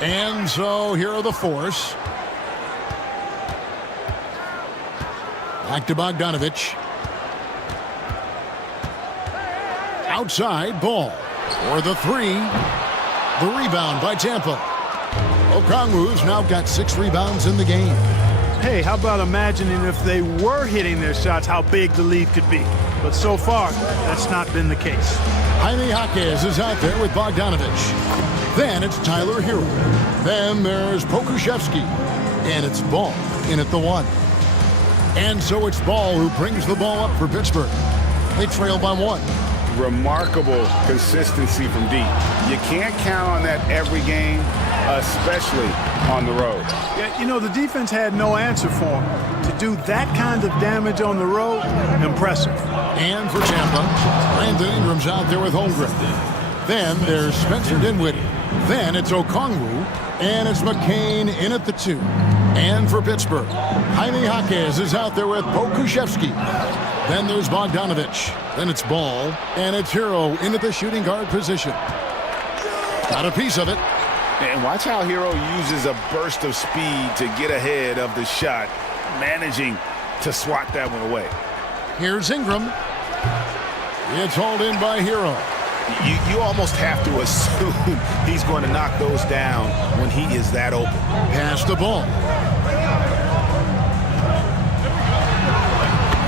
And so here are the Force. Back to Bogdanovich. Outside, Ball for the three. The rebound by Tampa. Okongwu's now got 6 rebounds in the game. Hey, how about imagining if they were hitting their shots, how big the lead could be. But so far, that's not been the case. Jaime Jaquez is out there with Bogdanovich. Then it's Tyler Hero. Then there's Pokuševski. And it's Ball in at the 1. And so it's Ball who brings the ball up for Pittsburgh. They trail by 1. Remarkable consistency from deep. You can't count on that every game, especially on the road. Yeah, you know, the defense had no answer for him. To do that kind of damage on the road, impressive. And for Tampa, Brandon Ingram's out there with Holmgren. Then there's Spencer Dinwiddie. Then it's Okongwu. And it's McCain in at the 2. And for Pittsburgh, Jaime Jaquez is out there with Pokuševski. Then there's Bogdanovich. Then it's Ball. And it's Hero in at the shooting guard position. Got a piece of it. And watch how Hero uses a burst of speed to get ahead of the shot, managing to swat that one away. Here's Ingram. It's hauled in by Hero. You almost have to assume he's going to knock those down when he is that open. Pass the ball.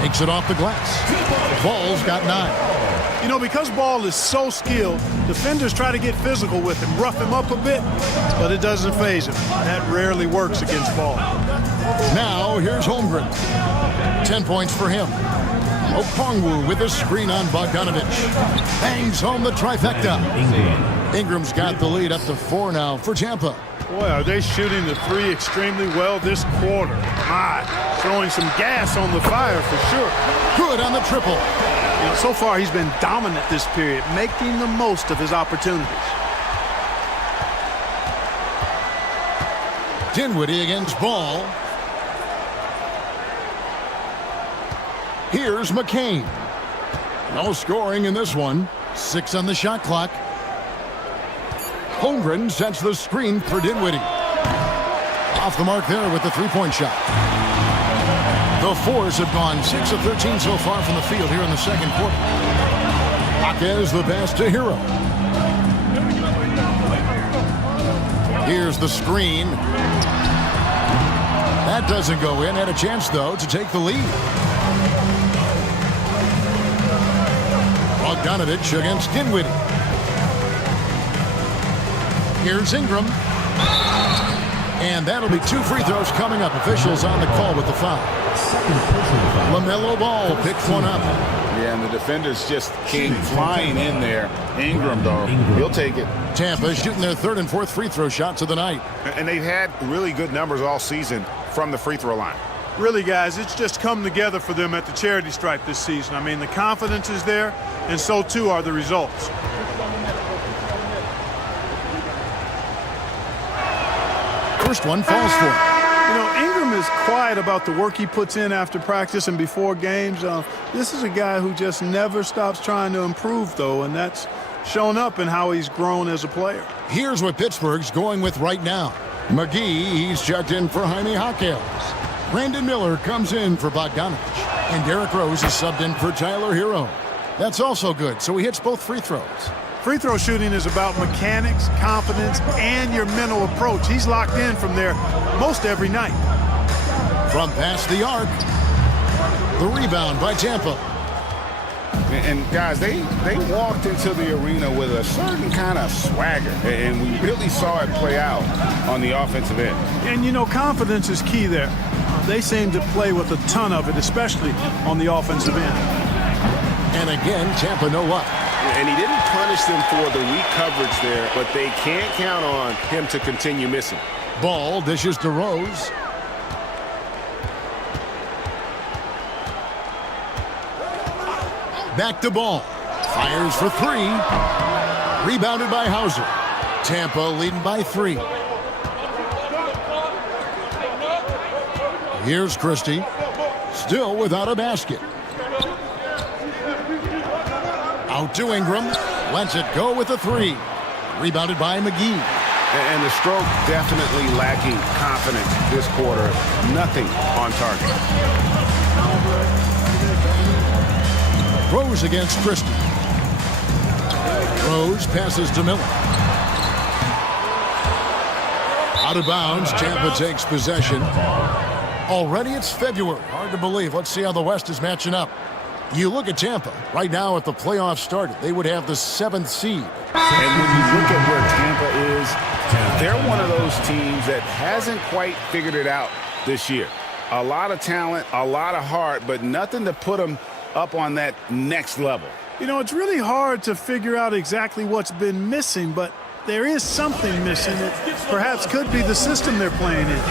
Makes it off the glass. Ball's got 9. You know, because Ball is so skilled, defenders try to get physical with him, rough him up a bit, but it doesn't faze him. That rarely works against Ball. Now here's Holmgren. 10 points for him. Okongwu with a screen on Bogdanovich. Bangs home the trifecta. Ingram's got the lead up to 4 now for Tampa. Boy, are they shooting the 3 extremely well this quarter. My, throwing some gas on the fire for sure. Good on the triple. You know, so far he's been dominant this period, making the most of his opportunities. Dinwiddie against Ball. Here's McCain. No scoring in this one. 6 on the shot clock. Holmgren sets the screen for Dinwiddie. Off the mark there with the 3-point shot. The Force have gone 6 of 13 so far from the field here in the second quarter. Jaquez the pass to Hero. Here's the screen. That doesn't go in. Had a chance, though, to take the lead. Bogdanovich against Dinwiddie. Here's Ingram. And that'll be 2 free throws coming up. Officials on the call with the foul. LaMelo Ball picks one up. Yeah, and the defenders just came flying in there. Ingram, though, he'll take it. Tampa shooting their 3rd and 4th free throw shots of the night. And they've had really good numbers all season from the free throw line. Really, guys, it's just come together for them at the charity stripe this season. I mean, the confidence is there, and so too are the results. First one falls for him. You know, Ingram is quiet about the work he puts in after practice and before games. This is a guy who just never stops trying to improve, though, and that's shown up in how he's grown as a player. Here's what Pittsburgh's going with right now. McGee, he's checked in for Jaime Jaquez. Brandon Miller comes in for Bogdanovich. And Derrick Rose is subbed in for Tyler Hero. That's also good, so he hits both free throws. Free throw shooting is about mechanics, confidence, and your mental approach. He's locked in from there most every night. From past the arc, the rebound by Tampa. And guys, they walked into the arena with a certain kind of swagger, and we really saw it play out on the offensive end. And, you know, confidence is key there. They seem to play with a ton of it, especially on the offensive end. And again, Tampa no luck. And he didn't punish them for the weak coverage there, but they can't count on him to continue missing. Ball dishes to Rose. Back to Ball. Fires for 3. Rebounded by Hauser. Tampa leading by 3. Here's Christie. Still without a basket. Out to Ingram. Lets it go with a 3. Rebounded by McGee. And the stroke definitely lacking confidence this quarter. Nothing on target. Rose against Christie. Rose passes to Miller. Out of bounds, Tampa takes possession. Already it's February. Hard to believe. Let's see how the West is matching up. You look at Tampa. Right now, if the playoffs started, they would have the 7th seed. And when you look at where Tampa is, they're one of those teams that hasn't quite figured it out this year. A lot of talent, a lot of heart, but nothing to put them up on that next level. You know, it's really hard to figure out exactly what's been missing, but there is something missing. It perhaps could be the system they're playing in.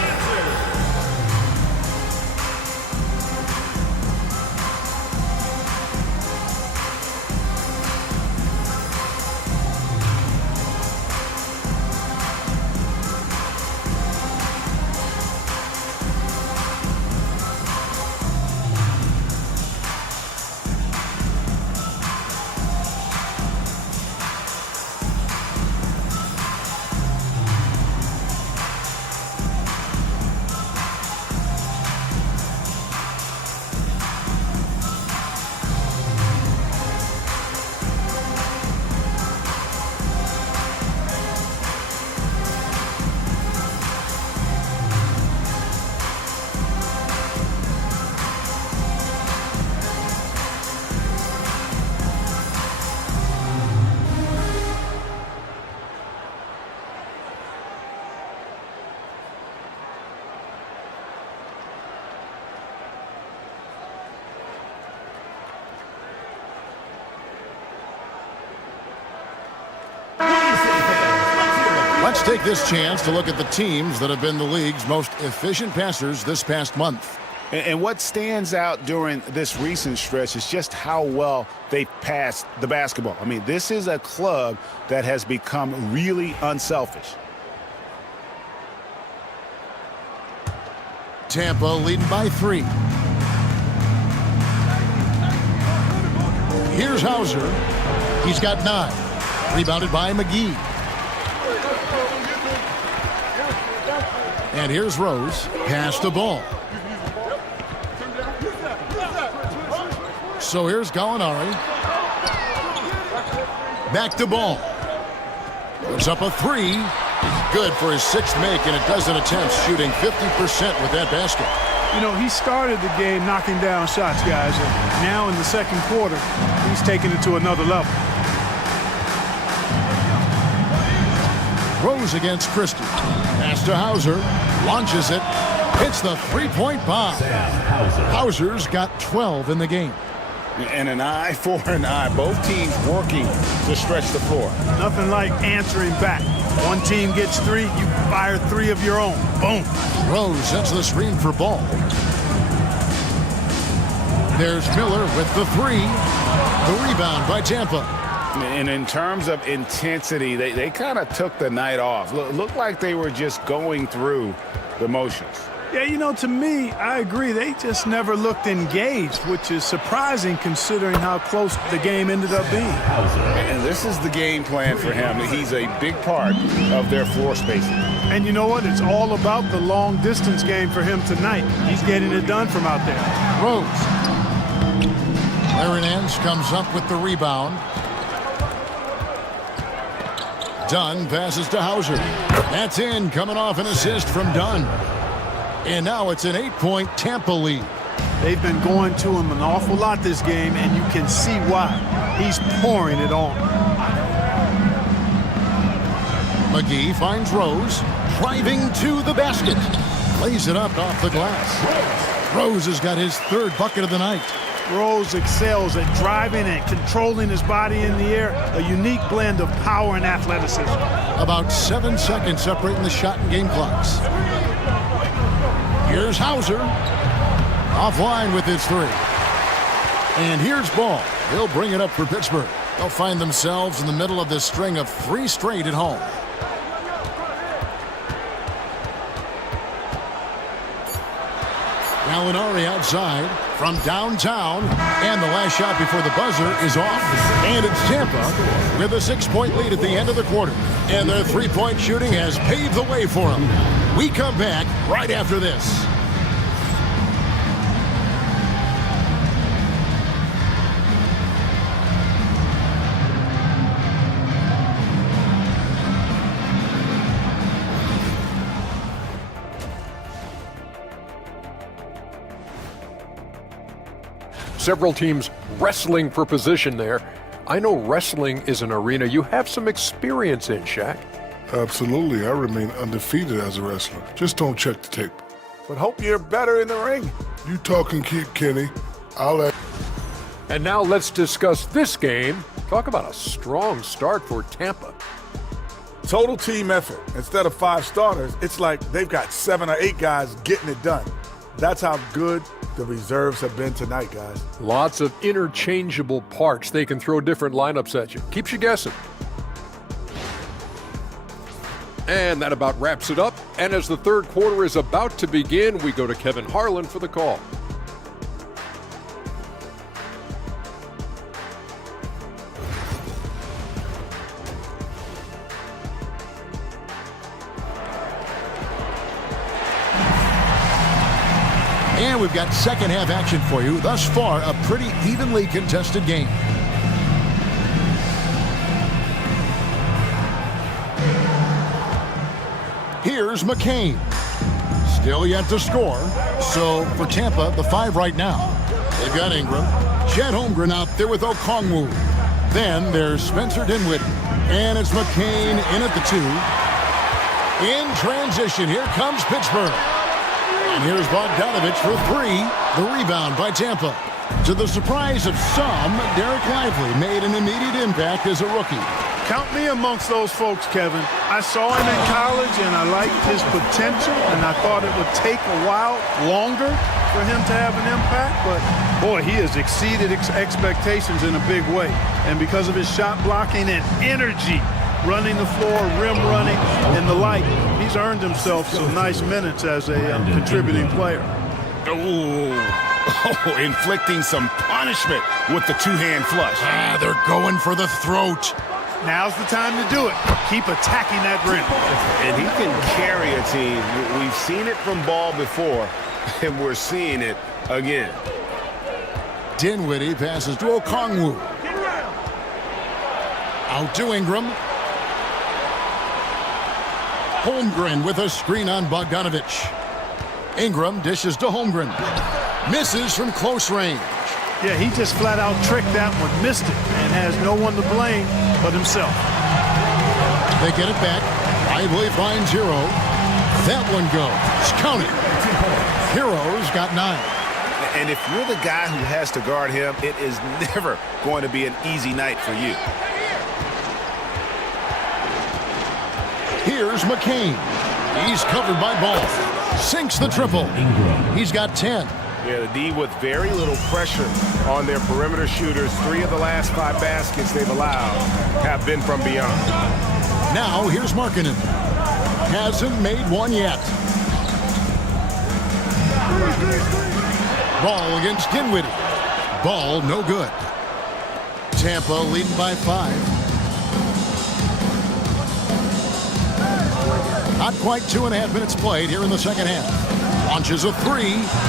Let's take this chance to look at the teams that have been the league's most efficient passers this past month. And what stands out during this recent stretch is just how well they passed the basketball. I mean, this is a club that has become really unselfish. Tampa leading by 3. Here's Hauser. He's got 9. Rebounded by McGee. And here's Rose. Pass the ball. So here's Gallinari. Back to ball. Puts up a 3. Good for his 6th make, and a dozen attempts, shooting 50% with that basket. You know, he started the game knocking down shots, guys, and now in the second quarter, he's taking it to another level. Rose against Christie. Pass to Hauser. Launches it. Hits the three-point bomb. Hauser's got 12 in the game. And an eye for an eye. Both teams working to stretch the floor. Nothing like answering back. One team gets 3, you fire 3 of your own. Boom. Rose sets the screen for Ball. There's Miller with the 3. The rebound by Tampa. And in terms of intensity, they kind of took the night off. Looked like they were just going through the motions. Yeah, you know, to me, I agree. They just never looked engaged, which is surprising considering how close the game ended up being. And this is the game plan for him. He's a big part of their floor spacing. And you know what? It's all about the long-distance game for him tonight. He's getting it done from out there. Rose. Larry Nance comes up with the rebound. Dunn passes to Hauser. That's in, coming off an assist from Dunn. And now it's an 8-point Tampa lead. They've been going to him an awful lot this game, and you can see why. He's pouring it on. McGee finds Rose, driving to the basket. Lays it up off the glass. Rose has got his 3rd bucket of the night. Rose excels at driving and controlling his body in the air. A unique blend of power and athleticism. About 7 seconds separating the shot and game clocks. Here's Hauser. Offline with his 3. And here's Ball. He'll bring it up for Pittsburgh. They'll find themselves in the middle of this string of 3 straight at home. Gallinari outside. from downtown, and the last shot before the buzzer is off. And it's Tampa with a 6-point lead at the end of the quarter. And their three-point shooting has paved the way for them. We come back right after this. Several teams wrestling for position there. I know wrestling is an arena you have some experience in, Shaq. Absolutely. I remain undefeated as a wrestler. Just don't check the tape. But hope you're better in the ring. You talking, Kid Kenny. I'll let... And now let's discuss this game. Talk about a strong start for Tampa. Total team effort. Instead of 5 starters, it's like they've got 7 or 8 guys getting it done. That's how good the reserves have been tonight, guys. Lots of interchangeable parts. They can throw different lineups at you. Keeps you guessing. And that about wraps it up. And as the third quarter is about to begin, we go to Kevin Harlan for the call. And we've got second half action for you. Thus far, a pretty evenly contested game. Here's McCain. Still yet to score. So for Tampa, the 5 right now. They've got Ingram. Chet Holmgren out there with Okongwu. Then there's Spencer Dinwiddie. And it's McCain in at the 2. In transition, here comes Pittsburgh. And here's Bogdanovich for 3. The rebound by Tampa. To the surprise of some, Derek Lively made an immediate impact as a rookie. Count me amongst those folks, Kevin. I saw him in college, and I liked his potential, and I thought it would take a while longer for him to have an impact. But, boy, he has exceeded expectations in a big way. And because of his shot blocking and energy, running the floor, rim running, and the like, he's earned himself some nice minutes as a contributing player. Oh, inflicting some punishment with the two-hand flush. They're going for the throat. Now's the time to do it. Keep attacking that rim. And he can carry a team. We've seen it from Ball before, and we're seeing it again. Dinwiddie passes to Okongwu. Out to Ingram. Holmgren with a screen on Bogdanovich. Ingram dishes to Holmgren. Misses from close range. Yeah, he just flat out tricked that one, missed it, and has no one to blame but himself. They get it back. Lively finds Hero. That one goes. Count it. Hero's got 9. And if you're the guy who has to guard him, it is never going to be an easy night for you. Here's McCain. He's covered by Ball. Sinks the triple. He's got 10. Yeah, the D with very little pressure on their perimeter shooters. 3 of the last 5 baskets they've allowed have been from beyond. Now here's Markkanen. Hasn't made one yet. Ball against Dinwiddie. Ball no good. Tampa leading by 5. Not quite 2.5 minutes played here in the second half. Launches a 3,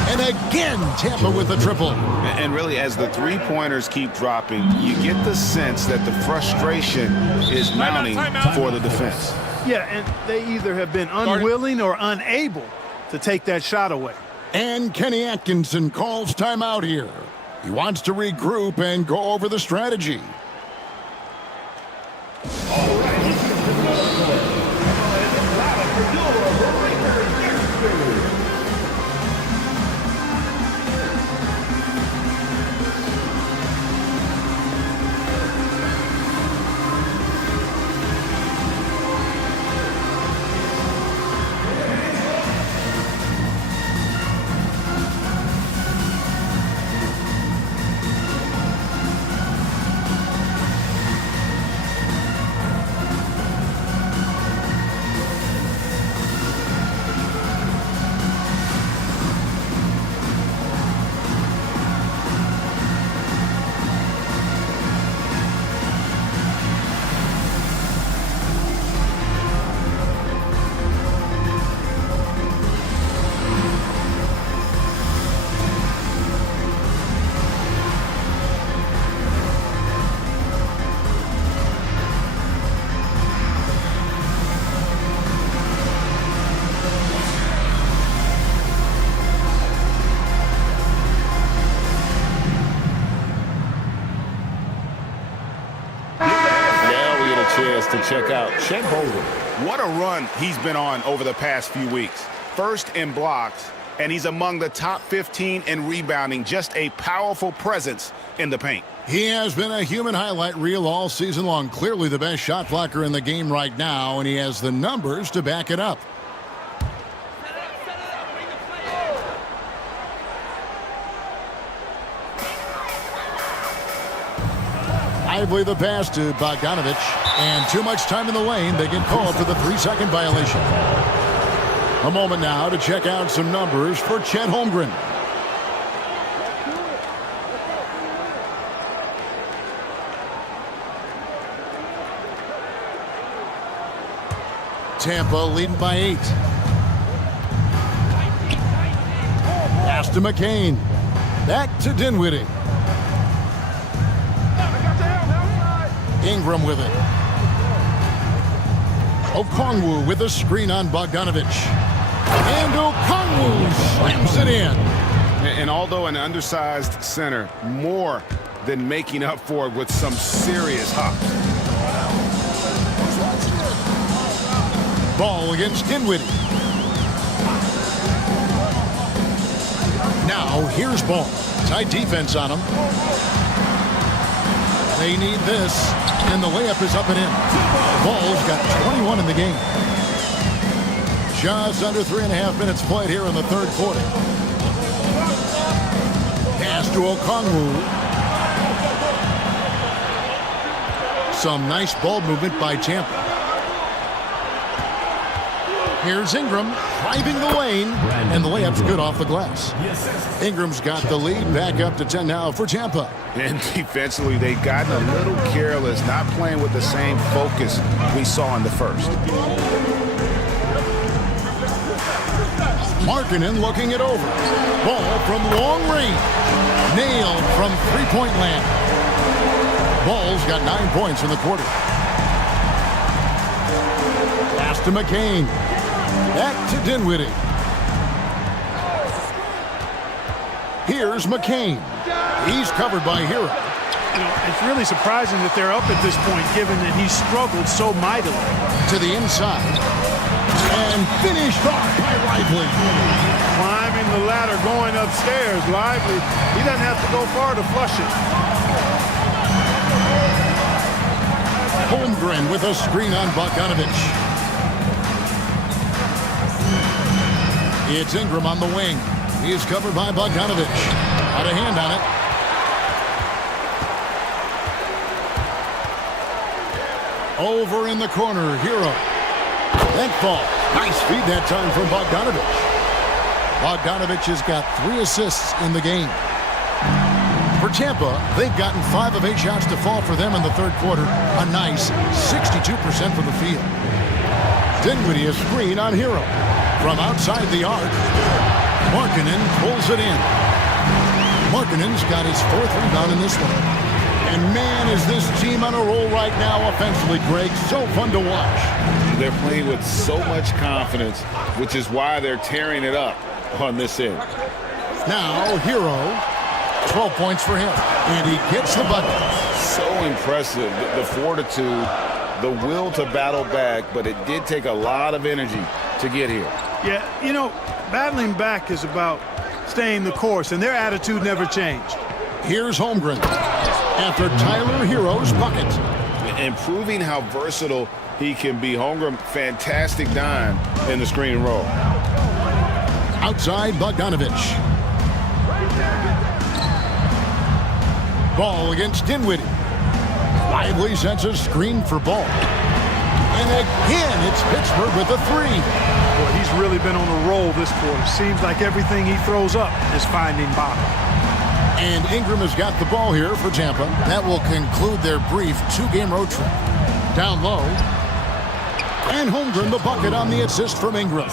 and again Tampa with the triple. And really, as the three-pointers keep dropping, you get the sense that the frustration is mounting for the defense. Yeah, and they either have been unwilling or unable to take that shot away. And Kenny Atkinson calls timeout here. He wants to regroup and go over the strategy. GODBLESS to check out Chet Holmgren. What a run he's been on over the past few weeks. First in blocks, and he's among the top 15 in rebounding. Just a powerful presence in the paint. He has been a human highlight reel all season long. Clearly the best shot blocker in the game right now, and he has the numbers to back it up. Lively the pass to Bogdanovich, and too much time in the lane. They get called for the 3-second violation. A moment now to check out some numbers for Chet Holmgren. Tampa leading by 8. Pass to McCain. Back to Dinwiddie. Ingram with it. Okongwu with a screen on Bogdanovich. And Okongwu slams it in. And although an undersized center, more than making up for it with some serious hops. Ball against Dinwiddie. Now here's Ball. Tight defense on him. They need this, and the layup is up and in. Ball's got 21 in the game. Just under 3.5 minutes played here in the third quarter. Pass to Okongwu. Some nice ball movement by Tampa. Here's Ingram driving the lane, and the layup's good off the glass. Ingram's got the lead, back up to 10 now for Tampa. And defensively, they've gotten a little careless, not playing with the same focus we saw in the first. Markkanen looking it over. Ball from long range. Nailed from three-point land. Ball's got 9 points in the quarter. Pass to McCain. Back to Dinwiddie. Here's McCain. He's covered by Hero. You know, it's really surprising that they're up at this point, given that he struggled so mightily. To the inside. And finished off by Lively. Climbing the ladder, going upstairs. Lively, he doesn't have to go far to flush it. Holmgren with a screen on Bogdanovich. It's Ingram on the wing. He is covered by Bogdanovich. Out of hand on it. Over in the corner, Hero. That ball. Nice feed that time from Bogdanovich. Bogdanovich has got 3 assists in the game. For Tampa, they've gotten 5 of 8 shots to fall for them in the third quarter. A nice 62% from the field. Dinwiddie a screen on Hero. From outside the arc, Markkanen pulls it in. Markkanen's got his 4th rebound in this one. And man, is this team on a roll right now offensively, Greg. So fun to watch. They're playing with so much confidence, which is why they're tearing it up on this end. Now, Hero, 12 points for him. And he gets the bucket. So impressive, the fortitude, the will to battle back, but it did take a lot of energy to get here. Yeah, you know, battling back is about staying the course, and their attitude never changed. Here's Holmgren after Tyler Hero's bucket. And proving how versatile he can be. Holmgren, fantastic dime in the screen and roll. Outside Bogdanovich. Ball against Dinwiddie. Lively sets a screen for Ball. And again, it's Pittsburgh with a 3. Boy, he's really been on a roll this quarter. Seems like everything he throws up is finding bottom. And Ingram has got the ball here for Tampa. That will conclude their brief 2-game road trip. Down low. And Holmgren the bucket on the assist from Ingram.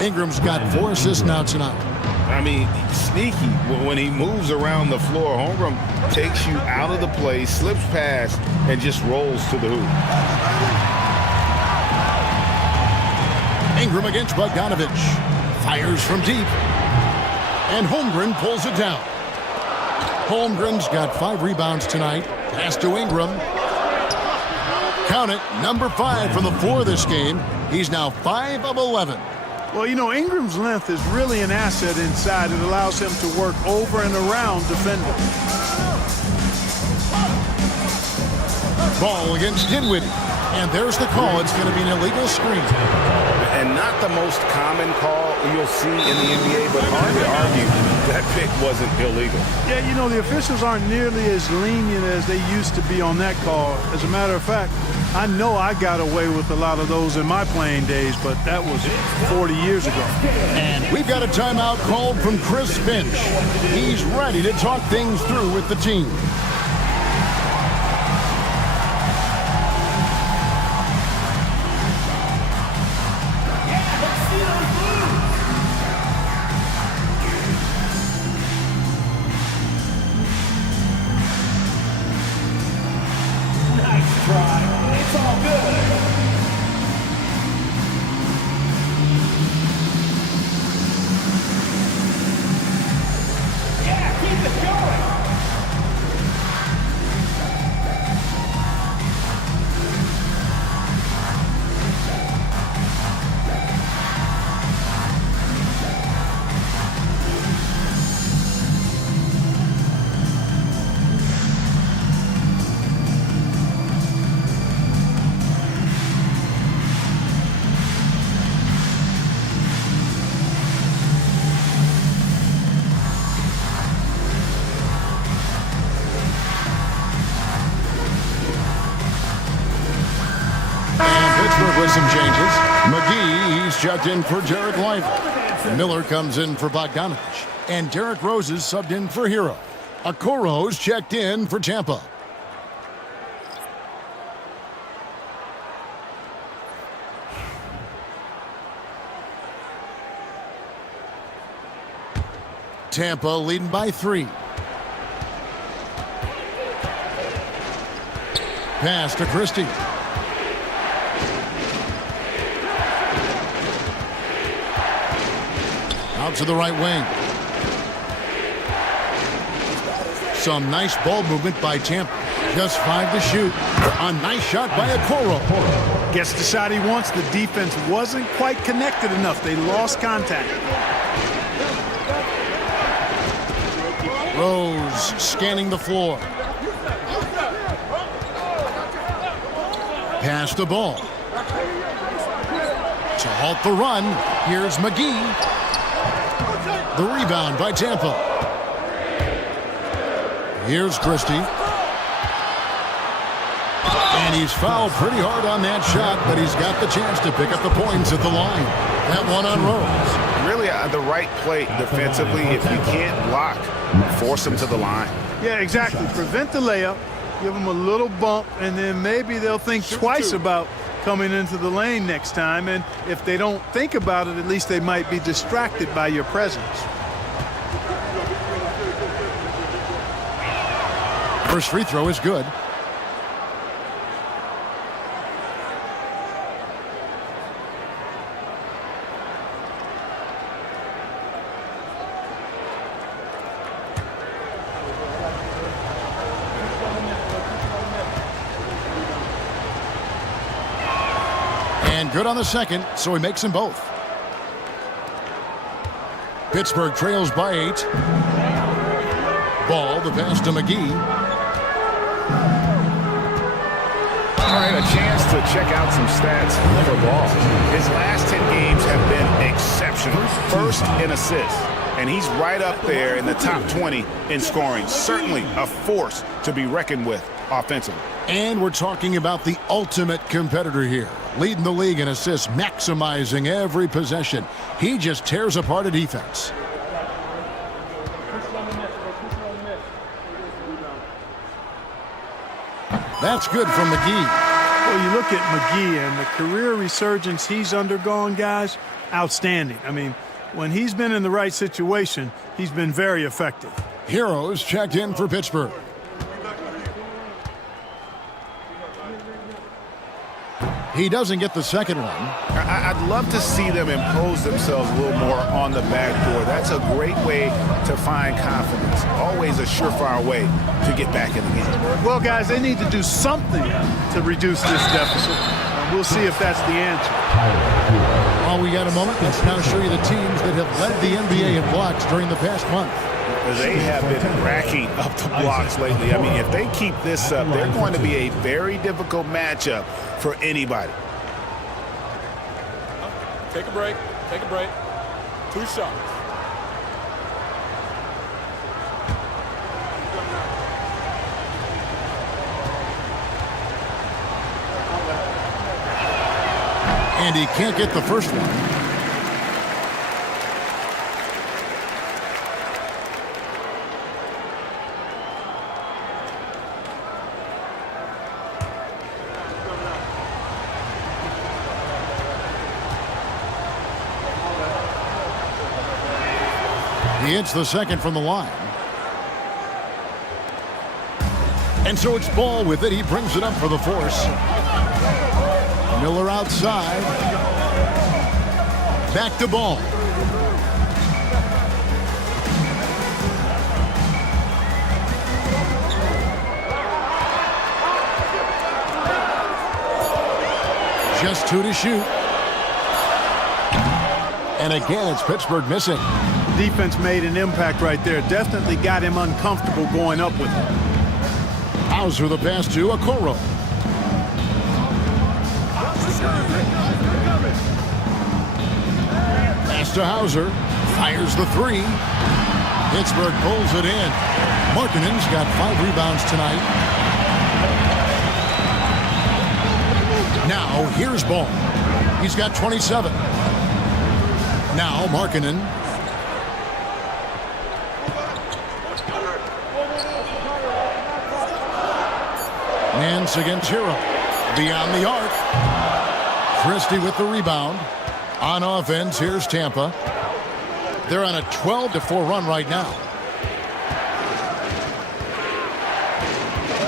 Ingram's got 4 assists now tonight. I mean, sneaky. When he moves around the floor, Holmgren takes you out of the play, slips past, and just rolls to the hoop. Ingram against Bogdanovich. Fires from deep. And Holmgren pulls it down. Holmgren's got 5 rebounds tonight. Pass to Ingram. Count it, number 5 from the floor this game. He's now 5 of 11. Well, you know, Ingram's length is really an asset inside. It allows him to work over and around defenders. Ball against Dinwiddie. And there's the call. It's going to be an illegal screen. And not the most common call you'll see in the NBA, but hard to argue that pick wasn't illegal. Yeah, you know, the officials aren't nearly as lenient as they used to be on that call. As a matter of fact, I know I got away with a lot of those in my playing days, but that was 40 years ago. And we've got a timeout called from Chris Finch. He's ready to talk things through with the team. With some changes, McGee, he's checked in for Jared Lively. Miller comes in for Bogdanovich. And Derrick Rose is subbed in for Hero. Okoro's checked in for Tampa. Tampa leading by 3. Pass to Christie. Out to the right wing. Some nice ball movement by Tampa. Just 5 to shoot. A nice shot by Okoro. Gets the shot he wants. The defense wasn't quite connected enough. They lost contact. Rose scanning the floor. Pass the ball. To halt the run, here's McGee. The rebound by Tampa. Here's Christie. And he's fouled pretty hard on that shot, but he's got the chance to pick up the points at the line. That one on Rose. Really the right play defensively. If you can't block, force him to the line. Yeah, exactly. Prevent the layup, give them a little bump, and then maybe they'll think twice about coming into the lane next time. And if they don't think about it, at least they might be distracted by your presence. First free throw is good. And good on the second, so he makes them both. Pittsburgh trails by 8. Ball, the pass to McGee. All right, a chance to check out some stats for Ball. His last 10 games have been exceptional. First in assists, and he's right up there in the top 20 in scoring. Certainly a force to be reckoned with offensively. And we're talking about the ultimate competitor here. Leading the league in assists, maximizing every possession. He just tears apart a defense. That's good from McGee. Well, you look at McGee and the career resurgence he's undergone, guys, outstanding. I mean, when he's been in the right situation, he's been very effective. Heroes checked in for Pittsburgh. He doesn't get the second one. I'd love to see them impose themselves a little more on the backboard. That's a great way to find confidence. always a surefire way to get back in the game. Well, guys, they need to do something to reduce this deficit. We'll see if that's the answer. While we got a moment, let's now show you the teams that have led the NBA in blocks during the past month. They have been racking up the blocks lately. I mean, if they keep this up, they're going to be a very difficult matchup for anybody. Take a break. Take a break. 2 shots. And he can't get the first one. He hits the second from the line. And so it's Ball with it. He brings it up for the force. Miller outside. Back to Ball. Just 2 to shoot. And again, it's Pittsburgh missing. Defense made an impact right there. Definitely got him uncomfortable going up with it. Hauser the pass to Okoro. Pass to Hauser. Fires the 3. Pittsburgh pulls it in. Markkanen's got 5 rebounds tonight. Now here's Ball. He's got 27. Now Markkanen. Nance against Hero. Beyond the arc. Christie with the rebound. On offense, here's Tampa. They're on a 12-4 run right now.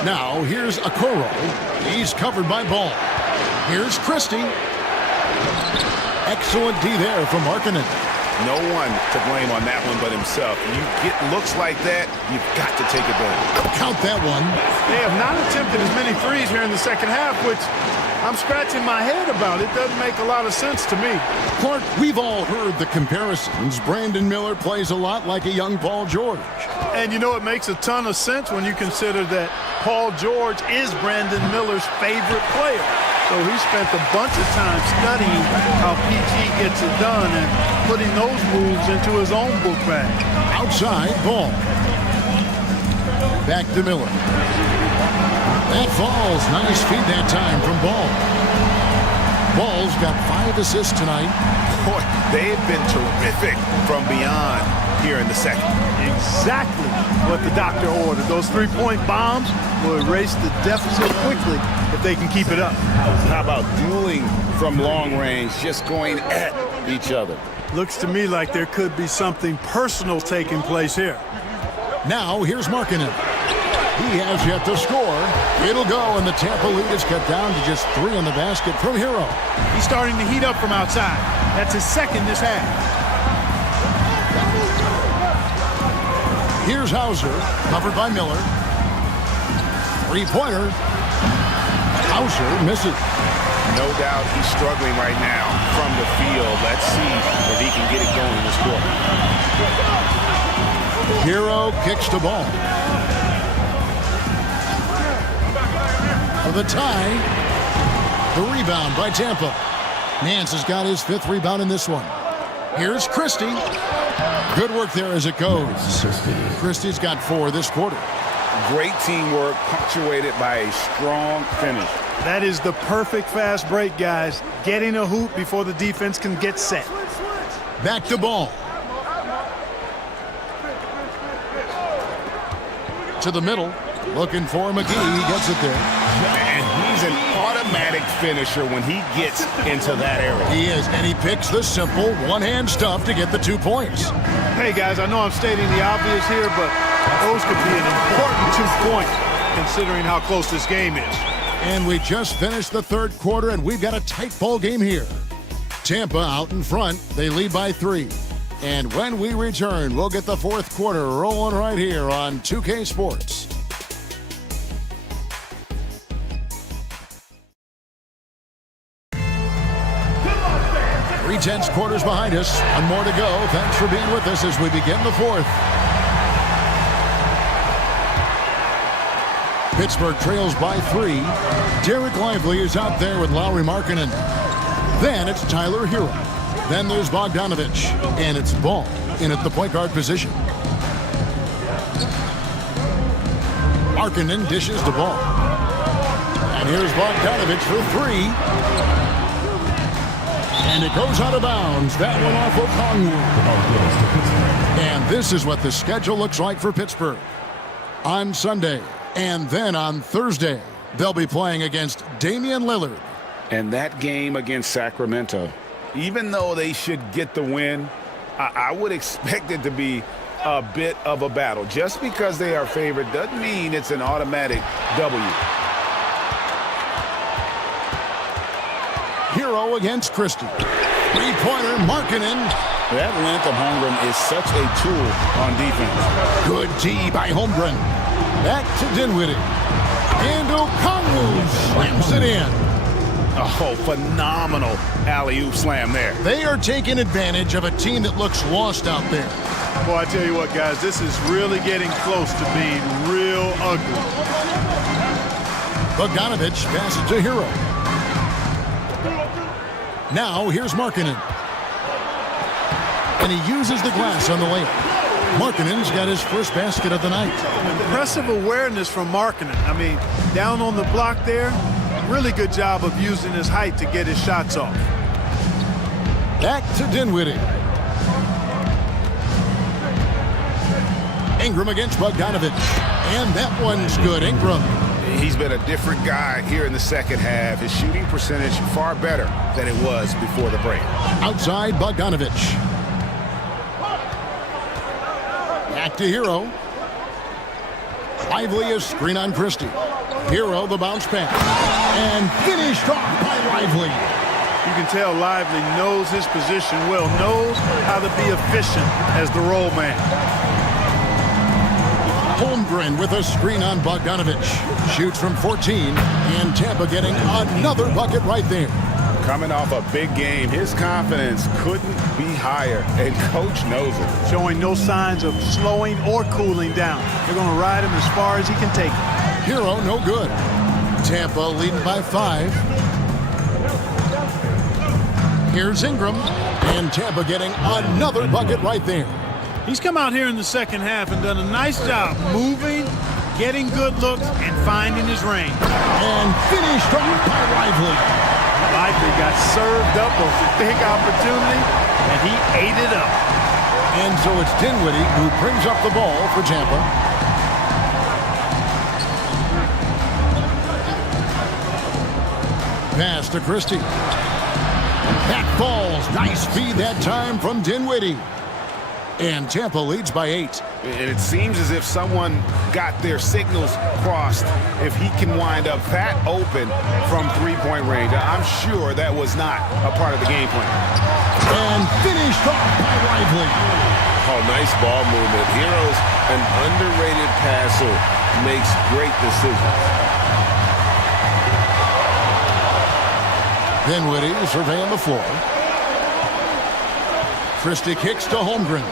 Now, here's Okoro. He's covered by Ball. Here's Christie. Excellent D there from Markkanen. No one to blame on that one but himself. You get looks like that, you've got to take advantage. Count that one. They have not attempted as many threes here in the second half, which I'm scratching my head about. It doesn't make a lot of sense to me. Clark, we've all heard the comparisons. Brandon Miller plays a lot like a young Paul George. And you know, it makes a ton of sense when you consider that Paul George is Brandon Miller's favorite player. So he spent a bunch of time studying how PG gets it done and putting those moves into his own book bag. Outside, Ball. Back to Miller. That falls. Nice feed that time from Ball. Ball's got 5 assists tonight. Boy, they've been terrific from beyond here in the second. Exactly what the doctor ordered. Those 3-point bombs will erase the deficit quickly if they can keep it up. How about dueling from long range, just going at each other? Looks to me like there could be something personal taking place here. Now, here's Markkanen. He has yet to score. It'll go, and the Tampa lead is cut down to just 3 on the basket from Hero. He's starting to heat up from outside. That's his second this half. Here's Hauser, covered by Miller. 3-pointer. Hauser misses. No doubt he's struggling right now from the field. Let's see if he can get it going in this quarter. Hero kicks the ball. For the tie. The rebound by Tampa. Nance has got his 5th rebound in this one. Here's Christie. Good work there as it goes. Christie's got 4 this quarter. Great teamwork, punctuated by a strong finish. That is the perfect fast break, guys. Getting a hoop before the defense can get set. Back to Ball. To the middle. Looking for McGee. He gets it there. And he's an automatic finisher when he gets into that area. He is, and he picks the simple one-hand stuff to get the 2 points. Hey, guys, I know I'm stating the obvious here, but those could be an important 2 points considering how close this game is. And we just finished the 3rd quarter, and we've got a tight ball game here. Tampa out in front. They lead by 3. And when we return, we'll get the fourth quarter rolling right here on 2K Sports. 3/10 quarters behind us. One more to go. Thanks for being with us as we begin the fourth. Pittsburgh trails by 3. Derek Lively is out there with Lauri Markkanen. Then it's Tyler Hero. Then there's Bogdanovich. And it's Ball in at the point guard position. Markkanen dishes the ball. And here's Bogdanovich for 3. And it goes out of bounds. That one off Okongwu. And this is what the schedule looks like for Pittsburgh. On Sunday and then on Thursday, they'll be playing against Damian Lillard. And that game against Sacramento, even though they should get the win, I would expect it to be a bit of a battle. Just because they are favored doesn't mean it's an automatic W. Hero against Christie. Three-pointer, Markkanen. That length of Holmgren is such a tool on defense. Good D by Holmgren. Back to Dinwiddie. And Okongwu slams it in. Oh, phenomenal alley-oop slam there. They are taking advantage of a team that looks lost out there. Boy, I tell you what, guys, this is really getting close to being real ugly. Bogdanovich passes to Hero. Now here's Markkanen. And he uses the glass on the layup. Markkanen's got his first basket of the night. Impressive awareness from Markkanen. I mean, down on the block there, really good job of using his height to get his shots off. Back to Dinwiddie. Ingram against Bogdanovich. And that one's good. Ingram. He's been a different guy here in the second half. His shooting percentage far better than it was before the break. Outside Bogdanovich. Back to Hero. Lively a screen on Christie. Hero the bounce pass. And finished off by Lively. You can tell Lively knows his position well, knows how to be efficient as the roll man. Holmgren with a screen on Bogdanovich. Shoots from 14, and Tampa getting another bucket right there. Coming off a big game, his confidence couldn't be higher, and Coach knows it. Showing no signs of slowing or cooling down. They're going to ride him as far as he can take him. Hero no good. Tampa leading by 5. Here's Ingram, and Tampa getting another bucket right there. He's come out here in the second half and done a nice job moving, getting good looks, and finding his range. And finished off by Lively. Lively got served up a big opportunity, and he ate it up. And so it's Dinwiddie who brings up the ball for Tampa. Pass to Christie. Back balls. Nice feed that time from Dinwiddie. And Tampa leads by 8. And it seems as if someone got their signals crossed if he can wind up that open from three-point range. I'm sure that was not a part of the game plan. And finished off by Lively. Oh, nice ball movement. Hero's an underrated passer, makes great decisions. Dinwiddie surveying the floor. Christie kicks to Holmgren.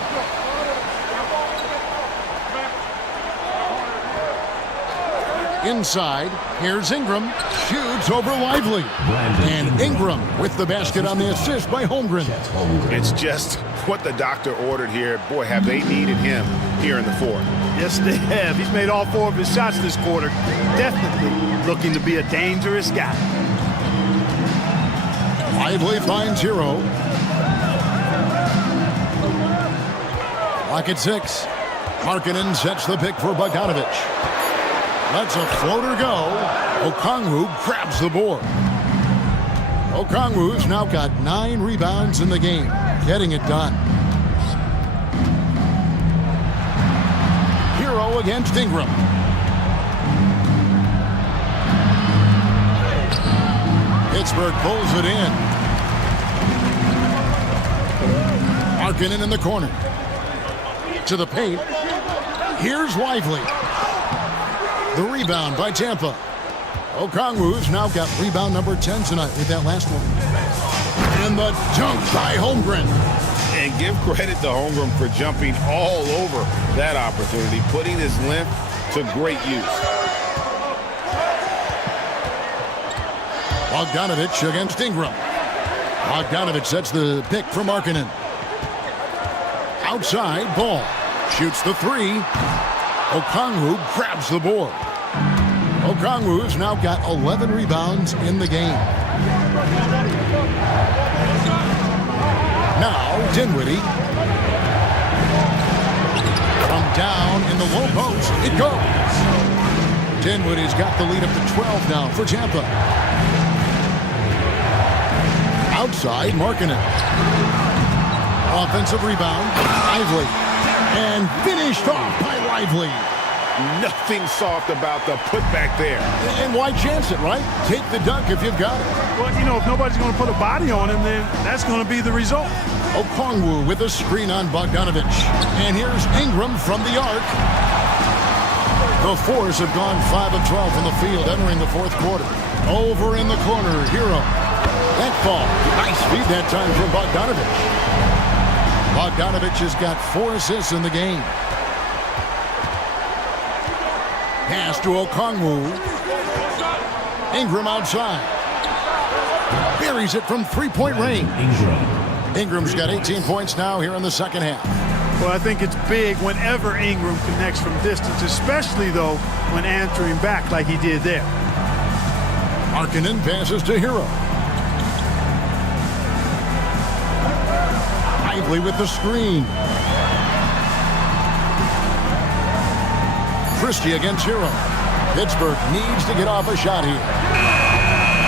Inside, here's Ingram. Shoots over Lively. And Ingram with the basket on the assist by Holmgren. It's just what the doctor ordered here. Boy, have they needed him here in the fourth. Yes, they have. He's made all 4 of his shots this quarter. Definitely looking to be a dangerous guy. Lively finds Hero. Lock at 6. Markkanen sets the pick for Bogdanovich. Lets a floater go. Okongwu grabs the board. Okongwu's now got 9 rebounds in the game, getting it done. Hero against Ingram. Pittsburgh pulls it in. Markkanen in the corner. To the paint. Here's Lively. The rebound by Tampa. Okongwu's now got rebound number 10 tonight with that last one. And the dunk by Holmgren. And give credit to Holmgren for jumping all over that opportunity, putting his length to great use. Bogdanovich against Ingram. Bogdanovich sets the pick for Markkanen. Outside, Ball. Shoots the three. Okongwu grabs the board. Okongwu's now got 11 rebounds in the game. Now, Dinwiddie. From down in the low post, it goes. Dinwiddie's got the lead up to 12 now for Tampa. Outside, Markkanen. Offensive rebound, Lively. And finished off by Lively. Nothing soft about the putback there. And why chance it, right? Take the dunk if you've got it. Well, you know, if nobody's going to put a body on him, then that's going to be the result. Okongwu with a screen on Bogdanovich. And here's Ingram from the arc. The Force have gone 5 of 12 from the field entering the fourth quarter. Over in the corner, Hero. That ball. Nice feed that time from Bogdanovich. Bogdanovich has got 4 assists in the game. Pass to Okongwu. Ingram outside. Buries it from three-point range. Ingram's got 18 points now here in the second half. Well, I think it's big whenever Ingram connects from distance, especially, though, when answering back like he did there. Markkanen passes to Hero. Lively with the screen. Christie against Hero. Pittsburgh needs to get off a shot here.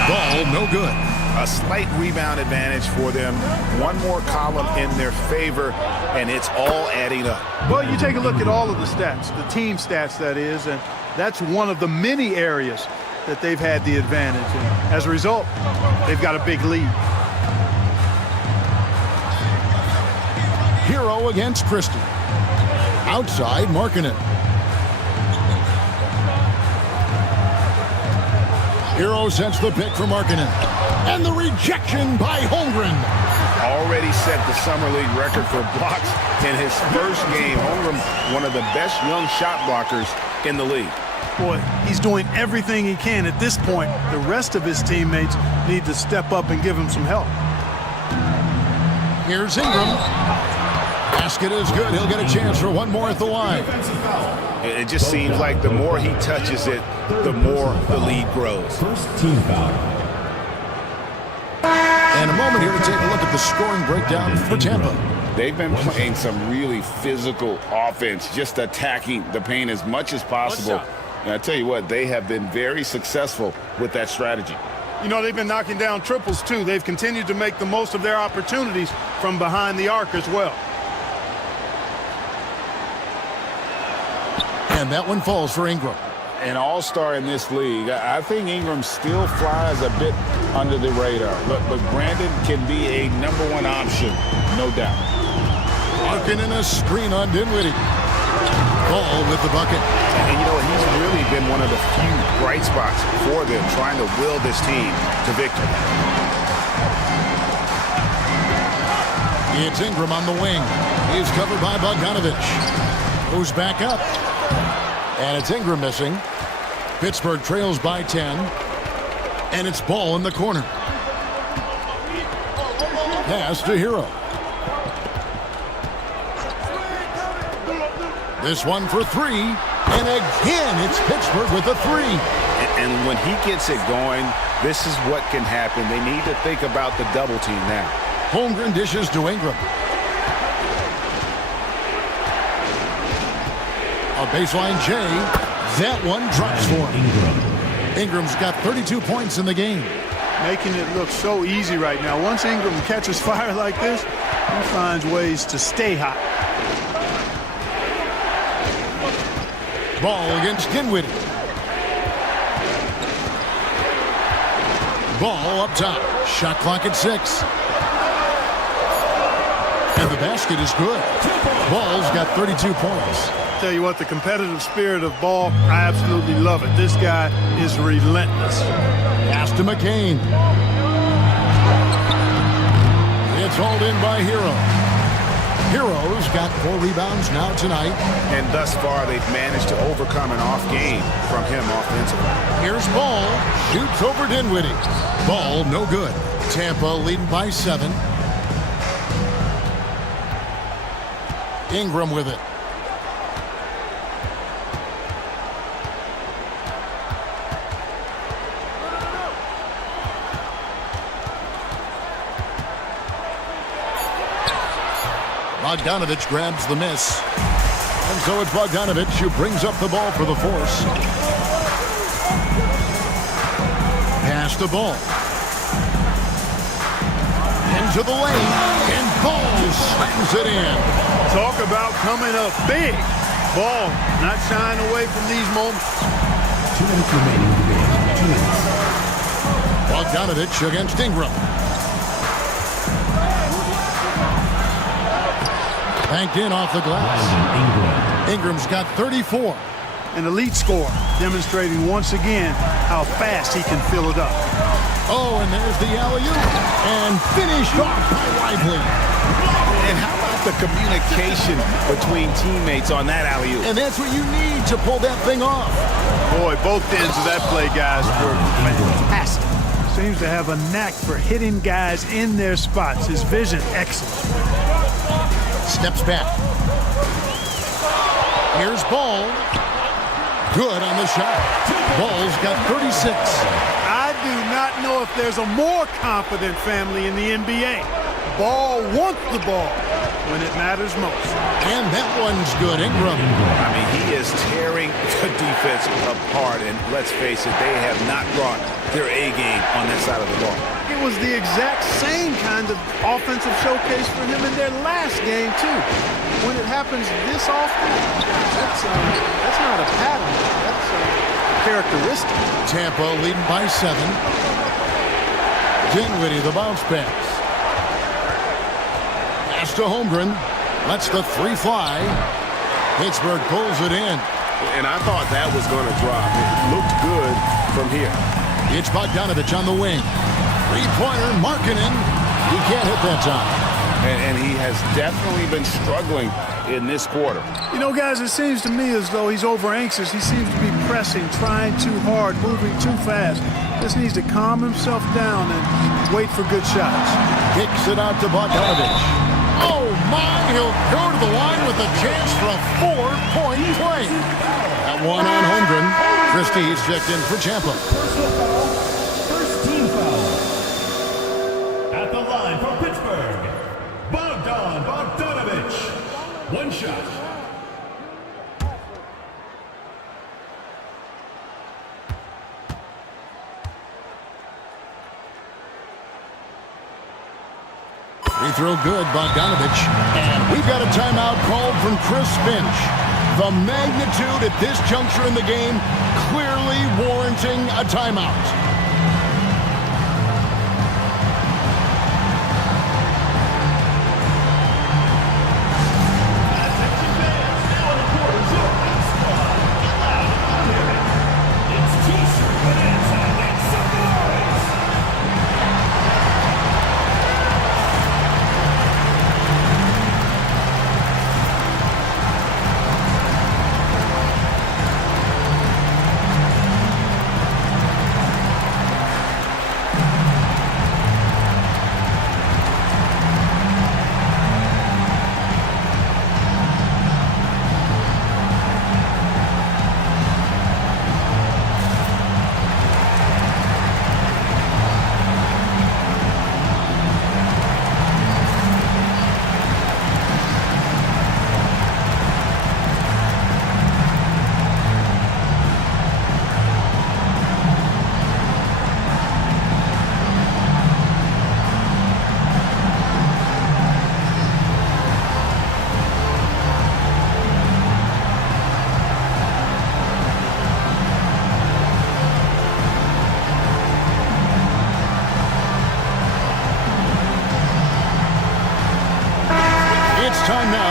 Ball no good. A slight rebound advantage for them. One more column in their favor, and it's all adding up. Well, you take a look at all of the stats, the team stats, that is, and that's one of the many areas that they've had the advantage. And as a result, they've got a big lead. Hero against Christie. Outside, Markkanen. Hero sets the pick for Markkanen. And the rejection by Holmgren. Already set the Summer League record for blocks in his first game. Holmgren, one of the best young shot blockers in the league. Boy, he's doing everything he can at this point. The rest of his teammates need to step up and give him some help. Here's Ingram. Basket is good. He'll get a chance for one more at the line. It just seems like the more he touches it, the more the lead grows. First team foul. And a moment here to take a look at the scoring breakdown for Tampa. They've been playing some really physical offense, just attacking the paint as much as possible. And I tell you what, they have been very successful with that strategy. You know, they've been knocking down triples, too. They've continued to make the most of their opportunities from behind the arc as well. And that one falls for Ingram. An all-star in this league. I think Ingram still flies a bit under the radar. But Brandon can be a #1 option, no doubt. Markkanen a screen on Dinwiddie. Ball with the bucket. And you know, he's really been one of the few bright spots for them, trying to will this team to victory. It's Ingram on the wing. He's covered by Bogdanovich. Goes back up. And it's Ingram missing. Pittsburgh trails by 10. And it's Ball in the corner. Pass to Hero. This one for three. And again, it's Pittsburgh with a three. And when he gets it going, this is what can happen. They need to think about the double team now. Holmgren dishes to Ingram. A baseline J. That one drops for him. Ingram's got 32 points in the game. Making it look so easy right now. Once Ingram catches fire like this, he finds ways to stay hot. Ball against Dinwiddie. Ball up top. Shot clock at 6. And the basket is good. Ball's got 32 points. Tell you what, the competitive spirit of Ball, I absolutely love it. This guy is relentless. Pass to McCain. It's hauled in by Hero. Hero's got 4 rebounds now tonight. And thus far, they've managed to overcome an off game from him offensively. Here's Ball. Shoots over Dinwiddie. Ball no good. Tampa leading by 7. Ingram with it. Bogdanovich grabs the miss. And so it's Bogdanovich who brings up the ball for the Force. Pass the ball. Into the lane. And Ball slams it in. Talk about coming up big. Ball not shying away from these moments. 2 minutes remaining in the game. 2 minutes. Bogdanovich against Ingram. Banked in off the glass. Ingram's got 34. An elite scorer, demonstrating once again how fast he can fill it up. Oh, and there's the alley-oop. And finished off by Lively. And how about the communication between teammates on that alley-oop? And that's what you need to pull that thing off. Boy, both ends of that play, guys, were fantastic. Seems to have a knack for hitting guys in their spots. His vision, excellent. Steps back. Here's Ball. Good on the shot. Ball's got 36. I do not know if there's a more confident family in the NBA. Ball wants the ball when it matters most. And that one's good. Ingram. I mean, he is tearing the defense apart. And let's face it, they have not brought their A game on that side of the ball. It was the exact same kind of offensive showcase for him in their last game, too. When it happens this often, that's not a pattern. That's a characteristic. Tampa leading by 7. Dinwiddie, the bounce pass. Pass to Holmgren. Lets the 3 fly. Pittsburgh pulls it in. And I thought that was going to drop. It looked good from here. It's Bogdanovich on the wing. 3-pointer, Markkanen. He can't hit that time. And he has definitely been struggling in this quarter. You know, guys, it seems to me as though he's over-anxious. He seems to be pressing, trying too hard, moving too fast. Just needs to calm himself down and wait for good shots. Kicks it out to Bogdanovich. Oh, my. He'll go to the line with a chance for a 4-point play. That one on Holmgren. Christie's checked in for Tampa. First team foul. At the line for Pittsburgh, Bogdanovich. 1 shot. Free throw good, Bogdanovich. And we've got a timeout called from Chris Finch. The magnitude at this juncture in the game clearly warranting a timeout.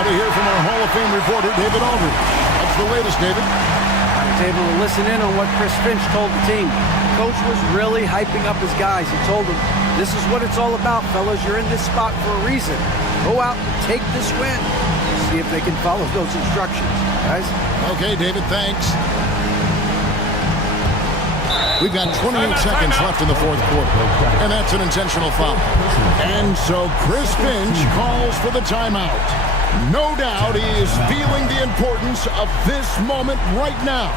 to hear from our Hall of Fame reporter, David Aldridge. What's the latest, David? I was able to listen in on what Chris Finch told the team. Coach was really hyping up his guys. He told them, this is what it's all about, fellas. You're in this spot for a reason. Go out and take this win. See if they can follow those instructions, guys. Okay, David, thanks. We've got 28 seconds left in the fourth quarter, and that's an intentional foul. And so Chris Finch calls for the timeout. No doubt he is feeling the importance of this moment right now.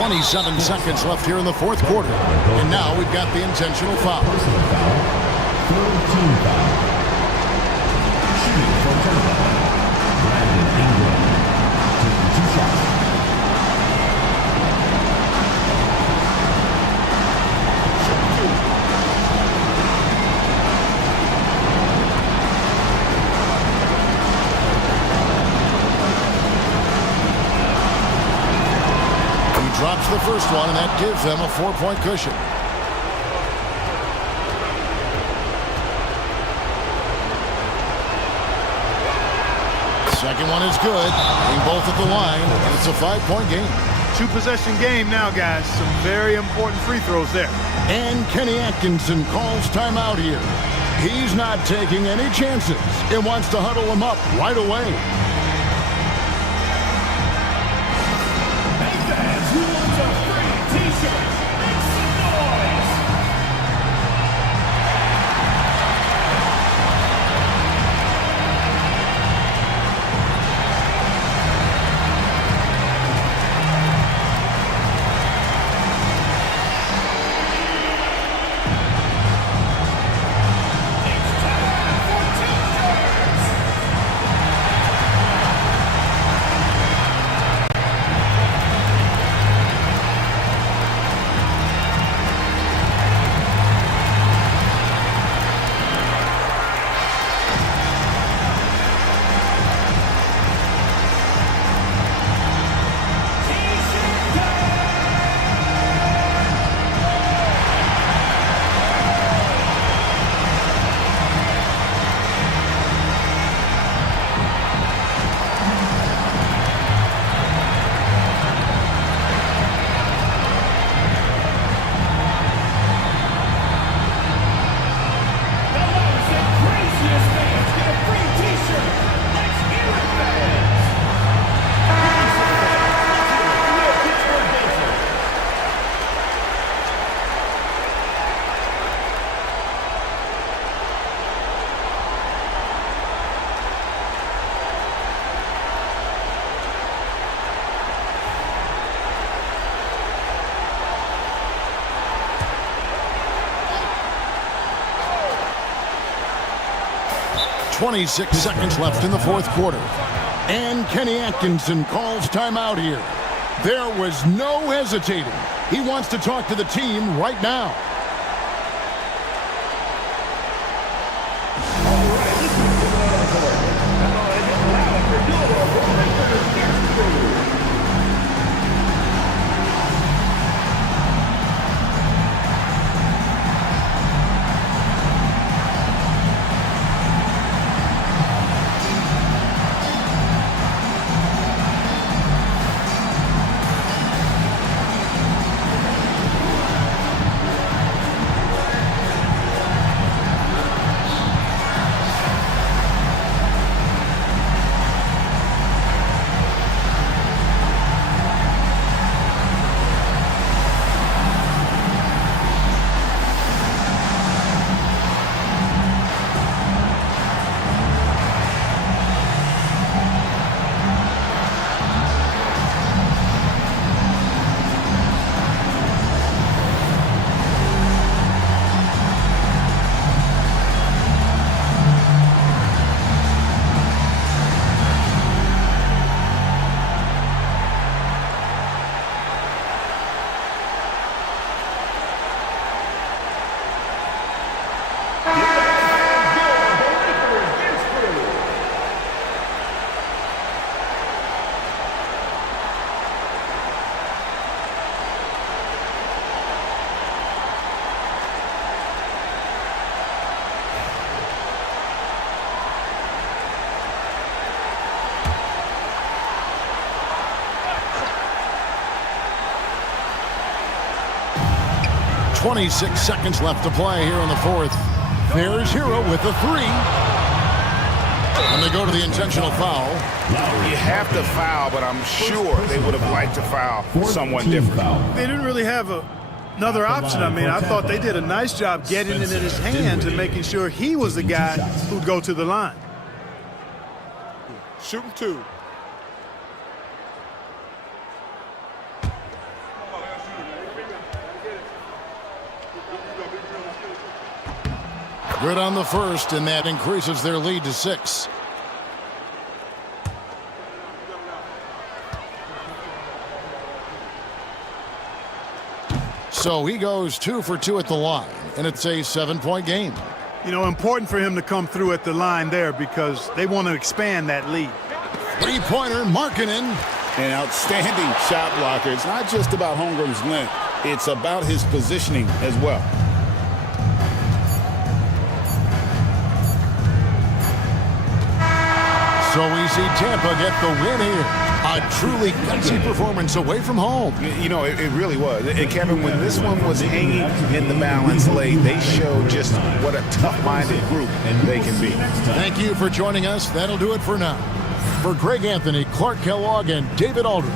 .27 seconds left here in the fourth quarter. And now we've got the intentional foul. Personal foul. Third team foul. Shooting for Tampa. Brandon Ingram. Taking 2 shots. Drops the first one, and that gives them a 4-point cushion. Second one is good. Being both at the line, and it's a 5-point game. 2-possession game now, guys. Some very important free throws there. And Kenny Atkinson calls timeout here. He's not taking any chances. He wants to huddle them up right away. Who wants a free t-shirt? Make some noise! It's time for t-shirts! 26 seconds left in the fourth quarter. And Kenny Atkinson calls timeout here. There was no hesitating. He wants to talk to the team right now. .26 seconds left to play here in the fourth. There's Hero with the three. And they go to the intentional foul. You have to foul, but I'm sure they would have liked to foul someone different. They didn't really have another option. I mean, I thought they did a nice job getting it in his hands and making sure he was the guy who'd go to the line. Shooting two. Good on the first, and that increases their lead to 6. So he goes 2 for 2 at the line, and it's a 7-point game. You know, important for him to come through at the line there because they want to expand that lead. Three-pointer, Markkanen. An outstanding shot blocker. It's not just about Holmgren's length. It's about his positioning as well. So we see Tampa get the win here. A truly gutsy performance away from home. You know, it really was. And Kevin, when this one was hanging in the balance late, they showed just what a tough-minded group they can be. Thank you for joining us. That'll do it for now. For Greg Anthony, Clark Kellogg, and David Aldridge,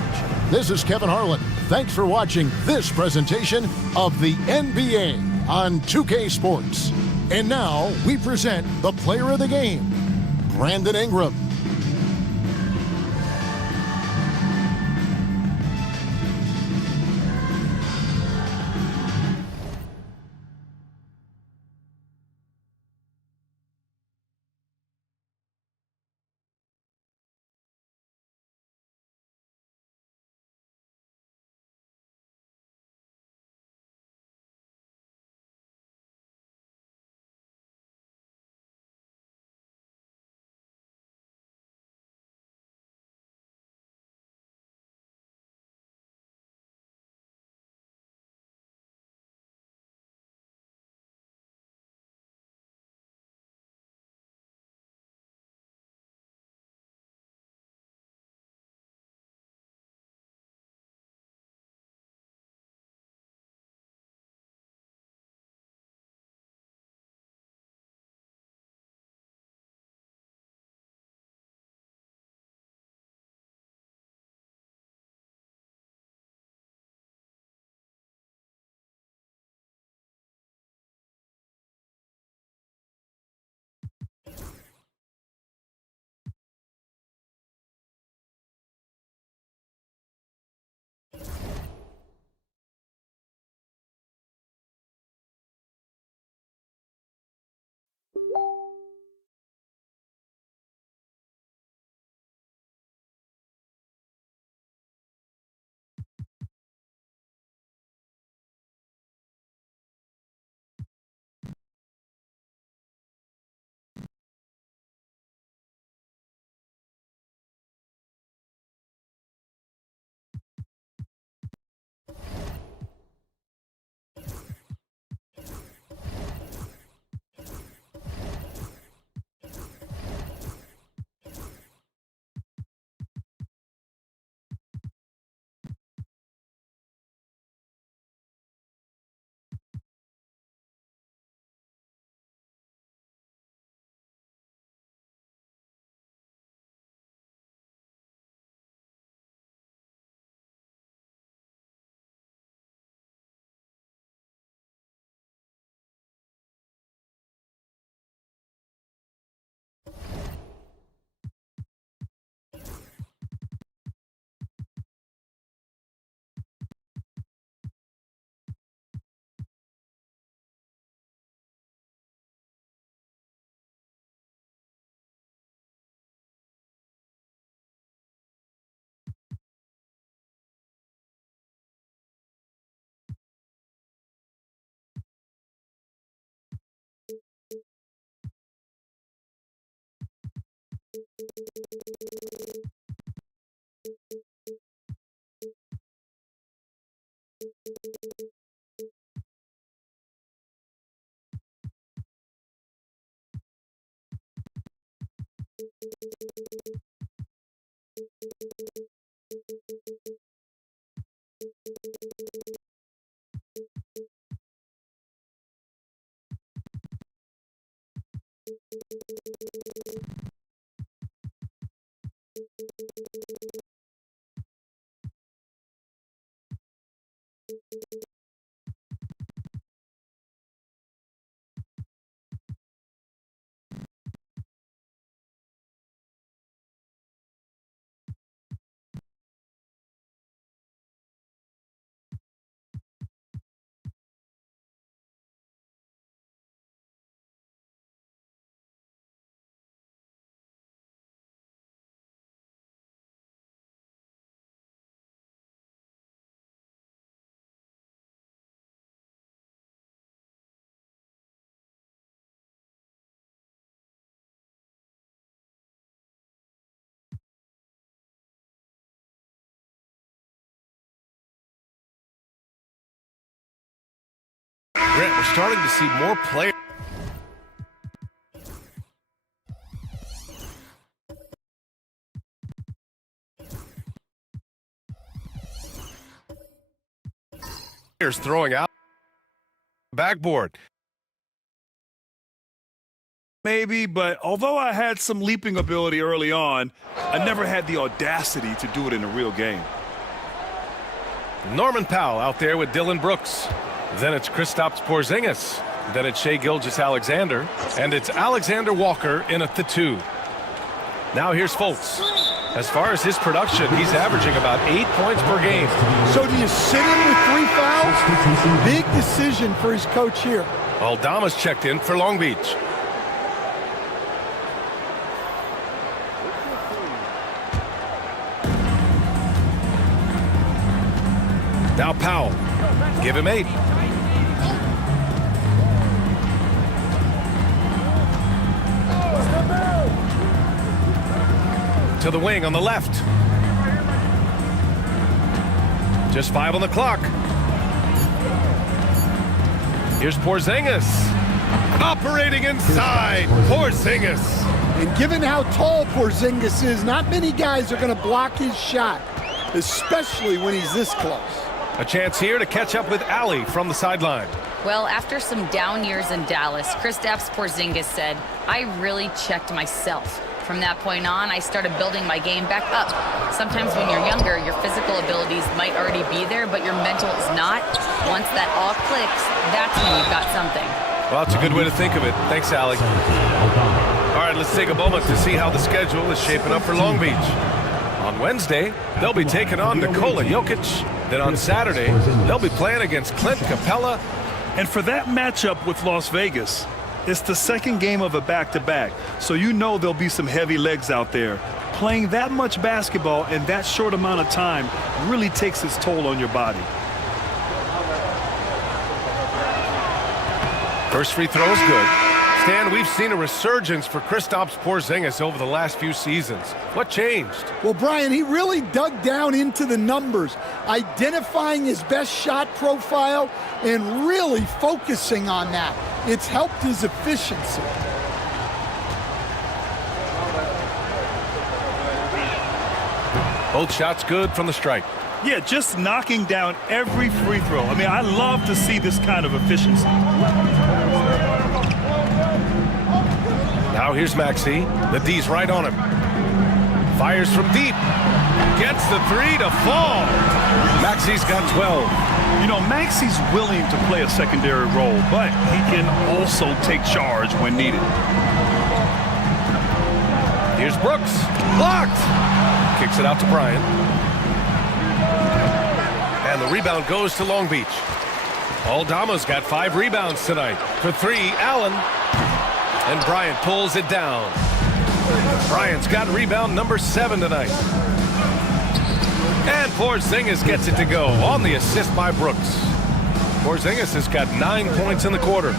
this is Kevin Harlan. Thanks for watching this presentation of the NBA on 2K Sports. And now we present the player of the game, Brandon Ingram. Grant, we're starting to see more players. Throwing out backboard. Maybe, but although I had some leaping ability early on, I never had the audacity to do it in a real game. Norman Powell out there with Dylan Brooks. Then it's Kristaps Porzingis. Then it's Shai Gilgeous-Alexander. And it's Alexander Walker in at the 2. Now here's Fultz. As far as his production, he's averaging about 8 points per game. So do you sit him with 3 fouls? Big decision for his coach here. Aldama's checked in for Long Beach. Now Powell. Give him 8. To the wing on the left. Just 5 on the clock. Here's Porzingis. Operating inside. Porzingis. And given how tall Porzingis is, not many guys are going to block his shot, especially when he's this close. A chance here to catch up with Allie from the sideline. Well, after some down years in Dallas, Kristaps Porzingis said, "I really checked myself. From that point on, I started building my game back up. Sometimes when you're younger, your physical abilities might already be there, but your mental is not. Once that all clicks, that's when you've got something." Well, that's a good way to think of it. Thanks, Allie. All right, let's take a moment to see how the schedule is shaping up for Long Beach. On Wednesday, they'll be taking on Nikola Jokic. Then on Saturday, they'll be playing against Clint Capella. And for that matchup with Las Vegas, it's the second game of a back-to-back, so you know there'll be some heavy legs out there. Playing that much basketball in that short amount of time really takes its toll on your body. First free throw is good. Stan, we've seen a resurgence for Kristaps Porzingis over the last few seasons. What changed? Well, Brian, he really dug down into the numbers, identifying his best shot profile and really focusing on that. It's helped his efficiency. Both shots good from the stripe. Yeah, just knocking down every free throw. I mean, I love to see this kind of efficiency. Now here's Maxey. The D's right on him. Fires from deep. Gets the 3 to fall. Maxey's got 12. You know, Maxey's willing to play a secondary role, but he can also take charge when needed. Here's Brooks. Blocked. Kicks it out to Bryant. And the rebound goes to Long Beach. Aldama's got 5 rebounds tonight. For 3, Allen. And Bryant pulls it down. Bryant's got rebound number 7 tonight. And Porzingis gets it to go on the assist by Brooks. Porzingis has got 9 points in the quarter.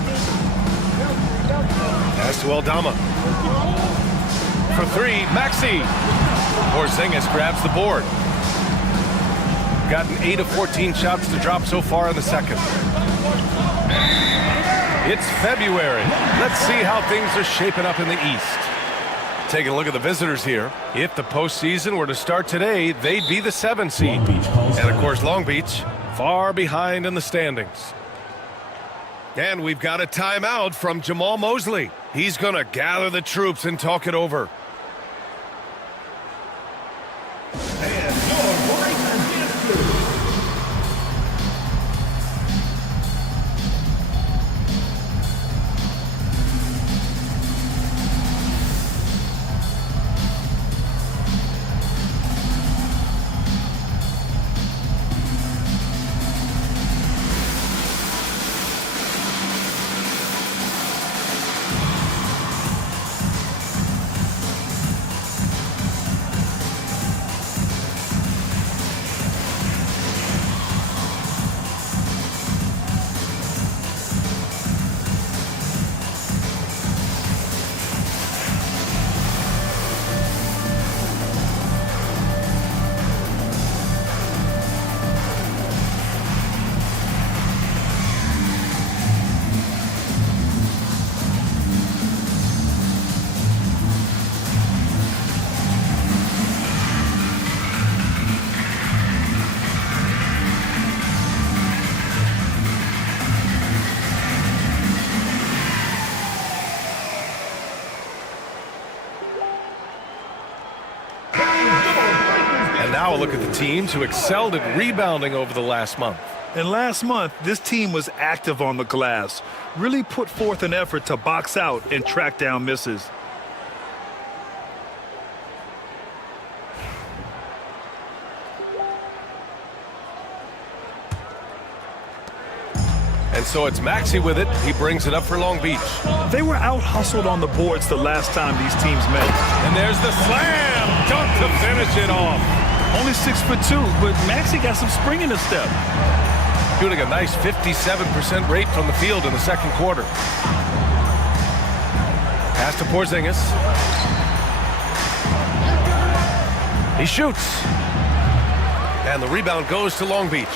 Pass to Aldama. for three. Maxey. Porzingis grabs the board. Gotten 8 of 14 shots to drop so far in the second. It's February. Let's see how things are shaping up in the East. Taking a look at the visitors here. If the postseason were to start today, they'd be the 7 seed. And of course, Long Beach, far behind in the standings. And we've got a timeout from Jamal Mosley. He's going to gather the troops and talk it over. Now a look at the teams who excelled at rebounding over the last month. And last month, this team was active on the glass, really put forth an effort to box out and track down misses. And so it's Maxey with it. He brings it up for Long Beach. They were out-hustled on the boards the last time these teams met. And there's the slam dunk to finish it off. Only 6'2", but Maxey got some spring in his step. Shooting a nice 57% rate from the field in the second quarter. Pass to Porzingis. He shoots. And the rebound goes to Long Beach.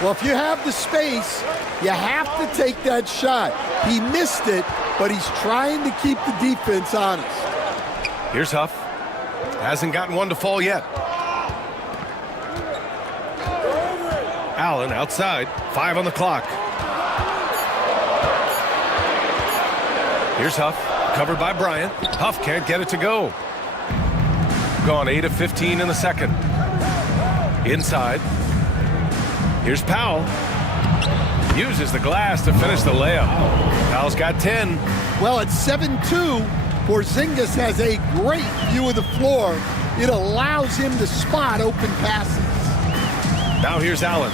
Well, if you have the space, you have to take that shot. He missed it, but he's trying to keep the defense honest. Here's Huff. Hasn't gotten one to fall yet. Allen outside. 5 on the clock. Here's Huff. Covered by Bryant. Huff can't get it to go. Gone 8 of 15 in the second. Inside. Here's Powell. Uses the glass to finish the layup. Powell's got 10. Well, at 7-2, Porzingis has a great view of the floor. It allows him to spot open passes. Now here's Allen.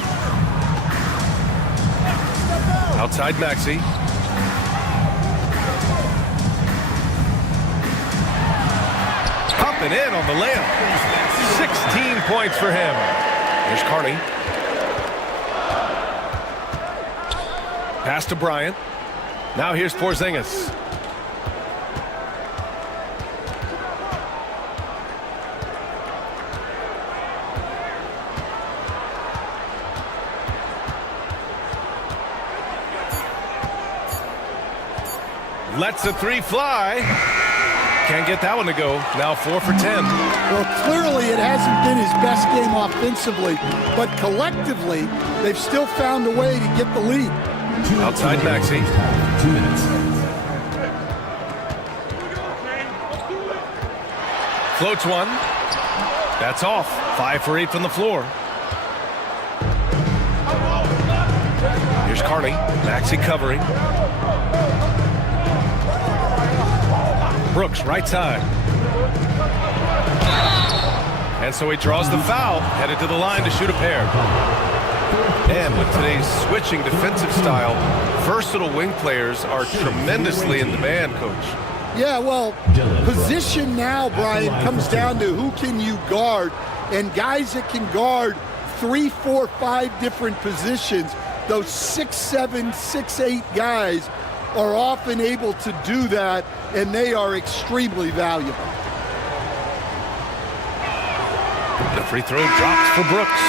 Outside Maxey. Popping in on the layup. 16 points for him. Here's Carney. Pass to Bryant. Now here's Porzingis. Lets the three fly. Can't get that one to go. Now 4 for 10. Well, clearly it hasn't been his best game offensively, but collectively, they've still found a way to get the lead. Outside Maxey. 2 minutes. Floats one. That's off. 5 for 8 from the floor. Here's Carney. Maxey covering. Brooks, right side. And so he draws the foul, headed to the line to shoot a pair. And with today's switching defensive style, versatile wing players are tremendously in demand, Coach. Yeah, well, position now, Brian, comes down to who can you guard. And guys that can guard 3, 4, 5 different positions, those 6'7", 6'8" guys are often able to do that, and they are extremely valuable. The free throw drops for Brooks.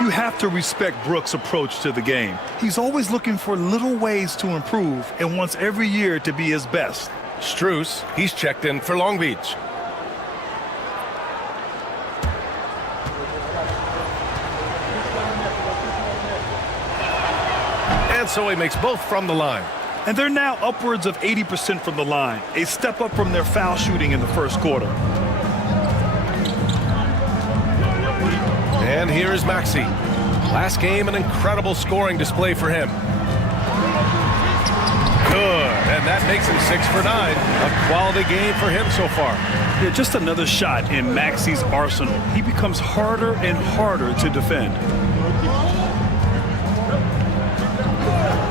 You have to respect Brooks' approach to the game. He's always looking for little ways to improve and wants every year to be his best. Strus, he's checked in for Long Beach. And so he makes both from the line. And they're now upwards of 80% from the line, a step up from their foul shooting in the first quarter. And here is Maxey. Last game, an incredible scoring display for him. Good, and that makes him 6 for 9. A quality game for him so far. Yeah, just another shot in Maxey's arsenal. He becomes harder and harder to defend.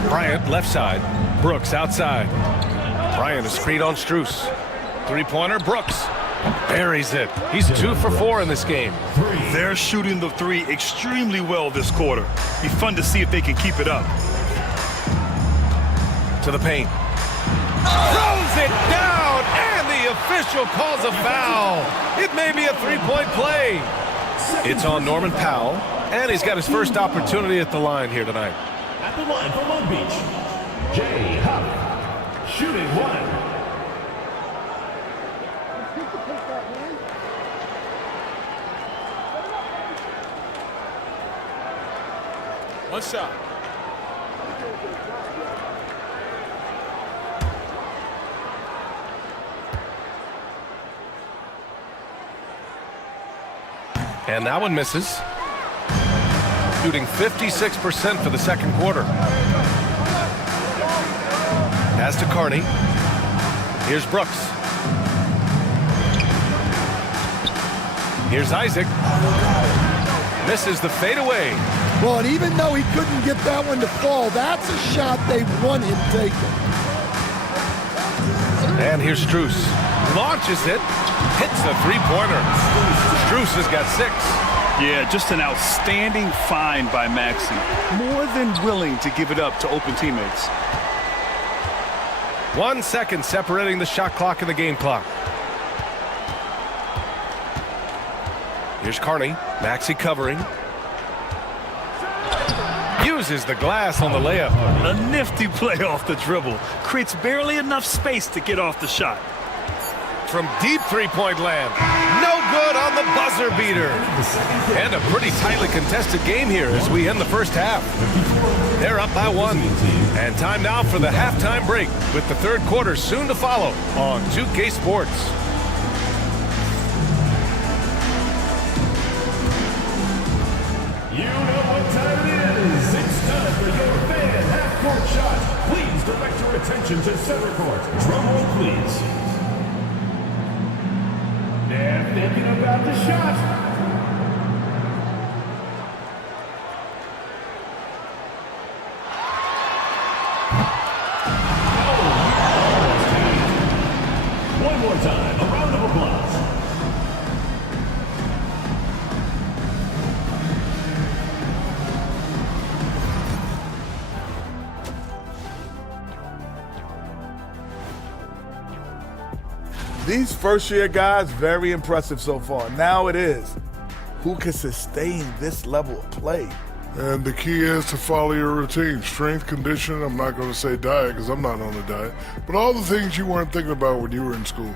Bryant left side. Brooks outside. Bryant a screen on Strus. Three-pointer, Brooks. Buries it. He's 2 for 4 in this game. They're shooting the three extremely well this quarter. Be fun to see if they can keep it up. To the paint. Throws it down, and the official calls a foul. It may be a three-point play. It's on Norman Powell, and he's got his first opportunity at the line here tonight. At the line for Long Beach, Jay Huff, shooting 1. One shot. And that one misses. Shooting 56% for the second quarter. Pass to Carney. Here's Brooks. Here's Isaac. Misses the fadeaway. Well, and even though he couldn't get that one to fall, that's a shot they want him taking. And here's Strus. Launches it. Hits the three-pointer. Strus has got 6. Yeah, just an outstanding find by Maxey. More than willing to give it up to open teammates. 1 second separating the shot clock and the game clock. Here's Carney. Maxey covering. Uses the glass on the layup. A nifty play off the dribble. Creates barely enough space to get off the shot. From deep three-point land. No good on the buzzer beater. And a pretty tightly contested game here as we end the first half. They're up by 1. And time now for the halftime break with the third quarter soon to follow on 2K Sports. You know what time it is. It's time for your fan half-court shot. Please direct your attention to center court. Drum roll, please. They're thinking about the shot. One more time, a round of applause. These first-year guys, very impressive so far. Now it is, who can sustain this level of play? And the key is to follow your routine. Strength, conditioning, I'm not going to say diet because I'm not on a diet, but all the things you weren't thinking about when you were in school.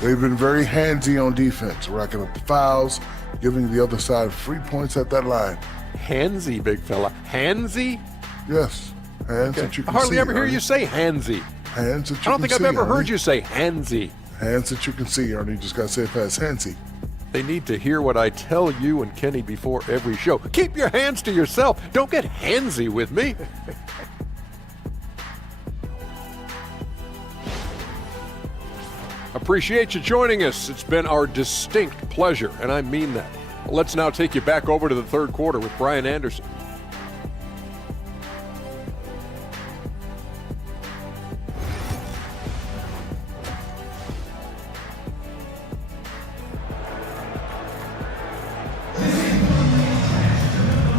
They've been very handsy on defense, racking up the fouls, giving the other side free points at that line. Handsy, big fella. Handsy? Yes, hands Okay. that you can I hardly see. ever hear Ernie. you say handsy. Hands that you I don't can think I've see, ever Ernie. heard you say handsy. Hands that you can see, Ernie. You just got to say it fast. Handsy. They need to hear what I tell you and Kenny before every show. Keep your hands to yourself. Don't get handsy with me. Appreciate you joining us. It's been our distinct pleasure, and I mean that. Let's now take you back over to the third quarter with Brian Anderson.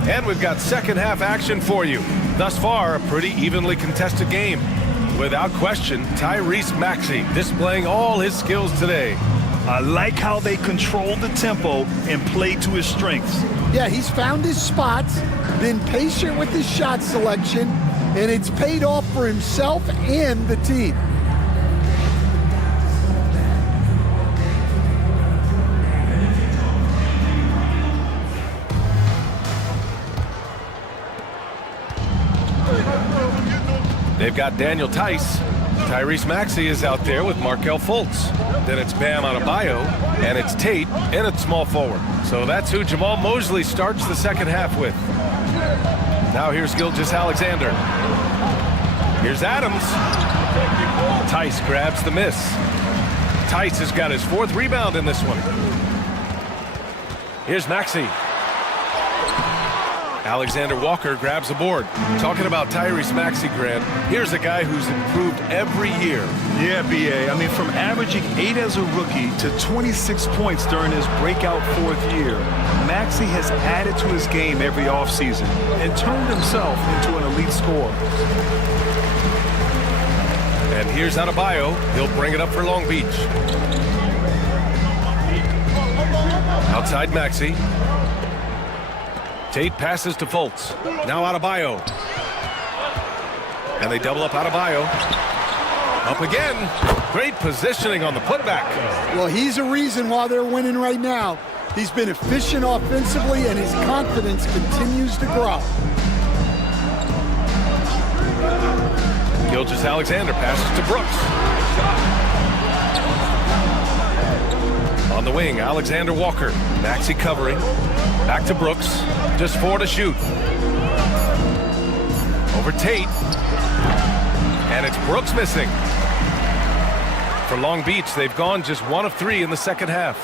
And we've got second half action for you. Thus far, a pretty evenly contested game. Without question, Tyrese Maxey displaying all his skills today. I like how they control the tempo and play to his strengths. Yeah, he's found his spots, been patient with his shot selection, and it's paid off for himself and the team. They've got Daniel Tice. Tyrese Maxey is out there with Markelle Fultz. Then it's Bam Adebayo, and it's Tate in at small forward. So that's who Jamal Mosley starts the second half with. Now here's Gilgeous-Alexander. Here's Adams. Tice grabs the miss. Tice has got his 4th rebound in this one. Here's Maxey. Alexander Walker grabs a board. Talking about Tyrese Maxey, Grant, here's a guy who's improved every year. Yeah, B.A. I mean, from averaging 8 as a rookie to 26 points during his breakout 4th year, Maxey has added to his game every offseason and turned himself into an elite scorer. And here's Adebayo. He'll bring it up for Long Beach. Outside Maxey. Tate passes to Fultz. Now Adebayo. And they double up Adebayo. Up again. Great positioning on the putback. Well, he's a reason why they're winning right now. He's been efficient offensively, and his confidence continues to grow. Gilgeous-Alexander passes to Brooks. On the wing, Alexander Walker. Maxey covering. Back to Brooks. Just 4 to shoot. Over Tate. And it's Brooks missing. For Long Beach, they've gone just 1 of 3 in the second half.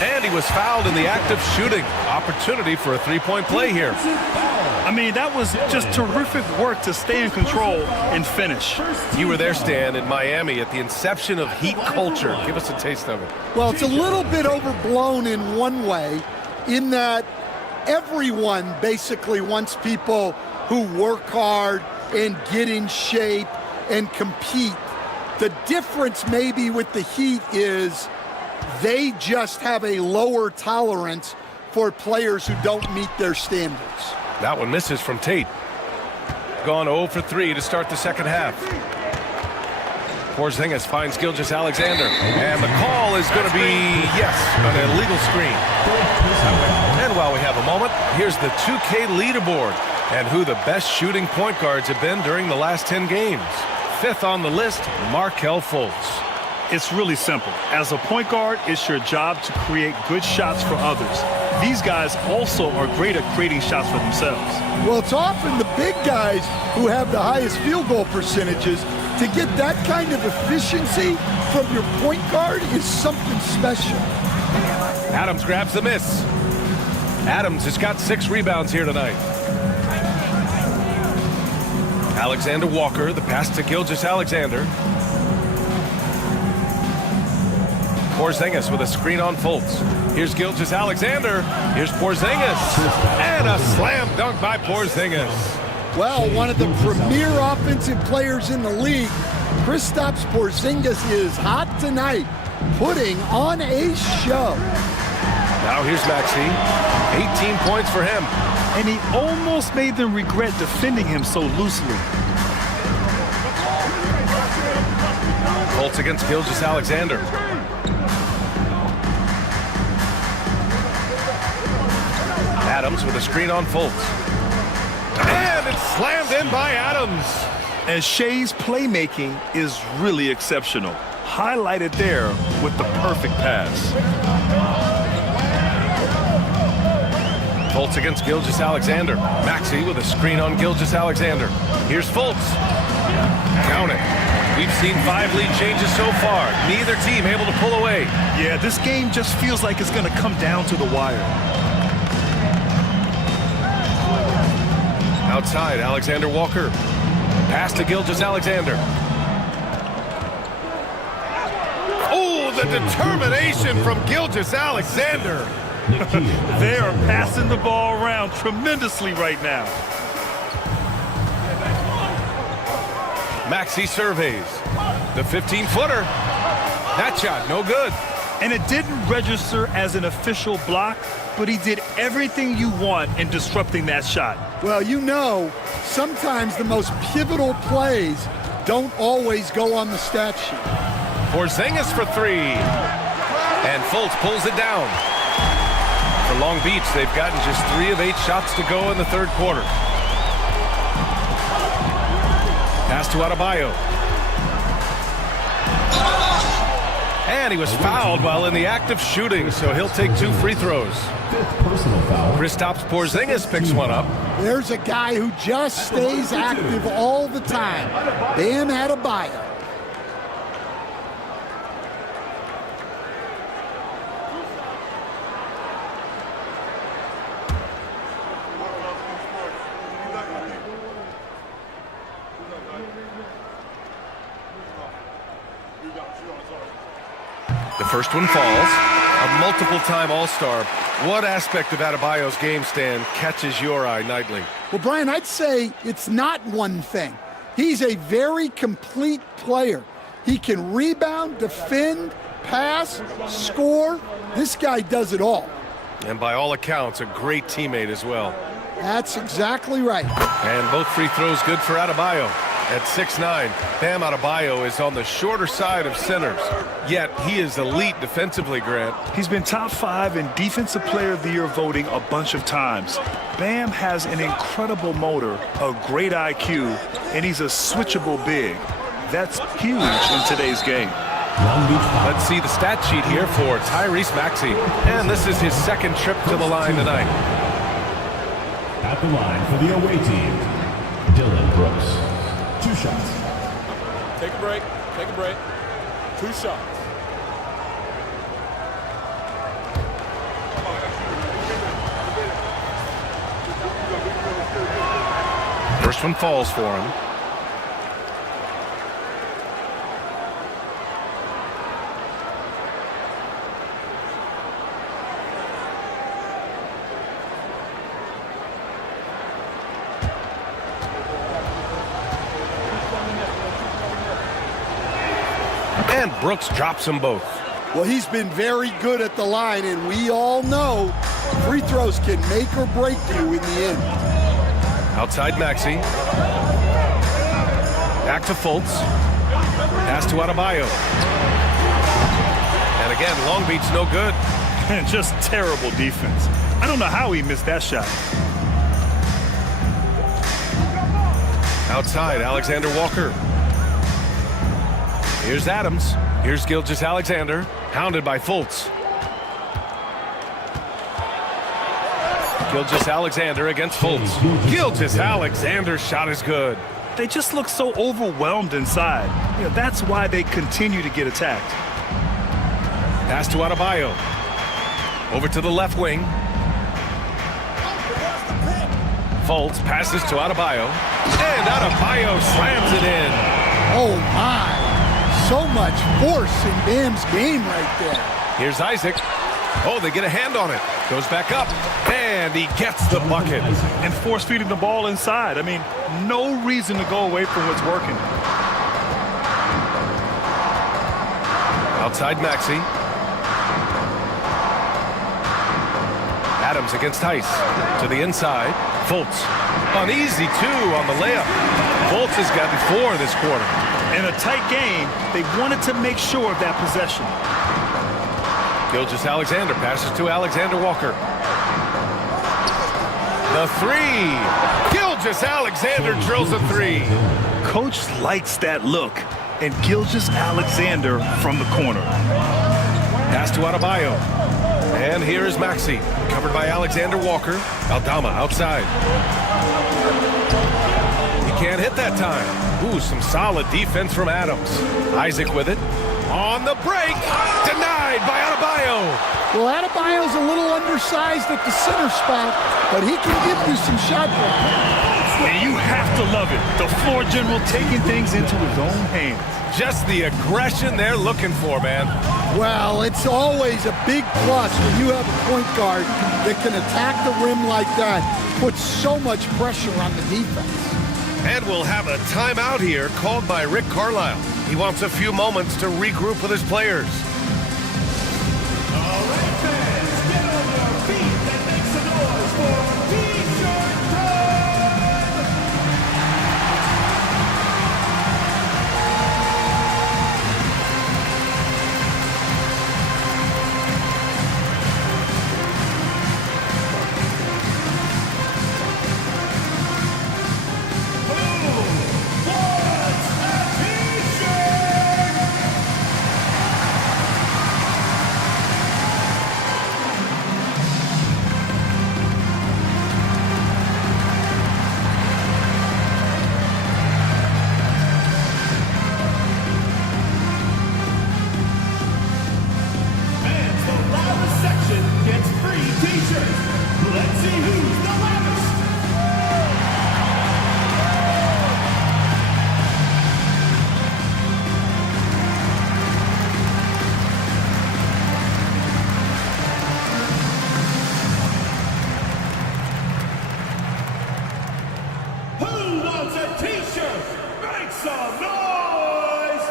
And he was fouled in the act of shooting. Opportunity for a 3-point play here. I mean, that was just terrific work to stay in control and finish. You were there, Stan, in Miami at the inception of Heat culture. Give us a taste of it. Well, it's a little bit overblown in one way, in that everyone basically wants people who work hard and get in shape and compete. The difference maybe with the Heat is they just have a lower tolerance for players who don't meet their standards. That one misses from Tate. Gone 0 for 3 to start the second half. Porzingis finds Gilgeous-Alexander. And the call is going to be, yes, an illegal screen. And while we have a moment, here's the 2K leaderboard and who the best shooting point guards have been during the last 10 games. 5th on the list, Markelle Fultz. It's really simple. As a point guard, it's your job to create good shots for others. These guys also are great at creating shots for themselves. Well, it's often the big guys who have the highest field goal percentages. To get that kind of efficiency from your point guard is something special. Adams grabs the miss. Adams has got 6 rebounds here tonight. Alexander Walker, the pass to Gilgeous-Alexander. Porzingis with a screen on Fultz. Here's Gilgeous-Alexander. Here's Porzingis. And a slam dunk by Porzingis. Well, one of the premier offensive players in the league, Kristaps Porzingis, is hot tonight, putting on a show. Now here's Maxey. 18 points for him. And he almost made them regret defending him so loosely. Fultz against Gilgeous-Alexander. Adams with a screen on Fultz. And it's slammed in by Adams. And Shea's playmaking is really exceptional. Highlighted there with the perfect pass. Fultz against Gilgeous-Alexander. Maxey with a screen on Gilgeous-Alexander. Here's Fultz. Count it. We've seen 5 lead changes so far. Neither team able to pull away. Yeah, this game just feels like it's going to come down to the wire. Outside, Alexander Walker. Pass to Gilgeous-Alexander. Oh, the determination from Gilgeous-Alexander. They are passing the ball around tremendously right now. Maxey surveys. The 15-footer. That shot, no good. And it didn't register as an official block, but he did everything you want in disrupting that shot. Well, you know, sometimes the most pivotal plays don't always go on the stat sheet. Porzingis for three. And Fultz pulls it down. For Long Beach, they've gotten just 3 of 8 shots to go in the third quarter. Pass to Adebayo. And he was fouled while in the act of shooting, so he'll take 2 free throws. Kristaps Porzingis picks one up. There's a guy who just stays active all the time. Bam Adebayo. The first one falls. A multiple-time All-Star. What aspect of Adebayo's game, Stan, catches your eye nightly? Well, Brian, I'd say it's not one thing. He's a very complete player. He can rebound, defend, pass, score. This guy does it all. And by all accounts, a great teammate as well. That's exactly right. And both free throws good for Adebayo. At 6'9", Bam Adebayo is on the shorter side of centers. Yet he is elite defensively, Grant. He's been top 5 in Defensive Player of the Year voting a bunch of times. Bam has an incredible motor, a great IQ, and he's a switchable big. That's huge in today's game. Let's see the stat sheet here for Tyrese Maxey. And this is his second trip to the line tonight. At the line for the away team, Dylan Brooks. 2 shots. Take a break. Take a break. 2 shots. First one falls for him. And Brooks drops them both. Well, he's been very good at the line, and we all know free throws can make or break you in the end. Outside Maxey. Back to Fultz. Pass to Adebayo. And again, Long Beach no good. Just terrible defense. I don't know how he missed that shot. Outside, Alexander Walker. Here's Adams. Here's Gilgeous-Alexander, hounded by Fultz. Gilgeous-Alexander against Fultz. Gilgeous-Alexander's shot is good. They just look so overwhelmed inside. You know, that's why they continue to get attacked. Pass to Adebayo. Over to the left wing. Fultz passes to Adebayo. And Adebayo slams it in. Oh, my. So much force in Bam's game right there. Here's Isaac. Oh, they get a hand on it. Goes back up. And he gets the bucket. And force feeding the ball inside. I mean, no reason to go away from what's working. Outside Maxey. Adams against Tice. To the inside. Fultz. An easy 2 on the layup. Fultz has gotten 4 this quarter. In a tight game, they wanted to make sure of that possession. Gilgeous-Alexander passes to Alexander Walker. The 3. Gilgeous-Alexander drills a 3. Coach likes that look. And Gilgeous-Alexander from the corner. Pass to Adebayo. And here is Maxey, covered by Alexander Walker. Aldama outside. He can't hit that time. Ooh, some solid defense from Adams. Isaac with it. On the break. Denied by Adebayo. Well, Adebayo's a little undersized at the center spot, but he can give you some shot block. And you have to love it. The floor general taking things into his own hands. Just the aggression they're looking for, man. Well, it's always a big plus when you have a point guard that can attack the rim like that, put so much pressure on the defense. And we'll have a timeout here called by Rick Carlisle. He wants a few moments to regroup with his players. All right, fans, get on your feet and make some noise for T-shirt time! Who wants a T-shirt? Fans, the loudest section gets free T-shirts. Let's see who's the loudest. Who wants a T-shirt? Make some noise!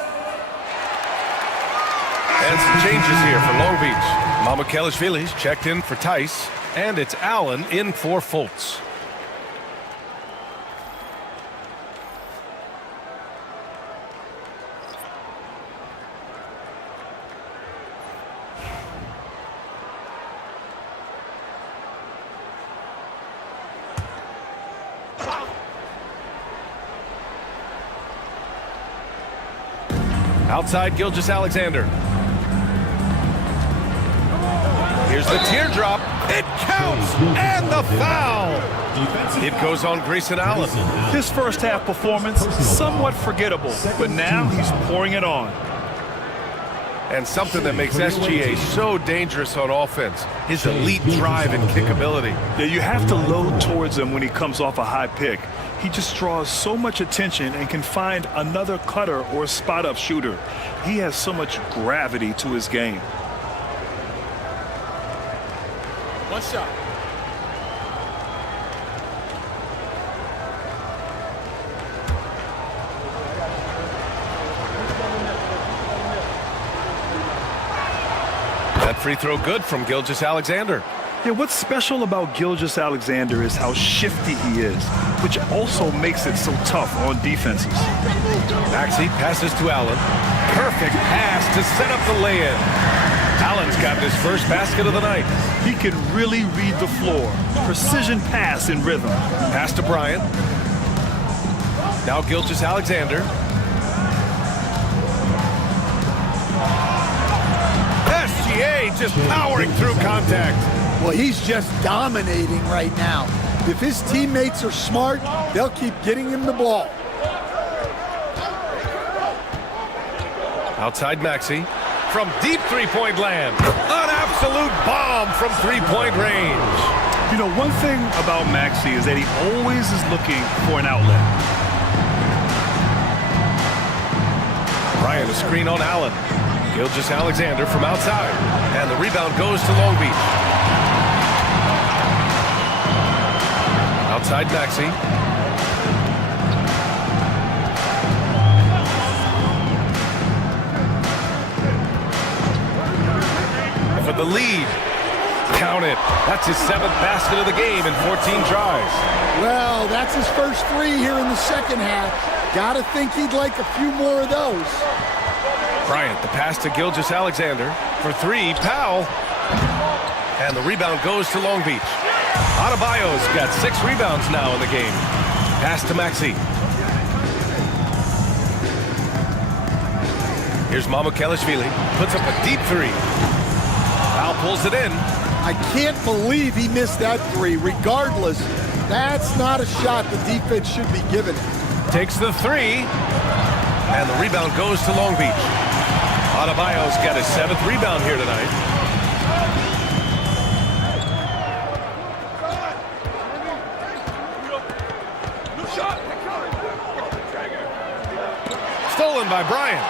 And some changes here for Long Beach. Mama Kelishvili's checked in for Tice, and it's Allen in for Fultz. Outside, Gilgeous-Alexander. Here's the teardrop. It counts, and the foul. It goes on Grayson Allen. His first half performance, somewhat forgettable, but now he's pouring it on. And something that makes SGA so dangerous on offense, his elite drive and kickability. Yeah, you have to load towards him when he comes off a high pick. He just draws so much attention and can find another cutter or spot-up shooter. He has so much gravity to his game. One shot. That free throw good from Gilgeous-Alexander. Yeah, what's special about Gilgeous-Alexander is how shifty he is, which also makes it so tough on defenses. Maxey passes to Allen. Perfect pass to set up the lay-in. Allen's got his first basket of the night. He can really read the floor. Precision pass in rhythm. Pass to Bryant. Now Gilgeous-Alexander. SGA just powering through contact. Well, he's just dominating right now. If his teammates are smart, they'll keep getting him the ball. Outside Maxey. From deep three-point land. An absolute bomb from three-point range. You know, one thing about Maxey is that he always is looking for an outlet. Bryant, a screen on Allen. Gilgeous-Alexander from outside. And the rebound goes to Long Beach. Outside Maxey. For the lead. Count it. That's his 7th basket of the game in 14 tries. Well, that's his first three here in the second half. Gotta think he'd like a few more of those. Bryant, the pass to Gilgeous-Alexander. For three, Powell. And the rebound goes to Long Beach. Adebayo's got 6 rebounds now in the game. Pass to Maxey. Here's Mama Kelishvili. Puts up a deep three. Powell pulls it in. I can't believe he missed that three. Regardless, that's not a shot the defense should be giving him. Takes the three. And the rebound goes to Long Beach. Adebayo's got his 7th rebound here tonight. Stolen by Bryant.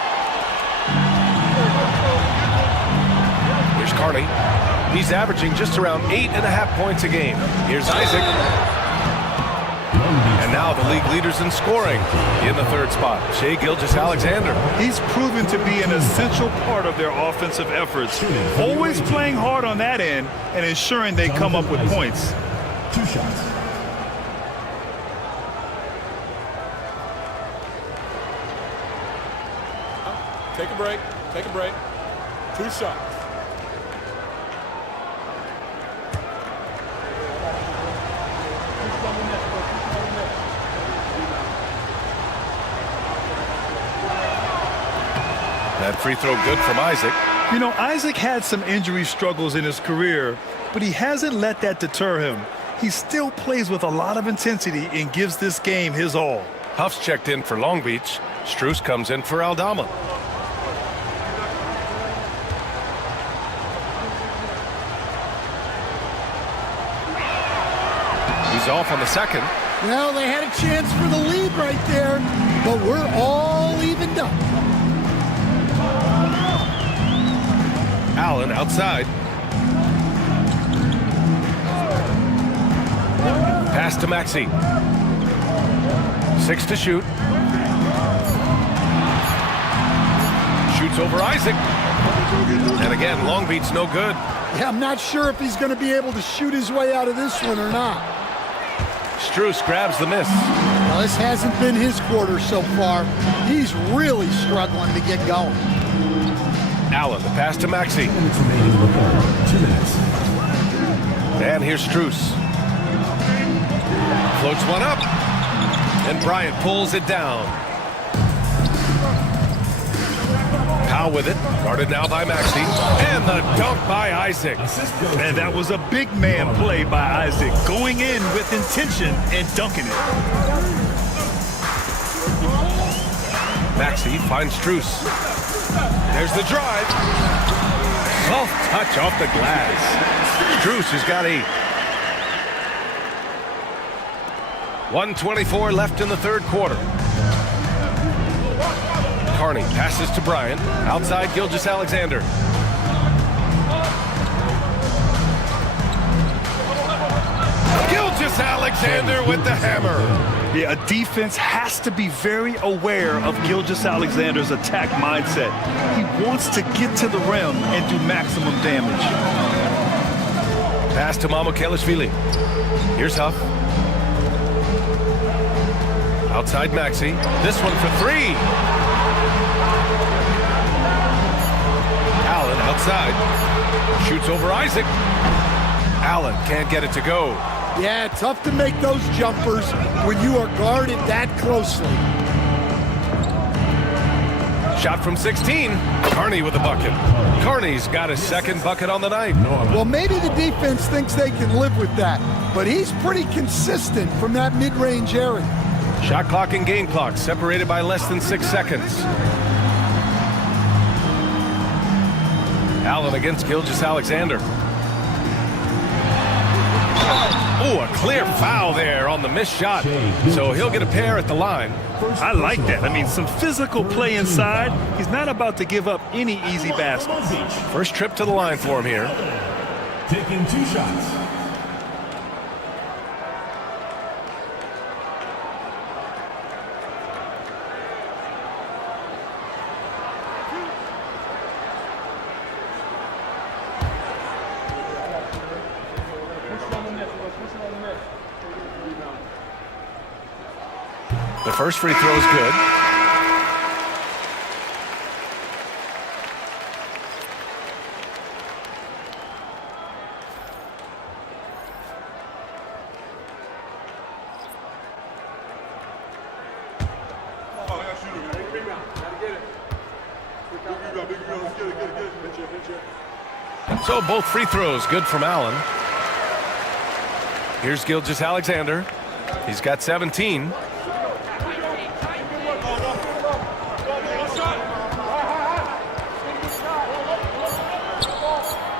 Here's Carney. He's averaging just around 8.5 points a game. Here's Isaac. And now the league leaders in scoring in the third spot, Shai Gilgeous-Alexander. He's proven to be an essential part of their offensive efforts, always playing hard on that end and ensuring they come up with points. 2 shots. Take a break. Take a break. 2 shots. That free throw good from Isaac. You know, Isaac had some injury struggles in his career, but he hasn't let that deter him. He still plays with a lot of intensity and gives this game his all. Huff's checked in for Long Beach. Strus comes in for Aldama. He's off on the second. Well, they had a chance for the lead right there, but we're all evened up. Allen outside. Pass to Maxey. 6 to shoot. Shoots over Isaac. And again, Long Beach no good. Yeah, I'm not sure if he's going to be able to shoot his way out of this one or not. Strus grabs the miss. Well, this hasn't been his quarter so far. He's really struggling to get going. Allen, the pass to Maxey. 2 minutes. And here's Strus. Floats one up. And Bryant pulls it down. Powell with it. Guarded now by Maxey. And the dunk by Isaac. And that was a big man play by Isaac, going in with intention and dunking it. Maxey finds Strus. There's the drive. Soft touch off the glass. Strus has got 8. 1:24 left in the third quarter. Carney passes to Bryant. Outside Gilgeous-Alexander. Gilgeous-Alexander with the hammer. Yeah, a defense has to be very aware of Gilgeous-Alexander's attack mindset. He wants to get to the rim and do maximum damage. Pass to Mamukelashvili. Here's Huff. Outside Maxey. This one for 3. Allen outside. Shoots over Isaac. Allen can't get it to go. Yeah, tough to make those jumpers when you are guarded that closely. Shot from 16. Carney with the bucket. Carney's got his second bucket on the night. Well, maybe the defense thinks they can live with that, but he's pretty consistent from that mid-range area. Shot clock and game clock separated by less than 6 seconds. Allen against Gilgeous-Alexander. Oh, a clear foul there on the missed shot. So he'll get a pair at the line. I like that. I mean, some physical play inside. He's not about to give up any easy baskets. First trip to the line for him here. Taking 2 shots. The first free throw is good. So both free throws good from Allen. Here's Gilgeous-Alexander. He's got 17.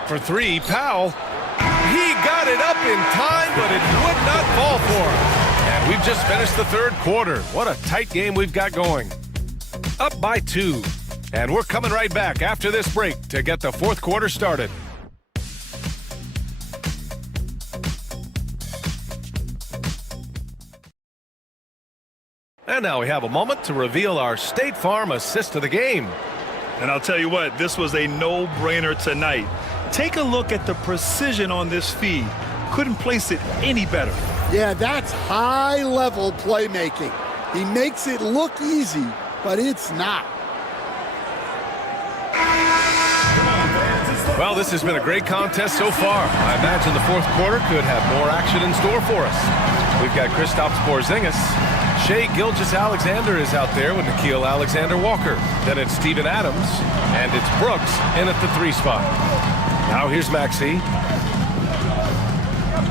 For 3, Powell. He got it up in time, but it would not fall for him. And we've just finished the third quarter. What a tight game we've got going. Up by 2. And we're coming right back after this break to get the fourth quarter started. And now we have a moment to reveal our State Farm assist of the game. And I'll tell you what, this was a no-brainer tonight. Take a look at the precision on this feed. Couldn't place it any better. Yeah, that's high-level playmaking. He makes it look easy, but it's not. Well, this has been a great contest so far. I imagine the fourth quarter could have more action in store for us. We've got Kristaps Porzingis. Shai Gilgeous-Alexander is out there with Nickeil Alexander-Walker. Then it's Steven Adams, and it's Brooks in at the 3 spot. Now here's Maxey.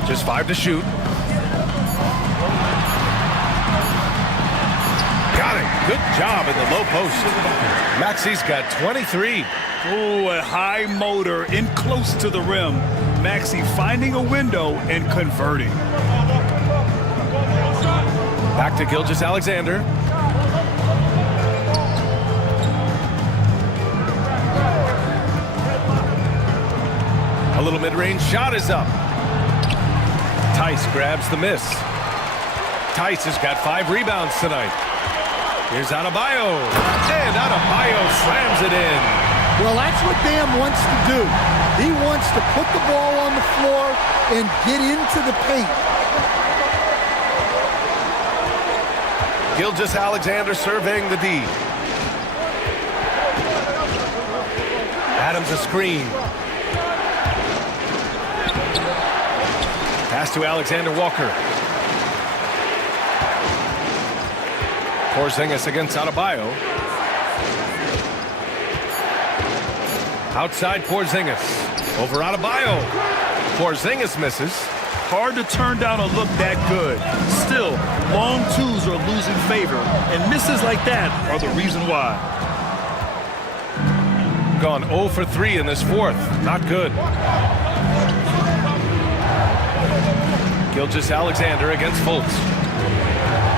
Just 5 to shoot. Got it. Good job in the low post. Maxey's got 23. Oh, a high motor in close to the rim. Maxey finding a window and converting. Back to Gilgeous-Alexander. A little mid-range shot is up. Tice grabs the miss. Tice has got 5 rebounds tonight. Here's Adebayo. And Adebayo slams it in. Well, that's what Bam wants to do. He wants to put the ball on the floor and get into the paint. Gilgeous-Alexander surveying the D. Adams a screen. Pass to Alexander Walker. Porzingis against Adebayo. Outside Porzingis. Over Adebayo. Porzingis misses. Hard to turn down a look that good. Still, long twos are losing favor, and misses like that are the reason why. Gone 0 for 3 in this fourth. Not good. Gilgeous-Alexander against Fultz.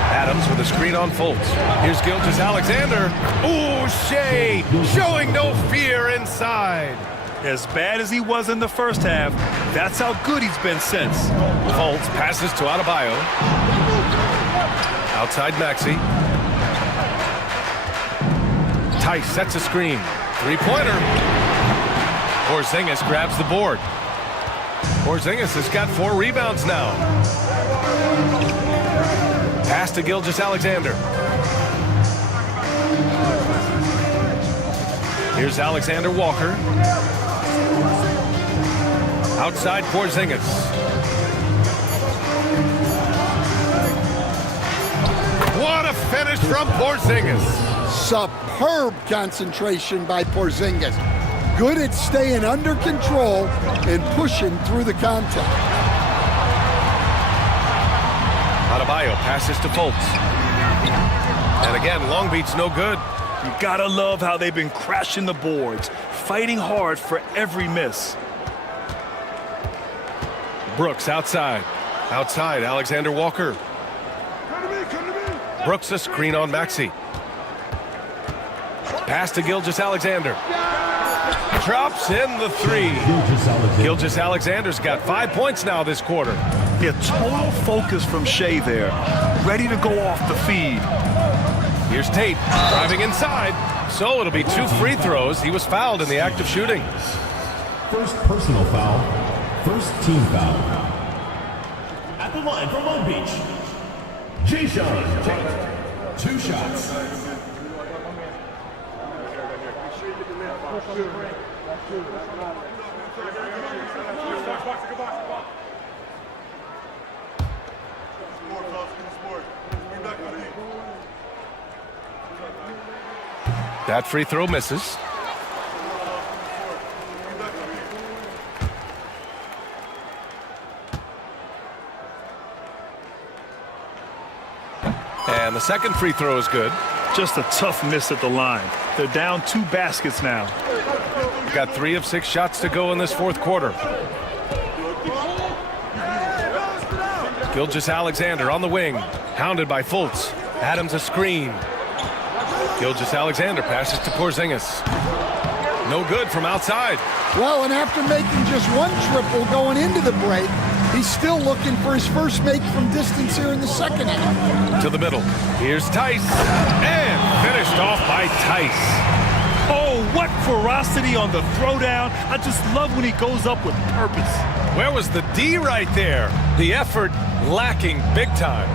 Adams with a screen on Fultz. Here's Gilgeous-Alexander. Ooh, Shai showing no fear inside. As bad as he was in the first half, that's how good he's been since. Fultz passes to Adebayo. Outside Maxey. Tice sets a screen. 3-pointer. Porzingis grabs the board. Porzingis has got 4 rebounds now. Pass to Gilgeous-Alexander. Here's Alexander Walker. Outside Porzingis. What a finish from Porzingis. Superb concentration by Porzingis. Good at staying under control and pushing through the contact. Adebayo passes to Fultz. And again, Long Beach no good. You gotta love how they've been crashing the boards, fighting hard for every miss. Brooks outside. Outside, Alexander Walker. Brooks a screen on Maxey. Pass to Gilgeous-Alexander. Drops in the 3. Gilgeous-Alexander's got 5 points now this quarter. Yeah, total focus from Shai there. Ready to go off the feed. Here's Tate driving inside. So it'll be 2 free throws. He was fouled in the act of shooting. First personal foul. First team foul. At the line from Long Beach, Jayson Tate. 2 shots. That free throw misses. And the second free throw is good. Just a tough miss at the line. They're down 2 baskets now. Got 3 of 6 shots to go in this fourth quarter. Gilgeous-Alexander on the wing, hounded by Fultz. Adams a screen. Gilgeous-Alexander passes to Porzingis. No good from outside. Well, and after making just 1 triple going into the break, He's still looking for his first make from distance here in the second half. To the middle. Here's Tice. And finished off by Tice. Oh, what ferocity on the throwdown. I just love when he goes up with purpose. Where was the D right there? The effort lacking big time.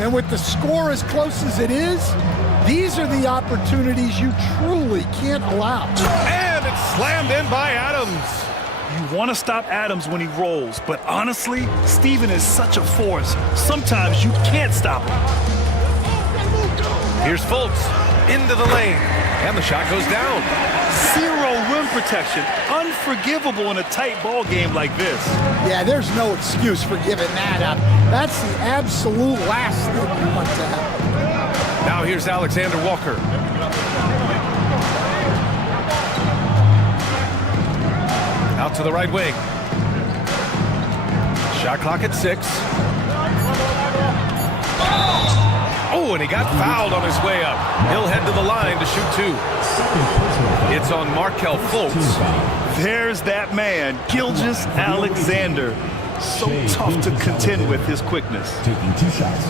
And with the score as close as it is, these are the opportunities you truly can't allow. And it's slammed in by Adams. You want to stop Adams when he rolls, but honestly, Steven is such a force. Sometimes you can't stop him. Here's Fultz into the lane, and the shot goes down. Zero rim protection. Unforgivable in a tight ball game like this. Yeah, there's no excuse for giving that up. That's the absolute last thing you want to happen. Now here's Alexander Walker. Out to the right wing. Shot clock at 6. Oh, and he got fouled on his way up. He'll head to the line to shoot 2. It's on Markelle Fultz. There's that man, Gilgeous Alexander. So tough to contend with his quickness. Taking 2 shots.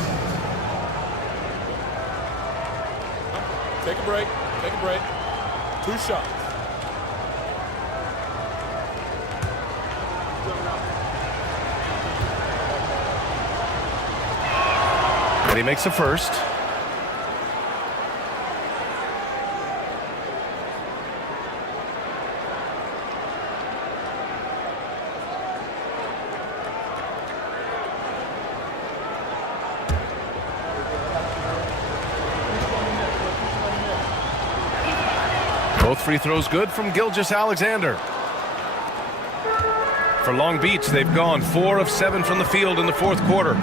Take a break. Take a break. 2 shots. And he makes the first. Both free throws good from Gilgeous Alexander. For Long Beach, they've gone 4 of 7 from the field in the fourth quarter.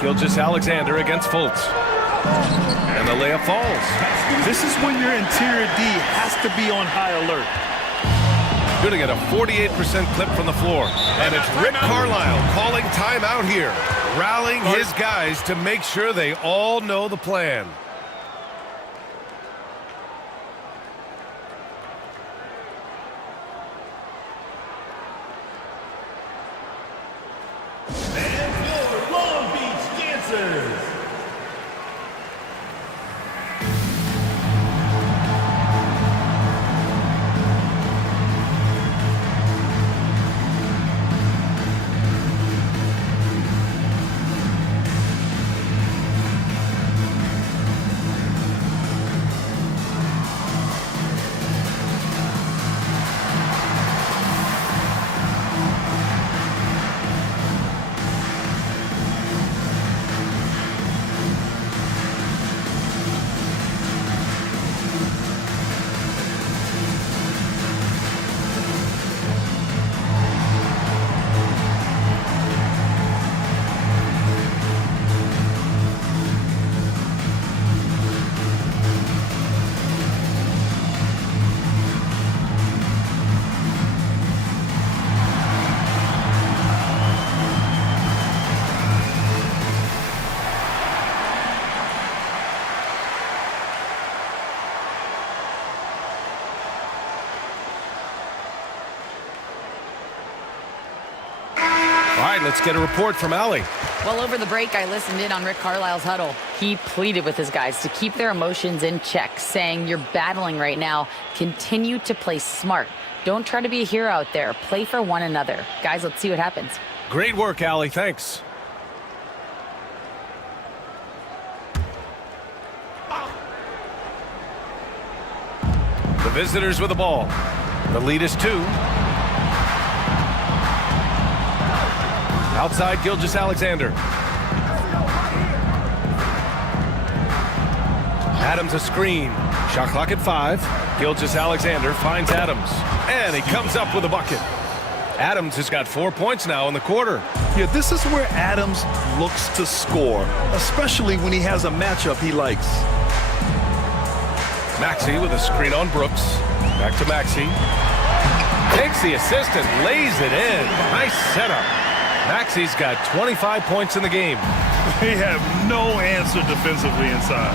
Gilgeous Alexander against Fultz. And the layup falls. This is when your interior D has to be on high alert. Shooting at a 48% clip from the floor. And it's Rick Carlisle calling timeout here. Rallying his guys to make sure they all know the plan. Let's get a report from Allie. Well, over the break, I listened in on Rick Carlisle's huddle. He pleaded with his guys to keep their emotions in check, saying, you're battling right now. Continue to play smart. Don't try to be a hero out there. Play for one another. Guys, let's see what happens. Great work, Allie. Thanks. The visitors with the ball. The lead is 2. Outside, Gilgeous Alexander. Adams a screen. Shot clock at 5. Gilgeous Alexander finds Adams. And he comes up with a bucket. Adams has got 4 points now in the quarter. Yeah, this is where Adams looks to score, especially when he has a matchup he likes. Maxey with a screen on Brooks. Back to Maxey. Takes the assist and lays it in. Nice setup. Maxey's got 25 points in the game. They have no answer defensively inside.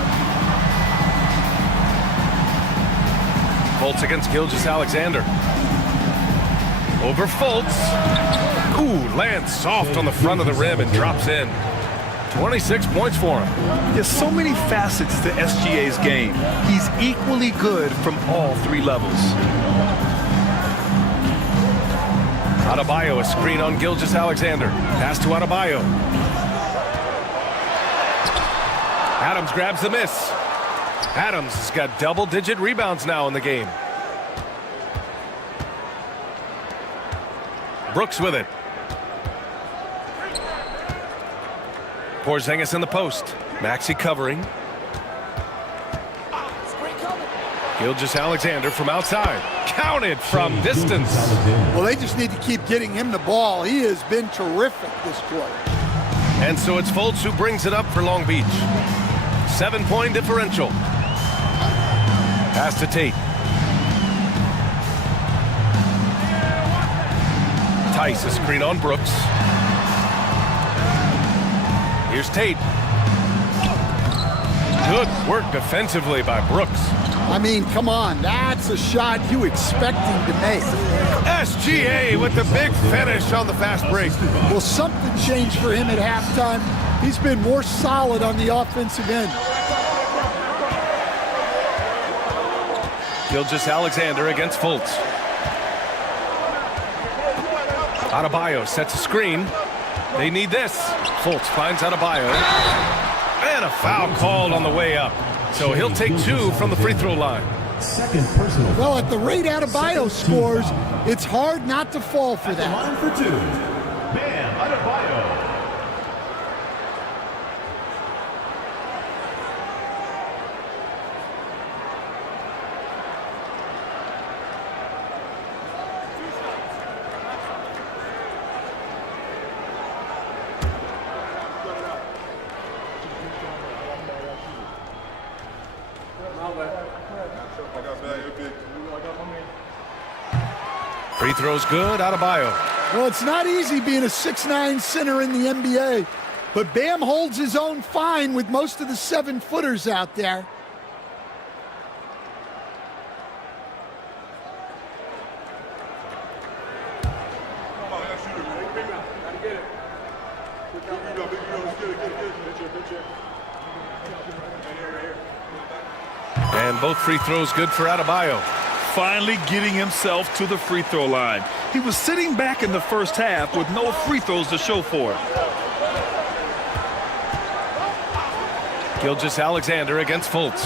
Fultz against Gilgeous Alexander. Over Fultz. Ooh, lands soft on the front of the rim and drops in. 26 points for him. There's so many facets to SGA's game. He's equally good from all three levels. Adebayo, a screen on Gilgeous-Alexander. Pass to Adebayo. Adams grabs the miss. Adams has got double-digit rebounds now in the game. Brooks with it. Porzingis in the post. Maxey covering. Gilgeous-Alexander from outside. Counted from distance. Well, they just need to keep getting him the ball. He has been terrific this quarter. And so it's Fultz who brings it up for Long Beach. 7-point differential. Pass to Tate. Tice, a screen on Brooks. Here's Tate. Good work defensively by Brooks. I mean, come on, that's a shot you expect him to make. SGA with the big finish on the fast break. Well, something changed for him at halftime. He's been more solid on the offensive end. Gilgeous-Alexander against Fultz. Adebayo sets a screen. They need this. Fultz finds Adebayo. And a foul called on the way up. So he'll take 2 from the free throw line. Second personal. Well, at the rate Adebayo scores, it's hard not to fall for that. Line for 2. Bam Adebayo. Free throw's good, Adebayo. Well, it's not easy being a 6'9" center in the NBA, but Bam holds his own fine with most of the 7-footers out there. And both free throws good for Adebayo. Finally getting himself to the free throw line. He was sitting back in the first half with no free throws to show for it. Gilgeous-Alexander against Fultz.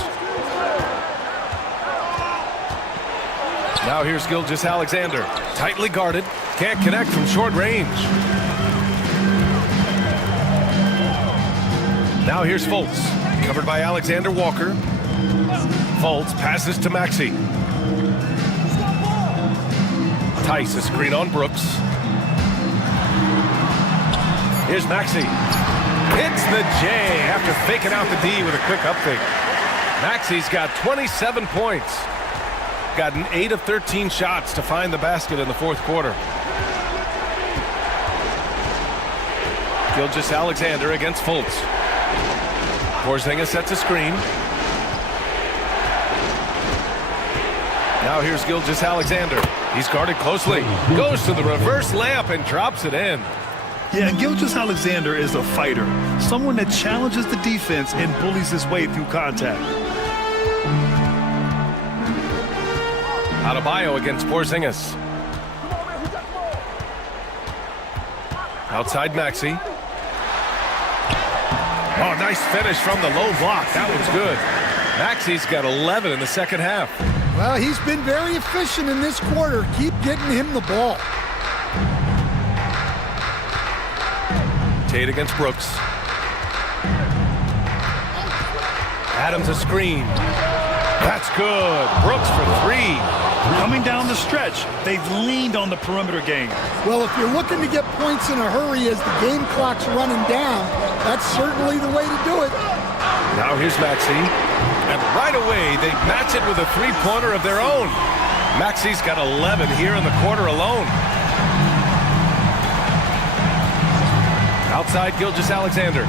Now here's Gilgeous-Alexander. Tightly guarded. Can't connect from short range. Now here's Fultz. Covered by Alexander Walker. Fultz passes to Maxey. Tice, a screen on Brooks. Here's Maxey. Hits the J after faking out the D with a quick up fake. Maxey's got 27 points. Gotten 8 of 13 shots to find the basket in the fourth quarter. Gilgeous-Alexander against Fultz. Porzingis sets a screen. Now here's Gilgeous-Alexander. He's guarded closely. Goes to the reverse layup and drops it in. Yeah, Gilgeous-Alexander is a fighter. Someone that challenges the defense and bullies his way through contact. Adebayo against Porzingis. Outside Maxey. Oh, nice finish from the low block. That one's good. Maxey's got 11 in the second half. Well, he's been very efficient in this quarter. Keep getting him the ball. Tate against Brooks. Adams a screen. That's good. Brooks for 3. Coming down the stretch, they've leaned on the perimeter game. Well, if you're looking to get points in a hurry as the game clock's running down, that's certainly the way to do it. Now here's Maxey. And right away, they match it with a three-pointer of their own. Maxey's got 11 here in the quarter alone. Outside Gilgeous-Alexander.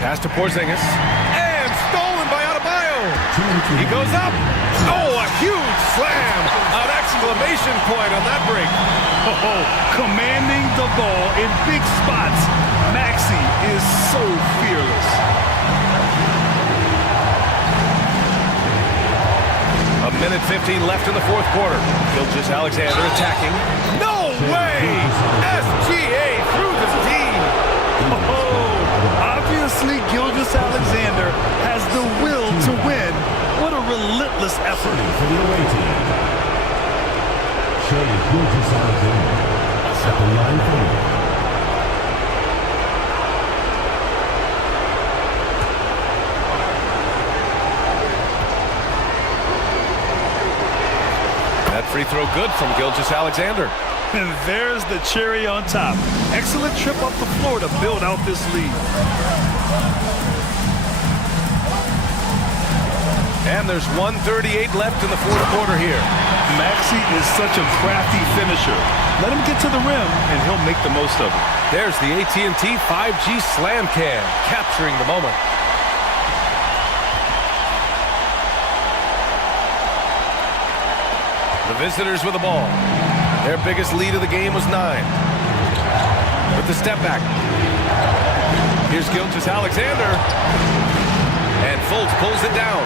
Pass to Porzingis. And stolen by Adebayo. He goes up. Oh, a huge slam. An exclamation point on that break. Oh, commanding the ball in big spots. Maxey is so fearless. A minute 15 left in the fourth quarter. Gilgeous-Alexander attacking. No way! SGA through the D. Oh, obviously Gilgeous-Alexander has the will to win. What a relentless effort. For the away team, Shea Gilgeous-Alexander at the line for That free throw good from Gilgeous-Alexander. And there's the cherry on top. Excellent trip up the floor to build out this lead. And there's 1:38 left in the fourth quarter here. Maxey is such a crafty finisher. Let him get to the rim, and he'll make the most of it. There's the AT&T 5G Slam Cam, capturing the moment. The visitors with the ball. Their biggest lead of the game was 9. With the step back. Here's Gilgeous-Alexander. And Fultz pulls it down.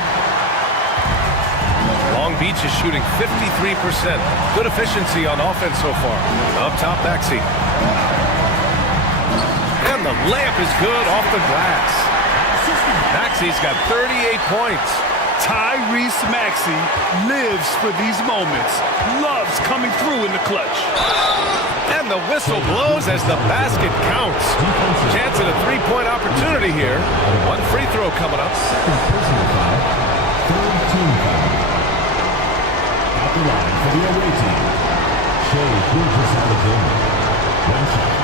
Long Beach is shooting 53%. Good efficiency on offense so far. Up top, Maxey. And the layup is good off the glass. Maxey's got 38 points. Tyrese Maxey lives for these moments. Loves coming through in the clutch. And the whistle blows as the basket counts. Chance at a three-point opportunity here. One free throw coming up. second personal foul, third team foul. At the line for the away team, Shea Gilgeous-Alexander. One shot.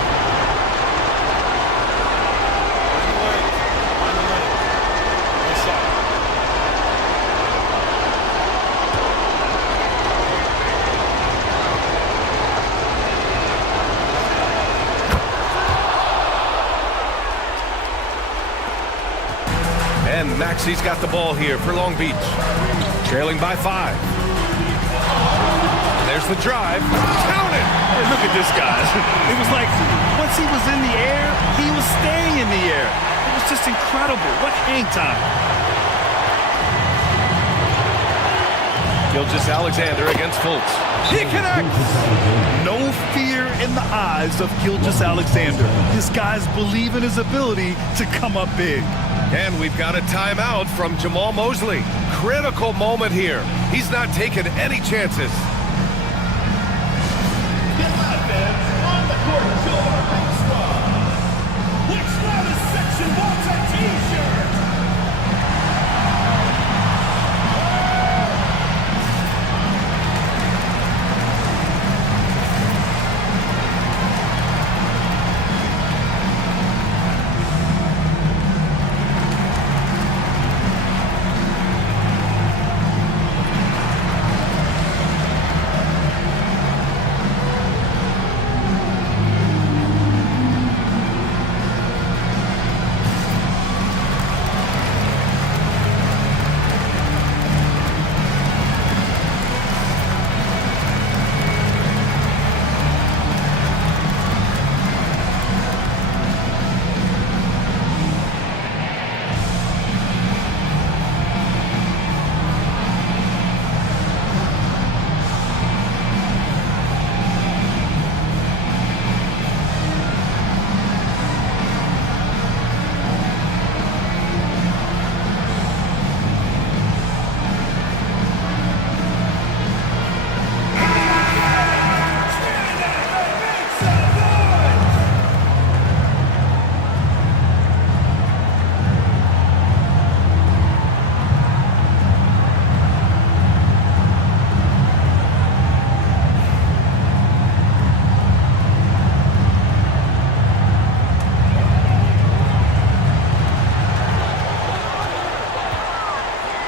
And Maxey's got the ball here for Long Beach. Trailing by 5. There's the drive. Count it! Hey, look at this guy. It was like once he was in the air, he was staying in the air. It was just incredible. What hang time. Gilgeous-Alexander against Fultz. He connects! No fear in the eyes of Gilgeous-Alexander. His guys believe in his ability to come up big. And we've got a timeout from Jamal Mosley. Critical moment here. He's not taking any chances. Get live, fans. On the court, your big squad. Which squad is section wants a t-shirt?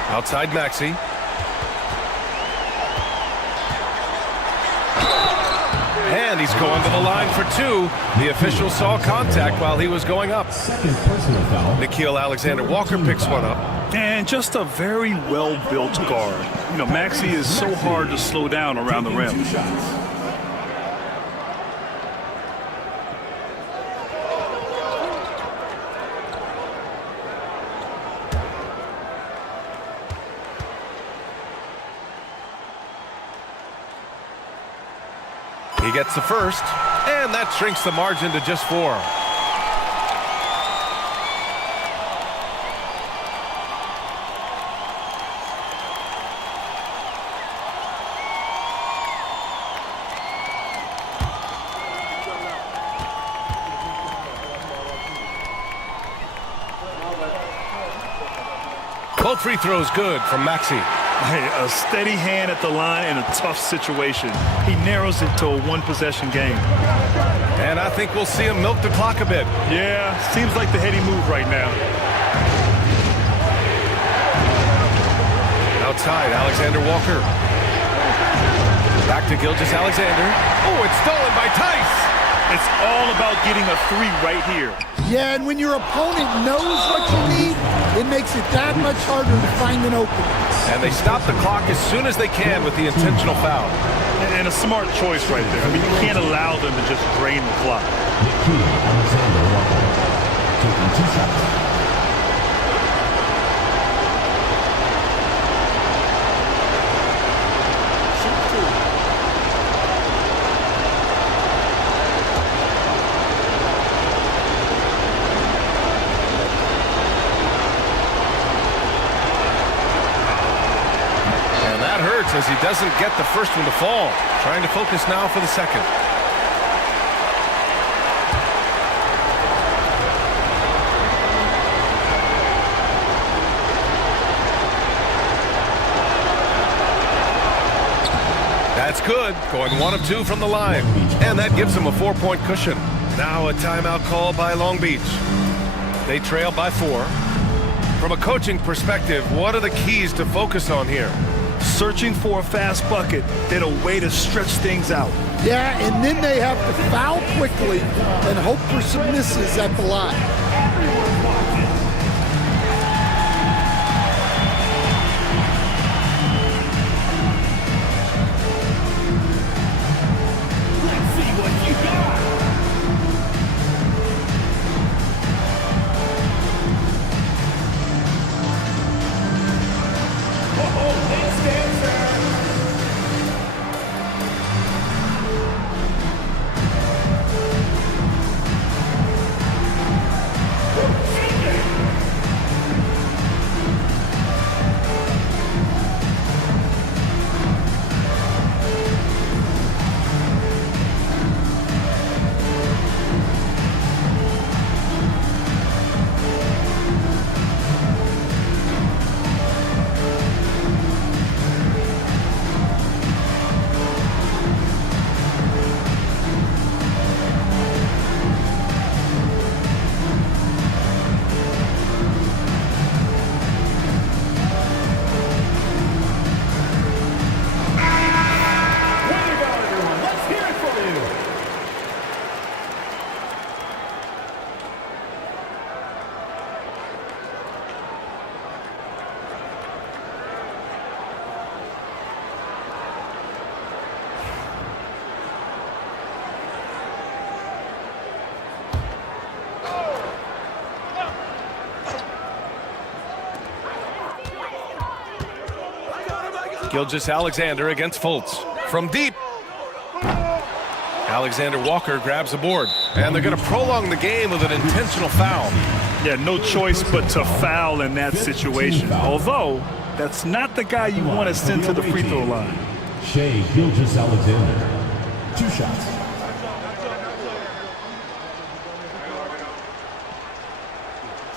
Outside Maxey. And And he's going to the line for two. The official saw contact while he was going up. Second personal foul. Nickeil Alexander-Walker picks one up. And just a very well-built guard. You know, Maxey is so hard to slow down around the rim. 2 shots. He gets the first, and that shrinks the margin to just 4. Both free throws good from Maxey. Hey, a steady hand at the line in a tough situation. He narrows it to a one-possession game. And I think we'll see him milk the clock a bit. Yeah, seems like the heady move right now. Outside, Alexander-Walker. Back to Gilgeous-Alexander. Oh, it's stolen by Tice. It's all about getting a 3 right here. Yeah, and when your opponent knows what you need, it makes it that much harder to find an opening. And they stop the clock as soon as they can with the intentional foul. And a smart choice right there. I mean, you can't allow them to just drain the clock. Nickeil Alexander-Walker taking 2 shots. As he doesn't get the first one to fall. Trying to focus now for the second. That's good. Going 1 of 2 from the line. And that gives him a 4-point cushion. Now a timeout call by Long Beach. They trail by 4. From a coaching perspective, what are the keys to focus on here? Searching for a fast bucket, then a way to stretch things out. Yeah, and then they have to foul quickly and hope for some misses at the line. Let's see what you got. Gilgeous-Alexander against Fultz. From deep. Alexander-Walker grabs the board. And they're going to prolong the game with an intentional foul. Yeah, no choice but to foul in that situation. Although, that's not the guy you want to send to the free throw line. Shai Gilgeous-Alexander, 2 shots.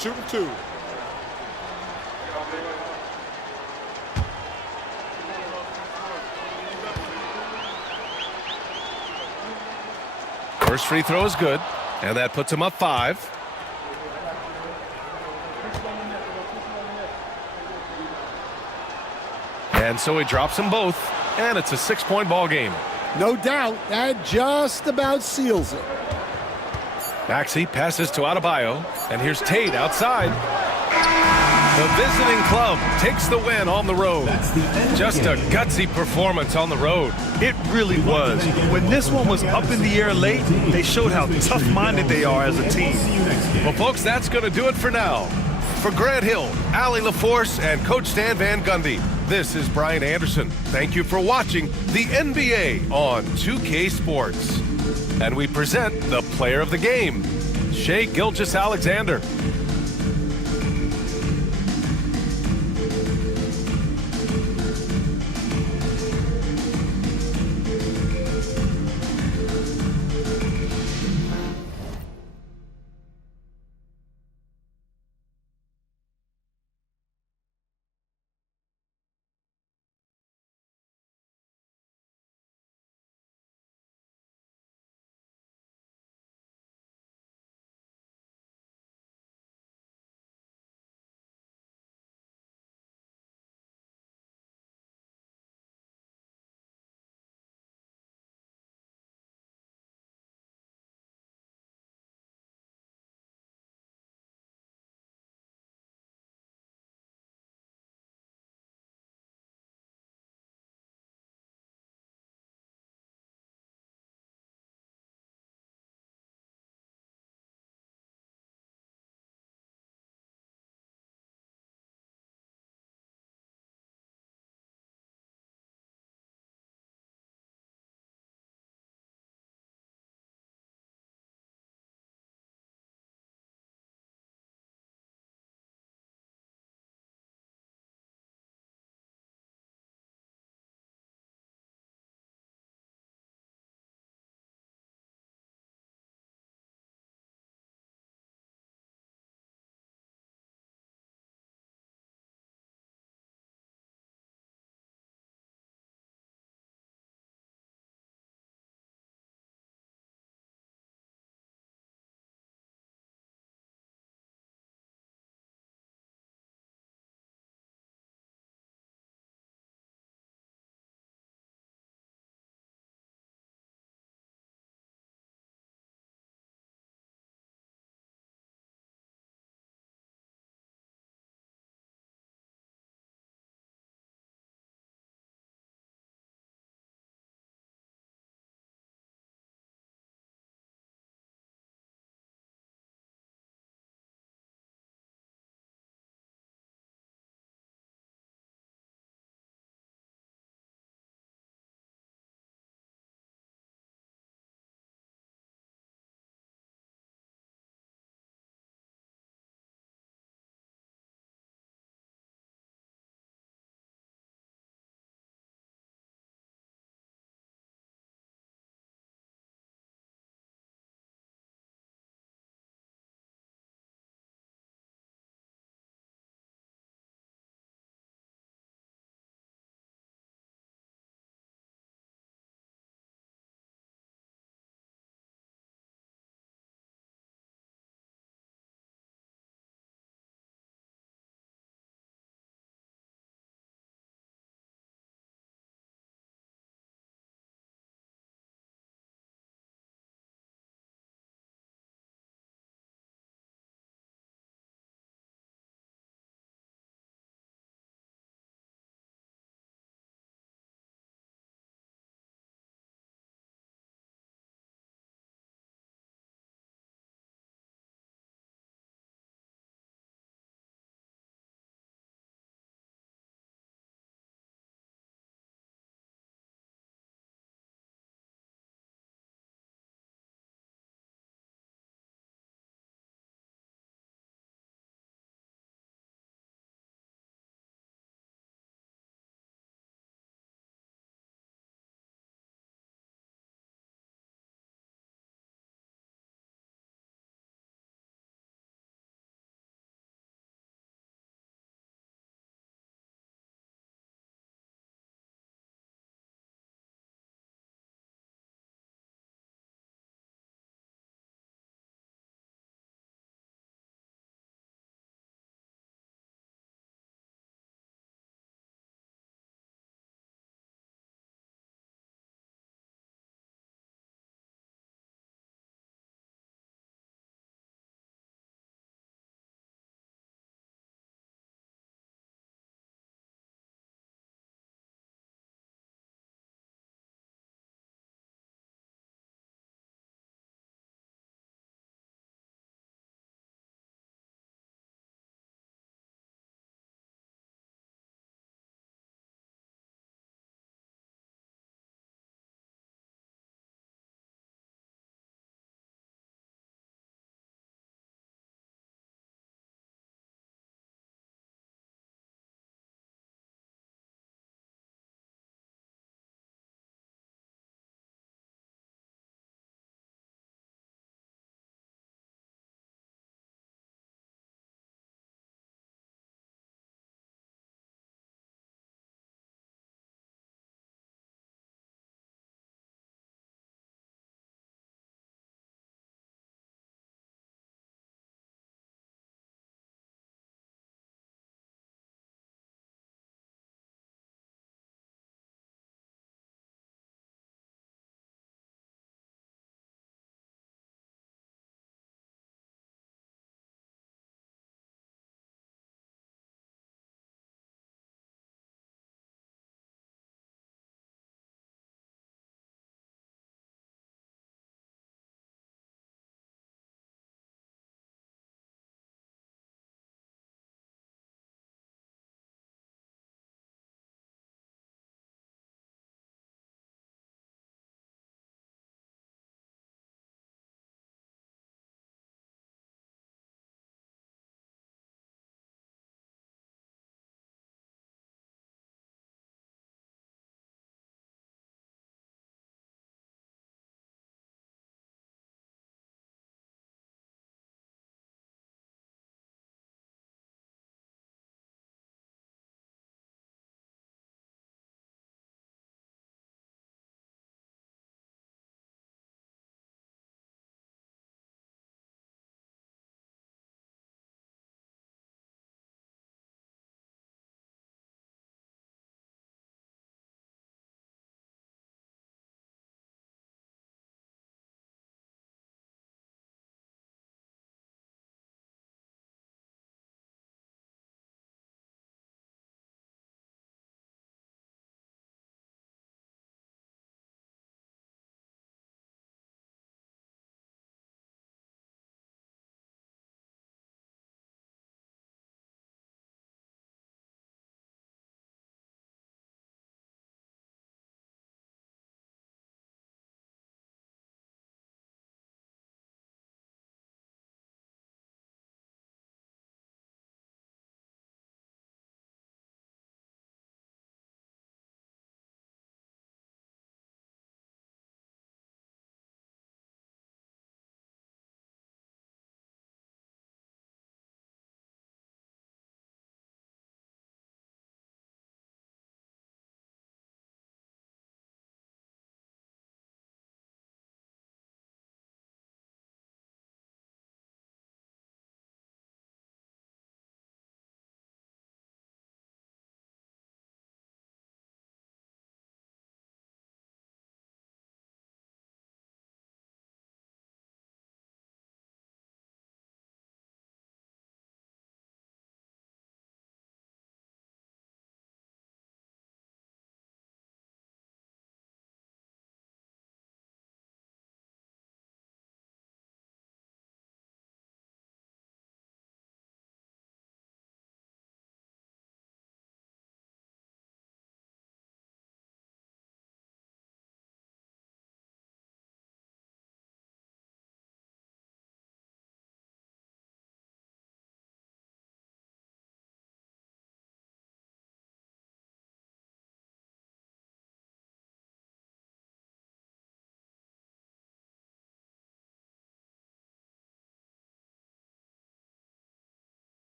Shooting 2. First free throw is good, and that puts him up 5. And so he drops them both, and it's a 6-point ball game. No doubt, that just about seals it. Maxey passes to Adebayo, and here's Tate outside. The visiting club takes the win on the road. Just a gutsy performance on the road. It really was. When this one was up in the air late, they showed how tough-minded they are as a team. Well, folks, that's going to do it for now. For Grant Hill, Allie LaForce, and Coach Stan Van Gundy, this is Brian Anderson. Thank you for watching the NBA on 2K Sports. And we present the player of the game, Shai Gilgeous-Alexander.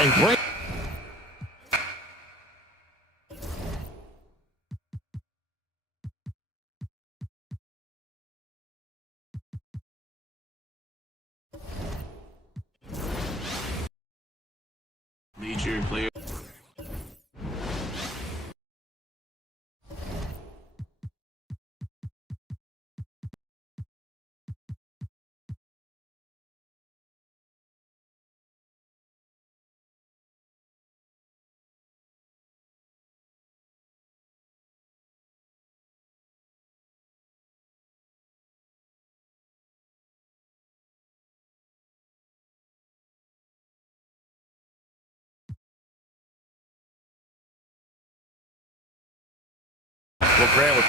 A great. Major player. Well, Grant,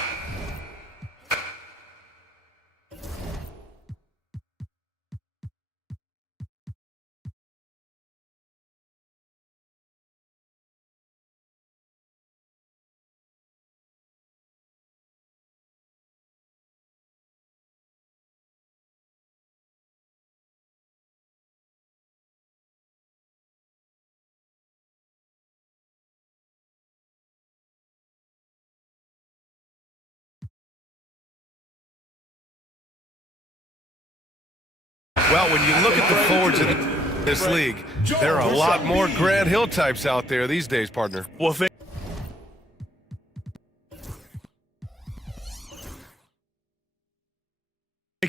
well, when you look at the forwards in this league, there are a lot more Grant Hill types out there these days, partner. Well, thank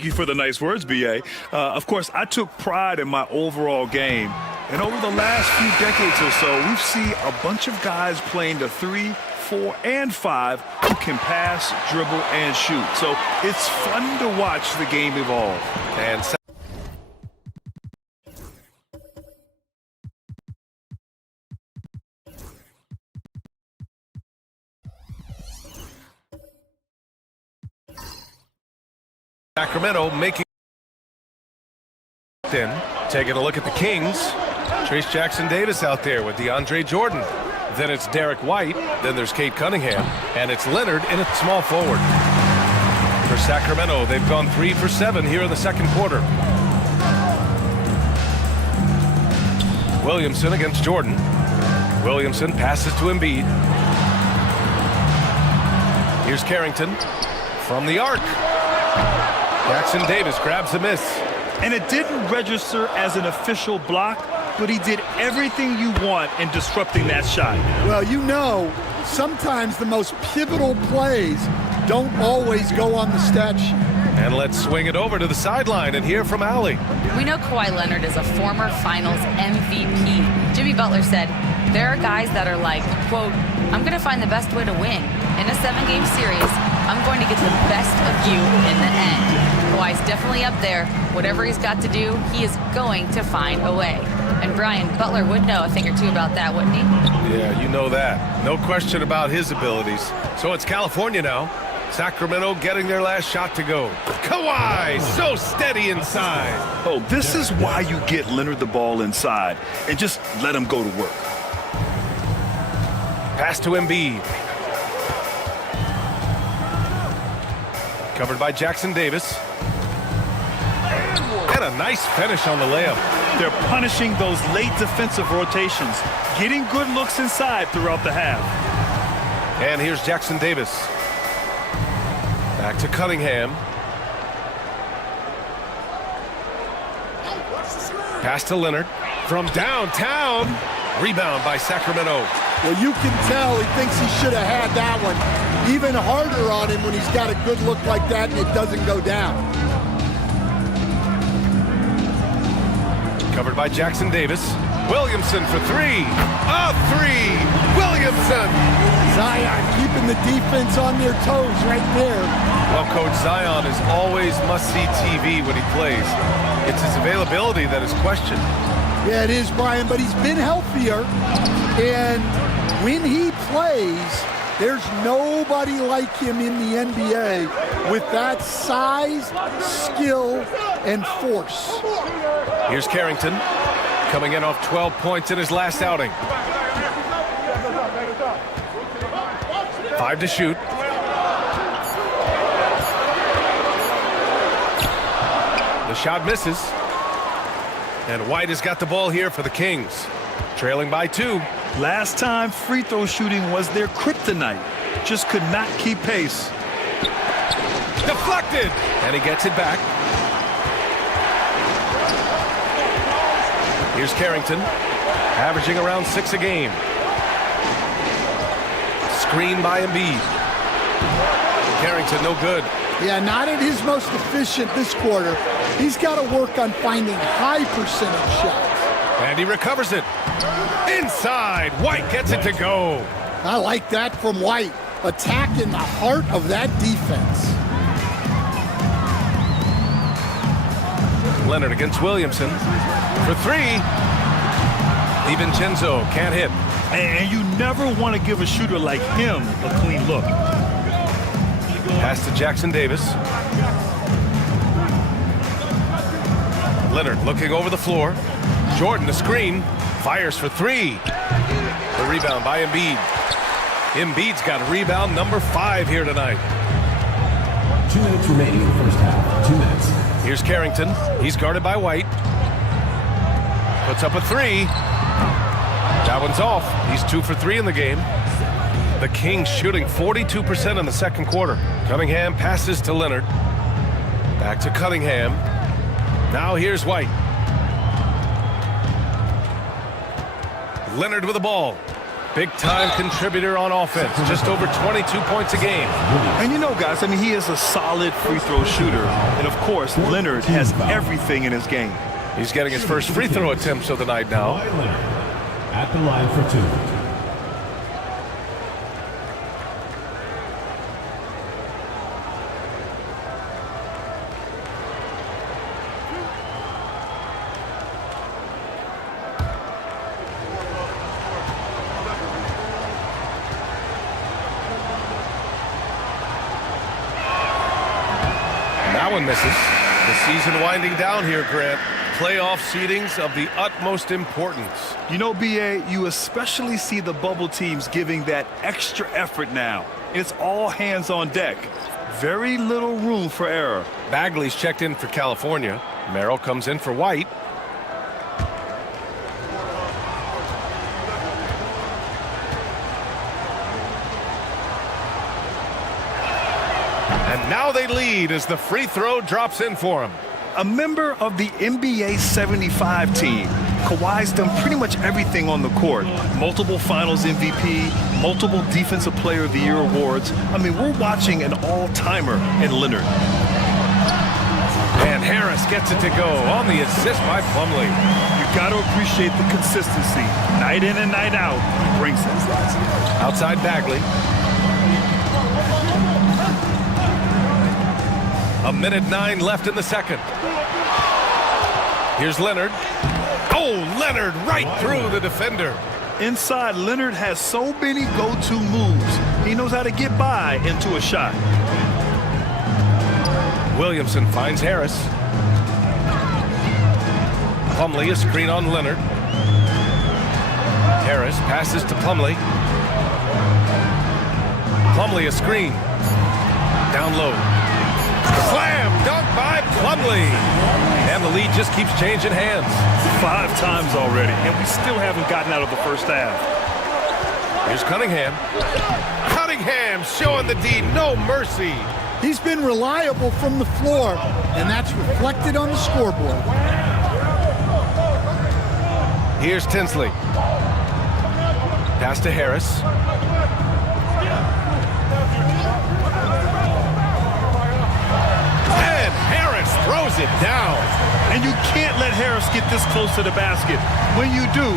you for the nice words, B.A. Of course, I took pride in my overall game. And over the last few decades or so, we've seen a bunch of guys playing the 3, 4, and 5 who can pass, dribble, and shoot. So it's fun to watch the game evolve. And Sacramento making in. Taking a look at the Kings. Trace Jackson-Davis out there with DeAndre Jordan. Then it's Derek White. Then there's Cade Cunningham. And it's Leonard in at small forward. For Sacramento, they've gone 3 for 7 here in the second quarter. Williamson against Jordan. Williamson passes to Embiid. Here's Carrington from the arc. Jackson-Davis grabs the miss. And it didn't register as an official block, but he did everything you want in disrupting that shot. Well, you know, sometimes the most pivotal plays don't always go on the stat sheet. And let's swing it over to the sideline and hear from Allie. We know Kawhi Leonard is a former Finals MVP. Jimmy Butler said, there are guys that are like, quote, I'm going to find the best way to win. In a 7-game series, I'm going to get the best of you in the end. Kawhi's definitely up there. Whatever he's got to do, he is going to find a way. And Brian, Butler would know a thing or two about that, wouldn't he? Yeah, you know that. No question about his abilities. So it's California now. Sacramento getting their last shot to go. Kawhi, so steady inside. Oh, this is why you get Leonard the ball inside and just let him go to work. Pass to Embiid. Covered by Jackson-Davis. And a nice finish on the layup. They're punishing those late defensive rotations, getting good looks inside throughout the half. And here's Jackson-Davis. Back to Cunningham. Pass to Leonard from downtown. Rebound by Sacramento. Well, you can tell he thinks he should have had that one. Even harder on him when he's got a good look like that and it doesn't go down. Covered by Jackson-Davis. Williamson for 3. A 3. Williamson. Zion keeping the defense on their toes right there. Well, Coach, Zion is always must-see TV when he plays. It's his availability that is questioned. Yeah, it is, Brian, but he's been healthier. And when he plays, there's nobody like him in the NBA with that size, skill, and force. Here's Carrington, coming in off 12 points in his last outing. 5 to shoot. The shot misses. And White has got the ball here for the Kings. trailing by 2. Last time, free throw shooting was their kryptonite. Just could not keep pace. Deflected, and he gets it back. Here's Carrington, averaging around 6 a game. Screen by Embiid. Carrington, no good. Yeah, not at his most efficient this quarter. He's got to work on finding high percentage shots. And he recovers it. Inside, White gets it to go. I like that from White. Attack in the heart of that defense. Leonard against Williamson for 3. DiVincenzo can't hit. And you never want to give a shooter like him a clean look. Pass to Jackson Davis. Leonard looking over the floor. Jordan, the screen, fires for 3. The rebound by Embiid. Embiid's got rebound number 5 here tonight. 2 minutes remaining in the first half. 2 minutes. Here's Carrington. He's guarded by White. Puts up a 3. That one's off. He's 2 for 3 in the game. The Kings shooting 42% in the second quarter. Cunningham passes to Leonard. Back to Cunningham. Now here's White. Leonard with the ball. Big-time contributor on offense. Just over 22 points a game. And you know, guys, I mean, he is a solid free throw shooter. And, of course, Leonard has everything in his game. He's getting his first free throw attempts of the night now. At the line for 2. That one misses. The season winding down here, Grant. Playoff seedings of the utmost importance. You know, B.A., you especially see the bubble teams giving that extra effort now. It's all hands on deck. Very little room for error. Bagley's checked in for California. Merrill comes in for White. And now they lead as the free throw drops in for him. A member of the NBA 75 team. Kawhi's done pretty much everything on the court. Multiple finals MVP, multiple Defensive Player of the Year awards. I mean, we're watching an all-timer in Leonard. And Harris gets it to go on the assist by Plumlee. You got to appreciate the consistency. Night in and night out, he brings it. Outside Bagley. A minute 9 left in the second. Here's Leonard. Oh, Leonard right through the defender. Inside, Leonard has so many go-to moves. He knows how to get by into a shot. Williamson finds Harris. Plumlee, a screen on Leonard. Harris passes to Plumlee. Plumlee, a screen. Down low. Slam dunk by Plumlee. And the lead just keeps changing hands. 5 times already, and we still haven't gotten out of the first half. Here's Cunningham. Cunningham showing the D no mercy. He's been reliable from the floor, and that's reflected on the scoreboard. Here's Tinsley. Pass to Harris. And Harris throws it down. And you can't let Harris get this close to the basket. When you do,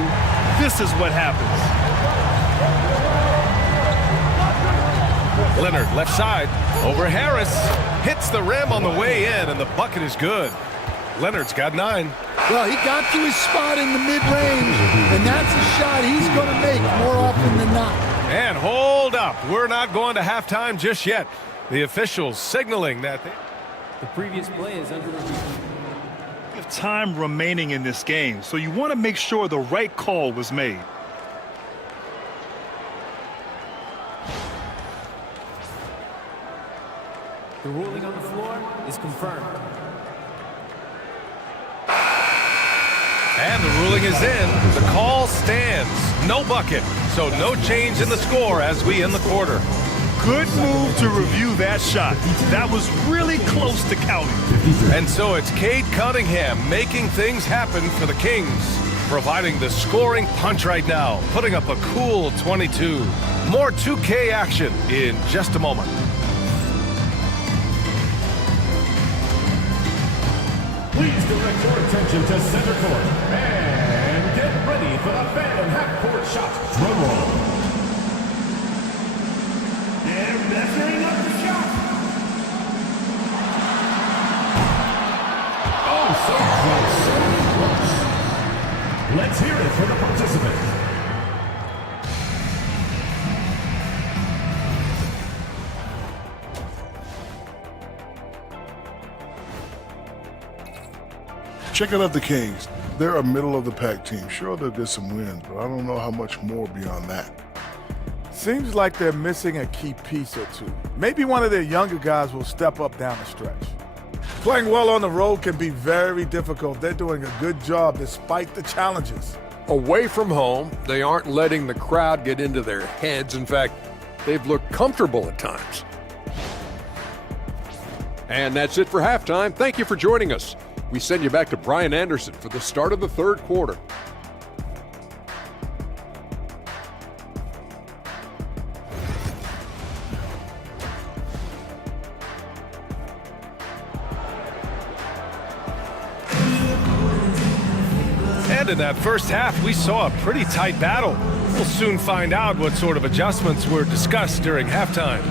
this is what happens. Leonard left side over Harris. Hits the rim on the way in, and the bucket is good. Leonard's got 9. Well, he got to his spot in the mid-range, and that's a shot he's going to make more often than not. And hold up. We're not going to halftime just yet. The officials signaling that the previous play is under review. You have time remaining in this game, so you want to make sure the right call was made. The ruling on the floor is confirmed. And the ruling is in. The call stands. No bucket. So no change in the score as we end the quarter. Good move to review that shot. That was really close to counting. And so it's Cade Cunningham making things happen for the Kings, providing the scoring punch right now, putting up a cool 22. More 2K action in just a moment. Please direct your attention to center court and get ready for the Phantom half-court shot. Drum roll. And measuring up the shot. Oh, so close, so close. Let's hear it for the participant. Checking out the Kings. They're a middle-of-the-pack team. Sure, they'll get some wins, but I don't know how much more beyond that. Seems like they're missing a key piece or two. Maybe one of their younger guys will step up down the stretch. Playing well on the road can be very difficult. They're doing a good job despite the challenges. Away from home, they aren't letting the crowd get into their heads. In fact, they've looked comfortable at times. And that's it for halftime. Thank you for joining us. We send you back to Brian Anderson for the start of the third quarter. And in that first half, we saw a pretty tight battle. We'll soon find out what sort of adjustments were discussed during halftime.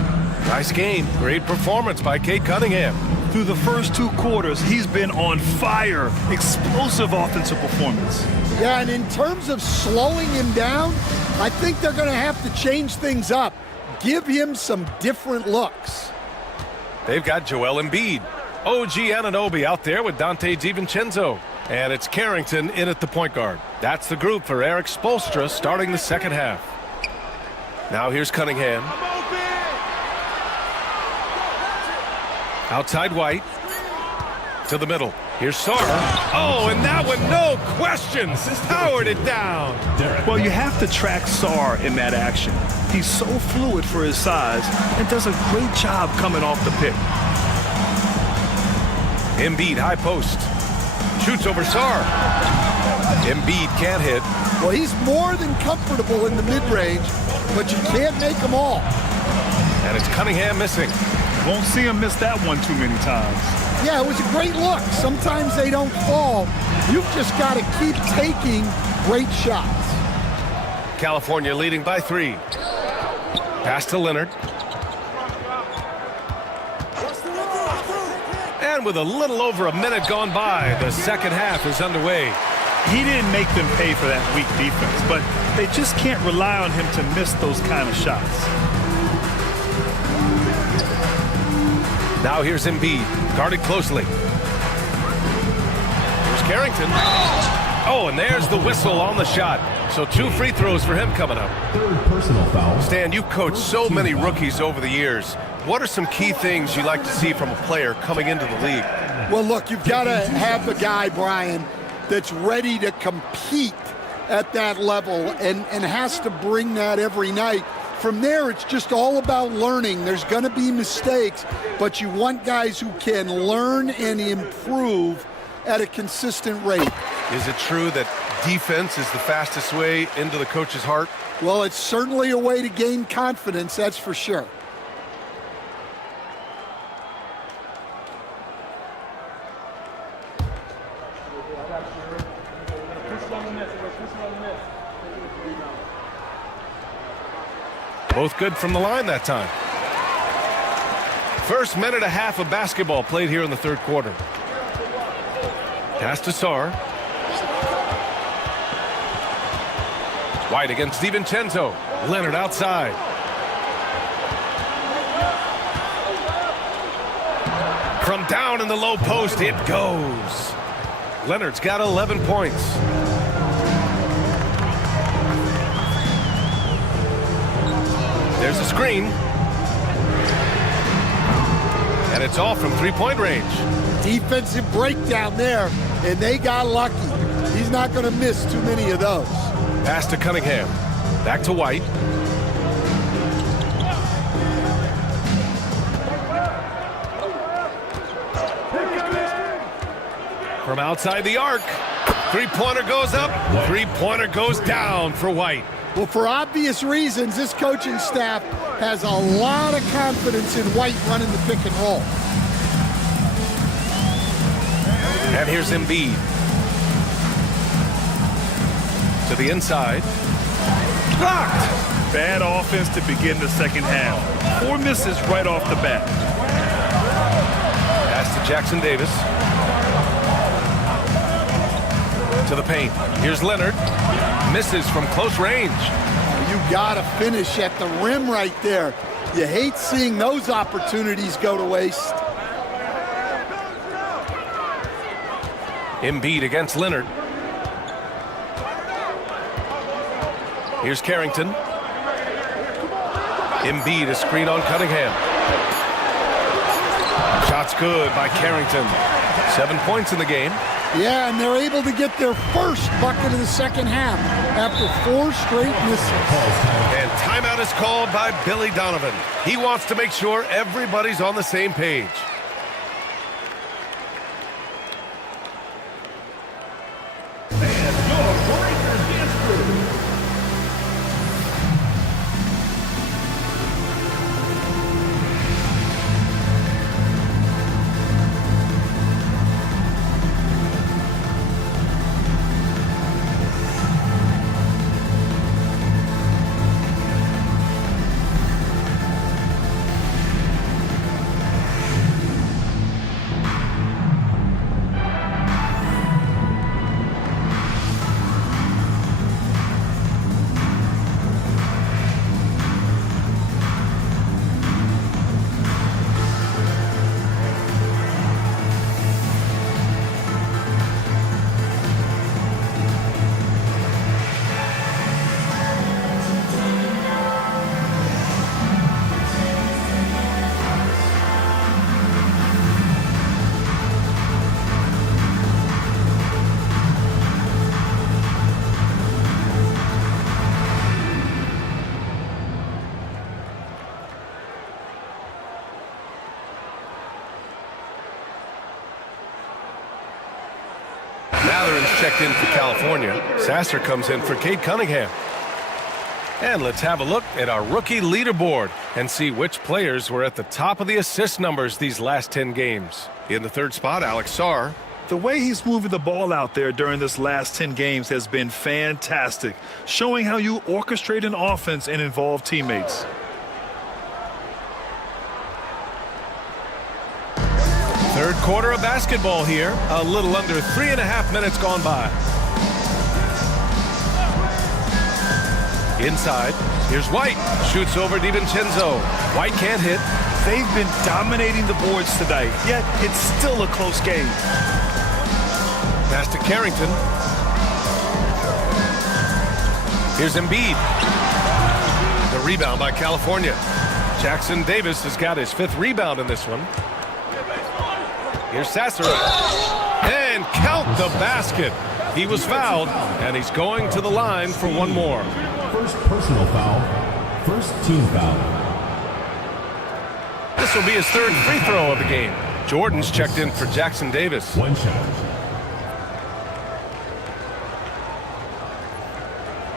Nice game, great performance by Cade Cunningham. Through the first 2 quarters, he's been on fire. Explosive offensive performance. Yeah, and in terms of slowing him down, I think they're going to have to change things up. Give him some different looks. They've got Joel Embiid. OG Anunoby out there with Dante DiVincenzo. And it's Carrington in at the point guard. That's the group for Eric Spoelstra starting the second half. Now here's Cunningham. Outside White. To the middle. Here's Sarr. Oh, and that one, no questions, powered it down. Well, you have to track Sarr in that action. He's so fluid for his size and does a great job coming off the pick. Embiid, high post. Shoots over Sarr. Embiid can't hit. Well, he's more than comfortable in the mid-range, but you can't make them all. And it's Cunningham missing. Won't see him miss that one too many times. Yeah, it was a great look. Sometimes they don't fall. You've just got to keep taking great shots. California leading by 3. Pass to Leonard. And with a little over a minute gone by, the second half is underway. He didn't make them pay for that weak defense, but they just can't rely on him to miss those kind of shots. Now here's Embiid, guarded closely. Here's Carrington. Oh, and there's the whistle on the shot. So 2 free throws for him coming up. Third personal foul. Stan, you've coached so many rookies over the years. What are some key things you like to see from a player coming into the league? Well, look, you've got to have a guy, Brian, that's ready to compete at that level and has to bring that every night. From there, it's just all about learning. There's going to be mistakes, but you want guys who can learn and improve at a consistent rate. Is it true that defense is the fastest way into the coach's heart? Well, it's certainly a way to gain confidence, that's for sure. Both good from the line that time. First minute and a half of basketball played here in the third quarter. Pass to Sarr. White against DiVincenzo. Leonard outside. From down in the low post, it goes. Leonard's got 11 points. There's a screen. And it's off from 3-point range. Defensive breakdown there, and they got lucky. He's not going to miss too many of those. Pass to Cunningham. Back to White. From outside the arc. Three-pointer goes up. Three-pointer goes down for White. Well, for obvious reasons, this coaching staff has a lot of confidence in White running the pick and roll. And here's Embiid. To the inside. Blocked. Bad offense to begin the second half. 4 misses right off the bat. Pass to Jackson Davis. To the paint. Here's Leonard. Misses from close range. You got to finish at the rim right there. You hate seeing those opportunities go to waste. Embiid against Leonard. Here's Carrington. Embiid, a screen on Cunningham. Shot's good by Carrington. 7 points in the game. Yeah, and they're able to get their first bucket of the second half after 4 straight misses. And timeout is called by Billy Donovan. He wants to make sure everybody's on the same page. Mathurin's checked in for California. Sasser comes in for Cade Cunningham. And let's have a look at our rookie leaderboard and see which players were at the top of the assist numbers these last 10 games. In the third spot, Alex Sarr. The way he's moving the ball out there during this last 10 games has been fantastic, showing how you orchestrate an offense and involve teammates. Third quarter of basketball here. A little under 3.5 minutes gone by. Inside, here's White. Shoots over DiVincenzo. White can't hit. They've been dominating the boards tonight, yet it's still a close game. Pass to Carrington. Here's Embiid. The rebound by California. Jackson Davis has got his 5th rebound in this one. Here's Sasser. And count the basket. He was fouled, and he's going to the line for one more. First personal foul. First team foul. This will be his 3rd free throw of the game. Jordan's checked in for Jackson Davis. One shot.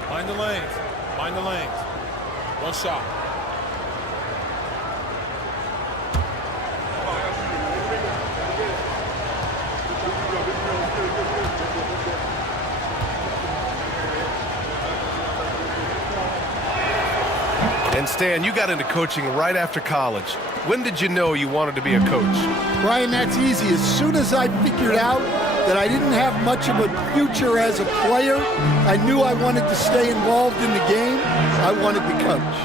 Mind the lanes. Mind the lanes. One shot. And Stan, you got into coaching right after college. When did you know you wanted to be a coach? Brian, that's easy. As soon as I figured out that I didn't have much of a future as a player, I knew I wanted to stay involved in the game. I wanted to coach.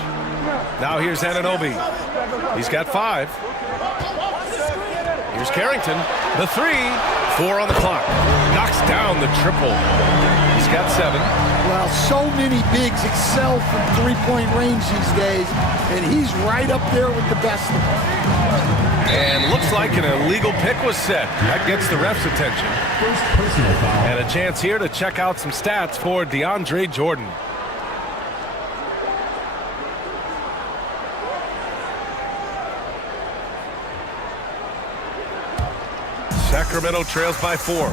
Now here's Anunoby. He's got 5. Here's Carrington. The 3. 4 on the clock. Knocks down the triple. He's got 7. Well, so many bigs excel from three-point range these days, and he's right up there with the best of them. And looks like an illegal pick was set. That gets the ref's attention. First personal foul. And a chance here to check out some stats for DeAndre Jordan. Sacramento trails by 4.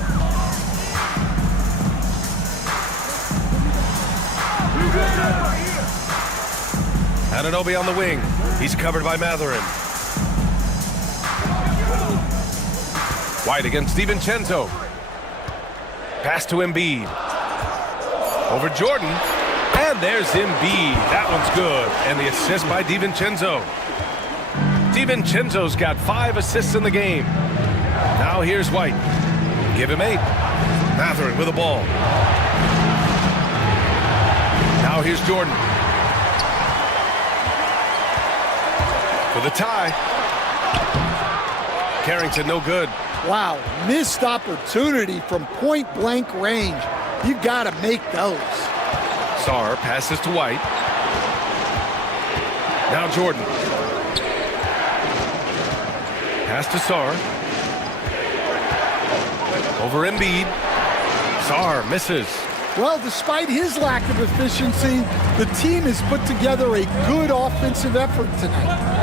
Anunoby on the wing. He's covered by Matherin. White against DiVincenzo. Pass to Embiid. Over Jordan. And there's Embiid. That one's good. And the assist by DiVincenzo. DiVincenzo's got 5 assists in the game. Now here's White. Give him 8. Matherin with the ball. Now here's Jordan. For the tie. Carrington no good. Wow, missed opportunity from point-blank range. You got to make those. Sarr passes to White. Now Jordan. Pass to Sarr. Over Embiid. Sarr misses. Well, despite his lack of efficiency, the team has put together a good offensive effort tonight.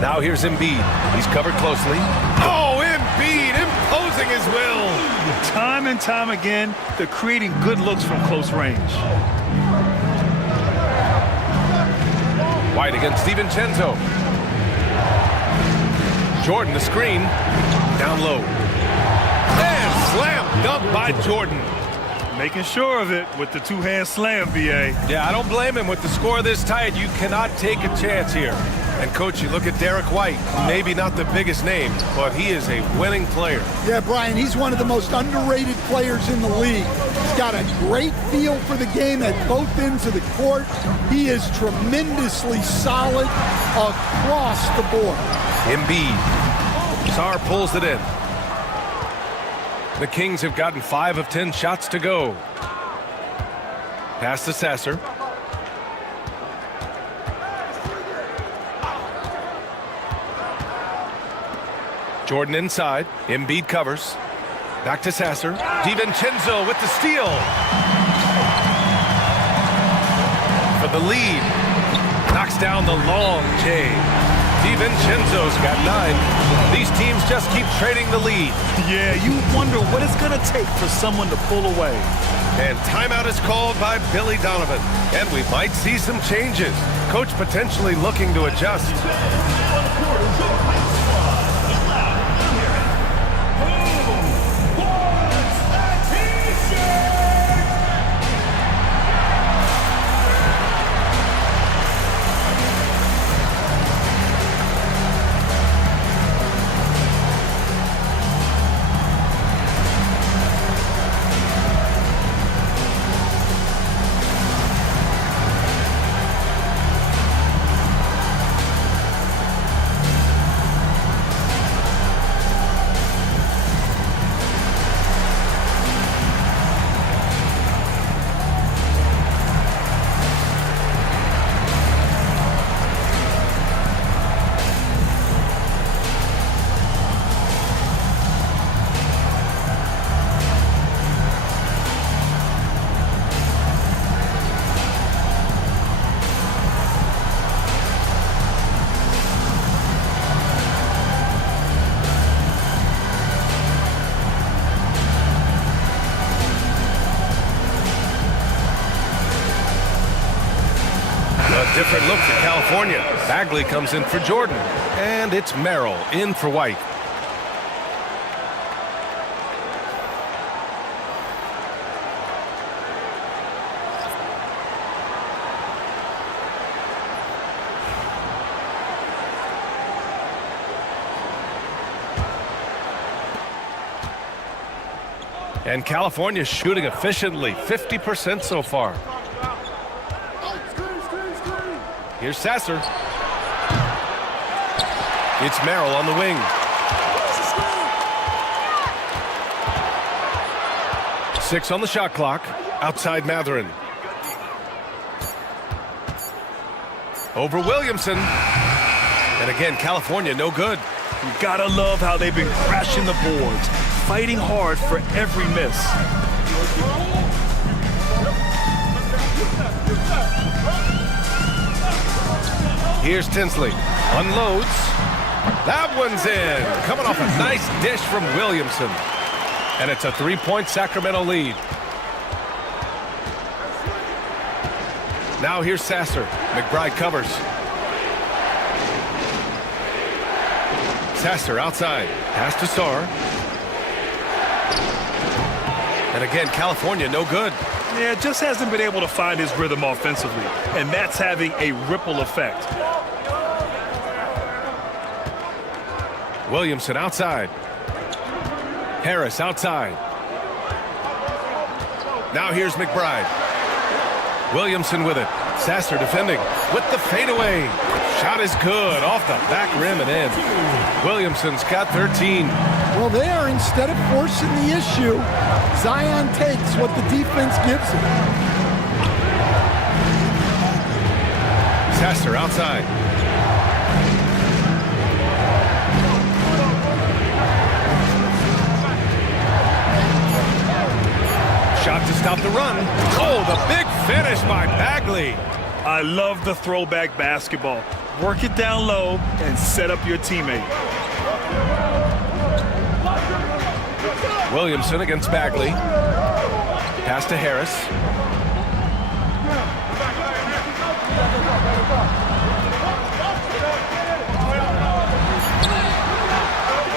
Now here's Embiid. He's covered closely. Oh, Embiid imposing his will. Time and time again, they're creating good looks from close range. White against DiVincenzo. Jordan the screen. Down low. And slam dunk by Jordan. Making sure of it with the two-hand slam, VA. Yeah, I don't blame him. With the score this tight, you cannot take a chance here. And, Coach, you look at Derek White, maybe not the biggest name, but he is a winning player. Yeah, Brian, he's one of the most underrated players in the league. He's got a great feel for the game at both ends of the court. He is tremendously solid across the board. Embiid. Sarr pulls it in. The Kings have gotten 5 of 10 shots to go. Pass to Sasser. Jordan inside. Embiid covers. Back to Sasser. DiVincenzo with the steal. For the lead. Knocks down the long J. DiVincenzo's got 9. These teams just keep trading the lead. Yeah, you wonder what it's going to take for someone to pull away. And timeout is called by Billy Donovan. And we might see some changes. Coach potentially looking to adjust. Different look for California. Bagley comes in for Jordan. And it's Merrill in for White. And California's shooting efficiently, 50% so far. Here's Sasser. It's Merrill on the wing. Six on the shot clock. Outside Matherin. Over Williamson. And again, California, no good. You gotta love how they've been crashing the boards, fighting hard for every miss. Here's Tinsley. Unloads. That one's in. Coming off a nice dish from Williamson. And it's a 3-point Sacramento lead. Now here's Sasser. McBride covers. Sasser outside. Pass to Sarr. And again, California, no good. Yeah, just hasn't been able to find his rhythm offensively. And that's having a ripple effect. Williamson outside. Harris outside. Now here's McBride. Williamson with it. Sasser defending with the fadeaway. Shot is good off the back rim and in. Williamson's got 13. Well, there, instead of forcing the issue, Zion takes what the defense gives him. Sasser outside. Shot to stop the run. Oh, the big finish by Bagley. I love the throwback basketball. Work it down low and set up your teammate. Williamson against Bagley. Pass to Harris.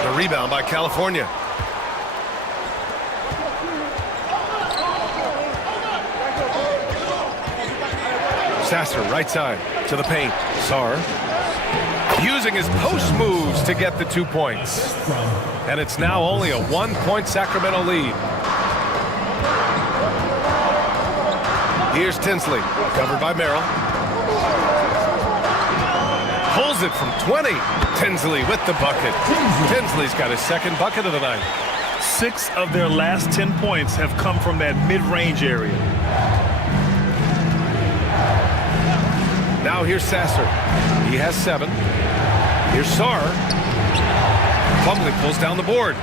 The rebound by California. Sasser right side to the paint. Sarr using his post moves to get the 2 points. And it's now only a 1-point Sacramento lead. Here's Tinsley, covered by Merrill. Pulls it from 20. Tinsley with the bucket. Tinsley's got his second bucket of the night. 6 of their last 10 points have come from that mid-range area. Now here's Sasser. He has 7. Here's Sarr. Plumlee pulls down the board.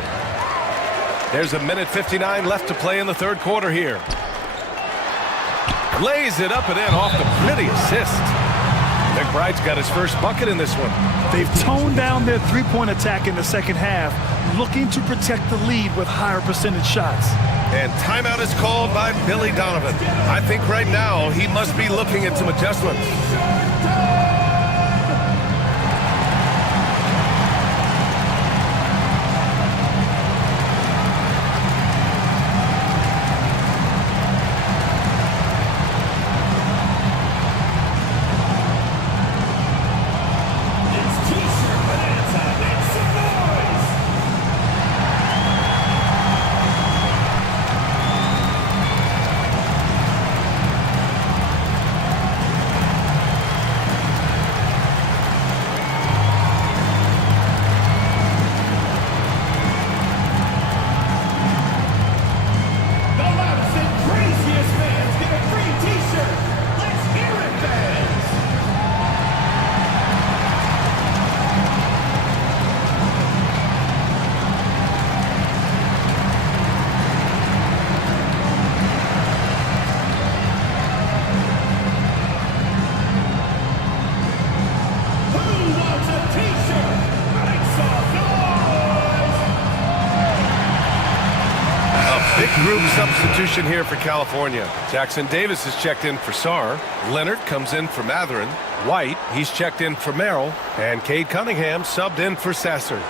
There's a minute 59 left to play in the third quarter here. Lays it up and in off the pretty assist. McBride's got his first bucket in this one. They've toned down their three-point attack in the second half, looking to protect the lead with higher percentage shots. And timeout is called by Billy Donovan. I think right now he must be looking at some adjustments. Group substitution here for California. Jackson Davis is checked in for Sarr. Leonard comes in for Matherin. White, he's checked in for Merrill. And Cade Cunningham subbed in for Sasser.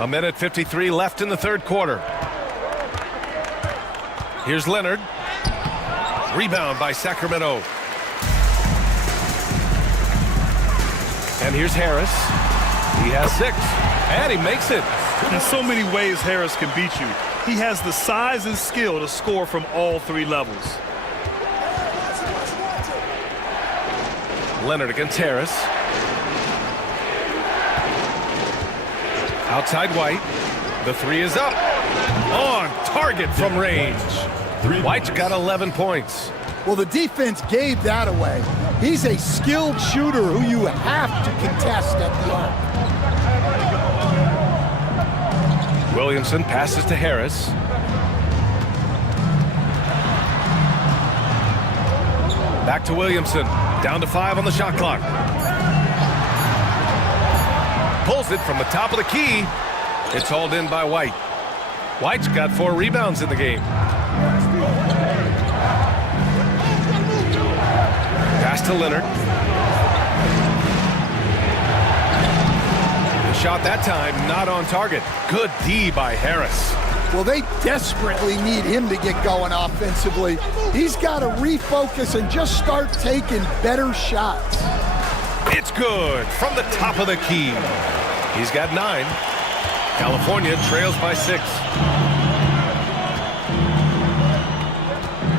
A minute 53 left in the third quarter. Here's Leonard. Rebound by Sacramento. And here's Harris. He has 6. And he makes it. In so many ways, Harris can beat you. He has the size and skill to score from all 3 levels. Leonard against Harris. Outside White. The 3 is up. On target from range. White's got 11 points. Well, the defense gave that away. He's a skilled shooter who you have to contest at the arc. Williamson passes to Harris. Back to Williamson. Down to 5 on the shot clock. Pulls it from the top of the key. It's hauled in by White. White's got 4 rebounds in the game. Pass to Leonard. The shot that time not on target. Good D by Harris. Well, they desperately need him to get going offensively. He's got to refocus and just start taking better shots. It's good from the top of the key. He's got 9. California trails by 6.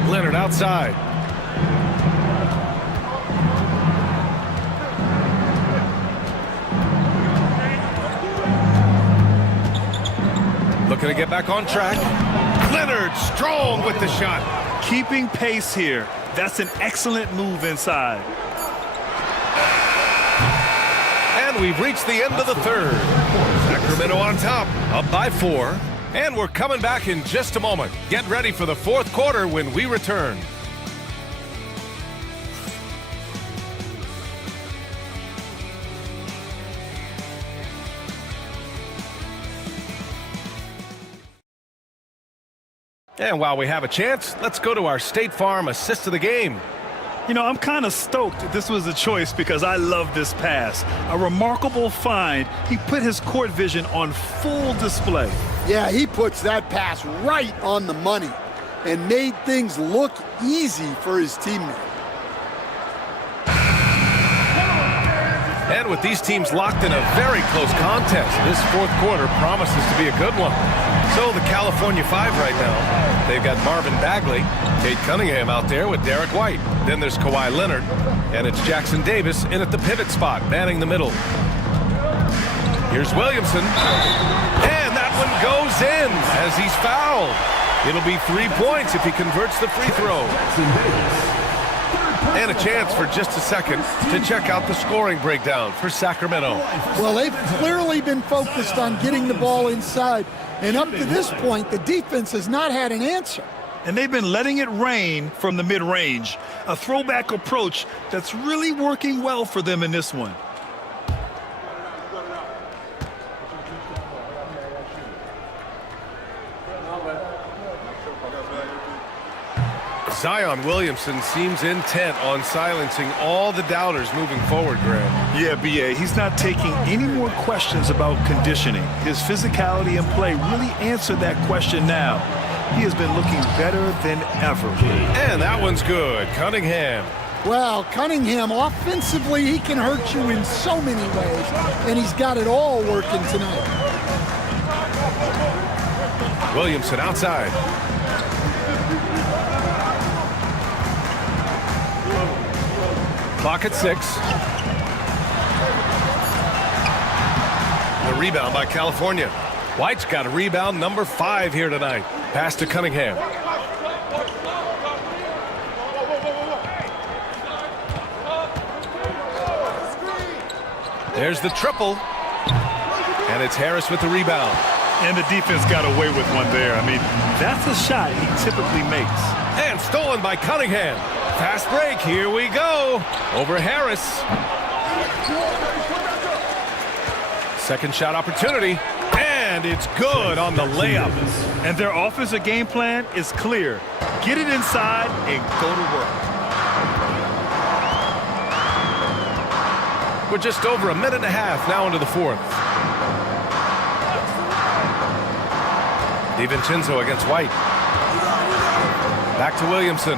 Leonard outside. Looking to get back on track. Leonard strong with the shot. Keeping pace here. That's an excellent move inside. And we've reached the end of the third. Sacramento on top, up by 4. And we're coming back in just a moment. Get ready for the fourth quarter when we return. And while we have a chance, let's go to our State Farm assist of the game. You know, I'm kind of stoked this was a choice because I love this pass. A remarkable find. He put his court vision on full display. Yeah, he puts that pass right on the money and made things look easy for his teammate. And with these teams locked in a very close contest, this fourth quarter promises to be a good one. So the California 5 right now, they've got Marvin Bagley, Cade Cunningham out there with Derek White. Then there's Kawhi Leonard, and it's Jackson Davis in at the pivot spot, manning the middle. Here's Williamson, and that one goes in as he's fouled. It'll be 3 points if he converts the free throw. And a chance for just a second to check out the scoring breakdown for Sacramento. Well, they've clearly been focused on getting the ball inside. And up to this point, the defense has not had an answer. And they've been letting it rain from the mid-range. A throwback approach that's really working well for them in this one. Zion Williamson seems intent on silencing all the doubters moving forward, Graham. Yeah, B.A., he's not taking any more questions about conditioning. His physicality and play really answered that question now. He has been looking better than ever. And that one's good. Cunningham. Well, Cunningham, offensively, he can hurt you in so many ways, and he's got it all working tonight. Williamson outside. Clock at 6. The rebound by California. White's got a rebound number 5 here tonight. Pass to Cunningham. There's the triple. And it's Harris with the rebound. And the defense got away with one there. I mean, that's a shot he typically makes. And stolen by Cunningham. Fast break, here we go. Over Harris. Second shot opportunity. And it's good on the layup. And their offensive game plan is clear. Get it inside and go to work. We're just over a minute and a half now into the fourth. DiVincenzo against White. Back to Williamson.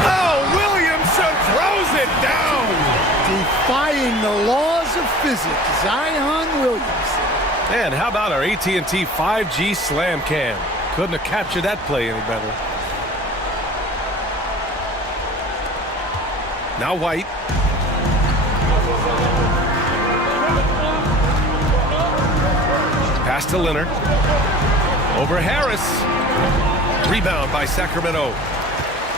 Oh, Williamson throws it down. Defying the laws of physics, Zion Williamson. And how about our AT&T 5G Slam Cam? Couldn't have captured that play any better. Now White. Pass to Leonard. Over Harris. Rebound by Sacramento.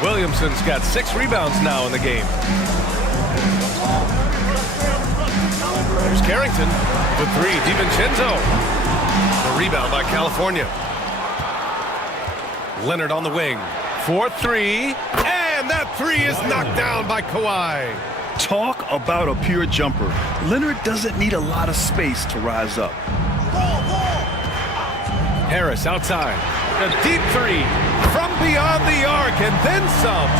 Williamson's got 6 rebounds now in the game. There's Carrington with 3. DiVincenzo. The rebound by California. Leonard on the wing. 4-3. And that 3 is knocked down by Kawhi. Talk about a pure jumper. Leonard doesn't need a lot of space to rise up. Harris outside. A deep 3 from beyond the arc and then some.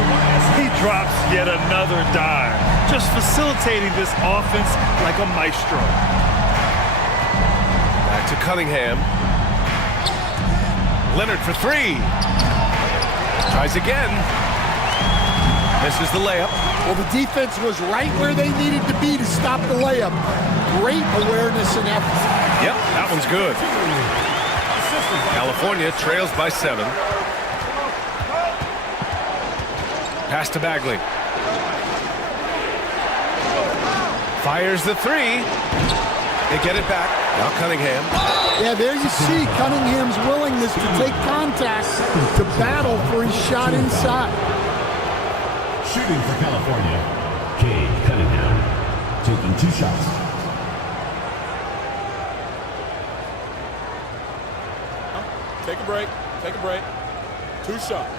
He drops yet another dime, just facilitating this offense like a maestro. Back to Cunningham. Leonard for 3. Tries again. Misses the layup. Well, the defense was right where they needed to be to stop the layup. Great awareness and effort. Yep, that one's good. California trails by 7. Pass to Bagley. Fires the 3. They get it back. Now Cunningham. Yeah, there you see Cunningham's willingness to take contact to battle for his shot inside. Shooting for California, Cade Cunningham, taking 2 shots. Take a break. Take a break. 2 shots.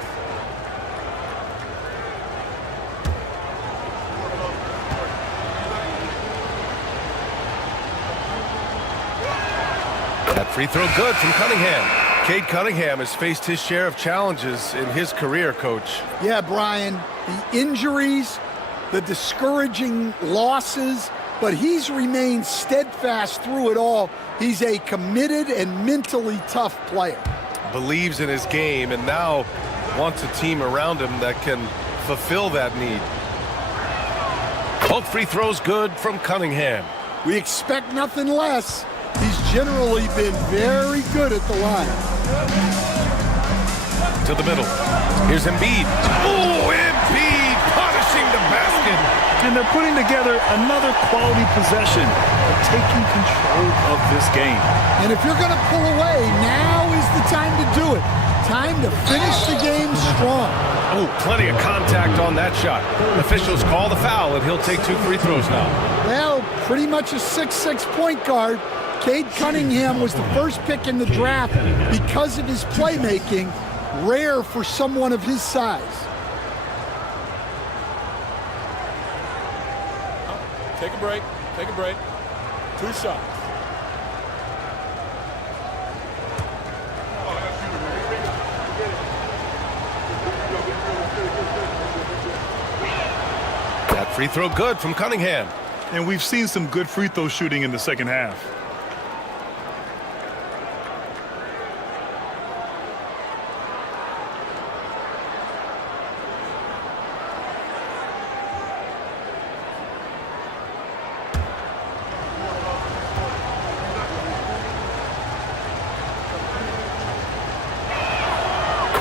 That free throw good from Cunningham. Cade Cunningham has faced his share of challenges in his career, Coach. Yeah, Brian, the injuries, the discouraging losses, but he's remained steadfast through it all. He's a committed and mentally tough player. Believes in his game and now wants a team around him that can fulfill that need. Both free throws good from Cunningham. We expect nothing less. He's generally been very good at the line. To the middle. Here's Embiid. Oh, Embiid punishing the basket. And they're putting together another quality possession of taking control of this game. And if you're going to pull away, now is the time to do it. Time to finish the game strong. Oh, plenty of contact on that shot. Officials call the foul, and he'll take 2 free throws now. Well, pretty much a 6'6" point guard. Cade Cunningham was the first pick in the draft because of his playmaking, rare for someone of his size. Take a break. Take a break. 2 shots. That free throw good from Cunningham. And we've seen some good free throw shooting in the second half.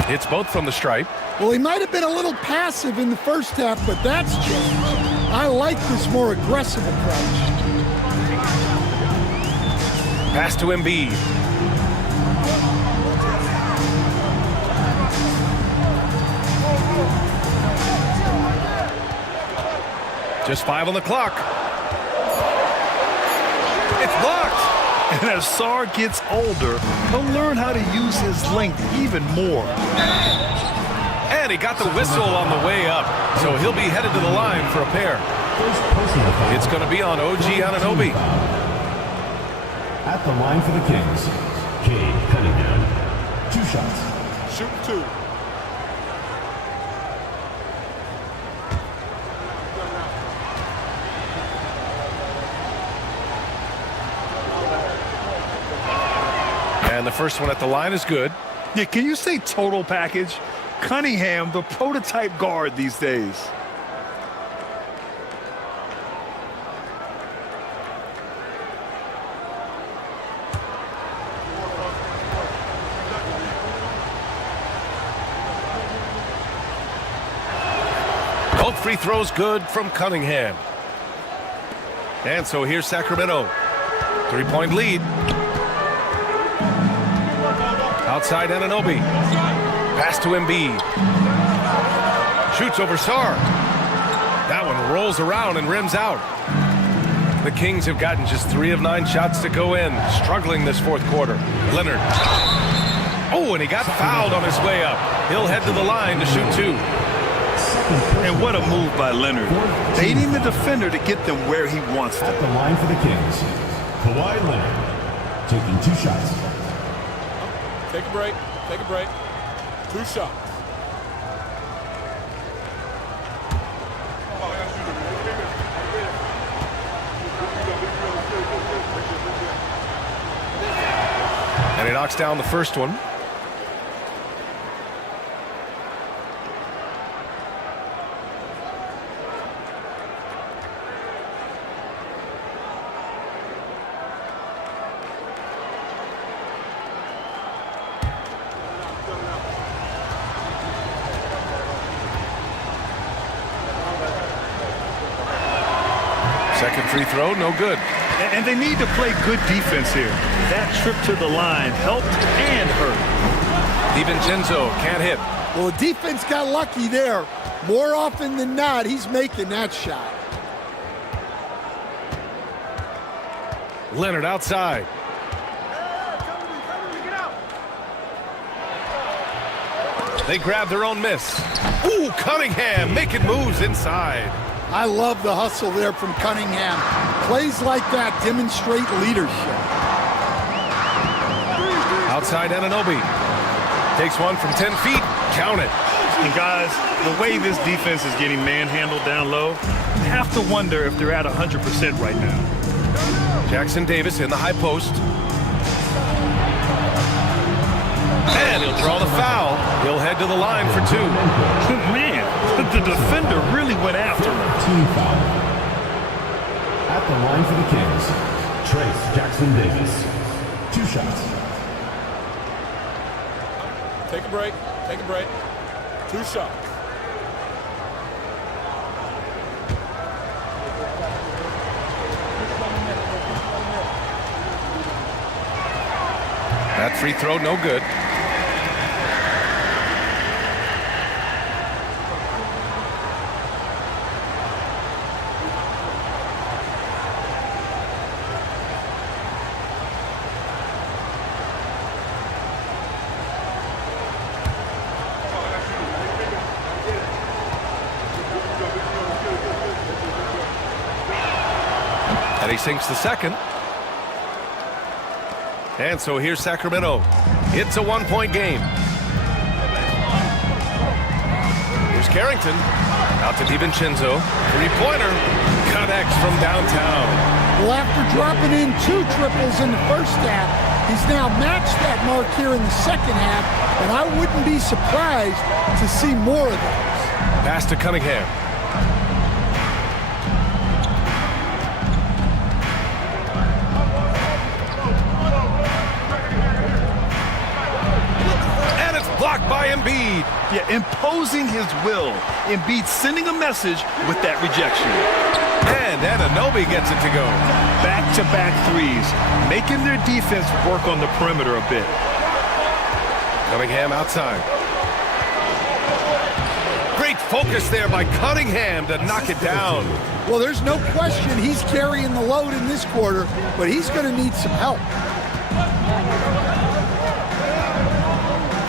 Hits both from the stripe. Well, he might have been a little passive in the first half, but that's changed. I like this more aggressive approach. Pass to Embiid. Just 5 on the clock. It's blocked. And as Sar gets older, he'll learn how to use his length even more. And he got the whistle on the way up, so he'll be headed to the line for a pair. It's going to be on OG Anunoby. At the line for the Kings, Cade Cunningham, 2 shots. Shoot 2. And the first one at the line is good. Yeah, can you say total package? Cunningham, the prototype guard these days. Both free throws good from Cunningham. And so here's Sacramento. 3-point lead. Outside Anunoby. Pass to Embiid. Shoots over Sarr. That one rolls around and rims out. The Kings have gotten just 3 of 9 shots to go in, struggling this fourth quarter. Leonard. Oh, and he got fouled on his way up. He'll head to the line to shoot 2. And what a move by Leonard. Baiting the defender to get them where he wants them. At the line for the Kings, Kawhi Leonard taking 2 shots. Take a break. Take a break. 2 shots. And he knocks down the first one. Second free throw, no good. And they need to play good defense here. That trip to the line helped and hurt. DiVincenzo can't hit. Well, the defense got lucky there. More often than not, he's making that shot. Leonard outside. They grab their own miss. Ooh, Cunningham making moves inside. I love the hustle there from Cunningham. Plays like that demonstrate leadership. Outside Anunoby. Takes one from 10 feet. Count it. And guys, the way this defense is getting manhandled down low, you have to wonder if they're at 100% right now. Jackson Davis in the high post. And he'll draw the foul. He'll head to the line for 2. Man, the defender really went after him. Team foul. At the line for the Kings, Trace Jackson Davis. 2 shots. Take a break. Take a break. 2 shots. That free throw, no good. And he sinks the second. And so here's Sacramento. It's a 1-point game. Here's Carrington. Out to DiVincenzo. 3-pointer. Connects from downtown. Well, after dropping in 2 triples in the first half, he's now matched that mark here in the second half, and I wouldn't be surprised to see more of those. Pass to Cunningham. Blocked by Embiid. Yeah, imposing his will. Embiid sending a message with that rejection. And Anunoby gets it to go. Back-to-back threes, making their defense work on the perimeter a bit. Cunningham outside. Great focus there by Cunningham to knock it down. Well, there's no question he's carrying the load in this quarter, but he's going to need some help.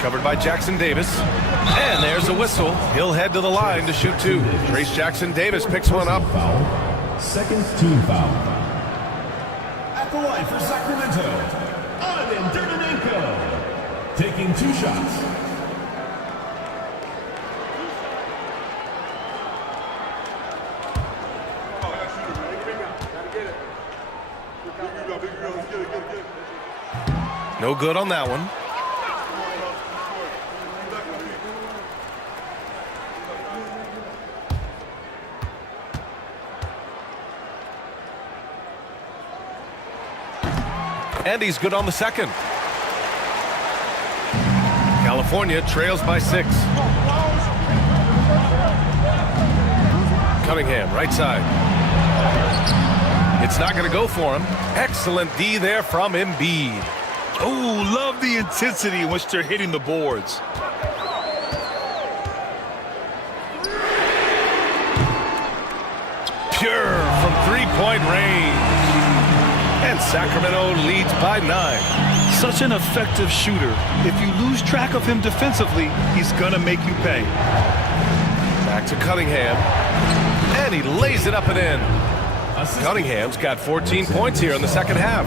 Covered by Jackson Davis. And there's a whistle. He'll head to the line to shoot 2. Trace Jackson Davis picks one up. Second team foul. At the line for Sacramento, Ivan Derdenenko taking 2 shots. No good on that one. And he's good on the second. California trails by 6. Cunningham, right side. It's not going to go for him. Excellent D there from Embiid. Oh, love the intensity in which they're hitting the boards. Pure from three-point range. And Sacramento leads by 9. Such an effective shooter. If you lose track of him defensively, he's going to make you pay. Back to Cunningham. And he lays it up and in. Cunningham's got 14 points here in the second half.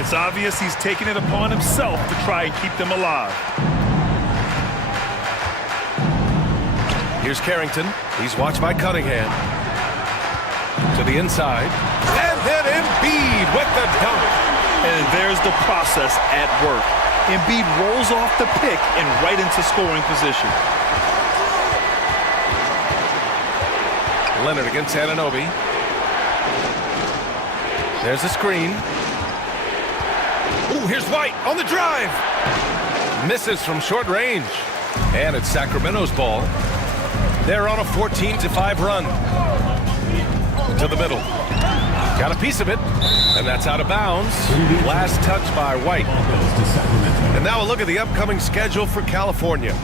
It's obvious he's taking it upon himself to try and keep them alive. Here's Carrington. He's watched by Cunningham. To the inside. And then Embiid with the dunk. And there's the process at work. Embiid rolls off the pick and right into scoring position. Leonard against Anunoby. There's a screen. Ooh, here's White on the drive. Misses from short range. And it's Sacramento's ball. They're on a 14-5 run. To the middle. Got a piece of it. And that's out of bounds. Last touch by White. And now a look at the upcoming schedule for California.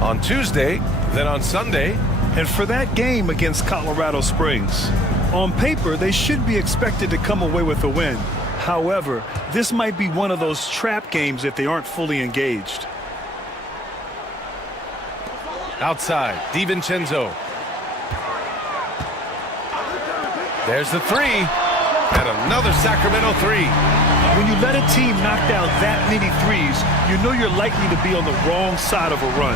On Tuesday, then on Sunday. And for that game against Colorado Springs, on paper, they should be expected to come away with a win. However, this might be one of those trap games if they aren't fully engaged. Outside, DiVincenzo. There's the three. And another Sacramento three. When you let a team knock down that many threes, you know you're likely to be on the wrong side of a run.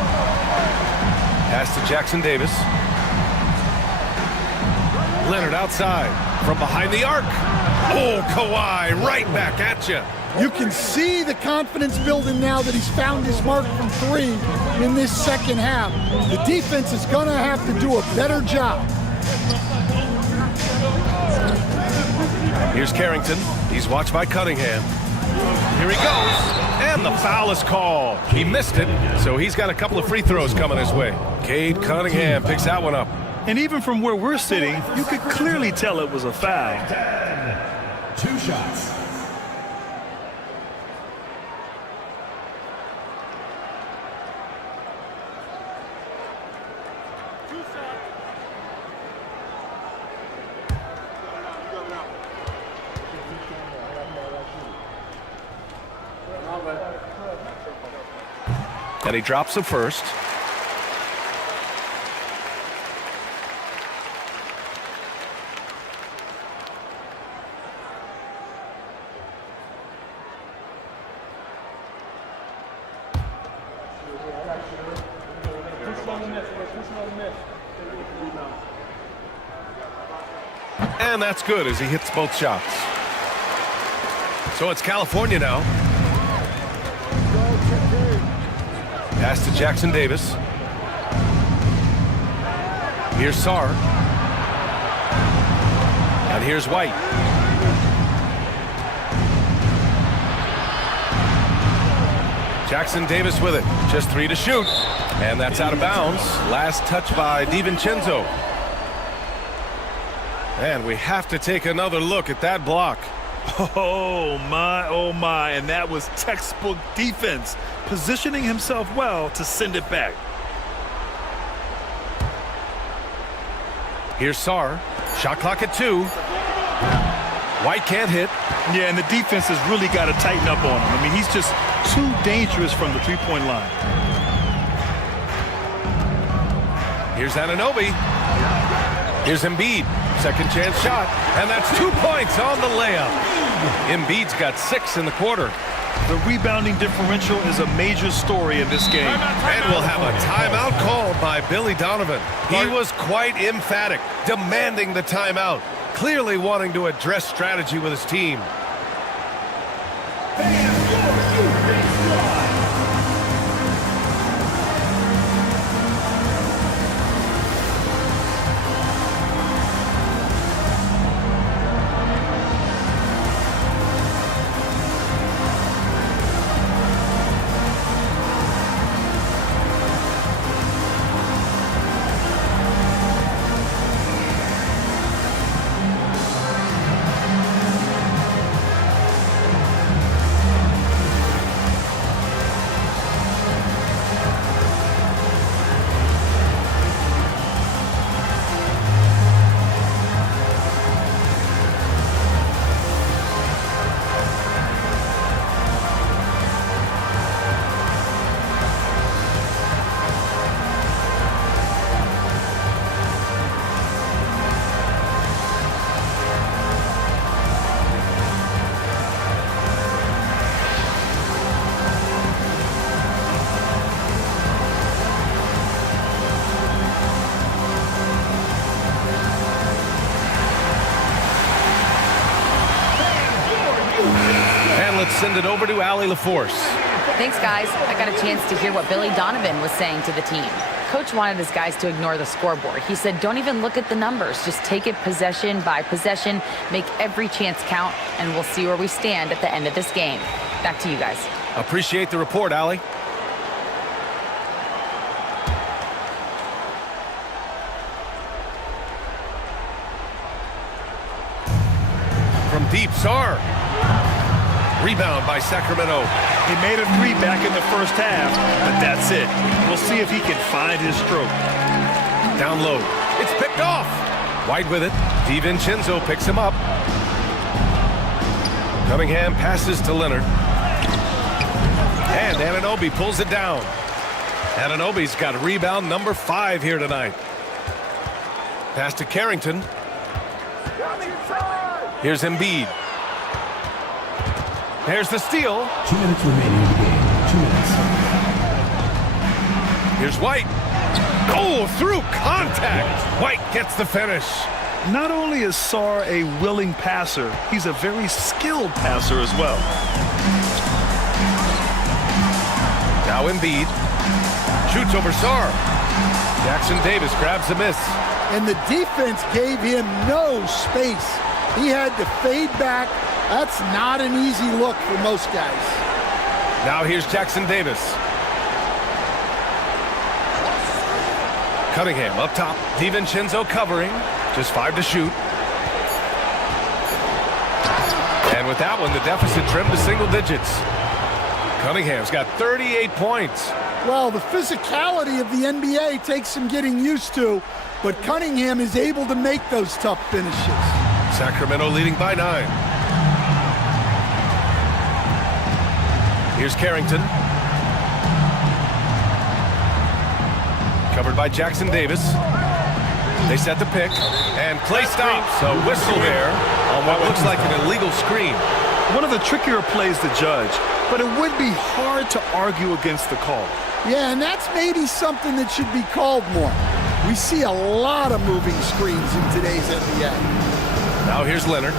Pass to Jackson Davis. Leonard outside from behind the arc. Oh, Kawhi right back at you. You can see the confidence building now that he's found his mark from 3 in this second half. The defense is going to have to do a better job. Here's Carrington. He's watched by Cunningham. Here he goes. And the foul is called. He missed it, so he's got a couple of free throws coming his way. Cade Cunningham picks that one up. And even from where we're sitting, you could clearly tell it was a foul. 2 shots. And he drops the first. And that's good as he hits both shots. So it's California now. Pass to Jackson Davis. Here's Sarr. And here's White. Jackson Davis with it. Just 3 to shoot. And that's out of bounds. Last touch by DiVincenzo. And we have to take another look at that block. Oh my, and that was textbook defense, positioning himself well to send it back. Here's Sarr. Shot clock at 2. White can't hit. Yeah, and the defense has really got to tighten up on him. I mean, he's just too dangerous from the three-point line. Here's Anunoby. Here's Embiid. Second chance shot. And that's 2 points on the layup. Embiid's got 6 in the quarter. The rebounding differential is a major story in this game. And we'll have a timeout called by Billy Donovan. He was quite emphatic, demanding the timeout, clearly wanting to address strategy with his team. Let's send it over to Allie LaForce. Thanks, guys. I got a chance to hear what Billy Donovan was saying to the team. Coach wanted his guys to ignore the scoreboard. He said, don't even look at the numbers. Just take it possession by possession, make every chance count, and we'll see where we stand at the end of this game. Back to you guys. Appreciate the report, Allie. From deep, Sarr. Rebound by Sacramento. He made a three back in the first half, but that's it. We'll see if he can find his stroke. Down low. It's picked off. Wide with it. DiVincenzo picks him up. Cunningham passes to Leonard. And Anunoby pulls it down. Anunoby's got rebound number 5 here tonight. Pass to Carrington. Here's Embiid. There's the steal. 2 minutes remaining in the game. 2 minutes. Here's White. Oh, through contact. White gets the finish. Not only is Sarr a willing passer, he's a very skilled passer as well. Now Embiid. Shoots over Sarr. Jackson Davis grabs the miss. And the defense gave him no space. He had to fade back. That's not an easy look for most guys. Now here's Jackson Davis. Cunningham up top. DiVincenzo covering. Just 5 to shoot. And with that one, the deficit trimmed to single digits. Cunningham's got 38 points. Well, the physicality of the NBA takes some getting used to, but Cunningham is able to make those tough finishes. Sacramento leading by 9. Here's Carrington. Covered by Jackson Davis. They set the pick, and play stops. A whistle there on what looks like an illegal screen. One of the trickier plays to judge, but it would be hard to argue against the call. Yeah, and that's maybe something that should be called more. We see a lot of moving screens in today's NBA. Now here's Leonard.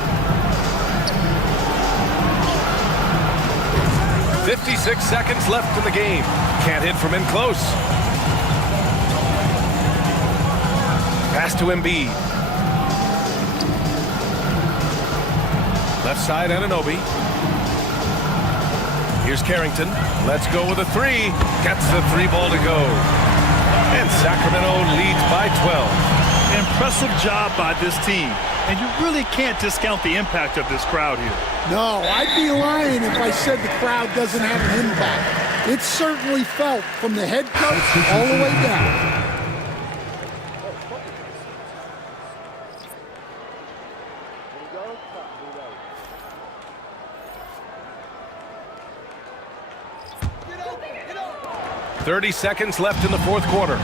56 seconds left in the game. Can't hit from in close. Pass to Embiid. Left side, Anunoby. Here's Carrington. Let's go with a 3. Gets the 3 ball to go. And Sacramento leads by 12. Impressive job by this team. And you really can't discount the impact of this crowd here. No, I'd be lying if I said the crowd doesn't have an impact. It's certainly felt from the head coach all the way down. – 30 seconds left in the fourth quarter.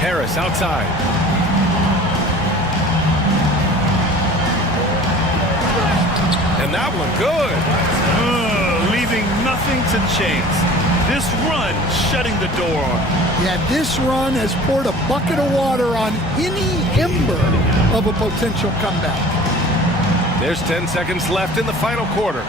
Harris outside. And that one good. Leaving nothing to chance. This run shutting the door on. Yeah, this run has poured a bucket of water on any ember of a potential comeback. There's 10 seconds left in the final quarter.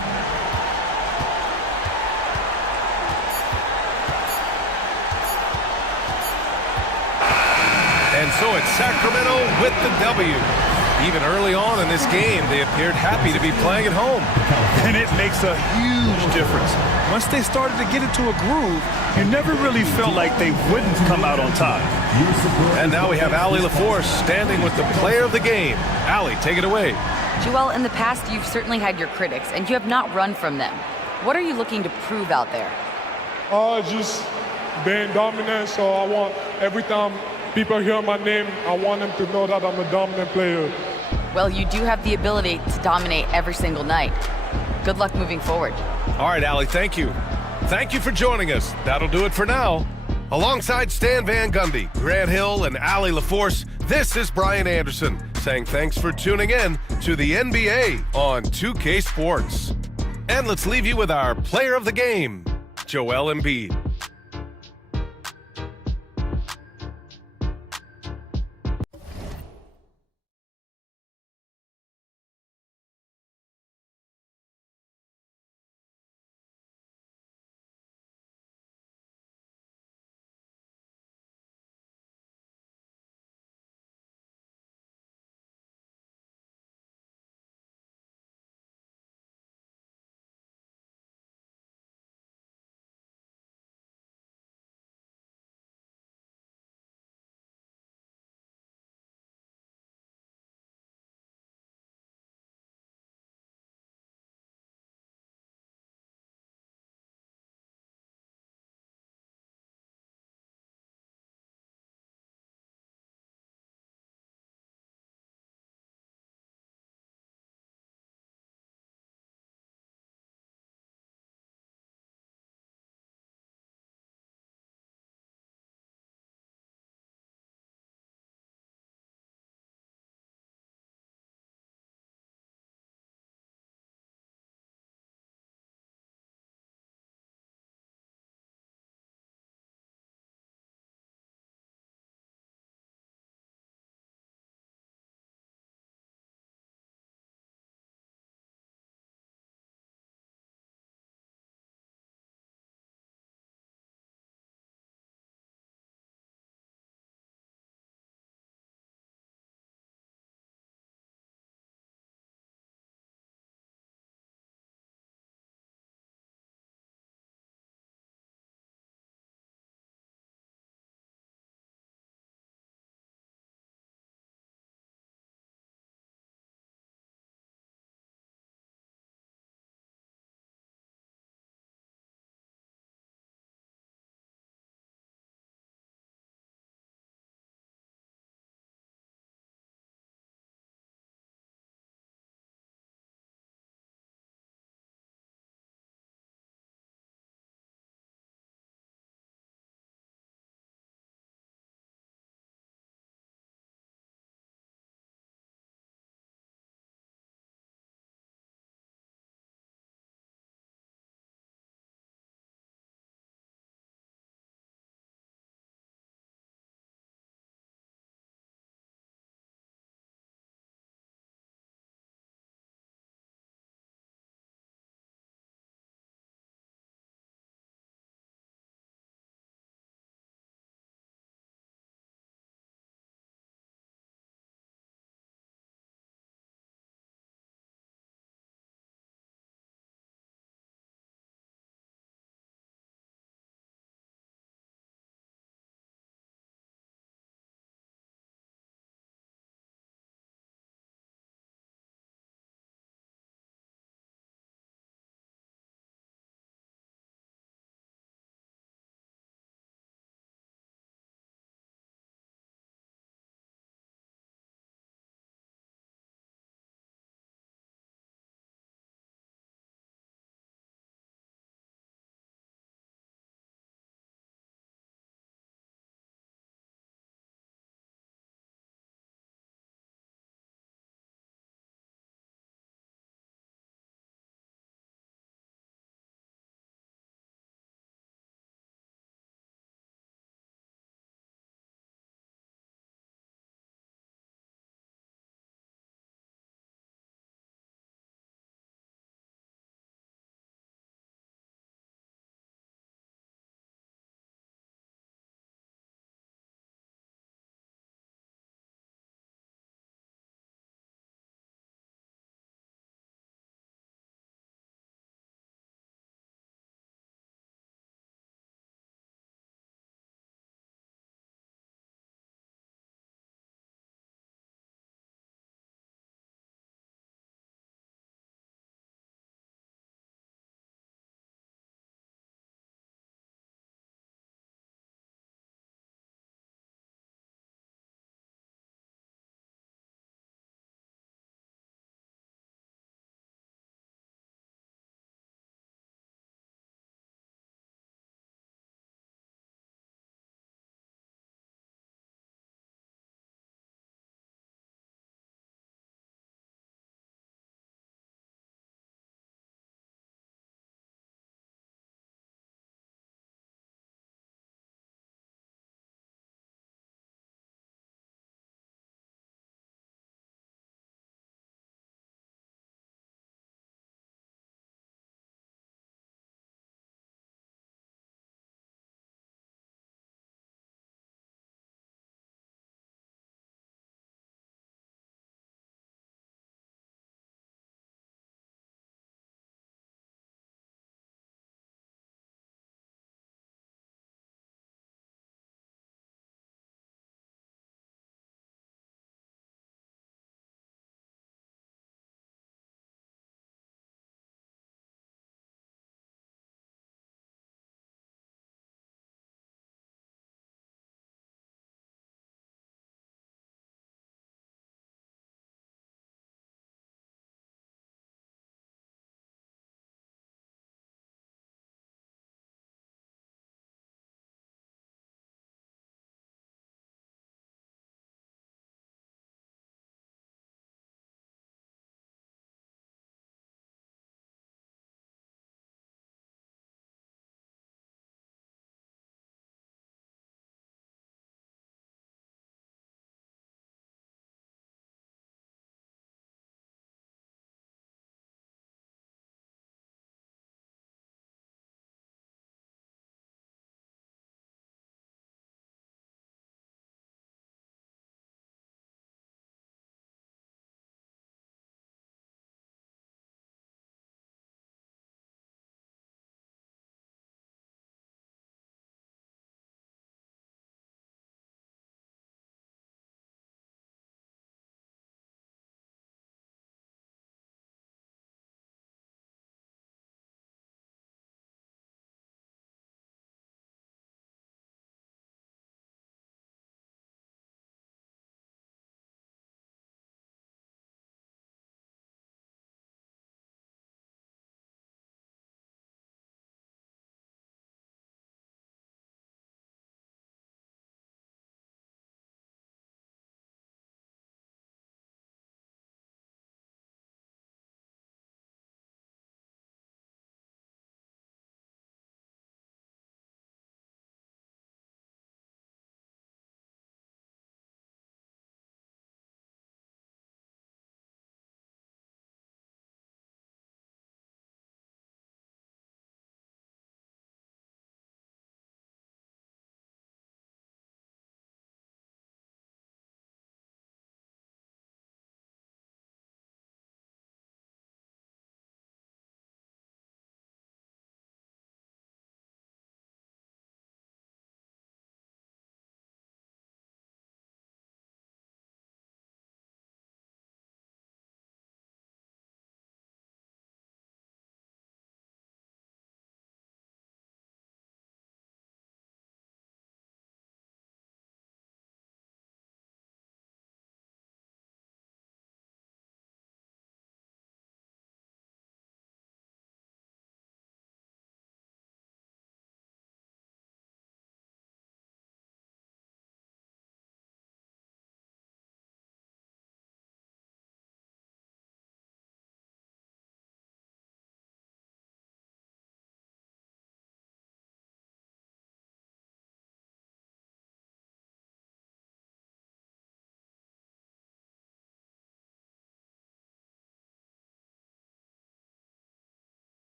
And so it's Sacramento with the W. Even early on in this game, they appeared happy to be playing at home. And it makes a huge difference. Once they started to get into a groove, you never really felt like they wouldn't come out on top. And now we have Allie LaForce standing with the player of the game. Allie, take it away. Joel, in the past, you've certainly had your critics, and you have not run from them. What are you looking to prove out there? Just being dominant, so I want every time people hear my name, I want them to know that I'm a dominant player. Well, you do have the ability to dominate every single night. Good luck moving forward. All right, Allie, thank you. Thank you for joining us. That'll do it for now. Alongside Stan Van Gundy, Grant Hill, and Allie LaForce, this is Brian Anderson saying thanks for tuning in to the NBA on 2K Sports. And let's leave you with our player of the game, Joel Embiid.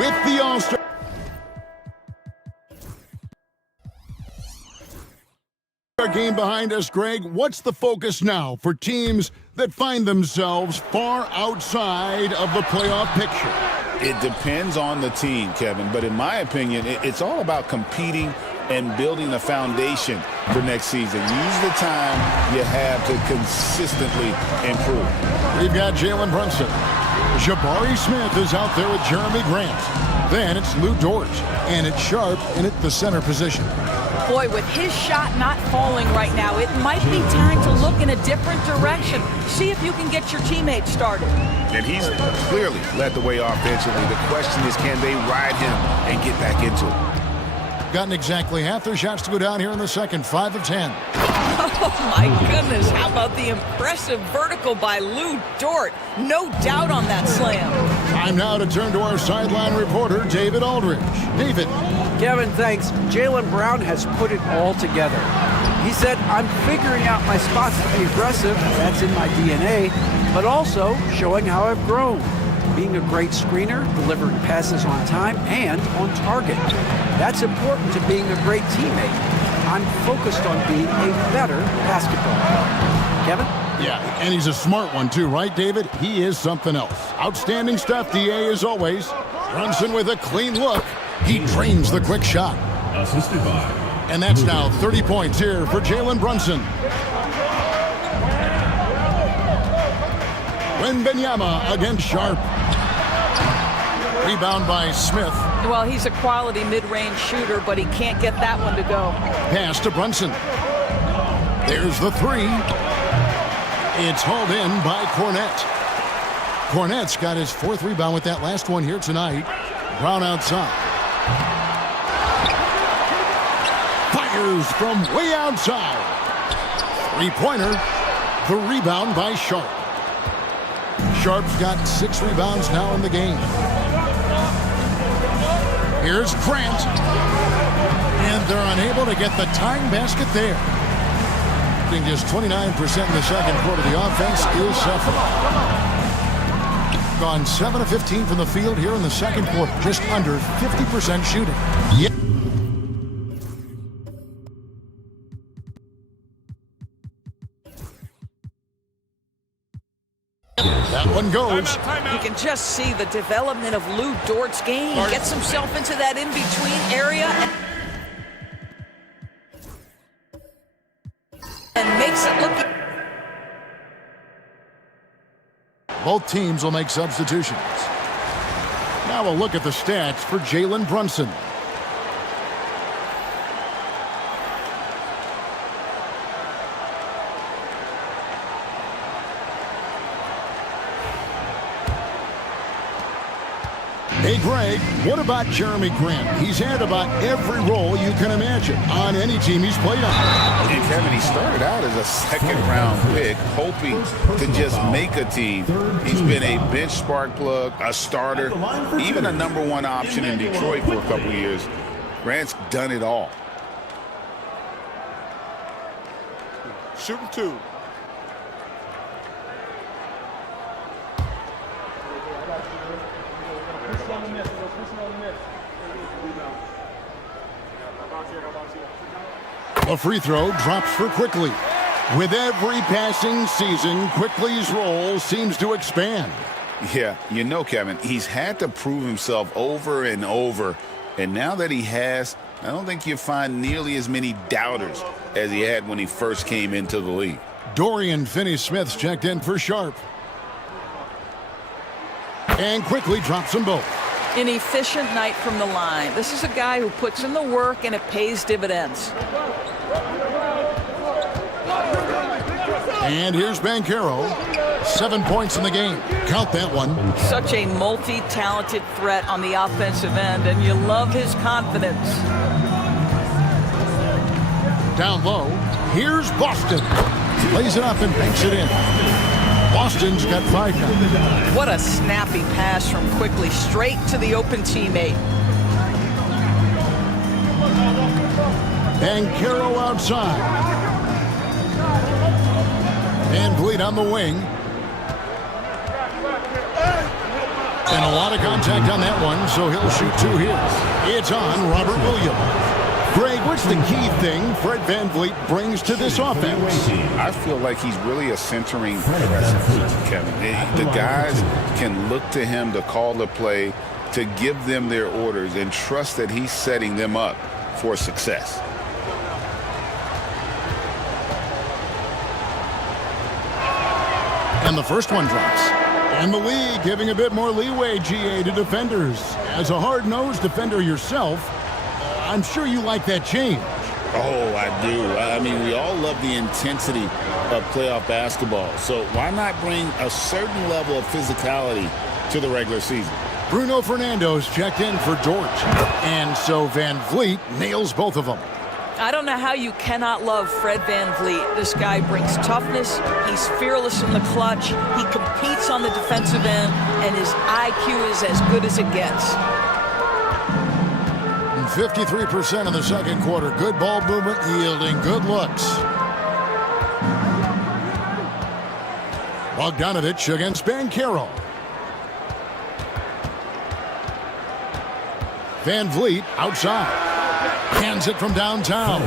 With the All-Star game behind us, Greg, what's the focus now for teams that find themselves far outside of the playoff picture? It depends on the team, Kevin, but in my opinion, it's all about competing and building a foundation for next season. Use the time you have to consistently improve. We've got Jalen Brunson. Jabari Smith is out there with Jeremy Grant. Then it's Lou Dort, and it's Sharp in at the center position. Boy, with his shot not falling right now, it might be time to look in a different direction. See if you can get your teammates started. And he's clearly led the way offensively. The question is, can they ride him and get back into it? Gotten exactly half their shots to go down here in the second, 5 of 10. Oh, my goodness. How about the impressive vertical by Lou Dort? No doubt on that slam. Time now to turn to our sideline reporter, David Aldridge. David. Kevin, thanks. Jaylen Brown has put it all together. He said, I'm figuring out my spots to be aggressive. That's in my DNA. But also showing how I've grown. Being a great screener, delivering passes on time and on target. That's important to being a great teammate. I'm focused on being a better basketball player. Kevin? Yeah, and he's a smart one too, right, David? He is something else. Outstanding stuff, DA, as always. Brunson with a clean look. He drains the quick shot. Assisted by. And that's now 30 points here for Jalen Brunson. Wembanyama against Sharp. Rebound by Smith. Well, he's a quality mid-range shooter, but he can't get that one to go. Pass to Brunson. There's the three. It's hauled in by Cornette. Cornette's got his 4th rebound with that last one here tonight. Brown outside. Fires from way outside. 3-pointer. The rebound by Sharp. Sharp's got 6 rebounds now in the game. Here's Grant. And they're unable to get the tying basket there. Just 29% in the second quarter. The offense is suffering. Gone 7 of 15 from the field here in the second quarter. Just under 50% shooting. Yep. That one goes. You can just see the development of Lou Dort's game. He gets himself into that in-between area and makes it look. Both teams will make substitutions. Now we'll look at the stats for Jalen Brunson. Hey, Greg, what about Jeremy Grant? He's had about every role you can imagine on any team he's played on. And Kevin, he started out as a second-round pick, hoping to just make a team. He's been a bench spark plug, a starter, even a #1 option in Detroit for a couple of years. Grant's done it all. Shooting 2. A free throw drops for Quickly. With every passing season, Quickly's role seems to expand. Yeah, you know, Kevin, he's had to prove himself over and over. And now that he has, I don't think you'll find nearly as many doubters as he had when he first came into the league. Dorian Finney-Smith's checked in for Sharp. And Quickly drops them both. An efficient night from the line. This is a guy who puts in the work and it pays dividends. And here's Banchero. 7 points in the game. Count that one. Such a multi-talented threat on the offensive end, and you love his confidence. Down low. Here's Boston. Lays it up and banks it in. Boston's got 5 now. What a snappy pass from Quickly straight to the open teammate. Banchero outside. Van Vliet on the wing. And a lot of contact on that one, so he'll shoot 2 here. It's on Robert Williams. Greg, what's the key thing Fred Van Vliet brings to this offense? I feel like he's really a centering presence, Kevin. The guys can look to him to call the play, to give them their orders, and trust that he's setting them up for success. And the first one drops. And the league giving a bit more leeway, GA, to defenders. As a hard-nosed defender yourself, I'm sure you like that change. Oh, I do. I mean, we all love the intensity of playoff basketball. So why not bring a certain level of physicality to the regular season? Bruno Fernando's checked in for Dort. And so Van Vliet nails both of them. I don't know how you cannot love Fred Van Vliet. This guy brings toughness. He's fearless in the clutch. He competes on the defensive end, and his IQ is as good as it gets. 53% in the second quarter. Good ball movement, yielding good looks. Bogdanovich against Banchero. Van Vliet outside. Hands it from downtown.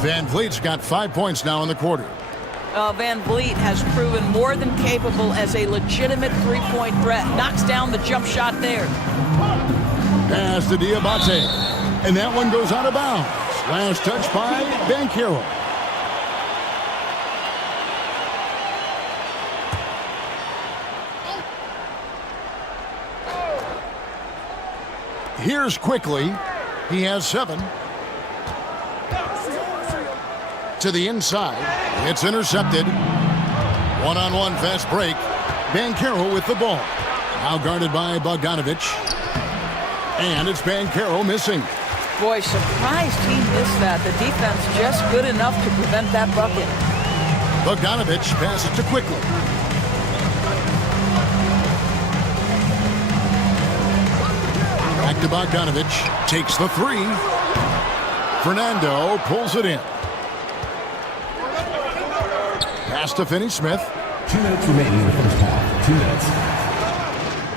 Van Vliet's got 5 points now in the quarter. Van Vliet has proven more than capable as a legitimate three-point threat. Knocks down the jump shot there. Pass to Diabate. And that one goes out of bounds. Last touch by Banchero. Here's Quickly. He has 7. To the inside. It's intercepted. One-on-one fast break. Banchero with the ball. Now guarded by Bogdanovich. And it's Banchero missing. Boy, surprised he missed that. The defense just good enough to prevent that bucket. Bogdanovich passes to Quickly. Back to Bogdanovich. Takes the 3. Fernando pulls it in. Pass to Finney-Smith. 2 minutes remaining in the first half. 2 minutes.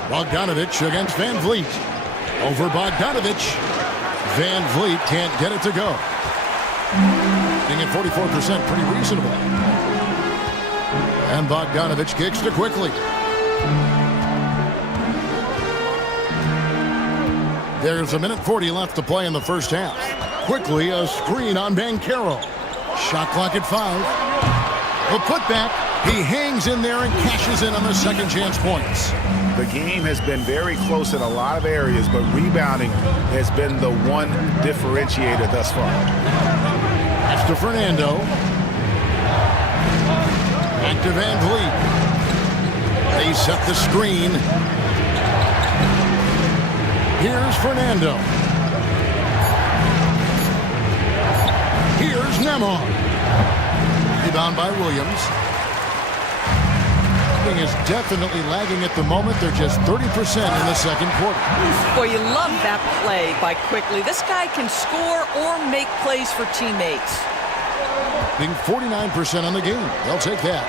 Bogdanovich against Van Vliet. Over Bogdanovich. Van Vliet can't get it to go. Being at 44%, pretty reasonable. And Bogdanovich kicks to Quickly. There's 1:40 left to play in the first half. Quickly a screen on Banchero. Shot clock at 5. A putback. He hangs in there and cashes in on the second chance points. The game has been very close in a lot of areas, but rebounding has been the one differentiator thus far. That's to Fernando. Back to Van Vliet. They set the screen. Here's Fernando. Here's Nemhard. Rebound by Williams. Is definitely lagging at the moment. They're just 30% in the second quarter. Boy, you love that play by Quickly. This guy can score or make plays for teammates. Being 49% on the game. They'll take that.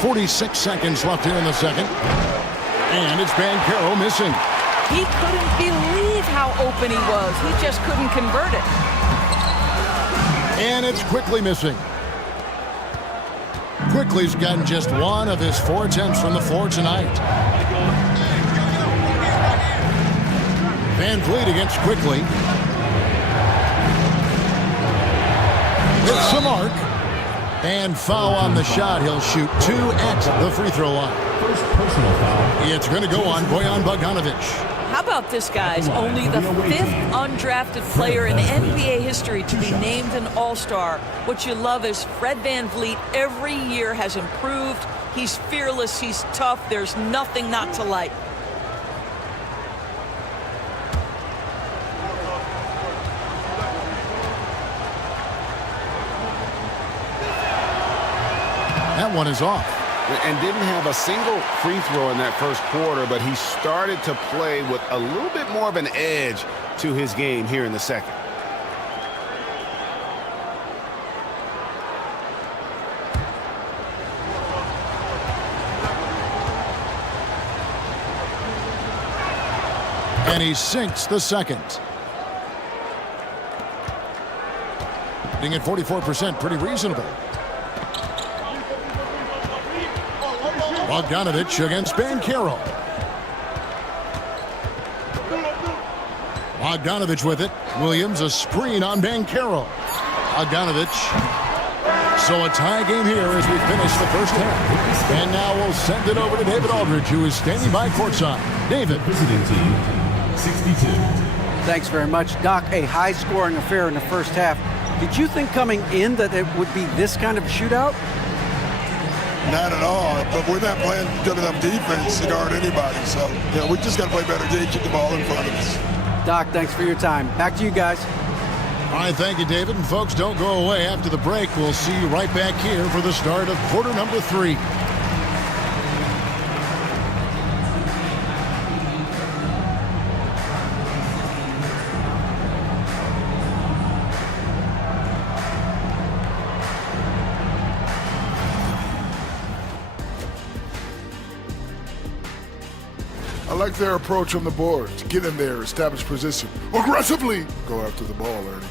46 seconds left here in the second. And it's Banchero missing. He couldn't believe how open he was. He just couldn't convert it. And it's Quickly missing. Quickly's gotten just 1 of his 4 attempts from the floor tonight. Van Vliet against Quickly. Hits the mark. And foul on the shot. He'll shoot 2 at the free throw line. First personal foul. It's going to go on Bojan Bogdanovich. How about this, guys? Only the 5th undrafted player in NBA history to be named an All-Star. What you love is Fred Van Vliet every year has improved. He's fearless. He's tough. There's nothing not to like. That one is off. And didn't have a single free throw in that first quarter, but he started to play with a little bit more of an edge to his game here in the second. And he sinks the second. Being at 44%, pretty reasonable. Bogdanovich against Banchero. Bogdanovich with it. Williams a screen on Banchero. Bogdanovich So a tie game here as we finish the first half. And now we'll send it over to David Aldridge, who is standing by courtside. David. Visiting team, 62. Thanks very much. Doc, a high-scoring affair in the first half. Did you think coming in that it would be this kind of a shootout? Not at all, but we're not playing good enough defense to guard anybody. So, we just got to play better to keep the ball in front of us. Doc, thanks for your time. Back to you guys. All right, thank you, David. And folks, don't go away. After the break, we'll see you right back here for the start of quarter number 3. I like their approach on the board to get in there, establish position, aggressively go after the ball, Ernie.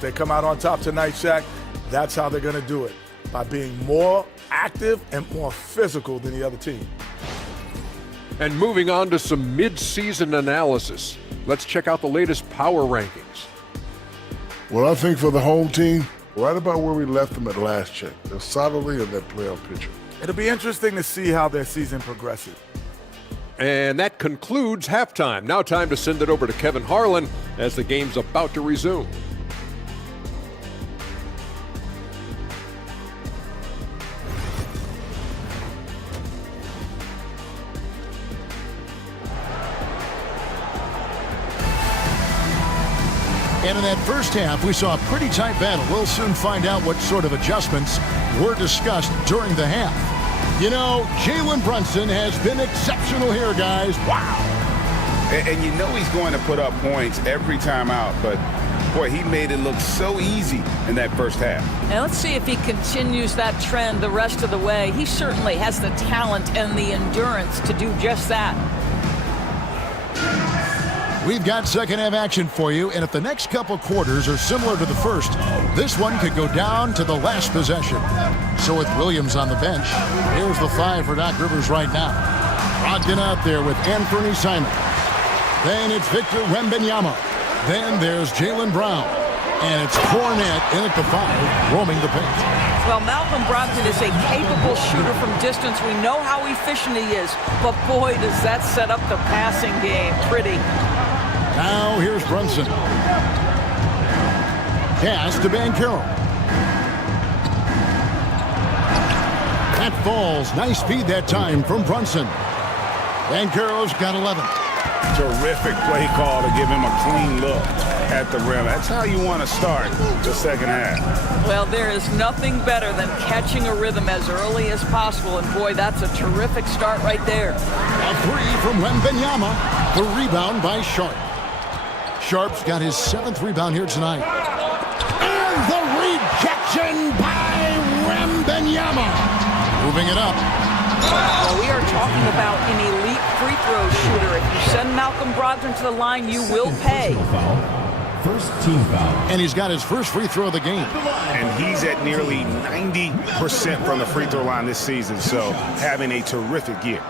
They come out on top tonight, Shaq. That's how they're going to do it, by being more active and more physical than the other team. And moving on to some mid-season analysis. Let's check out the latest power rankings. Well, I think for the home team, right about where we left them at last check. They're solidly in that playoff picture. It'll be interesting to see how their season progresses. And that concludes halftime. Now time to send it over to Kevin Harlan as the game's about to resume. And in that first half, we saw a pretty tight battle. We'll soon find out what sort of adjustments were discussed during the half. You know, Jalen Brunson has been exceptional here, guys. Wow. And you know he's going to put up points every time out, but boy, he made it look so easy in that first half. And let's see if he continues that trend the rest of the way. He certainly has the talent and the endurance to do just that. We've got second half action for you, and if the next couple quarters are similar to the first, this one could go down to the last possession. So with Williams on the bench, here's the 5 for Doc Rivers right now. Brogdon out there with Anthony Simon. Then it's Victor Wembanyama. Then there's Jaylen Brown. And it's Cornette in at the 5, roaming the paint. Well, Malcolm Brogdon is a capable shooter from distance. We know how efficient he is, but boy, does that set up the passing game pretty. Now here's Brunson. Pass to Banchero. That falls. Nice speed that time from Brunson. Banchero's got 11. Terrific play call to give him a clean look at the rim. That's how you want to start the second half. Well, there is nothing better than catching a rhythm as early as possible, and boy, that's a terrific start right there. A 3 from Wembanyama. The rebound by Sharp. Sharp's got his 7th rebound here tonight. And the rejection by Wembanyama. Moving it up. Well, we are talking about an elite free throw shooter. If you send Malcolm Brogdon to the line, you will pay. First team foul. And he's got his first free throw of the game. And he's at nearly 90% from the free throw line this season, so having a terrific year.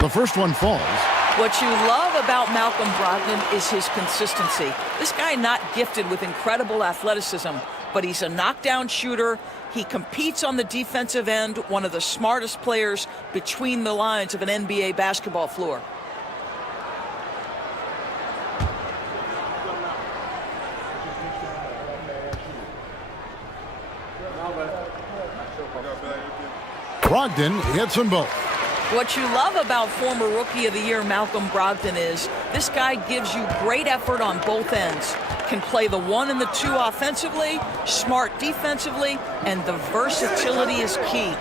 The first one falls. What you love about Malcolm Brogdon is his consistency. This guy not gifted with incredible athleticism, but he's a knockdown shooter. He competes on the defensive end, one of the smartest players between the lines of an NBA basketball floor. Brogdon hits them both. What you love about former Rookie of the Year Malcolm Brogdon is this guy gives you great effort on both ends. Can play the 1 and the 2 offensively, smart defensively, and the versatility is key.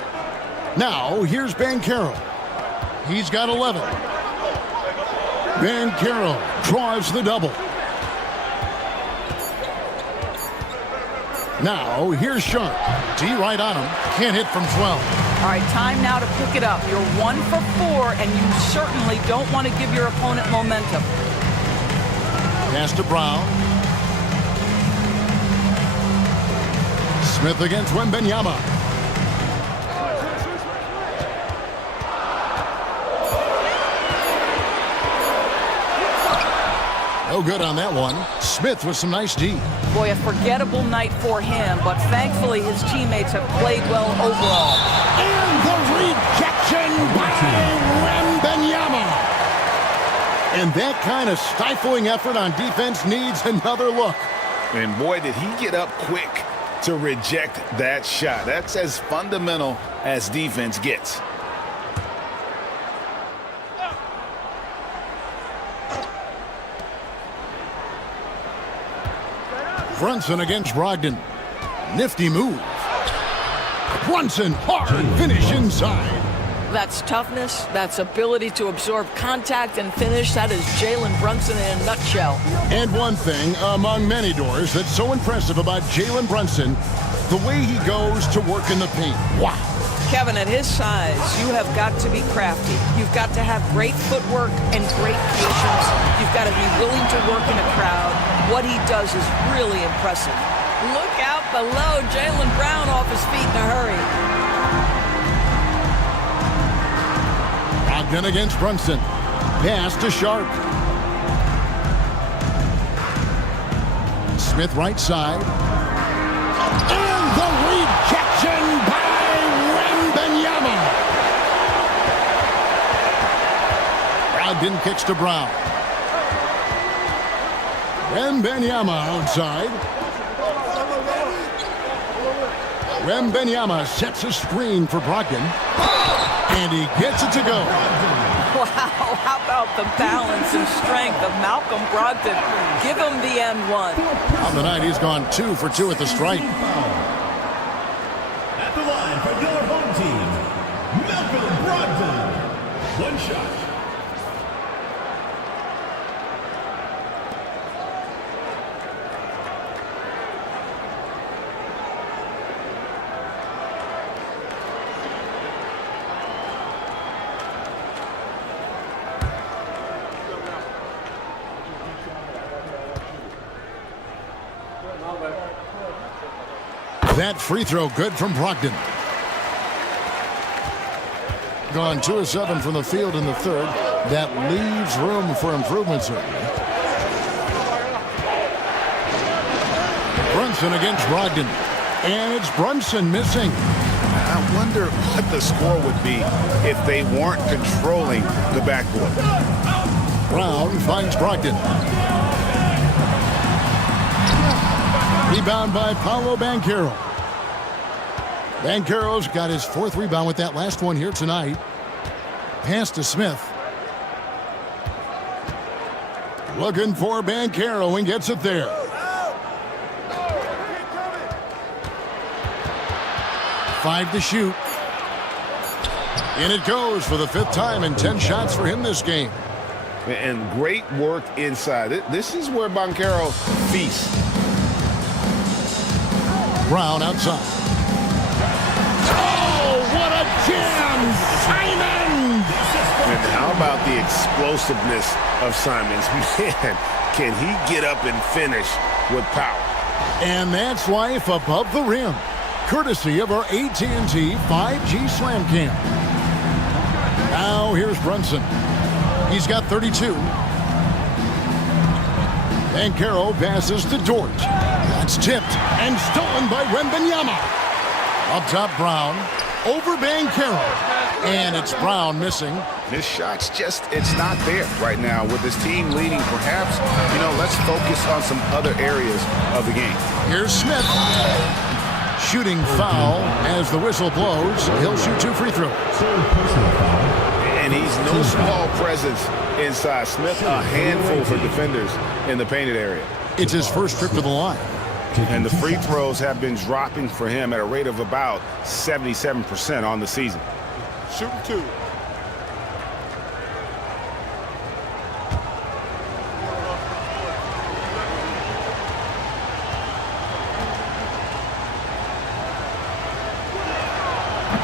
Now, here's Banchero. He's got 11. Banchero drives the double. Now, here's Sharp. D right on him. Can't hit from 12. All right, time now to pick it up. You're 1 for 4, and you certainly don't want to give your opponent momentum. Pass to Brown. Smith against Wembanyama. No good on that one. Smith with some nice D. Boy, a forgettable night for him, but thankfully his teammates have played well overall. And the rejection by Wembanyama. And that kind of stifling effort on defense needs another look. And boy, did he get up quick to reject that shot. That's as fundamental as defense gets. Brunson against Brogdon. Nifty move. Brunson, hard finish inside. That's toughness, that's ability to absorb contact and finish. That is Jalen Brunson in a nutshell. And one thing among many doors that's so impressive about Jalen Brunson, the way he goes to work in the paint. Wow. Kevin, at his size, you have got to be crafty. You've got to have great footwork and great patience. You've got to be willing to work in a crowd. What he does is really impressive. Look out below. Jaylen Brown off his feet in a hurry. Brogdon against Brunson. Pass to Sharp. Smith right side. And the rejection by Wembanyama. Brogdon kicks to Brown. Wembanyama outside. Wembanyama sets a screen for Brogdon. And he gets it to go. Wow, how about the balance and strength of Malcolm Brogdon? Give him the end one. On the night, he's gone 2 for 2 at the stripe. At the line for your home team, Malcolm Brogdon. One shot. That free throw good from Brogdon. Gone 2 of 7 from the field in the third. That leaves room for improvement, certainly. Brunson against Brogdon. And it's Brunson missing. I wonder what the score would be if they weren't controlling the backboard. Brown finds Brogdon. Rebound by Paolo Banchero. Banchero's got his 4th rebound with that last one here tonight. Pass to Smith. Looking for Banchero and gets it there. Five to shoot. And it goes for the 5th time and 10 shots for him this game. And great work inside. This is where Banchero feasts. Brown outside. Oh, what a jam! Simon! And how about the explosiveness of Simons? Man, can he get up and finish with power? And that's life above the rim. Courtesy of our AT&T 5G Slam Cam. Now here's Brunson. He's got 32. Banchero passes to Dort. That's tipped and stolen by Wembanyama. Up top, Brown. Over Banchero. And it's Brown missing. This shot's just, it's not there right now. With his team leading, perhaps, let's focus on some other areas of the game. Here's Smith. Shooting foul as the whistle blows. He'll shoot 2 free throws. And he's no small presence inside. Smith, a handful for defenders in the painted area. It's his first trip to the line. And the free throws have been dropping for him at a rate of about 77% on the season. Shooting 2.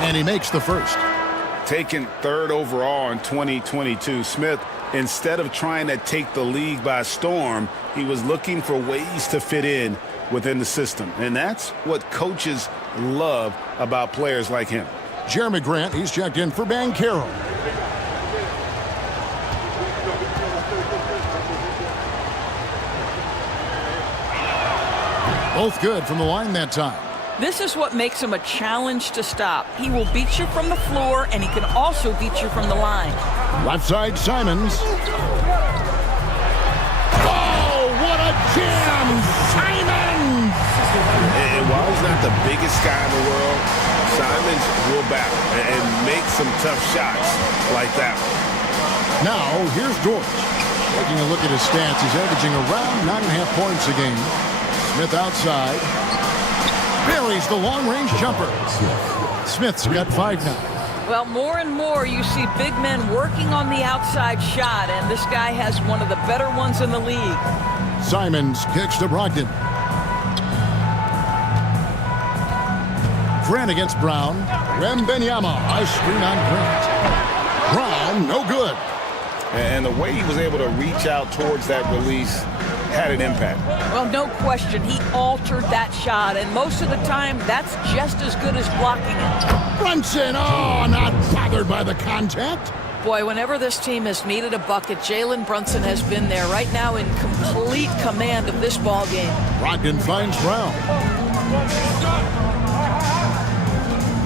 And he makes the first. Taken third overall in 2022, Smith, instead of trying to take the league by storm, he was looking for ways to fit in within the system. And that's what coaches love about players like him. Jeremy Grant, he's checked in for Banchero. Both good from the line that time. This is what makes him a challenge to stop. He will beat you from the floor, and he can also beat you from the line. Left side, Simons. Oh, what a jam! Simons! And while he's not the biggest guy in the world, Simons will battle and make some tough shots like that one. Now, here's George. Taking a look at his stats, he's averaging around 9.5 points a game. Smith outside. Buries the long-range jumper. Smith's got 5 now. Well, more and more you see big men working on the outside shot, and this guy has one of the better ones in the league. Simons kicks to Brogdon. Grant against Brown. Wembanyama, a screen on Grant. Brown, no good. And the way he was able to reach out towards that release had an impact. Well, no question. He altered that shot, and most of the time, that's just as good as blocking it. Brunson, oh, not bothered by the contact. Boy, whenever this team has needed a bucket, Jalen Brunson has been there right now in complete command of this ball game. Brogdon finds Brown.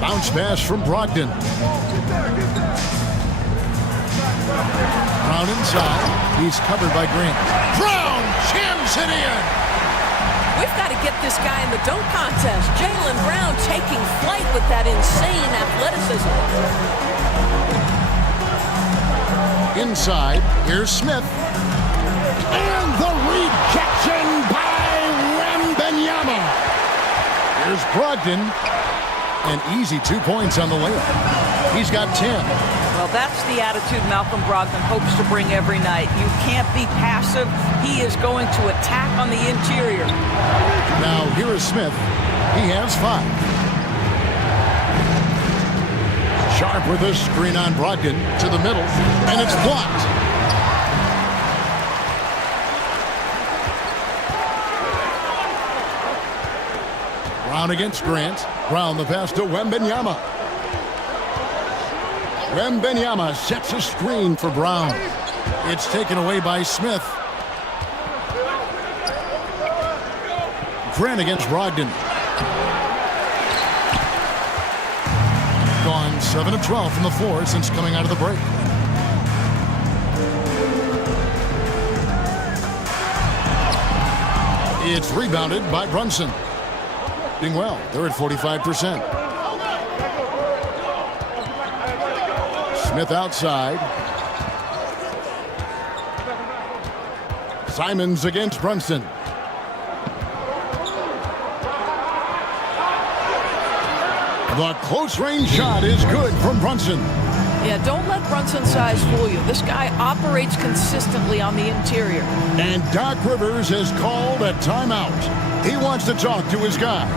Bounce pass from Brogdon. Brown inside. He's covered by Grant. Brown jams it in. We've got to get this guy in the dunk contest. Jaylen Brown taking flight with that insane athleticism. Inside, here's Smith. And the rejection by Wembanyama. Here's Brogdon. An easy 2 points on the layup. He's got 10. Well, that's the attitude Malcolm Brogdon hopes to bring every night. You can't be passive. He is going to attack on the interior. Now, here is Smith. He has 5. Sharp with a screen on Brogdon to the middle, and it's blocked. Brown against Grant. Brown the pass to Wembanyama. Wembanyama sets a screen for Brown. It's taken away by Smith. Grant against Brogdon. Gone 7 of 12 from the floor since coming out of the break. It's rebounded by Brunson. Doing well. They're at 45%. Smith outside. Simons against Brunson. The close range shot is good from Brunson. Yeah, don't let Brunson's size fool you. This guy operates consistently on the interior. And Doc Rivers has called a timeout. He wants to talk to his guys.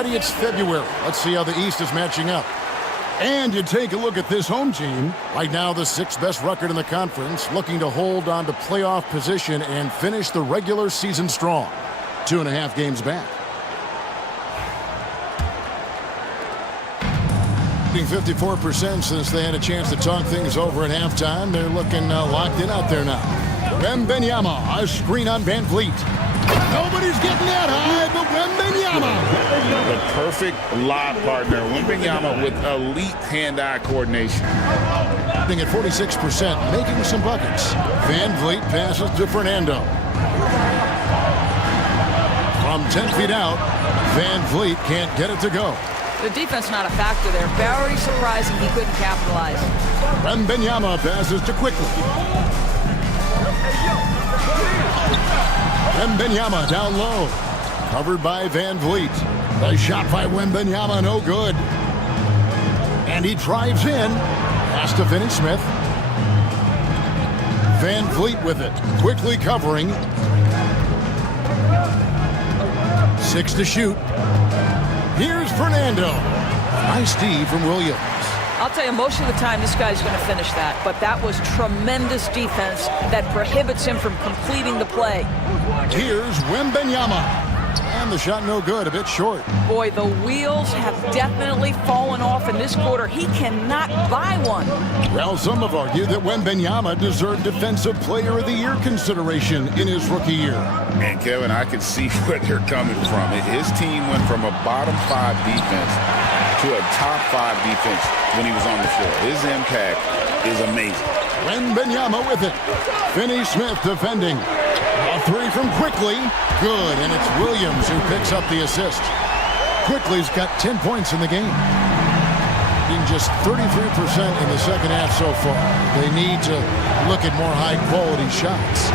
already it's February. Let's see how the East is matching up. And you take a look at this home team. Right now, the 6th best record in the conference, looking to hold on to playoff position and finish the regular season strong. 2.5 games back. 54% since they had a chance to talk things over at halftime. They're looking locked in out there now. Wembanyama, a screen on Van Vliet. Nobody's getting that high, but Wembanyama. The perfect lob partner. Wembanyama with elite hand-eye coordination. At 46%, making some buckets. Van Vliet passes to Fernando. From 10 feet out, Van Vliet can't get it to go. The defense not a factor there. Very surprising he couldn't capitalize. Wembanyama passes to Quickly. Wembanyama down low. Covered by Van Vliet. The shot by Wembanyama, no good. And he drives in. Pass to Finney-Smith. Van Vliet with it. Quickly covering. 6 to shoot. Here's Fernando. Nice D from Williams. I'll tell you, most of the time this guy's going to finish that, but that was tremendous defense that prohibits him from completing the play. Here's Wembanyama. And the shot no good, a bit short. Boy, the wheels have definitely fallen off in this quarter. He cannot buy one. Well, some have argued that Wembanyama deserved Defensive Player of the Year consideration in his rookie year. And Kevin, I can see where they're coming from. His team went from a bottom 5 defense to a top 5 defense when he was on the floor. His impact is amazing. Wembanyama with it. Finney-Smith defending. A 3 from Quickly. Good, and it's Williams who picks up the assist. Quickly's got 10 points in the game. Being just 33% in the second half so far. They need to look at more high-quality shots.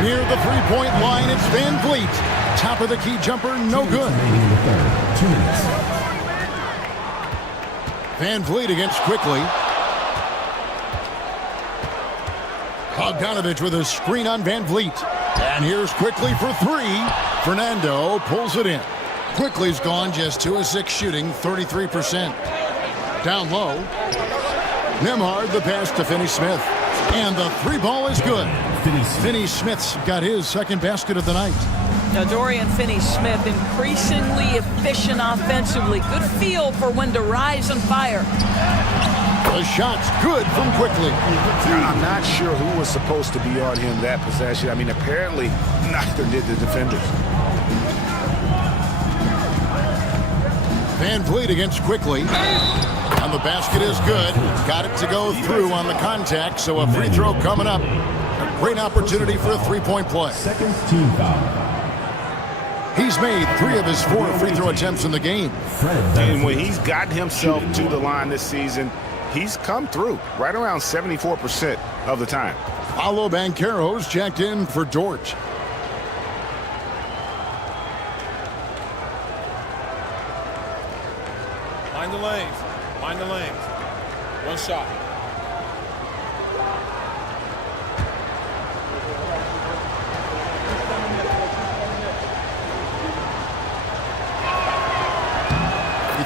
Near the three-point line, it's Van Vliet. Top of the key jumper, no good. Van Vliet against Quickly. Bogdanovich with a screen on Van Vliet. And here's Quickly for 3. Fernando pulls it in. Quickly's gone just 2 of 6 shooting, 33%. Down low. Nembhard the pass to Finney-Smith. And the 3 ball is good. Finney-Smith's got his second basket of the night. Now Dorian Finney-Smith increasingly efficient offensively. Good feel for when to rise and fire. The shot's good from Quickly. I'm not sure who was supposed to be on him that possession. I mean, apparently neither did the defenders. Van Vliet against Quickly. And the basket is good. Got it to go through on the contact, so a free throw coming up. A great opportunity for a three-point play. Second team foul. He's made 3 of his 4 free throw attempts in the game. And when he's gotten himself to the line this season, he's come through right around 74% of the time. Paolo Banchero's checked in for Dort. Mind the lanes. Mind the lanes. One shot.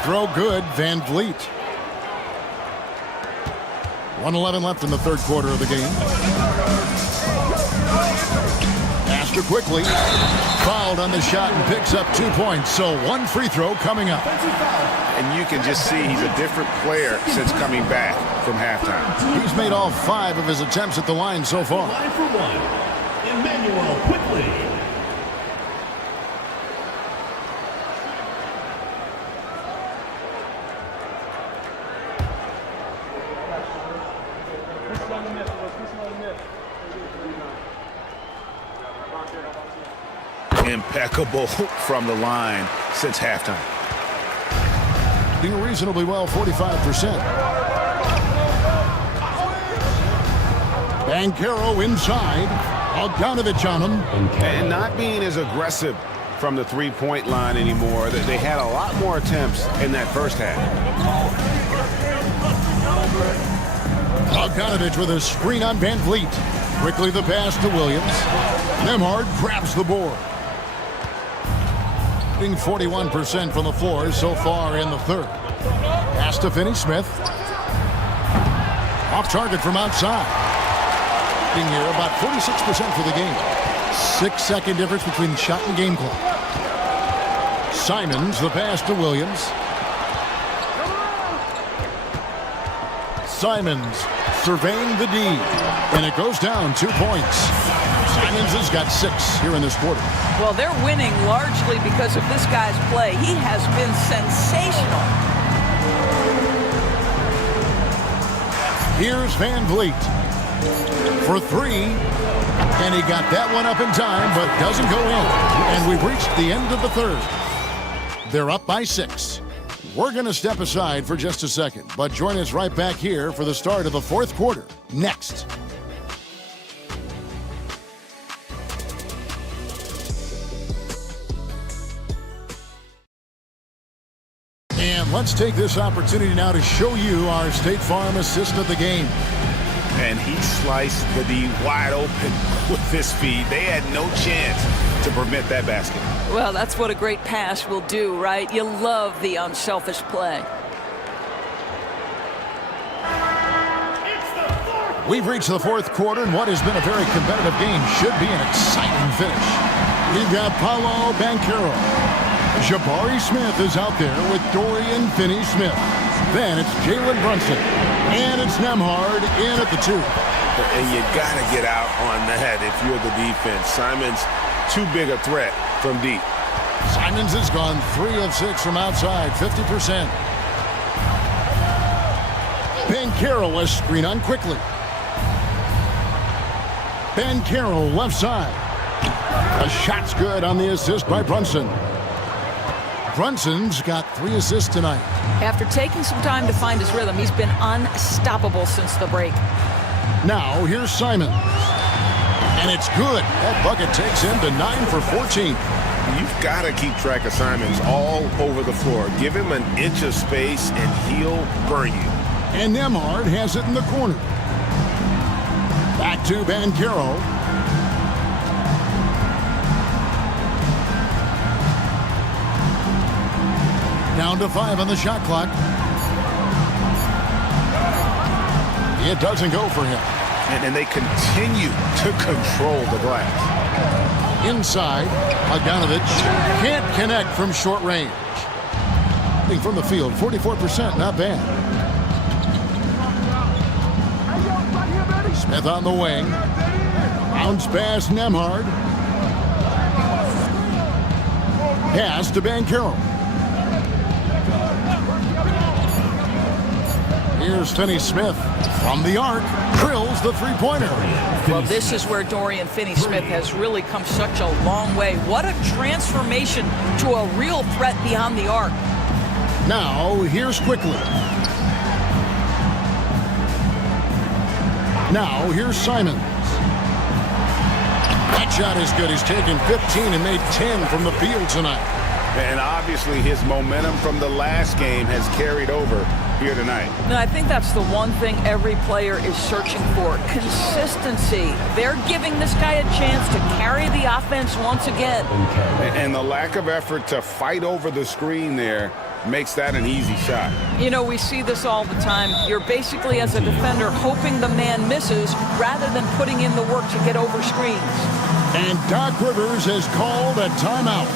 Throw good, Van Vliet. 1:11 left in the third quarter of the game. Astor Quickly fouled on the shot and picks up 2 points. So 1 free throw coming up. And you can just see he's a different player since coming back from halftime. He's made all 5 of his attempts at the line so far. Line for 1. Emmanuel Quickly. Impeccable from the line since halftime. Doing reasonably well, 45%. Banchero inside. Bogdanovich on him. And not being as aggressive from the three-point line anymore. They had a lot more attempts in that first half. Bogdanovich with a screen on Van Vliet. Quickly the pass to Williams. Nembhard grabs the board. shooting 41% from the floor so far in the third. Pass to Finney-Smith. Off target from outside. Being here about 46% for the game. 6-second difference between shot and game clock. Simons, the pass to Williams. Simons surveying the D, and it goes down 2 points. Simons has got 6 here in this quarter. Well, they're winning largely because of this guy's play. He has been sensational. Here's Van Vliet for 3, and he got that one up in time, but doesn't go in. And we've reached the end of the third. They're up by 6. We're going to step aside for just a second, but join us right back here for the start of the fourth quarter next. And let's take this opportunity now to show you our State Farm assist of the game. And he sliced the D wide open with his speed. They had no chance to prevent that basket. Well, that's what a great pass will do, right? You love the unselfish play. We've reached the fourth quarter, and what has been a very competitive game should be an exciting finish. We've got Paolo Banchero. Jabari Smith is out there with Dorian Finney-Smith. Then it's Jalen Brunson. And it's Nembhard in at the 2. And you got to get out on that if you're the defense. Simons, too big a threat from deep. Simons has gone 3 of 6 from outside, 50%. Banchero was screen on quickly. Banchero left side. A shot's good on the assist by Brunson. Brunson's got 3 assists tonight. After taking some time to find his rhythm, he's been unstoppable since the break. Now, here's Simons. And it's good. That bucket takes him to 9 for 14. You've got to keep track of Simons all over the floor. Give him an inch of space, and he'll burn you. And Nembhard has it in the corner. Back to Banchero. Down to 5 on the shot clock. It doesn't go for him. And they continue to control the glass. Inside, Bogdanovic can't connect from short range. From the field, 44%, not bad. Smith on the wing. Bounce pass, Nembhard. Pass to Banchero. Here's Finney-Smith from the arc. Drills the three-pointer. Well, this is where Dorian Finney-Smith has really come such a long way. What a transformation to a real threat beyond the arc. Now, here's Quickly. Now, here's Simons. That shot is good. He's taken 15 and made 10 from the field tonight. And obviously his momentum from the last game has carried over here tonight. No, I think that's the one thing every player is searching for. Consistency. They're giving this guy a chance to carry the offense once again. And the lack of effort to fight over the screen there makes that an easy shot. You know, we see this all the time. You're basically, as a defender, hoping the man misses rather than putting in the work to get over screens. And Doc Rivers has called a timeout.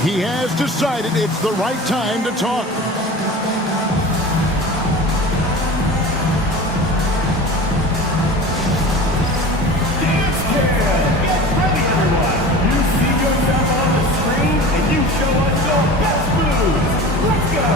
He has decided it's the right time to talk. Dance Cam! Get ready, everyone! You see yourself on the screen, and you show us your best moves. Let's go!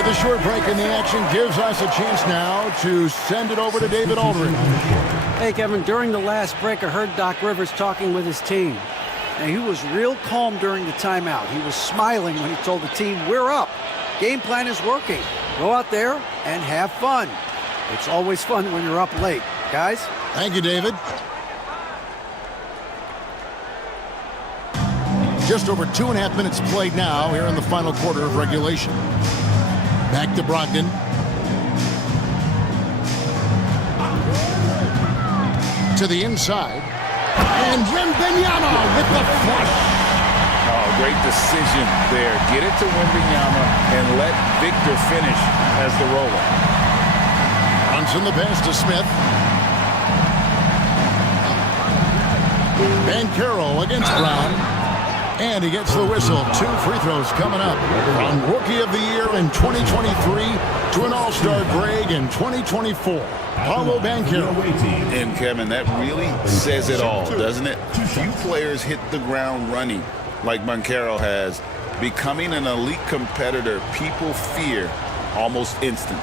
With a short break in the action gives us a chance now to send it over to David Aldridge. Hey, Kevin, during the last break, I heard Doc Rivers talking with his team. And he was real calm during the timeout. He was smiling when he told the team, we're up. Game plan is working. Go out there and have fun. It's always fun when you're up late. Guys? Thank you, David. Just over 2.5 minutes played now here in the final quarter of regulation. Back to Brogdon. To the inside. And Wembanyama with the flush. Oh, great decision there. Get it to Wembanyama and let Victor finish as the roller. Brunson the pass to Smith. Banchero against Brown. And he gets the whistle. 2 free throws coming up. From Rookie of the Year in 2023 to an All-Star break in 2024. Paolo Banchero. And Kevin, that really says it all, doesn't it? Few players hit the ground running like Banchero has. Becoming an elite competitor, people fear almost instantly.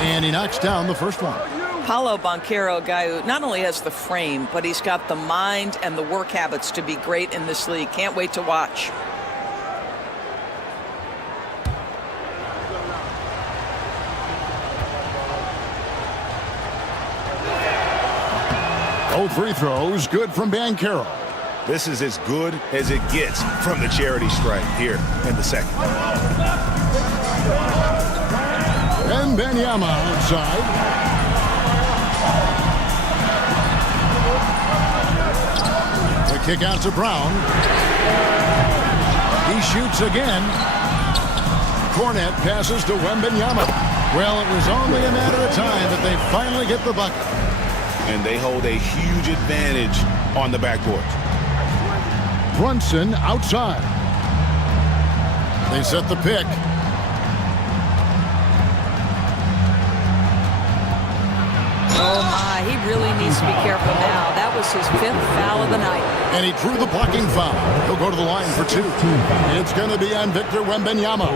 And he knocks down the first one. Paolo Banchero, a guy who not only has the frame, but he's got the mind and the work habits to be great in this league. Can't wait to watch. Both free throws good from Banchero. This is as good as it gets from the charity stripe here in the second. And Wembanyama outside. The kick out to Brown. He shoots again. Cornette passes to Wembanyama. Well, it was only a matter of time that they finally get the bucket. And they hold a huge advantage on the backboard. Brunson outside. They set the pick. Oh, my. He really needs to be careful now. That was his 5th foul of the night. And he drew the blocking foul. He'll go to the line for 2. It's going to be on Victor Wembanyama.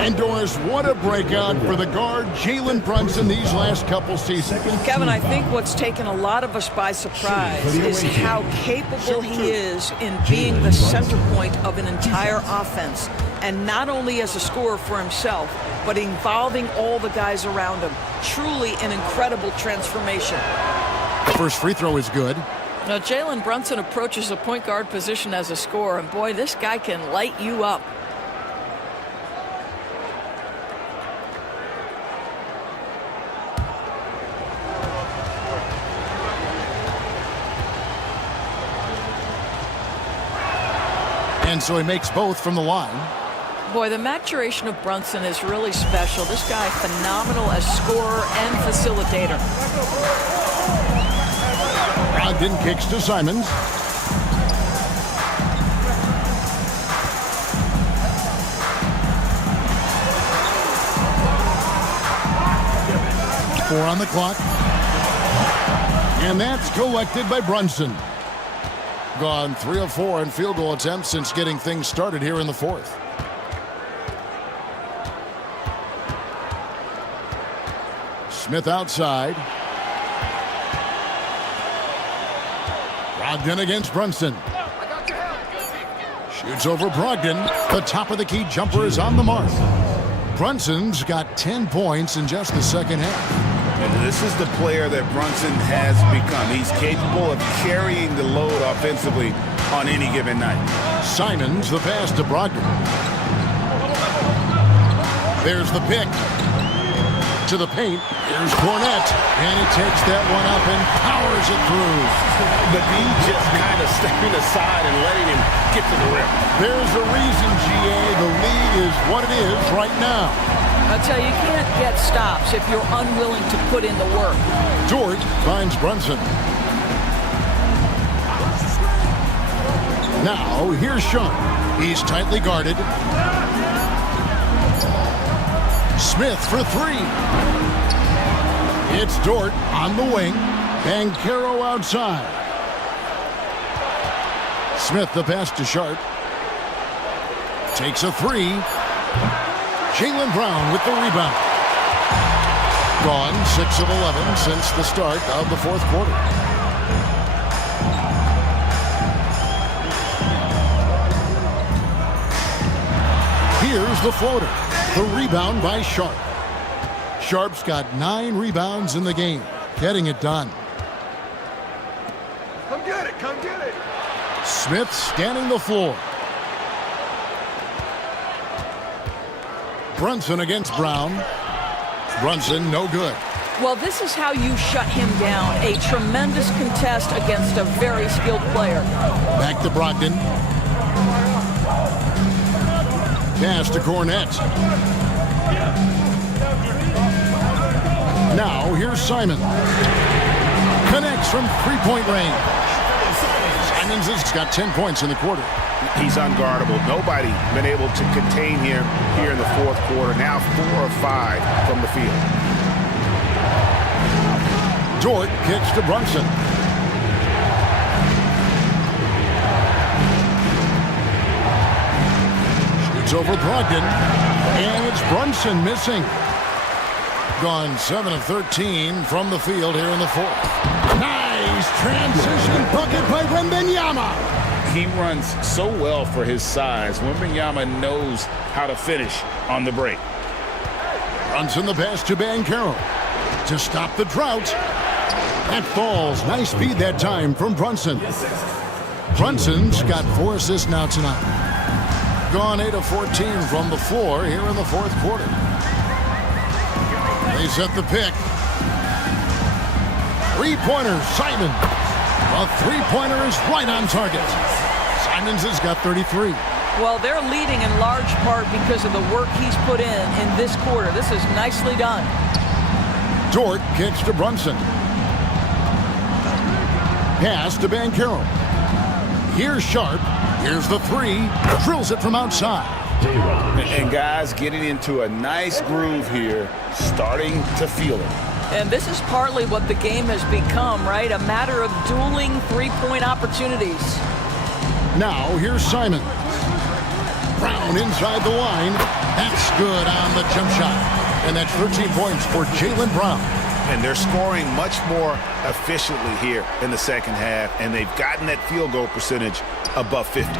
And Doris, what a breakout for the guard Jalen Brunson these last couple seasons. Kevin, I think what's taken a lot of us by surprise is how capable he is in being the center point of an entire offense. And not only as a scorer for himself, but involving all the guys around him. Truly an incredible transformation. The first free throw is good. Now, Jalen Brunson approaches the point guard position as a scorer, and boy, this guy can light you up. And so he makes both from the line. Boy, the maturation of Brunson is really special. This guy, phenomenal as scorer and facilitator. Brogdon kicks to Simons. Four on the clock. And that's collected by Brunson. Gone 3 of 4 in field goal attempts since getting things started here in the 4th. Smith outside. Brogdon against Brunson. Shoots over Brogdon. The top of the key jumper is on the mark. Brunson's got 10 points in just the second half. And this is the player that Brunson has become. He's capable of carrying the load offensively on any given night. Simons, the pass to Brogdon. There's the pick. To the paint. Here's Cornette. And he takes that one up and powers it through. But he just kind of stepping aside and letting him get to the rim. There's a reason, GA. The lead is what it is right now. I'll tell you, you can't get stops if you're unwilling to put in the work. George finds Brunson. Now, here's Sean. He's tightly guarded. Smith for 3. It's Dort on the wing. Banchero outside. Smith the pass to Sharp. Takes a 3. Jaylen Brown with the rebound. Gone 6 of 11 since the start of the fourth quarter. Here's the floater. The rebound by Sharp. Sharp's got 9 rebounds in the game. Getting it done. Come get it, come get it. Smith scanning the floor. Brunson against Brown. Brunson no good. Well, this is how you shut him down. A tremendous contest against a very skilled player. Back to Brogdon. Pass to Cornette. Now here's Simon. Connects from three-point range. Simons has got 10 points in the quarter. He's unguardable. Nobody been able to contain him here in the fourth quarter. Now 4 of 5 from the field. Dort kicks to Brunson. Shoots over Brogdon. And it's Brunson missing. Gone 7 of 13 from the field here in the fourth. Nice transition bucket by Wembanyama. He runs so well for his size. Wembanyama knows how to finish on the break. Brunson the pass to Banchero to stop the drought. That falls. Nice speed that time from Brunson. Brunson's got 4 assists now tonight. Gone 8 of 14 from the floor here in the fourth quarter. They set the pick. Three-pointer, Simon. A three-pointer is right on target. Simons has got 33. Well, they're leading in large part because of the work he's put in this quarter. This is nicely done. Dort kicks to Brunson. Pass to Banchero. Here's Sharp. Here's the three. Drills it from outside. And guys getting into a nice groove here, starting to feel it. And this is partly what the game has become, right? A matter of dueling three-point opportunities. Now here's Simon. Brown inside the line. That's good on the jump shot. And that's 13 points for Jaylen Brown. And they're scoring much more efficiently here in the second half, and they've gotten that field goal percentage above 50.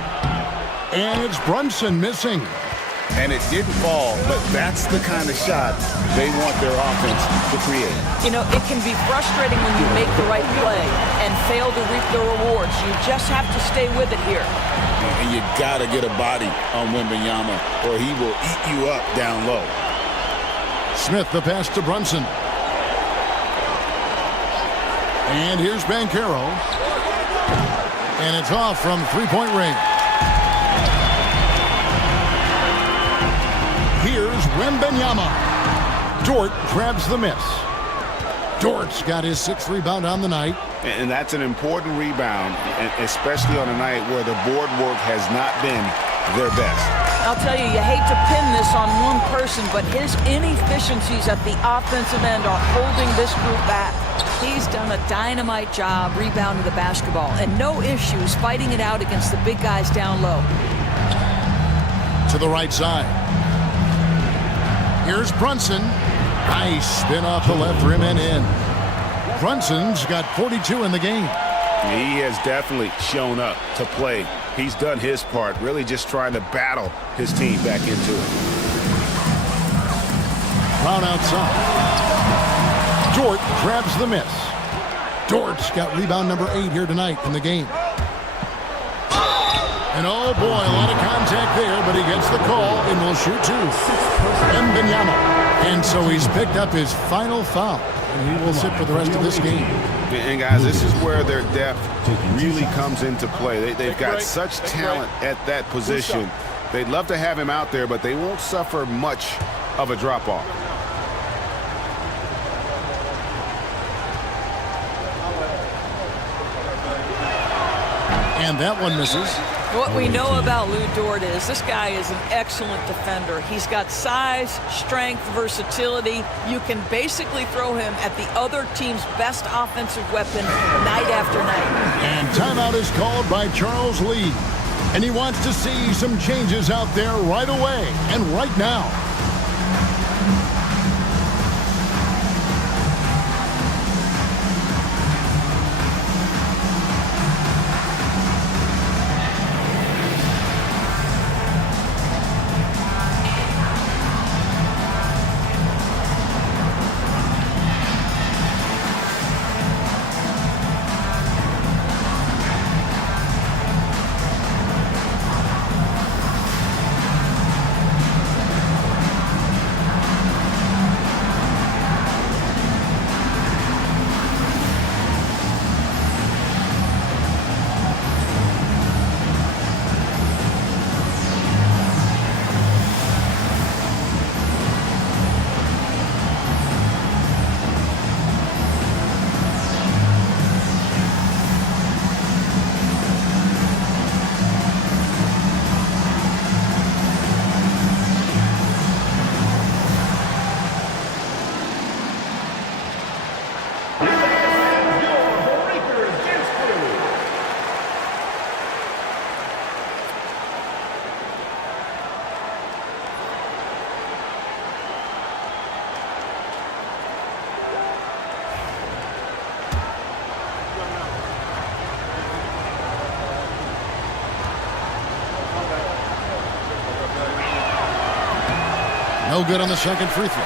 And it's Brunson missing. And it didn't fall, but that's the kind of shot they want their offense to create. You know, it can be frustrating when you make the right play and fail to reap the rewards. You just have to stay with it here. And you got to get a body on Wembanyama, or he will eat you up down low. Smith the pass to Brunson. And here's Banchero. And it's off from three-point range. Here's Wembanyama. Dort grabs the miss. Dort's got his 6th rebound on the night. And that's an important rebound, especially on a night where the board work has not been their best. I'll tell you, you hate to pin this on one person, but his inefficiencies at the offensive end are holding this group back. He's done a dynamite job rebounding the basketball, and no issues fighting it out against the big guys down low. To the right side. Here's Brunson. Nice spin off the left rim and in. Brunson's got 42 in the game. He has definitely shown up to play. He's done his part, really just trying to battle his team back into it. Brown outside. Dort grabs the miss. Dort's got rebound number 8 here tonight in the game. And oh boy, a lot of contact there, but he gets the call and will shoot 2. Wembanyama. And so he's picked up his final foul, and he will sit for the rest of this game. And guys, this is where their depth really comes into play. They've got such talent at that position. They'd love to have him out there, but they won't suffer much of a drop-off. And that one misses. What we know about Lou Dort is this guy is an excellent defender. He's got size, strength, versatility. You can basically throw him at the other team's best offensive weapon night after night. And timeout is called by Charles Lee. And he wants to see some changes out there right away and right now. No good on the second free throw.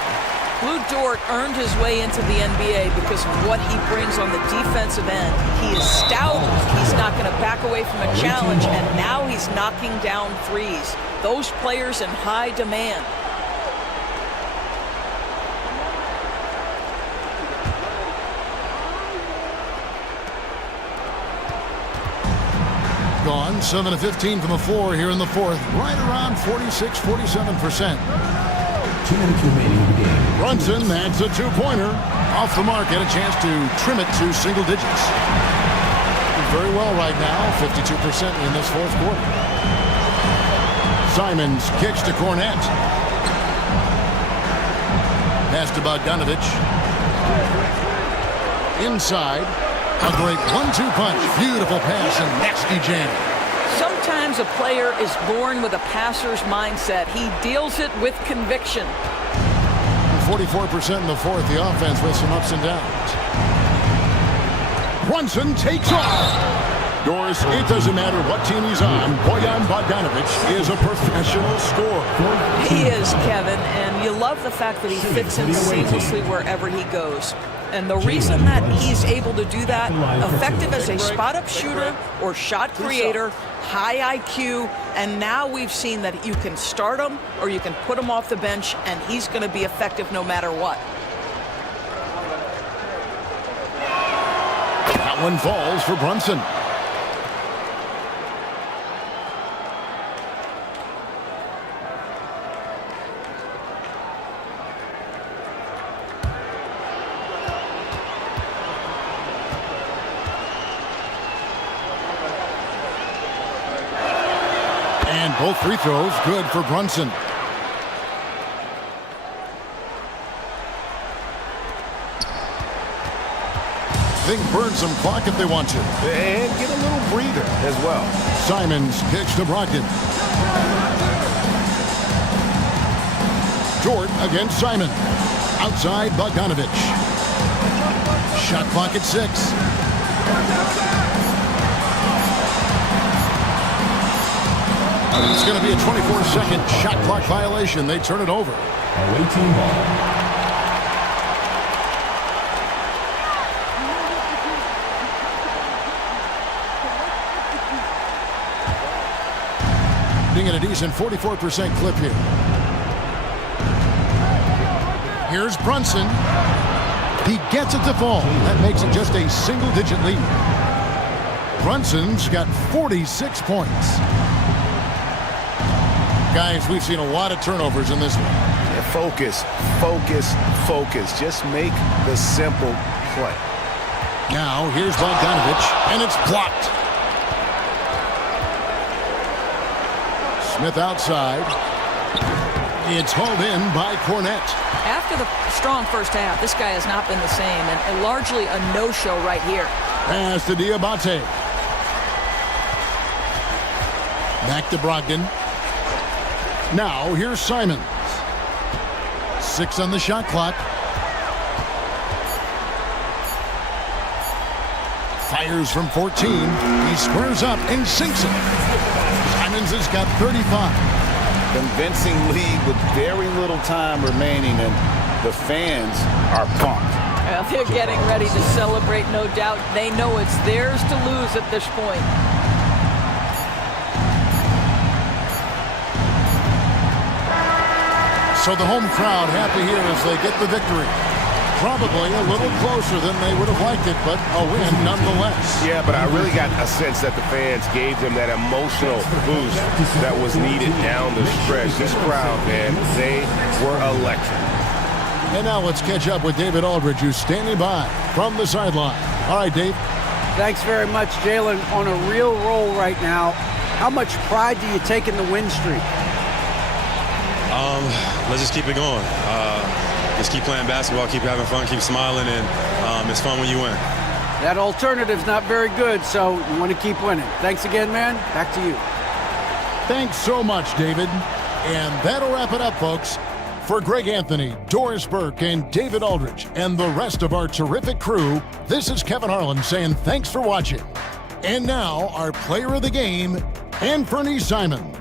Lou Dort earned his way into the NBA because of what he brings on the defensive end. He is stout. He's not going to back away from a challenge, and now he's knocking down threes. Those players in high demand. Gone 7 of 15 from the floor here in the fourth. Right around 46-47%. 2 minutes remaining in the game. Brunson adds a two-pointer. Off the mark, had a chance to trim it to single digits. Very well right now, 52% in this fourth quarter. Simons kicks to Cornette. Pass to Bogdanovich. Inside, a great 1-2 punch. Beautiful pass and nasty jam. Sometimes a player is born with a passer's mindset. He deals it with conviction. 44% in the fourth, the offense with some ups and downs. Brunson takes off. Doris, it doesn't matter what team he's on. Bojan Bogdanovich is a professional scorer. He is, Kevin, and you love the fact that he fits in seamlessly wherever he goes. And the reason that he's able to do that, effective as a spot-up shooter or shot creator, high IQ, and now we've seen that you can start him or you can put him off the bench, and he's going to be effective no matter what. That one falls for Brunson. And both free throws good for Brunson. They can burn some clock if they want to. And get a little breather as well. Simons kicks to Brogdon. Jordan against Simon. Outside Bogdanovich. Shot clock at 6. It's going to be a 24-second shot clock violation. They turn it over. Away team ball. Being at a decent 44% clip here. Here's Brunson. He gets it to fall. That makes it just a single-digit lead. Brunson's got 46 points. Guys, we've seen a lot of turnovers in this one. Yeah, focus, focus, focus. Just make the simple play. Now, here's Bogdanovich, and it's blocked. Smith outside. It's hauled in by Cornette. After the strong first half, this guy has not been the same, and largely a no-show right here. Pass to Diabate. Back to Brogdon. Now, here's Simons. 6 on the shot clock. Fires from 14. He squares up and sinks it. Simons has got 35. Convincing lead with very little time remaining, and the fans are pumped. Well, they're getting ready to celebrate, no doubt. They know it's theirs to lose at this point. So the home crowd happy here as they get the victory. Probably a little closer than they would have liked it, but a win nonetheless. Yeah, but I really got a sense that the fans gave them that emotional boost that was needed down the stretch. This crowd, man, they were electric. And now let's catch up with David Aldridge, who's standing by from the sideline. All right, Dave. Thanks very much, Jalen. On a real roll right now. How much pride do you take in the win streak? Let's just keep it going. Just keep playing basketball, keep having fun, keep smiling, and it's fun when you win. That alternative's not very good, so you want to keep winning. Thanks again, man. Back to you. Thanks so much, David. And that'll wrap it up, folks. For Greg Anthony, Doris Burke, and David Aldridge, and the rest of our terrific crew, this is Kevin Harlan saying thanks for watching. And now, our player of the game, Anthony Simons.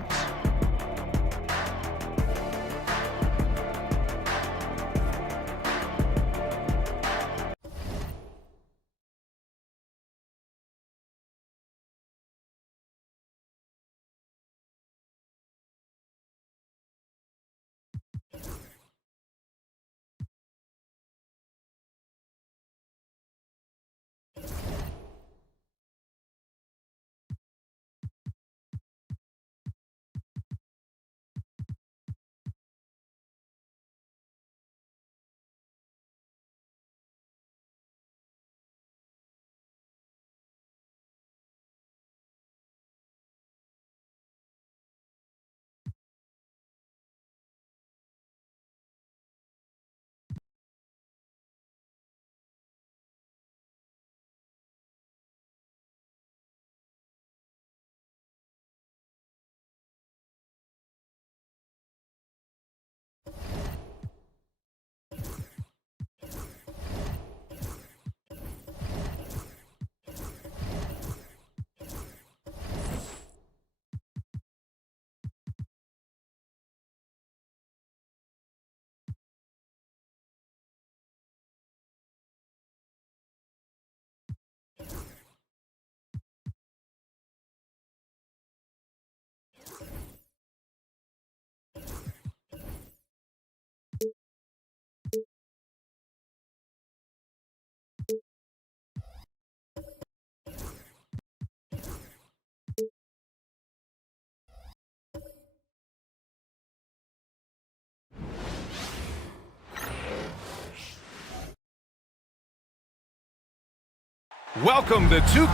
Welcome to 2. All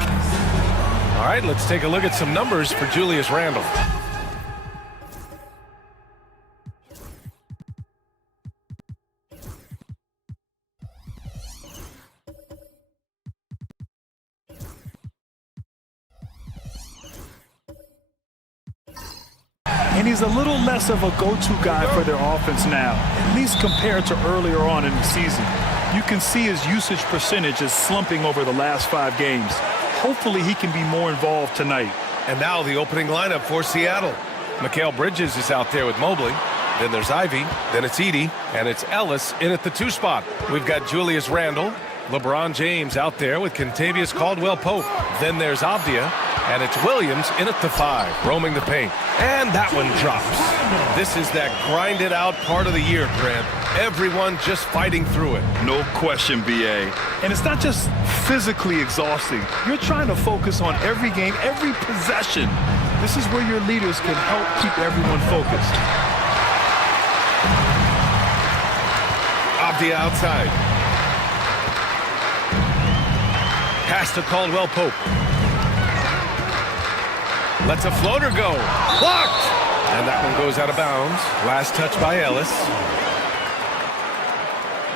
right, let's take a look at some numbers for Julius Randle. And he's a little less of a go-to guy for their offense now, at least compared to earlier on in the season. You can see his usage percentage is slumping over the last 5 games. Hopefully he can be more involved tonight. And now the opening lineup for Seattle. Mikal Bridges is out there with Mobley. Then there's Ivy. Then it's Edey. And it's Ellis in at the 2 spot. We've got Julius Randle. LeBron James out there with Kentavious Caldwell-Pope. Then there's Avdia. And it's Williams in at the 5, roaming the paint. And that one drops. This is that grinded out part of the year, Grant. Everyone just fighting through it. No question, BA. And it's not just physically exhausting. You're trying to focus on every game, every possession. This is where your leaders can help keep everyone focused. Avdia outside. Pass to Caldwell-Pope. Lets a floater go. Blocked! And that one goes out of bounds. Last touch by Ellis.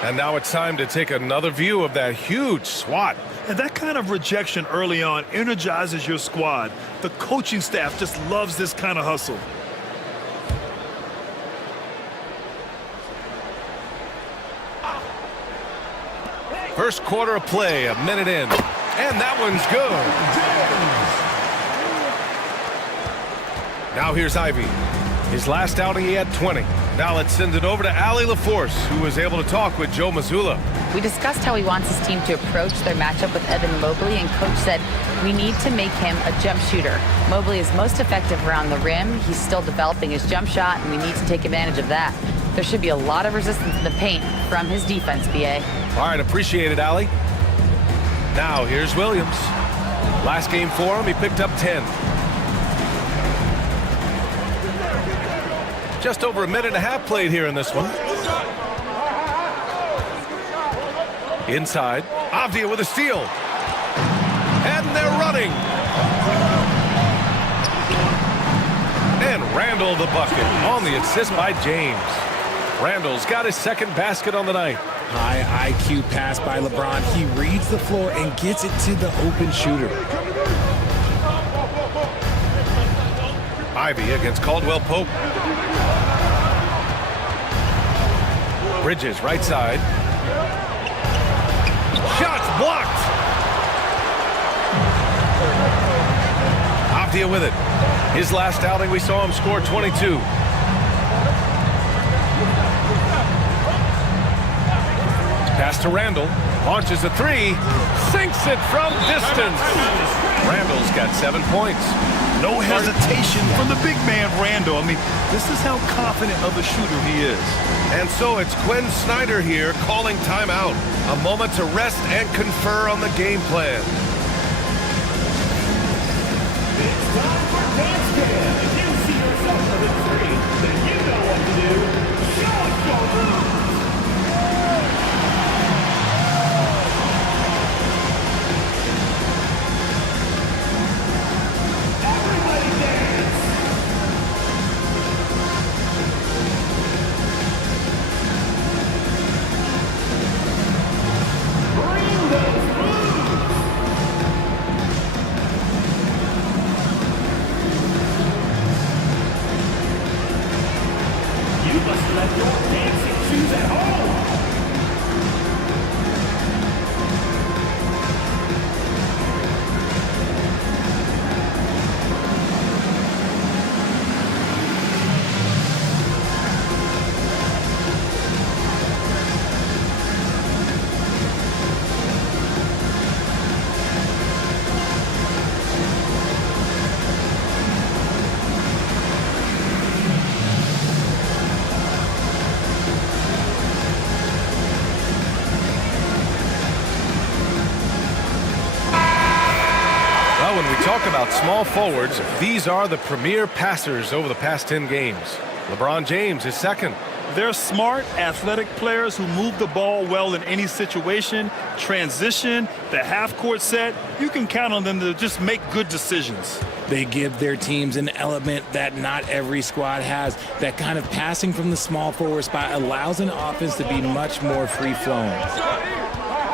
And now it's time to take another view of that huge swat. And that kind of rejection early on energizes your squad. The coaching staff just loves this kind of hustle. First quarter of play, a minute in. And that one's good. Now here's Ivy. His last outing, he had 20. Now let's send it over to Allie LaForce, who was able to talk with Joe Mazzulla. We discussed how he wants his team to approach their matchup with Evan Mobley, and Coach said, we need to make him a jump shooter. Mobley is most effective around the rim. He's still developing his jump shot, and we need to take advantage of that. There should be a lot of resistance in the paint from his defense, BA. All right, appreciate it, Allie. Now here's Williams. Last game for him, he picked up 10. Just over a minute and a half played here in this one. Inside, Avdia with a steal. And they're running. And Randall the bucket on the assist by James. Randall's got his second basket on the night. High IQ pass by LeBron. He reads the floor and gets it to the open shooter. Ivy against Caldwell Pope. Bridges, right side. Shots blocked. Avdia with it. His last outing, we saw him score 22. Pass to Randall. Launches a three. Sinks it from distance. Randall's got 7 points. No hesitation from the big man, Randall. I mean, this is how confident of a shooter he is. And so it's Quinn Snyder here calling timeout. A moment to rest and confer on the game plan. It's time for dance cam. If you see yourself on the screen, then you know what to do. Show it, Joker! Talk about small forwards. These are the premier passers over the past 10 games. LeBron James is second. They're smart, athletic players who move the ball well in any situation, transition, the half-court set. You can count on them to just make good decisions. They give their teams an element that not every squad has. That kind of passing from the small forward spot allows an offense to be much more free-flowing.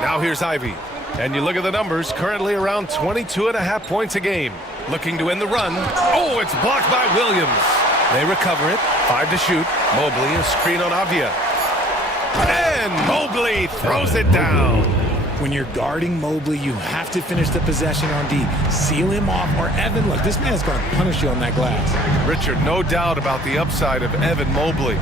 Now here's Ivy. And you look at the numbers, currently around 22.5 points a game. Looking to end the run. Oh, it's blocked by Williams. They recover it. 5 to shoot. Mobley, a screen on Avdia. And Mobley throws it down. When you're guarding Mobley, you have to finish the possession on D. Seal him off, or Evan, look, this man's going to punish you on that glass. Richard, no doubt about the upside of Evan Mobley.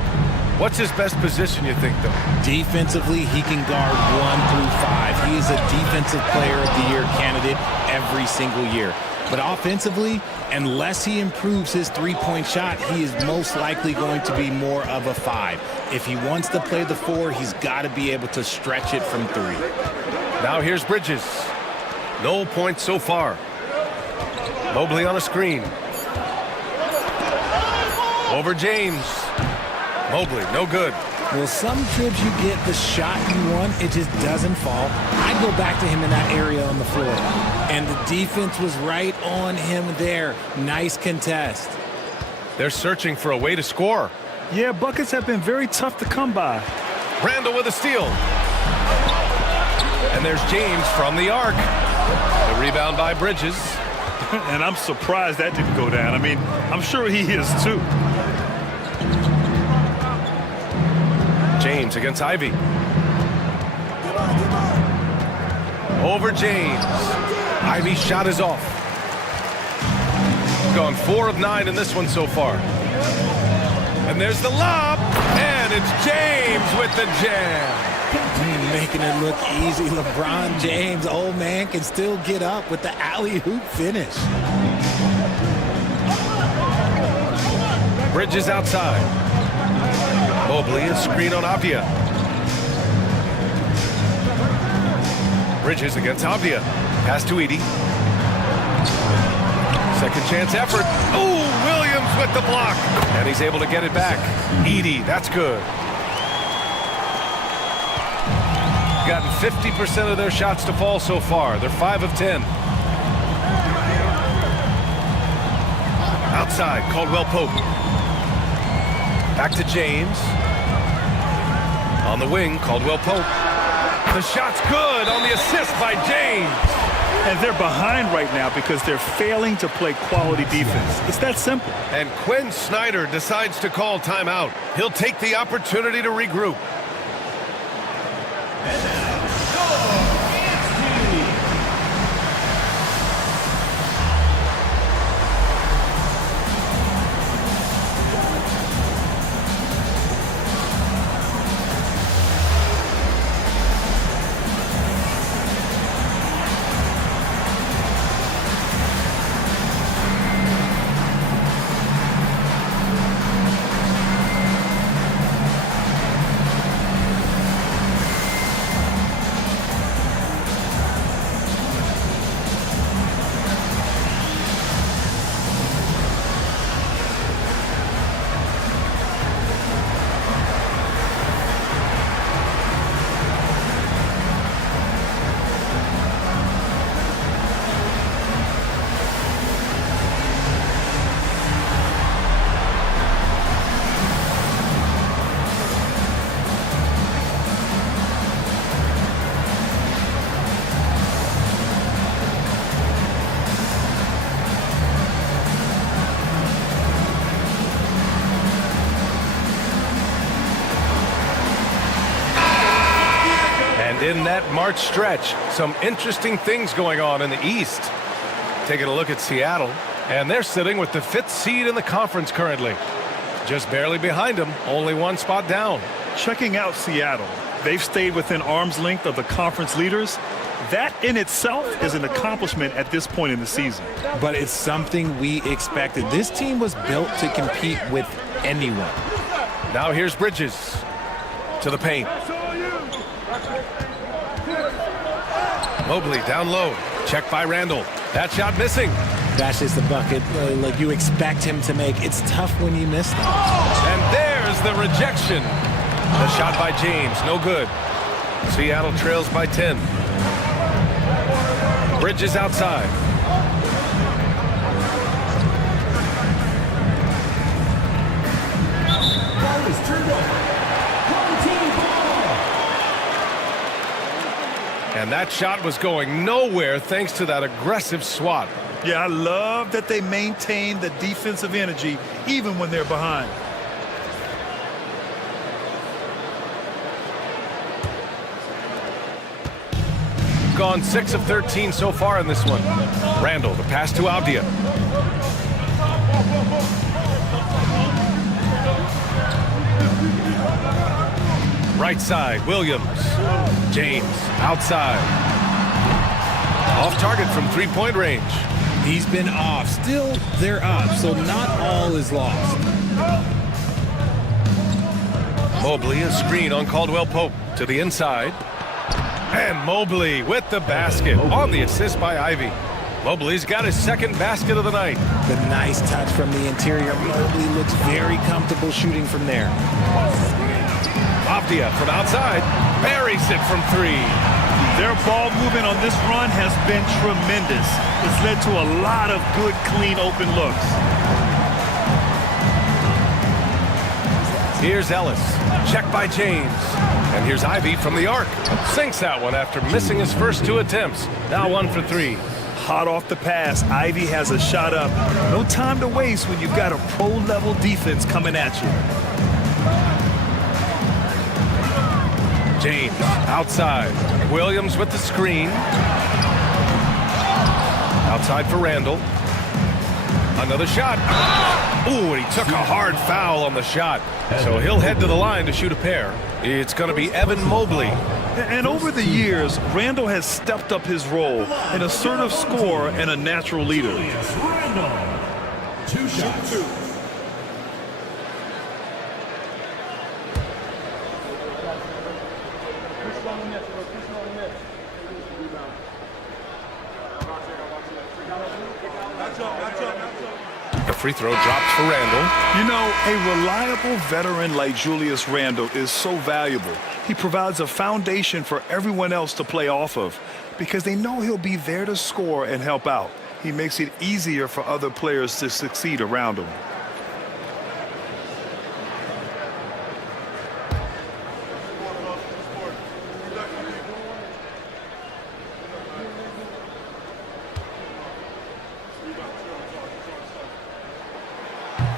What's his best position, you think, though? Defensively, he can guard 1 through 5. He is a Defensive Player of the Year candidate every single year. But offensively, unless he improves his three-point shot, he is most likely going to be more of a 5. If he wants to play the 4, he's got to be able to stretch it from 3. Now here's Bridges. No points so far. Mobley on a screen. Over James. Mobley, no good. Well, some trips you get the shot you want, it just doesn't fall. I'd go back to him in that area on the floor. And the defense was right on him there. Nice contest. They're searching for a way to score. Yeah, buckets have been very tough to come by. Randall with a steal. And there's James from the arc. The rebound by Bridges. And I'm surprised that didn't go down. I mean, I'm sure he is too. James against Ivy. Over James. Ivy's shot is off. Gone 4 of 9 in this one so far. And there's the lob. And it's James with the jam. Making it look easy. LeBron James, old man, can still get up with the alley-oop finish. Bridges outside. Mobley, a screen on Avdia. Bridges against Avdia. Pass to Edey. Second chance effort. Oh, Williams with the block. And he's able to get it back. Edey, that's good. Gotten 50% of their shots to fall so far. They're 5 of 10. Outside, Caldwell Pope. Back to James. On the wing, Caldwell Pope. The shot's good on the assist by James. And they're behind right now because they're failing to play quality defense. It's that simple. And Quinn Snyder decides to call timeout. He'll take the opportunity to regroup. In that March stretch, some interesting things going on in the East. Taking a look at Seattle, and they're sitting with the 5th seed in the conference currently. Just barely behind them, only 1 spot down. Checking out Seattle, they've stayed within arm's length of the conference leaders. That in itself is an accomplishment at this point in the season. But it's something we expected. This team was built to compete with anyone. Now here's Bridges to the paint. Mobley down low. Check by Randall. That shot missing. That's just the bucket like you expect him to make. It's tough when you miss that. And there's the rejection. The shot by James, no good. Seattle trails by 10. Bridges outside. Ball is turned over. And that shot was going nowhere thanks to that aggressive swat. Yeah, I love that they maintain the defensive energy even when they're behind. Gone 6 of 13 so far in this one. Randall, the pass to Avdia. Right side, Williams. James, outside. Off target from 3-point range. He's been off. Still, they're up, so not all is lost. Mobley, a screen on Caldwell Pope to the inside. And Mobley with the basket on the assist by Ivy. Mobley's got his 2nd basket of the night. The nice touch from the interior. Mobley looks very comfortable shooting from there. Avdia from outside, buries it from 3. Their ball movement on this run has been tremendous. It's led to a lot of good, clean, open looks. Here's Ellis, check by James. And here's Ivy from the arc. Sinks that one after missing his first 2 attempts. Now 1 for 3. Hot off the pass, Ivy has a shot up. No time to waste when you've got a pro-level defense coming at you. James Outside. Williams with the screen. Outside for Randall. Another shot. Ooh, and he took a hard foul on the shot. So he'll head to the line to shoot a pair. It's going to be Evan Mobley. And over the years, Randall has stepped up his role, an assertive scorer and a natural leader. Randall. 2 shots. The free throw drops for Randall. You know, a reliable veteran like Julius Randle is so valuable. He provides a foundation for everyone else to play off of because they know he'll be there to score and help out. He makes it easier for other players to succeed around him.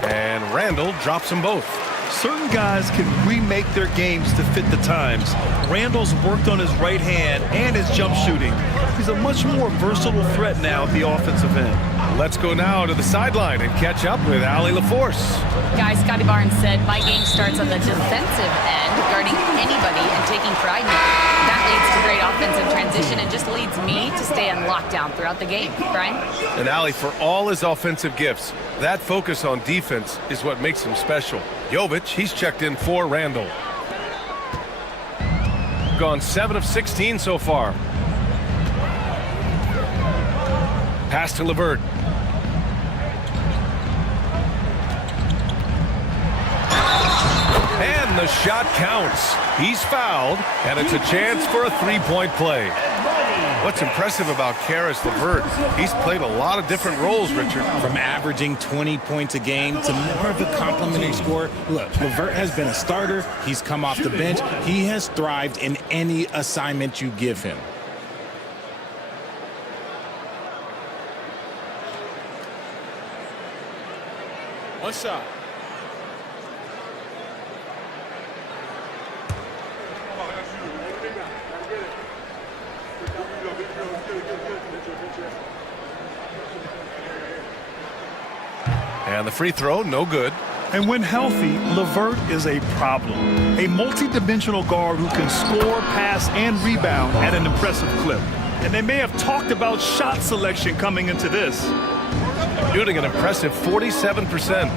And Randall drops them both. Certain guys can remake their games to fit the times. Randall's worked on his right hand and his jump shooting. He's a much more versatile threat now at the offensive end. Let's go now to the sideline and catch up with Allie LaForce. Guys, Scotty Barnes said, my game starts on the defensive end, guarding anybody and taking pride in it. That leads to great offensive transition and just leads me to stay on lockdown throughout the game. Brian? And Allie, for all his offensive gifts, that focus on defense is what makes him special. Jovic, he's checked in for Randall. Gone 7 of 16 so far. Pass to LeVert. And the shot counts. He's fouled, and it's a chance for a three-point play. What's impressive about Karis LeVert, he's played a lot of different roles, Richard. From averaging 20 points a game to more of a complimentary scorer. Look, LeVert has been a starter. He's come off the bench. He has thrived in any assignment you give him. One shot. And the free throw, no good. And when healthy, LeVert is a problem. A multi-dimensional guard who can score, pass, and rebound at an impressive clip. And they may have talked about shot selection coming into this. Shooting an impressive 47%.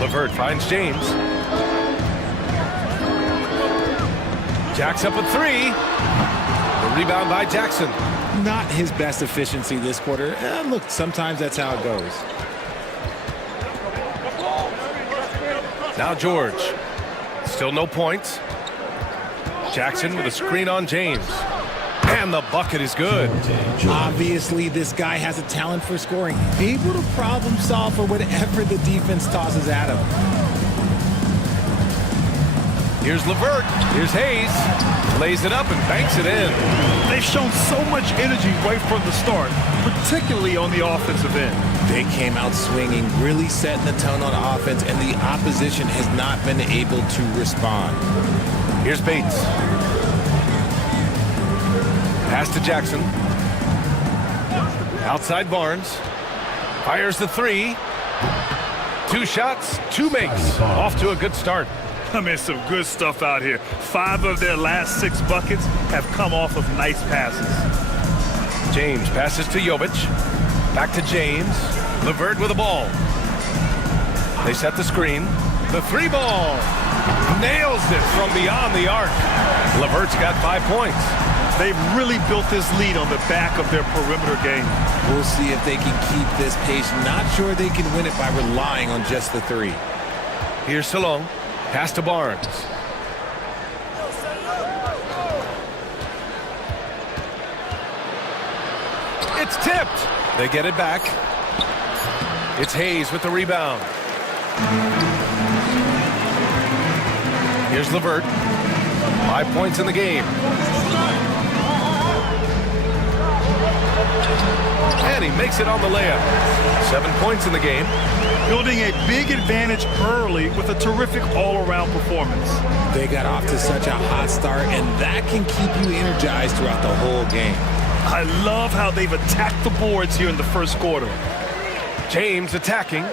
LeVert finds James. Jacks up a three. The rebound by Jackson. Not his best efficiency this quarter. Look, sometimes that's how it goes. Now George. Still no points. Jackson with a screen on James. And the bucket is good. Obviously, this guy has a talent for scoring. Able to problem solve for whatever the defense tosses at him. Here's LeVert. Here's Hayes. Lays it up and banks it in. They've shown so much energy right from the start, particularly on the offensive end. They came out swinging, really setting the tone on offense, and the opposition has not been able to respond. Here's Bates. Pass to Jackson. Outside Barnes. Fires the three. 2 shots, 2 makes. Off to a good start. I mean, some good stuff out here. 5 of their last 6 buckets have come off of nice passes. James passes to Jovic. Back to James. LeVert with the ball. They set the screen. The 3-ball. Nails it from beyond the arc. LeVert's got 5 points. They've really built this lead on the back of their perimeter game. We'll see if they can keep this pace. Not sure they can win it by relying on just the 3. Here's Salong. Pass to Barnes. It's tipped. They get it back. It's Hayes with the rebound. Here's LeVert. 5 points in the game. And he makes it on the layup. 7 points in the game. Building a big advantage early with a terrific all-around performance. They got off to such a hot start, and that can keep you energized throughout the whole game. I love how they've attacked the boards here in the first quarter. James attacking.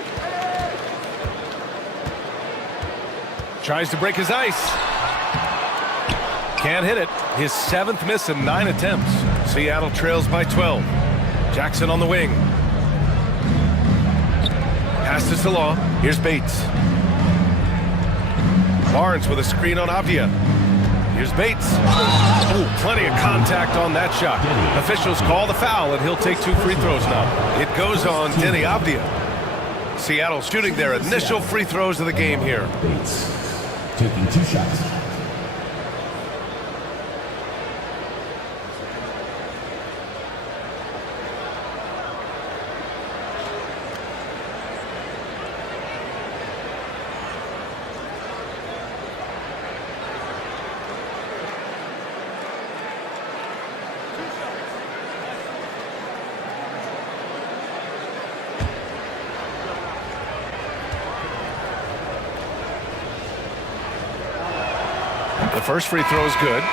Tries to break his ice. Can't hit it. His 7th miss in 9 attempts. Seattle trails by 12. Jackson on the wing. Pass to Salah. Here's Bates. Barnes with a screen on Avdia. Here's Bates. Oh, plenty of contact on that shot. Officials call the foul, and he'll take 2 free throws now. It goes on Denny Avdia. Seattle shooting their initial free throws of the game here. Bates taking 2 shots. The first free throw is good.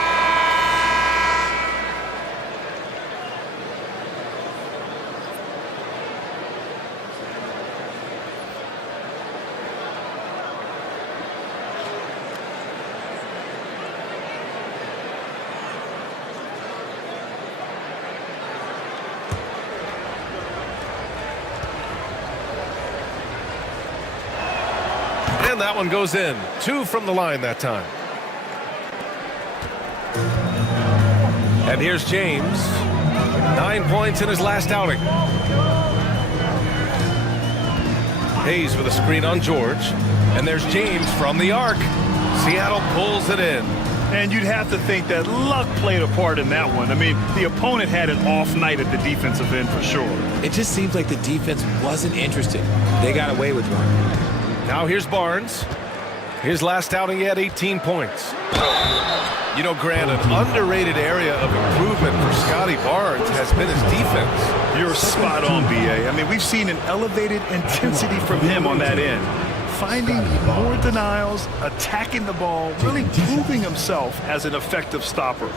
And that one goes in. 2 from the line that time. And here's James. 9 points in his last outing. Hayes with a screen on George. And there's James from the arc. Seattle pulls it in. And you'd have to think that luck played a part in that one. I mean, the opponent had an off night at the defensive end for sure. It just seems like the defense wasn't interested. They got away with one. Now here's Barnes. His last outing, he had 18 points. You know, Grant, an underrated area of improvement for Scotty Barnes has been his defense. You're spot on, B.A. I mean, we've seen an elevated intensity from him on that end. Finding more denials, attacking the ball, really proving himself as an effective stopper.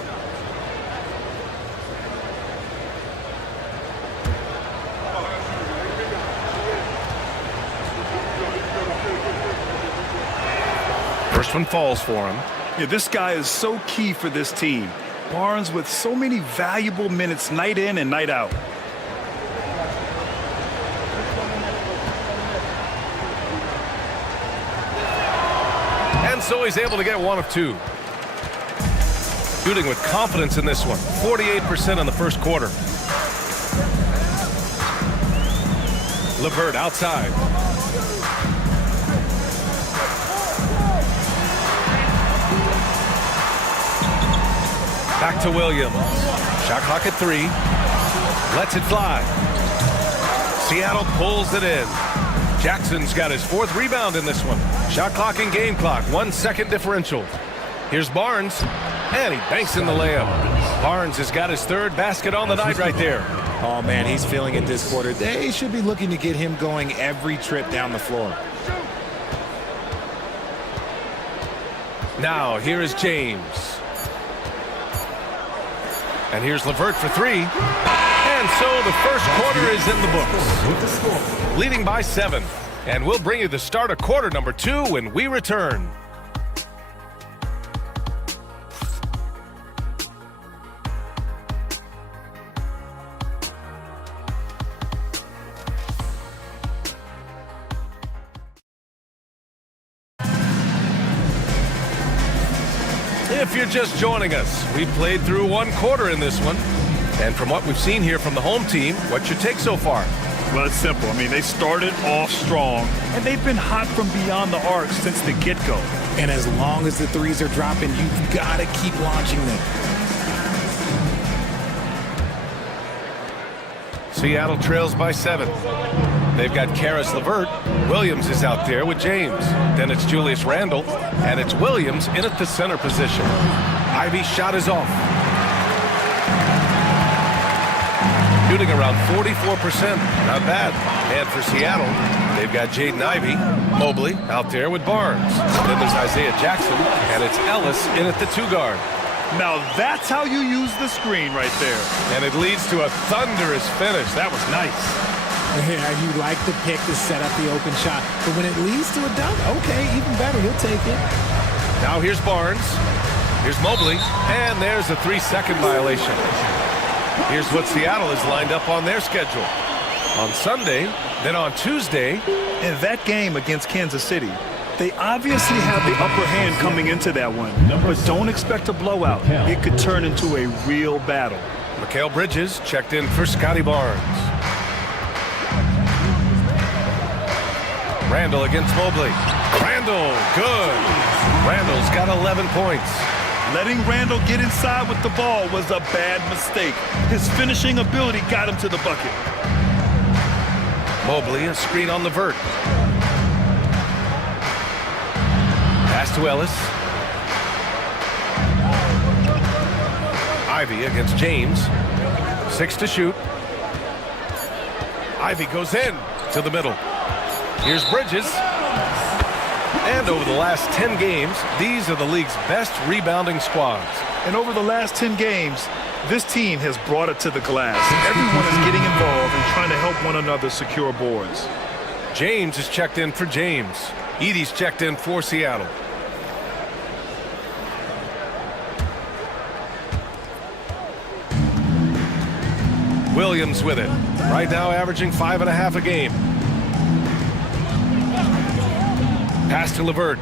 First one falls for him. Yeah, this guy is so key for this team. Barnes with so many valuable minutes night in and night out. And so he's able to get 1 of 2. Shooting with confidence in this one. 48% in the first quarter. LeVert outside. Back to Williams. Shot clock at 3. Lets it fly. Seattle pulls it in. Jackson's got his 4th rebound in this one. Shot clock and game clock. 1 second differential. Here's Barnes. And he banks in the layup. Barnes has got his 3rd basket on the night right there. Oh, man, he's feeling it this quarter. They should be looking to get him going every trip down the floor. Now, here is James. And here's LeVert for 3. And so the first quarter is in the books. Leading by 7. And we'll bring you the start of quarter number 2 when we return. If you're just joining us, we've played through 1 quarter in this one. And from what we've seen here from the home team, what's your take so far? Well, it's simple. I mean, they started off strong, and they've been hot from beyond the arc since the get-go. And as long as the threes are dropping, you've got to keep launching them. Seattle trails by 7. They've got Karis LeVert. Williams is out there with James. Then it's Julius Randle, and it's Williams in at the center position. Ivy's shot is off. shooting around 44%. Not bad. And for Seattle, they've got Jaden Ivey, Mobley out there with Barnes. Then there's Isaiah Jackson, and it's Ellis in at the 2-guard. Now that's how you use the screen right there. And it leads to a thunderous finish. That was nice. Yeah, you like the pick to set up the open shot. But when it leads to a dunk, okay, even better. He'll take it. Now here's Barnes. Here's Mobley. And there's a 3-second violation. Here's what Seattle has lined up on their schedule. On Sunday, then on Tuesday. In that game against Kansas City, they obviously have the upper hand coming into that one. But don't expect a blowout. It could turn into a real battle. Mikal Bridges checked in for Scotty Barnes. Randall against Mobley. Randall, good. Randall's got 11 points. Letting Randall get inside with the ball was a bad mistake. His finishing ability got him to the bucket. Mobley, a screen on the vert. Pass to Ellis. Ivey against James. 6 to shoot. Ivey goes in to the middle. Here's Bridges. And over the last 10 games, these are the league's best rebounding squads. And over the last 10 games, this team has brought it to the glass. Everyone is getting involved and trying to help one another secure boards. James is checked in for James. Edey's checked in for Seattle. Williams with it. Right now averaging 5.5 a game. Pass to LeVert.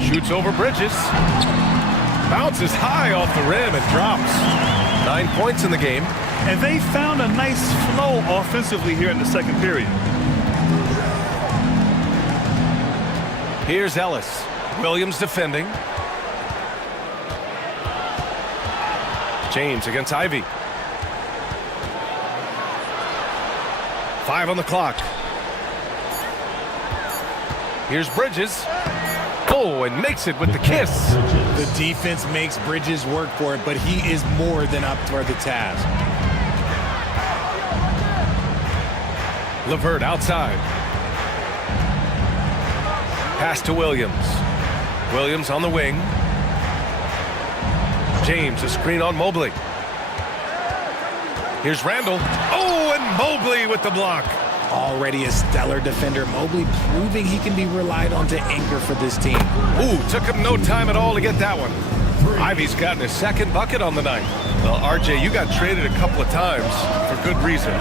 Shoots over Bridges. Bounces high off the rim and drops. 9 points in the game. And they found a nice flow offensively here in the second period. Here's Ellis. Williams defending. James against Ivey. 5 on the clock. Here's Bridges. Oh, and makes it with the kiss. The defense makes Bridges work for it, but he is more than up for the task. LeVert outside. Pass to Williams. Williams on the wing. James, a screen on Mobley. Here's Randall. Oh, and Mobley with the block. Already a stellar defender, Mobley proving he can be relied on to anchor for this team. Ooh, took him no time at all to get that one. Ivey's gotten his second bucket on the night. Well, RJ, you got traded a couple of times for good reason.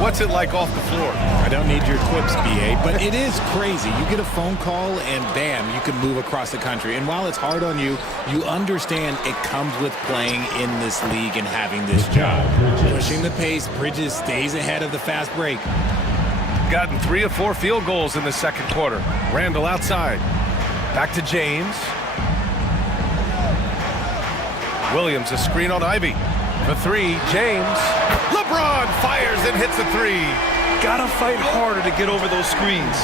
What's it like off the floor? I don't need your quips, BA, but it is crazy. You get a phone call and bam, you can move across the country. And while it's hard on you, you understand it comes with playing in this league and having this job. Pushing the pace, Bridges stays ahead of the fast break. Gotten 3 of 4 field goals in the second quarter. Randall outside. Back to James. Williams, a screen on Ivey. For 3, James. LeBron fires and hits a 3. Gotta fight harder to get over those screens.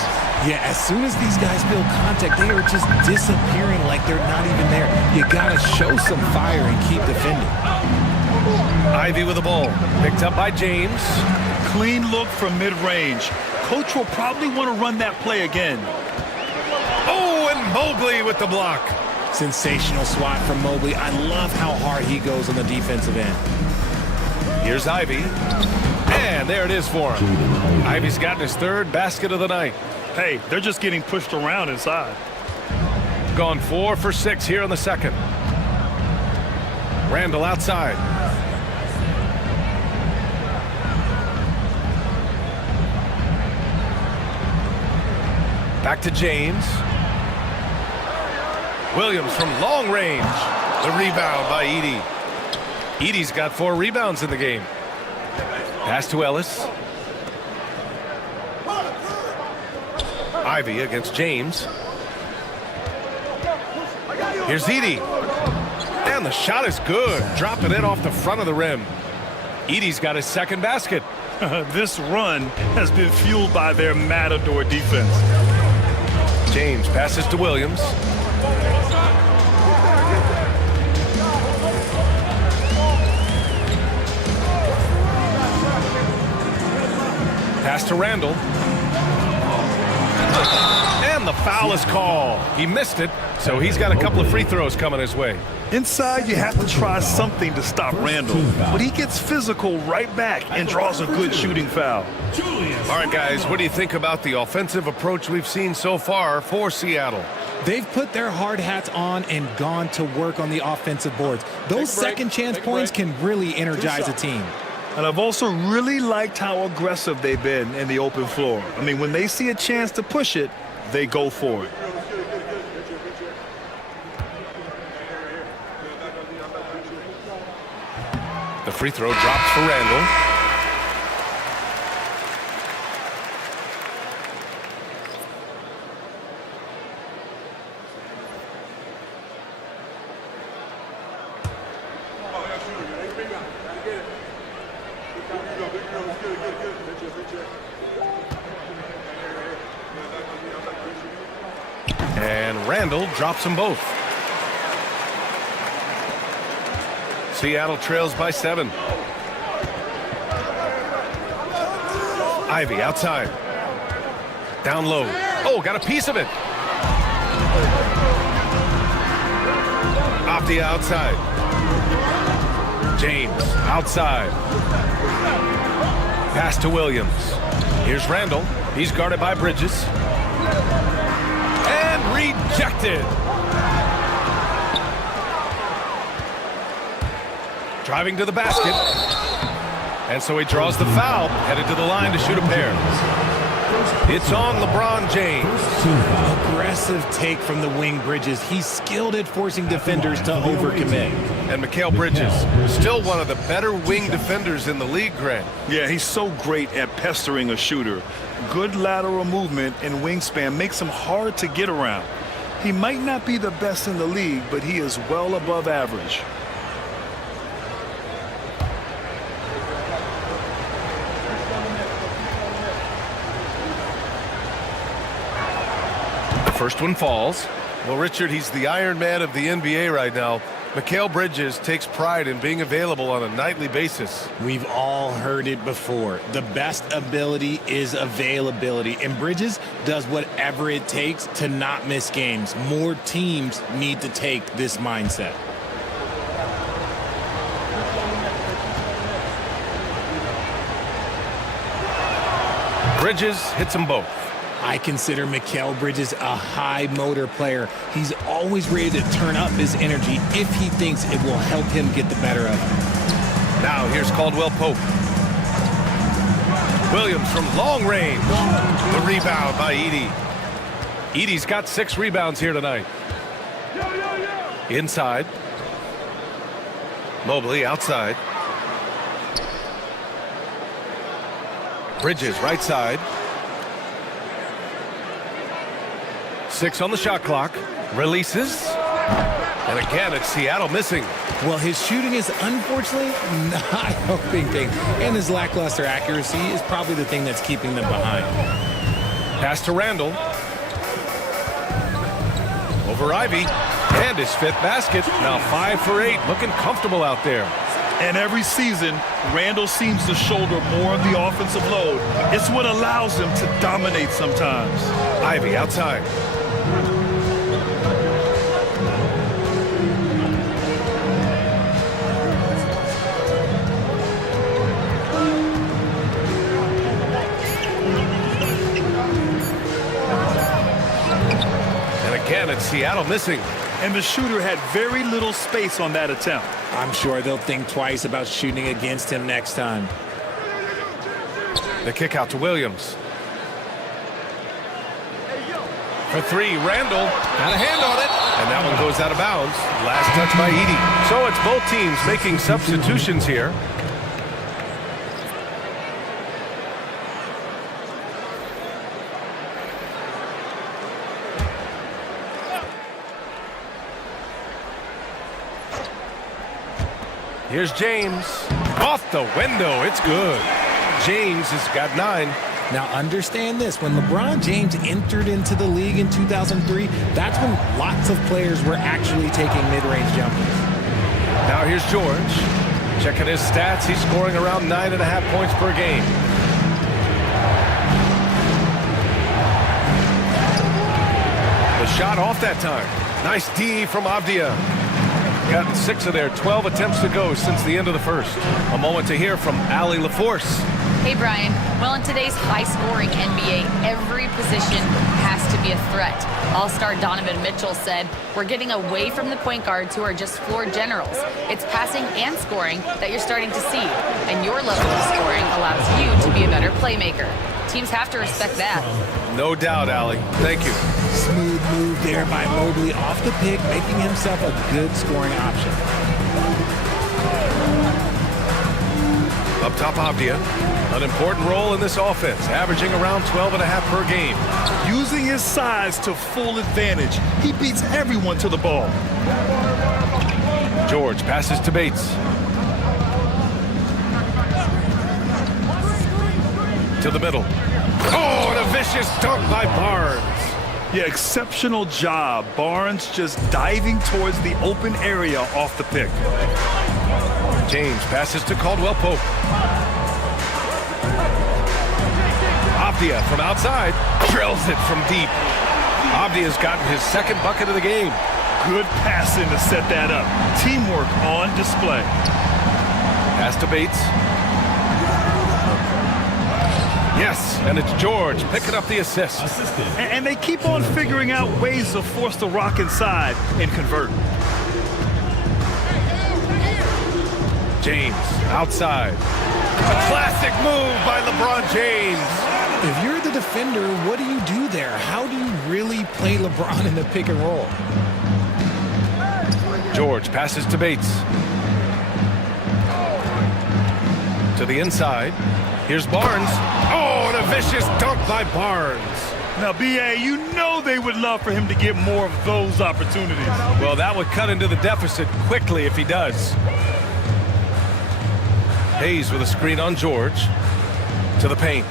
Yeah, as soon as these guys feel contact, they are just disappearing like they're not even there. You gotta show some fire and keep defending. Ivey with the ball. Picked up by James. Clean look from mid-range. Coach will probably want to run that play again. Oh, and Mobley with the block. Sensational swat from Mobley. I love how hard he goes on the defensive end. Here's Ivey. And there it is for him. Ivey's gotten his 3rd basket of the night. Hey, they're just getting pushed around inside. Gone 4 for 6 here in the second. Randall outside. Back to James. Williams from long range. The rebound by Edey. Edey's got 4 rebounds in the game. Pass to Ellis. Ivey against James. Here's Edey. And the shot is good. Dropping it off the front of the rim. Edey's got his 2nd basket. This run has been fueled by their matador defense. James passes to Williams. Pass to Randall. And the foul is called. He missed it, so he's got a couple of free throws coming his way. Inside, you have to try something to stop Randall, but he gets physical right back and draws a good shooting foul. All right, guys, what do you think about the offensive approach we've seen so far for Seattle? They've put their hard hats on and gone to work on the offensive boards. Those second chance points can really energize a team. And I've also really liked how aggressive they've been in the open floor. I mean, when they see a chance to push it, they go for it. The free throw drops for Randall. And Randall drops them both. Seattle trails by 7. Ivy outside. Down low. Oh, got a piece of it. Off the outside. James outside. Pass to Williams. Here's Randall. He's guarded by Bridges. And rejected. Driving to the basket. And so he draws the foul, headed to the line to shoot a pair. It's on LeBron James. Aggressive take from the wing, Bridges. He's skilled at forcing defenders to overcommit. And Mikal Bridges, still one of the better wing defenders in the league, Grant. Yeah, he's so great at pestering a shooter. Good lateral movement and wingspan makes him hard to get around. He might not be the best in the league, but he is well above average. First one falls. Well, Richard, he's the Iron Man of the NBA right now. Mikal Bridges takes pride in being available on a nightly basis. We've all heard it before. The best ability is availability, and Bridges does whatever it takes to not miss games. More teams need to take this mindset. Bridges hits them both. I consider Mikal Bridges a high motor player. He's always ready to turn up his energy if he thinks it will help him get the better of him. Now here's Caldwell Pope. Williams from long range. The rebound by Edey. Edey's got 6 rebounds here tonight. Inside. Mobley outside. Bridges right side. 6 on the shot clock. Releases. And again, it's Seattle missing. Well, his shooting is unfortunately not helping things. And his lackluster accuracy is probably the thing that's keeping them behind. Pass to Randall. Over Ivy. And his 5th basket. Now 5 for 8. Looking comfortable out there. And every season, Randall seems to shoulder more of the offensive load. It's what allows him to dominate sometimes. Ivy outside. And again, it's Seattle missing. And the shooter had very little space on that attempt. I'm sure they'll think twice about shooting against him next time. The kick out to Williams. For 3, Randall got a hand on it. And that one goes out of bounds. Last touch by Edey. So it's both teams making substitutions here. Here's James. Off the window. It's good. James has got 9. Now understand this, when LeBron James entered into the league in 2003, that's when lots of players were actually taking mid-range jumpers. Now here's George. Checking his stats, he's scoring around 9.5 points per game. The shot off that time. Nice D from Avdia. Got 6 of their 12 attempts to go since the end of the first. A moment to hear from Allie LaForce. Hey, Brian. Well, in today's high-scoring NBA, every position has to be a threat. All-star Donovan Mitchell said, "We're getting away from the point guards who are just floor generals. It's passing and scoring that you're starting to see, and your level of scoring allows you to be a better playmaker." Teams have to respect that. No doubt, Allie. Thank you. Smooth move there by Mobley off the pick, making himself a good scoring option. Up top, Avdia. An important role in this offense, averaging around 12.5 per game. Using his size to full advantage. He beats everyone to the ball. George passes to Bates. To the middle. Oh, and a vicious dunk by Barnes. Yeah, exceptional job. Barnes just diving towards the open area off the pick. James passes to Caldwell Pope. Avdia from outside drills it from deep. Avdia's gotten his second bucket of the game. Good passing to set that up. Teamwork on display. Pass to Bates. Yes, and it's George picking up the assist. And they keep on figuring out ways to force the rock inside and convert. James outside. A classic move by LeBron James. If you're the defender, what do you do there? How do you really play LeBron in the pick and roll? George passes to Bates. To the inside. Here's Barnes. Oh, and a vicious dunk by Barnes. Now, B.A., you know they would love for him to get more of those opportunities. Well, that would cut into the deficit quickly if he does. Hayes with a screen on George. To the paint.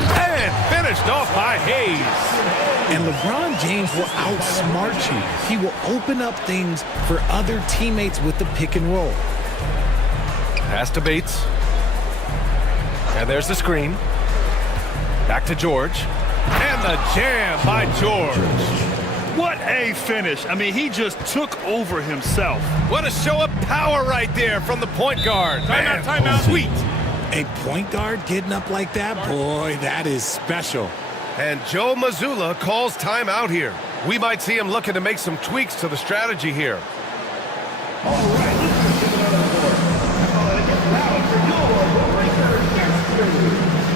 And finished off by Hayes. And LeBron James will outsmart you. He will open up things for other teammates with the pick and roll. Pass to Bates. And there's the screen. Back to George. And the jam by George. What a finish. I mean, he just took over himself. What a show of power right there from the point guard. Timeout. Sweet. A point guard getting up like that, boy, that is special. And Joe Mazzulla calls timeout here. We might see him looking to make some tweaks to the strategy here. All right, let's take another board. It gets loud for your Lakers experience.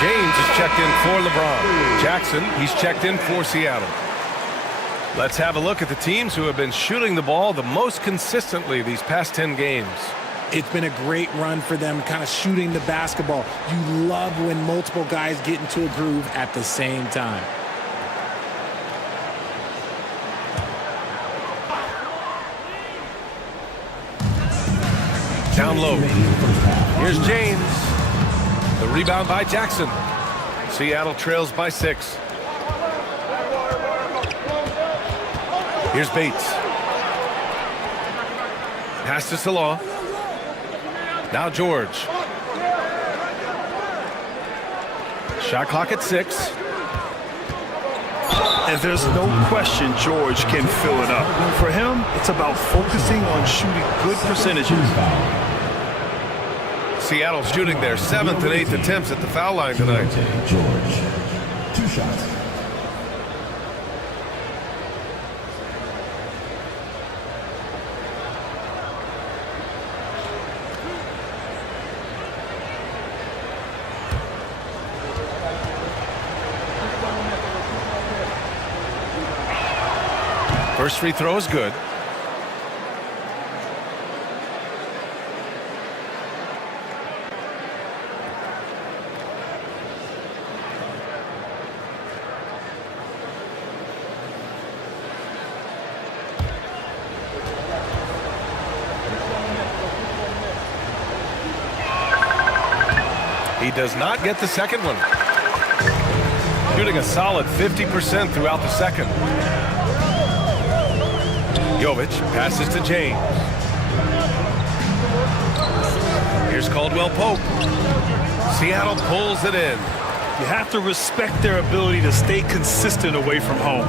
James is checked in for LeBron. Jackson, he's checked in for Seattle. Let's have a look at the teams who have been shooting the ball the most consistently these past 10 games. It's been a great run for them, kind of shooting the basketball. You love when multiple guys get into a groove at the same time. Down low. Here's James. The rebound by Jackson. Seattle trails by 6. Here's Bates. Pass to Salah. Now George. Shot clock at 6. And there's no question George can fill it up. For him, it's about focusing on shooting good percentages. Seattle shooting their 7th and 8th attempts at the foul line tonight. George. 2 shots. First free throw is good. He does not get the second one. Shooting a solid 50% throughout the second. Jovic passes to James. Here's Caldwell Pope. Seattle pulls it in. You have to respect their ability to stay consistent away from home,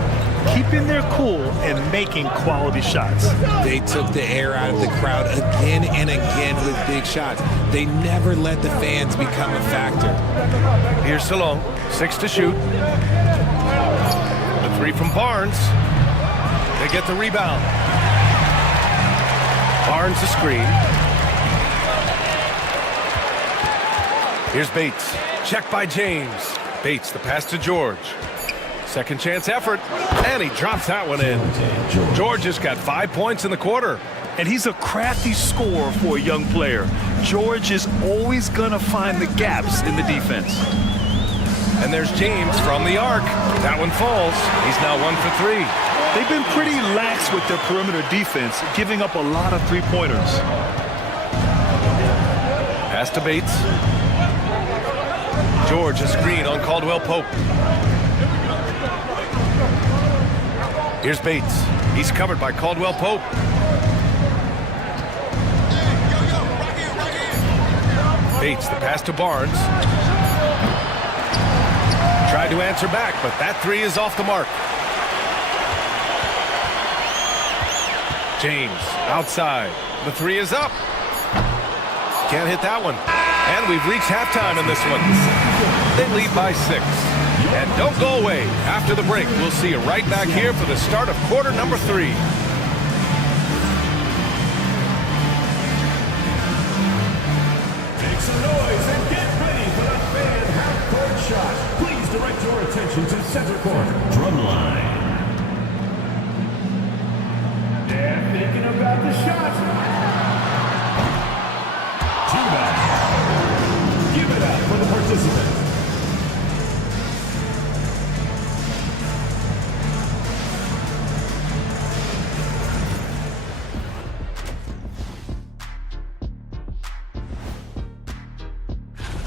keeping their cool and making quality shots. They took the air out of the crowd again and again with big shots. They never let the fans become a factor. Here's Salone, 6 to shoot. The 3 from Barnes. They get the rebound. Barnes the screen. Here's Bates. Check by James. Bates the pass to George. Second chance effort, and he drops that one in. George has got 5 points in the quarter. And he's a crafty scorer for a young player. George is always going to find the gaps in the defense. And there's James from the arc. That one falls. He's now 1 for 3. They've been pretty lax with their perimeter defense, giving up a lot of three-pointers. Pass to Bates. George a screen on Caldwell Pope. Here's Bates. He's covered by Caldwell Pope. Bates, the pass to Barnes. Tried to answer back, but that 3 is off the mark. James, outside. The 3 is up. Can't hit that one. And we've reached halftime in this one. They lead by 6. And don't go away. After the break, we'll see you right back here for the start of quarter number 3. Make some noise and get ready for the fan half-court shot. Please direct your attention to center court. Drumline. They're thinking about the shot. Two-back. Give it up for the participants.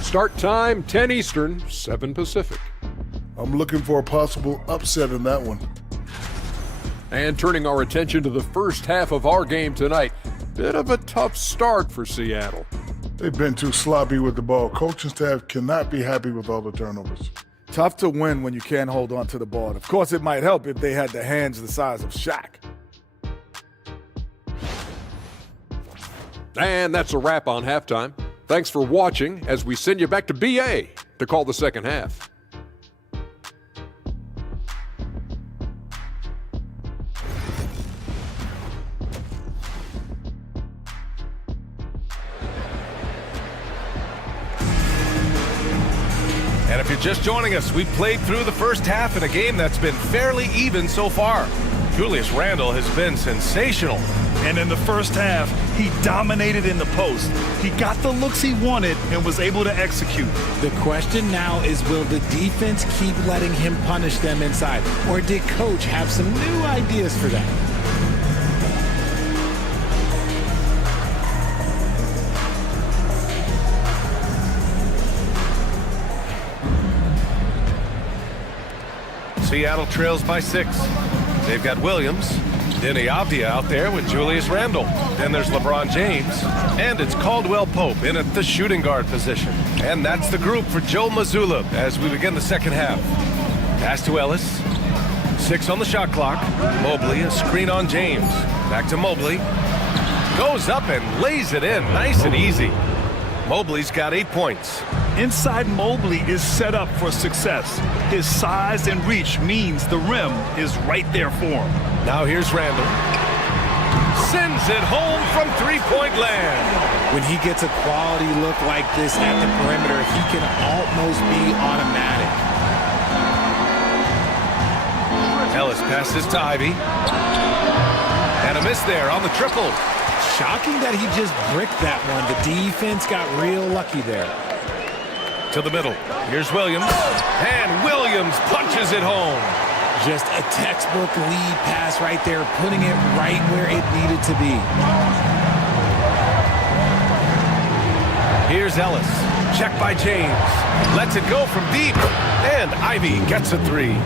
Start time 10 Eastern, 7 Pacific. I'm looking for a possible upset in that one. And turning our attention to the first half of our game tonight. Bit of a tough start for Seattle. They've been too sloppy with the ball. Coaching staff cannot be happy with all the turnovers. Tough to win when you can't hold on to the ball. Of course, it might help if they had the hands the size of Shaq. And that's a wrap on halftime. Thanks for watching as we send you back to BA to call the second half. And if you're just joining us, we've played through the first half in a game that's been fairly even so far. Julius Randle has been sensational. And in the first half, he dominated in the post. He got the looks he wanted and was able to execute. The question now is, will the defense keep letting him punish them inside? Or did Coach have some new ideas for them? Seattle trails by 6. They've got Williams, Denny Avdia out there with Julius Randle. Then there's LeBron James, and it's Caldwell Pope in at the shooting guard position. And that's the group for Joe Mazzulla as we begin the second half. Pass to Ellis. 6 on the shot clock. Mobley, a screen on James. Back to Mobley. Goes up and lays it in, nice and easy. Mobley's got 8 points. Inside Mobley is set up for success. His size and reach means the rim is right there for him. Now here's Randall. Sends it home from three-point land. When he gets a quality look like this at the perimeter, he can almost be automatic. Ellis passes to Ivy. And a miss there on the triple. Shocking that he just bricked that one. The defense got real lucky there. To the middle. Here's Williams. And Williams punches it home. Just a textbook lead pass right there, putting it right where it needed to be. Here's Ellis. Check by James. Lets it go from deep. And Ivy gets a three.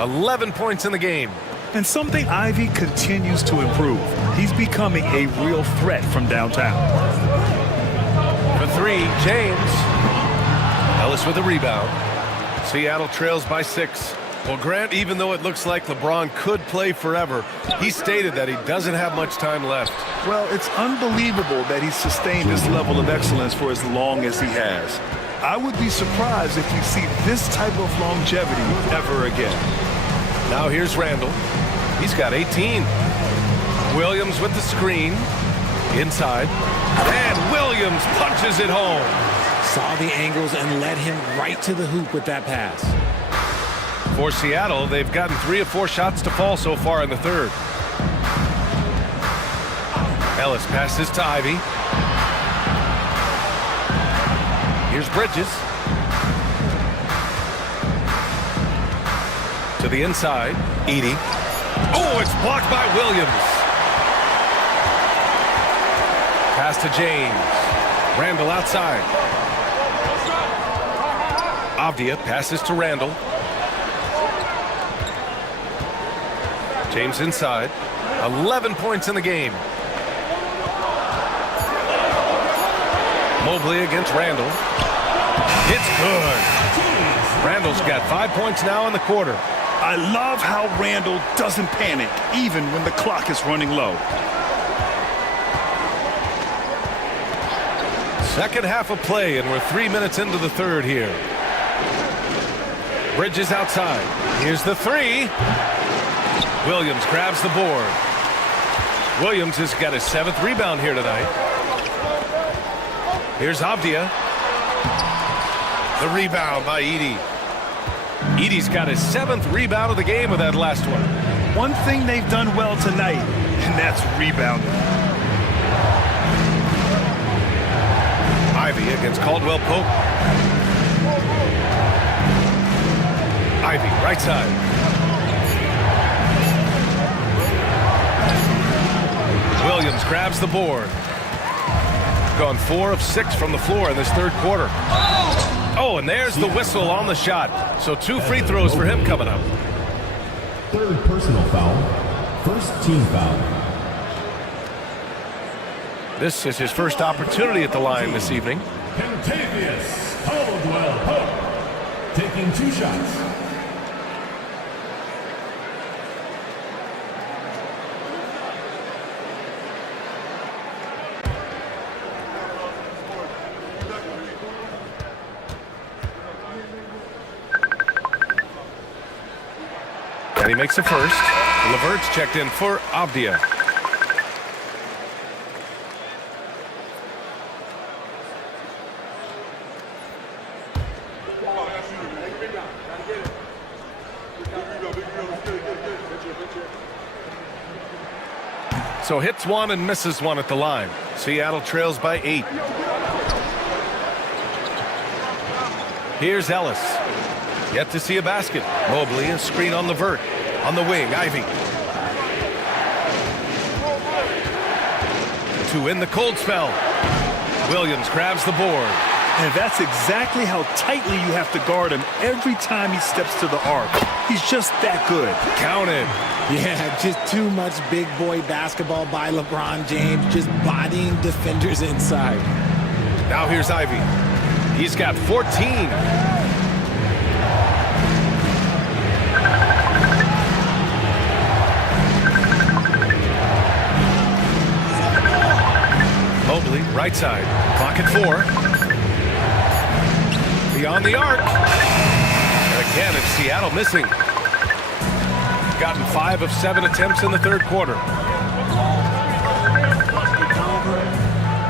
11 points in the game. And something Ivy continues to improve. He's becoming a real threat from downtown. For three, James. Ellis with a rebound. Seattle trails by 6. Well, Grant, even though it looks like LeBron could play forever, he stated that he doesn't have much time left. Well, it's unbelievable that he's sustained this level of excellence for as long as he has. I would be surprised if we see this type of longevity ever again. Now here's Randall. He's got 18. Williams with the screen. Inside. And Williams punches it home. Saw the angles and led him right to the hoop with that pass. For Seattle, they've gotten 3 of 4 shots to fall so far in the third. Ellis passes to Ivy. Here's Bridges. To the inside, Edey. Oh, it's blocked by Williams. Pass to James. Randall outside. Avdia passes to Randall. James inside. 11 points in the game. Mobley against Randall. It's good. Randall's got 5 points now in the quarter. I love how Randall doesn't panic, even when the clock is running low. Second half of play, and we're 3 minutes into the third here. Bridges outside. Here's the three. Williams grabs the board. Williams has got his 7th rebound here tonight. Here's Avdia. The rebound by Edey. Edey's got his 7th rebound of the game with that last one. One thing they've done well tonight, and that's rebounding. Ivy against Caldwell Pope. Ivy, right side. Williams grabs the board. Gone 4 of 6 from the floor in this third quarter. Oh, and there's the whistle on the shot. So 2 free throws for him coming up. Third personal foul. First team foul. This is his first opportunity at the line this evening. Kentavious Caldwell Pope taking 2 shots. And he makes a first. Levert's checked in for Avdia. So hits 1 and misses 1 at the line. Seattle trails by 8. Here's Ellis. Yet to see a basket. Mobley, a screen on Levert. On the wing, Ivy. 2 in the cold spell. Williams grabs the board. And that's exactly how tightly you have to guard him every time he steps to the arc. He's just that good. Counted. Yeah, just too much big boy basketball by LeBron James, just bodying defenders inside. Now here's Ivy. He's got 14. Mobley Right side. Clock at 4. Beyond the arc. And again, it's Seattle missing. Gotten 5 of 7 attempts in the third quarter.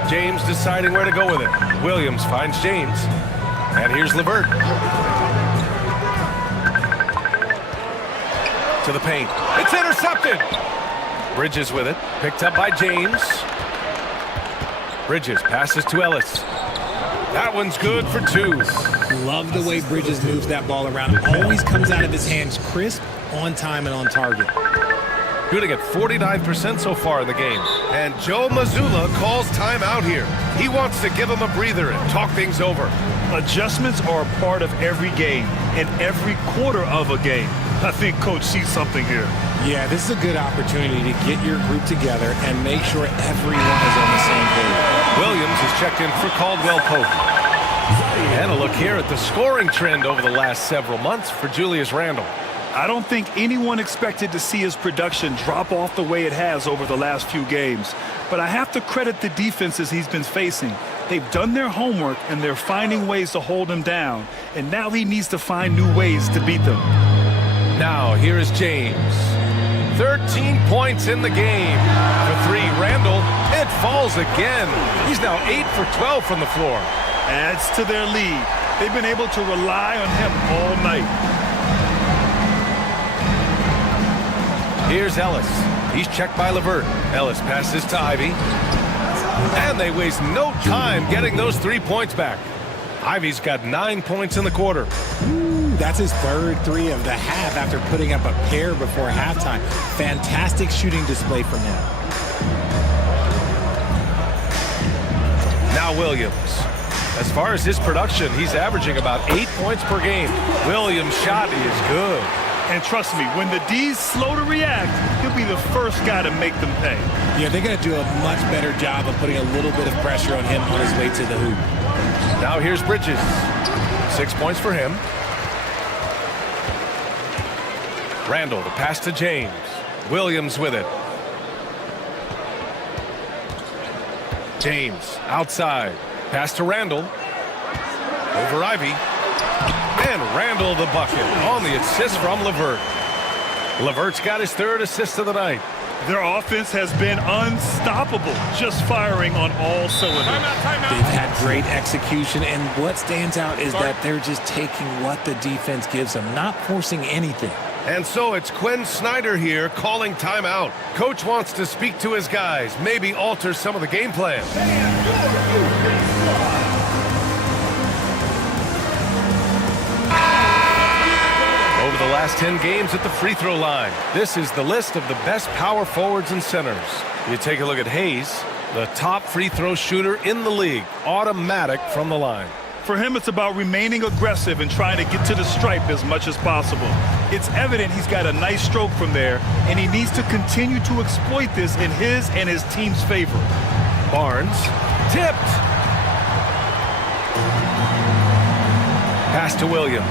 James deciding where to go with it. Williams finds James. And here's LeVert. To the paint. It's intercepted. Bridges with it. Picked up by James. Bridges passes to Ellis. That one's good for 2. Love the way Bridges moves that ball around. Always comes out of his hands crisp, on time, and on target. Shooting at 49% so far in the game. And Joe Mazzulla calls timeout here. He wants to give him a breather and talk things over. Adjustments are a part of every game and every quarter of a game. I think Coach sees something here. Yeah, this is a good opportunity to get your group together and make sure everyone is on the same page. Williams is checked in for Caldwell Pope. And a look here at the scoring trend over the last several months for Julius Randle. I don't think anyone expected to see his production drop off the way it has over the last few games. But I have to credit the defenses he's been facing. They've done their homework, and they're finding ways to hold him down. And now he needs to find new ways to beat them. Now, here is James. 13 points in the game. For 3, Randle. It falls again. He's now 8 for 12 from the floor. Adds to their lead. They've been able to rely on him all night. Here's Ellis. He's checked by LeVert. Ellis passes to Ivy. And they waste no time getting those 3 points back. Ivy's got 9 points in the quarter. Ooh, that's his third 3 of the half after putting up a pair before halftime. Fantastic shooting display from him. Now Williams. As far as his production, he's averaging about 8 points per game. Williams' shot is good. And trust me, when the D's slow to react, he'll be the first guy to make them pay. Yeah, they're going to do a much better job of putting a little bit of pressure on him on his way to the hoop. Now here's Bridges. 6 points for him. Randle, the pass to James. Williams with it. James outside. Pass to Randle. Over Ivy. And Randle the bucket on the assist from LeVert. LeVert's got his 3rd assist of the night. Their offense has been unstoppable, just firing on all cylinders. They've had great execution, and what stands out is that they're just taking what the defense gives them, not forcing anything. And so it's Quinn Snyder here calling timeout. Coach wants to speak to his guys, maybe alter some of the game plan. Over the last 10 games at the free throw line, this is the list of the best power forwards and centers. You take a look at Hayes, the top free throw shooter in the league, automatic from the line. For him, it's about remaining aggressive and trying to get to the stripe as much as possible. It's evident he's got a nice stroke from there, and he needs to continue to exploit this in his and his team's favor. Barnes, tipped. Pass to Williams.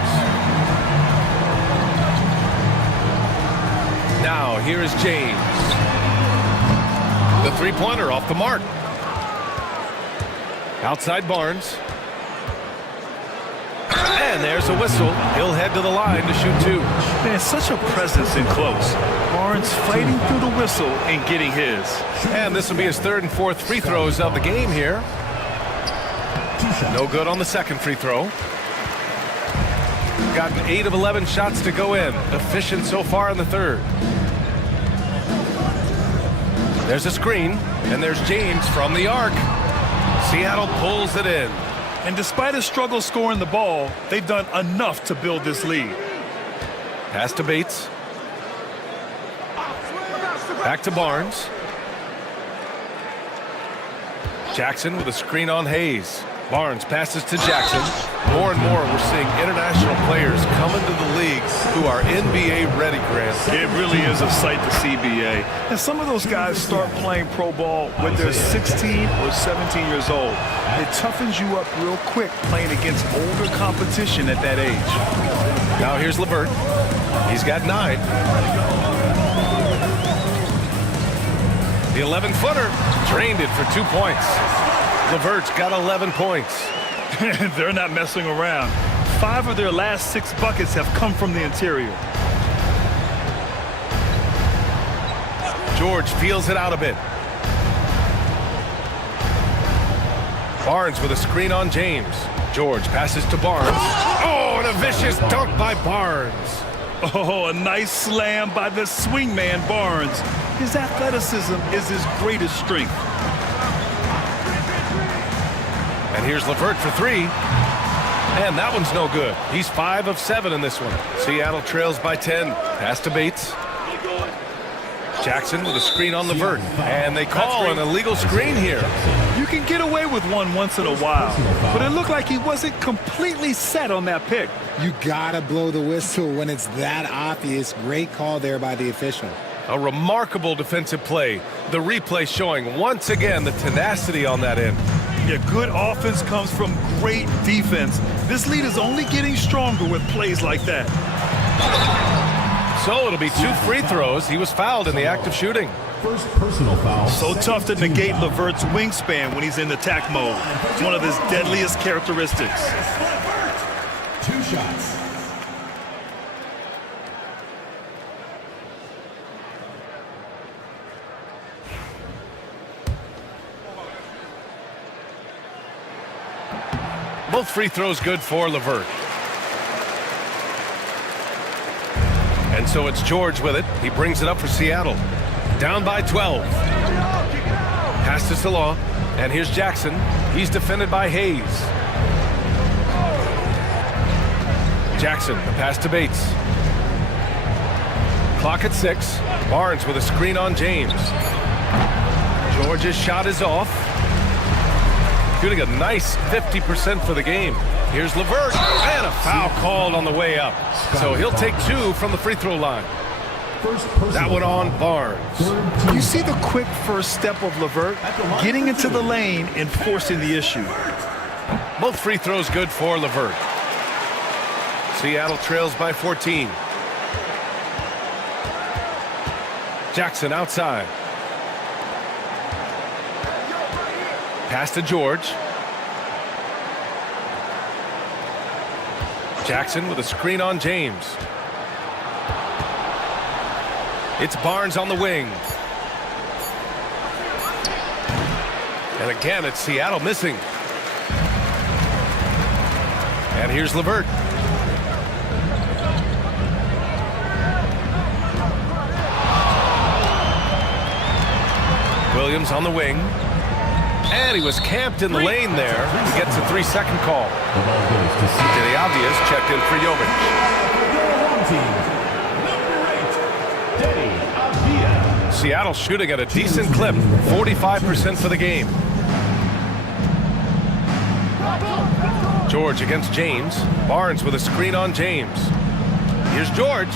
Now, here is James. The three-pointer off the mark. Outside Barnes. And there's a whistle. He'll head to the line to shoot 2. Man, such a presence in close. Barnes fighting through the whistle and getting his. And this will be his 3rd and 4th free throws of the game here. No good on the 2nd free throw. Gotten 8 of 11 shots to go in. Efficient so far in the 3rd. There's a screen, and there's James from the arc. Seattle pulls it in. And despite a struggle scoring the ball, they've done enough to build this lead. Pass to Bates. Back to Barnes. Jackson with a screen on Hayes. Barnes passes to Jackson. More and more, we're seeing international players come into the league who are NBA ready, Grant. It really is a sight to see, BA. And some of those guys start playing pro ball when they're 16 or 17 years old. It toughens you up real quick playing against older competition at that age. Now here's LeVert. He's got 9. The 11-footer drained it for 2 points. LeVert's got 11 points. They're not messing around. 5 of their last 6 buckets have come from the interior. George feels it out a bit. Barnes with a screen on James. George passes to Barnes. Oh, and a vicious dunk by Barnes. Oh, a nice slam by the swingman Barnes. His athleticism is his greatest strength. And here's LeVert for 3. And that one's no good. He's 5 of 7 in this one. Seattle trails by 10. Pass to Bates. Jackson with a screen on LeVert. And they call an illegal screen here. You can get away with one once in a while, but it looked like he wasn't completely set on that pick. You gotta blow the whistle when it's that obvious. Great call there by the official. A remarkable defensive play. The replay showing once again the tenacity on that end. Yeah, good offense comes from great defense. This lead is only getting stronger with plays like that. So it'll be 2 free throws. He was fouled in the act of shooting. First personal foul. So tough to negate LeVert's wingspan when he's in attack mode. It's one of his deadliest characteristics. 2 shots. Both free throws good for LeVert. And so it's George with it. He brings it up for Seattle. Down by 12. Pass to Salah. And here's Jackson. He's defended by Hayes. Jackson, the pass to Bates. Clock at 6. Barnes with a screen on James. George's shot is off. Shooting a nice 50% for the game. Here's LeVert, and a foul called on the way up. So he'll take 2 from the free throw line. That one on Barnes. You see the quick first step of LeVert, getting into the lane and forcing the issue. Both free throws good for LeVert. Seattle trails by 14. Jackson outside. Pass to George. Jackson with a screen on James. It's Barnes on the wing. And again, it's Seattle missing. And here's LeVert. Williams on the wing. And he was camped in the lane there. He gets a 3-second call. The obvious checked in for Jovic. Seattle shooting at a decent clip, 45% for the game. George against James. Barnes with a screen on James. Here's George.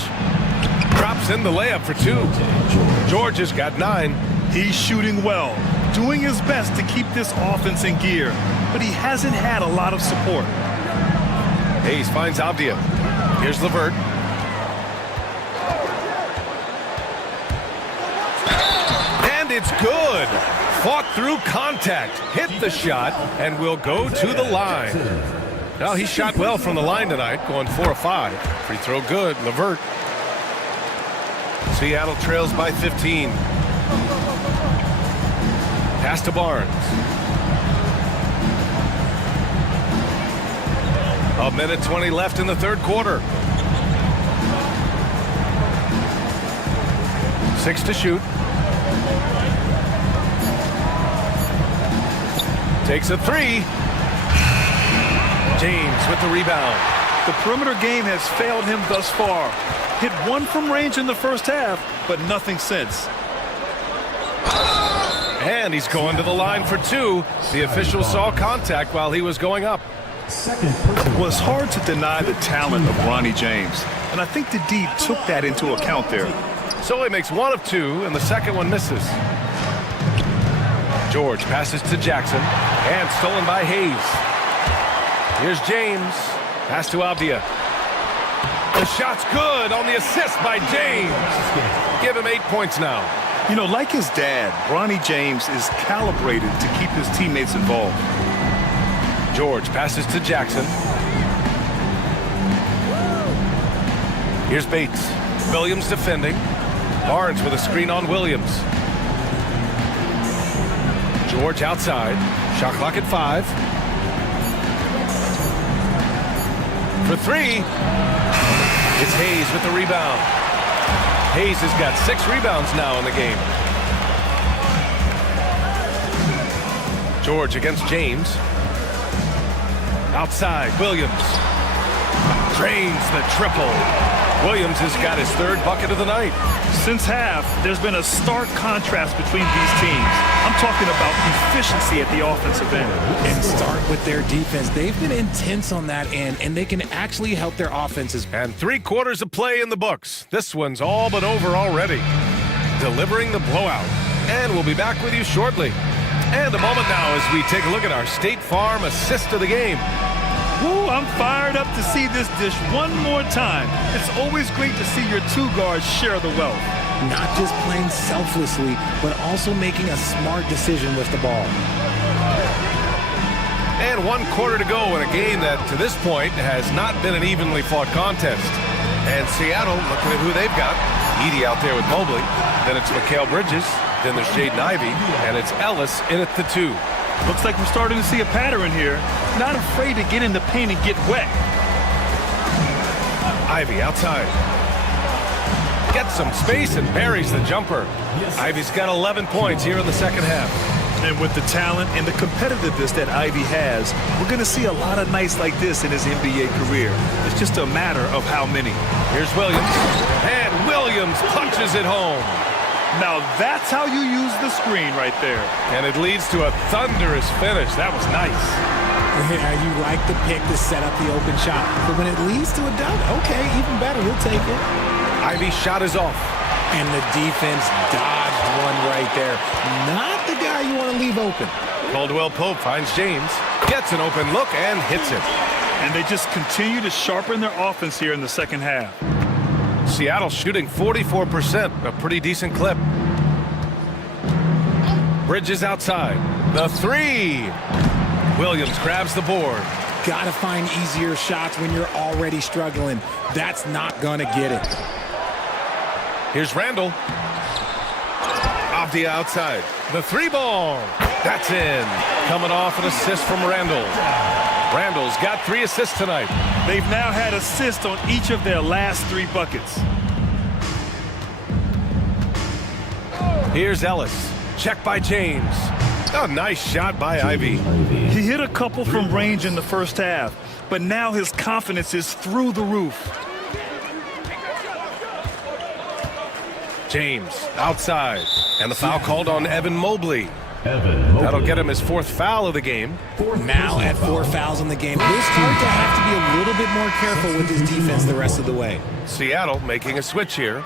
Drops in the layup for 2. George has got 9. He's shooting well, doing his best to keep this offense in gear, but he hasn't had a lot of support. Hayes finds Avdia. Here's LeVert. And it's good. Fought through contact, hit the shot, and will go to the line. Now he shot well from the line tonight, going 4 of 5. Free throw good, LeVert. Seattle trails by 15. Pass to Barnes. A minute 20 left in the third quarter. 6 to shoot. Takes a 3. James with the rebound. The perimeter game has failed him thus far. Hit 1 from range in the first half, but nothing since. And he's going to the line for 2. The official saw contact while he was going up. Well, it's hard to deny the talent of Ronnie James, and I think the D took that into account there. So he makes 1 of 2, and the second one misses. George passes to Jackson, and stolen by Hayes. Here's James. Pass to Avdia. The shot's good on the assist by James. Give him 8 points now. You know, like his dad, Bronny James is calibrated to keep his teammates involved. George passes to Jackson. Here's Bates. Williams defending. Barnes with a screen on Williams. George outside. Shot clock at 5. For 3. It's Hayes with the rebound. Hayes has got 6 rebounds now in the game. George against James. Outside, Williams. Drains the triple. Williams has got his 3rd bucket of the night. Since half, there's been a stark contrast between these teams. I'm talking about efficiency at the offensive end. And start with their defense. They've been intense on that end, and they can actually help their offenses. And 3 quarters of play in the books. This one's all but over already. Delivering the blowout. And we'll be back with you shortly. And a moment now as we take a look at our State Farm assist of the game. Woo, I'm fired up to see this dish one more time. It's always great to see your 2 guards share the wealth. Not just playing selflessly, but also making a smart decision with the ball. And 1 quarter to go in a game that, to this point, has not been an evenly fought contest. And Seattle, looking at who they've got. Edey out there with Mobley. Then it's Mikal Bridges. Then there's Jaden Ivey. And it's Ellis in at the 2. Looks like we're starting to see a pattern here. Not afraid to get in the paint and get wet. Ivey outside. Gets some space and buries the jumper. Ivey's got 11 points here in the second half. And with the talent and the competitiveness that Ivey has, we're going to see a lot of nights like this in his NBA career. It's just a matter of how many. Here's Williams. And Williams punches it home. Now that's how you use the screen right there. And it leads to a thunderous finish. That was nice. Yeah, you like the pick to set up the open shot. But when it leads to a dunk, okay, even better, we'll take it. Ivey's shot is off. And the defense dodged one right there. Not the guy you want to leave open. Caldwell Pope finds James, gets an open look, and hits it. And they just continue to sharpen their offense here in the second half. Seattle shooting 44%, a pretty decent clip. Bridges outside. The 3. Williams grabs the board. Got to find easier shots when you're already struggling. That's not going to get it. Here's Randall. Avdia outside. The 3 ball. That's in. Coming off an assist from Randall. Randall's got 3 assists tonight. They've now had assists on each of their last 3 buckets. Here's Ellis. Check by James. A nice shot by Ivey. He hit a couple from range in the first half, but now his confidence is through the roof. James outside. And the foul called on Evan Mobley. That'll get him his 4th foul of the game. Now at 4 fouls in the game. He'll start to have to be a little bit more careful with his defense the rest of the way. Seattle making a switch here.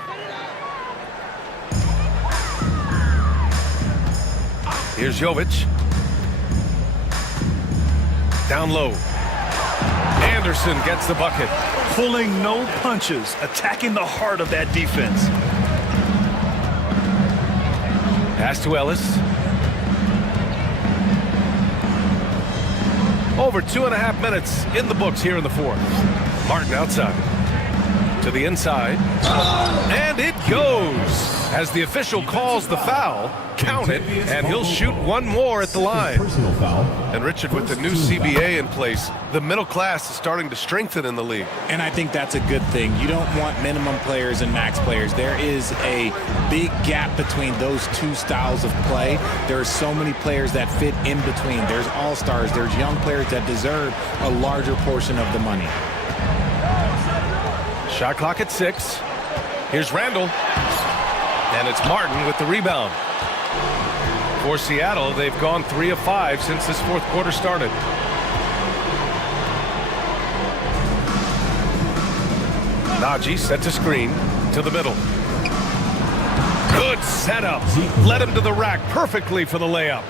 Here's Jovic. Down low. Anderson gets the bucket. Pulling no punches, attacking the heart of that defense. Pass to Ellis. Over 2.5 minutes in the books here in the 4th. Martin outside. To the inside. And it goes. As the official calls the foul, count it, and he'll shoot 1 more at the line. And Richard, with the new CBA in place, the middle class is starting to strengthen in the league. And I think that's a good thing. You don't want minimum players and max players. There is a big gap between those 2 styles of play. There are so many players that fit in between. There's all-stars. There's young players that deserve a larger portion of the money. Shot clock at 6. Here's Randall. And it's Martin with the rebound. For Seattle, they've gone 3 of 5 since this 4th quarter started. Najee sets a screen to the middle. Good setup. Led him to the rack perfectly for the layup.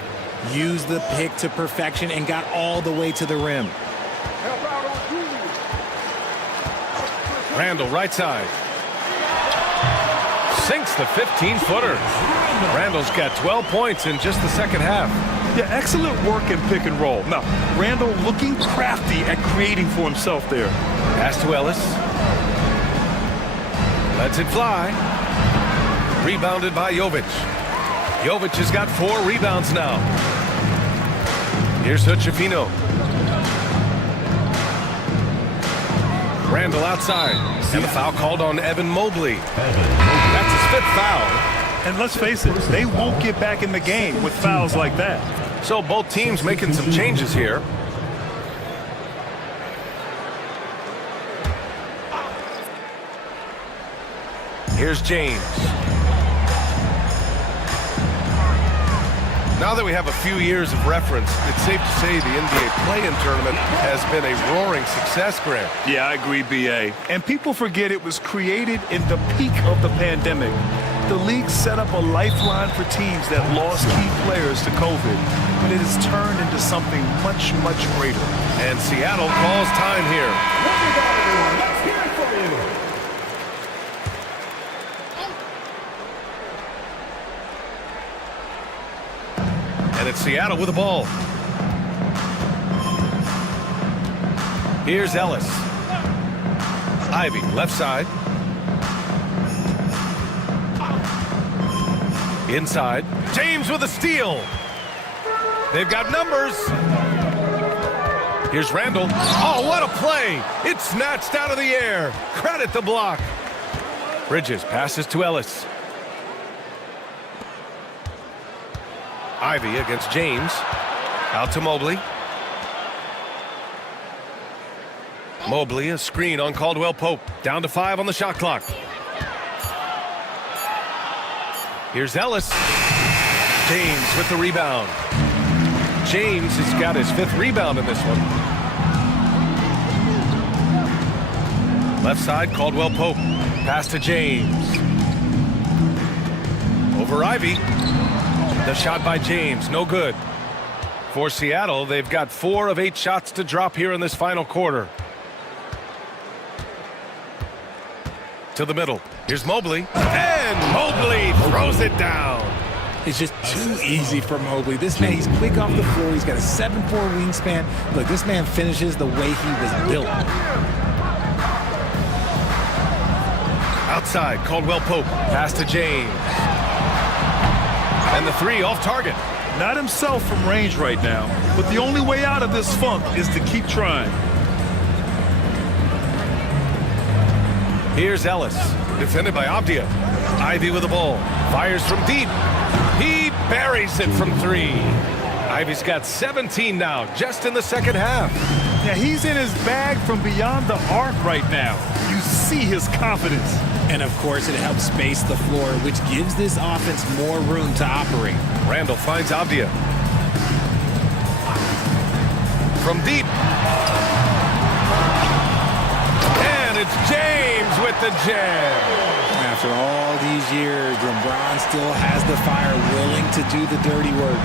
Used the pick to perfection and got all the way to the rim. Randall right side. Sinks the 15-footer. Randall's got 12 points in just the second half. Yeah, excellent work in pick and roll. Now, Randall looking crafty at creating for himself there. Pass to Ellis. Lets it fly. Rebounded by Jovic. Jovic has got 4 rebounds now. Here's Hutchefino. Randall outside. And the foul called on Evan Mobley. That's his 5th foul. And let's face it, they won't get back in the game with fouls like that. So both teams making some changes here. Here's James. Now that we have a few years of reference, it's safe to say the NBA play-in tournament has been a roaring success, Grant. Yeah, I agree, B.A. And people forget it was created in the peak of the pandemic. The league set up a lifeline for teams that lost key players to COVID, but it has turned into something much, much greater. And Seattle calls time here. Let's hear it for you. And it's Seattle with the ball. Here's Ellis. Ivy, left side. Inside. James with a steal. They've got numbers. Here's Randall. Oh, what a play. It's snatched out of the air. Credit the block. Bridges passes to Ellis. Ivy against James. Out to Mobley. Mobley, a screen on Caldwell Pope. Down to 5 on the shot clock. Here's Ellis. James with the rebound. James has got his 5th rebound in this one. Left side, Caldwell Pope. Pass to James. Over Ivy. The shot by James, no good. For Seattle, they've got 4 of 8 shots to drop here in this final quarter. To the middle. Here's Mobley. And Mobley throws it down. It's just too easy for Mobley. This man, he's quick off the floor. He's got a 7'4" wingspan. Look, this man finishes the way he was built. Outside, Caldwell Pope. Pass to James. And the 3 off target. Not himself from range right now, but the only way out of this funk is to keep trying. Here's Ellis, defended by Avdia. Ivy with the ball, fires from deep. He buries it from 3. Ivy's got 17 now, just in the second half. Yeah, he's in his bag from beyond the arc right now. You see his confidence. And of course, it helps space the floor, which gives this offense more room to operate. Randall finds Avdia. From deep. And it's James with the jam. After all these years, LeBron still has the fire, willing to do the dirty work.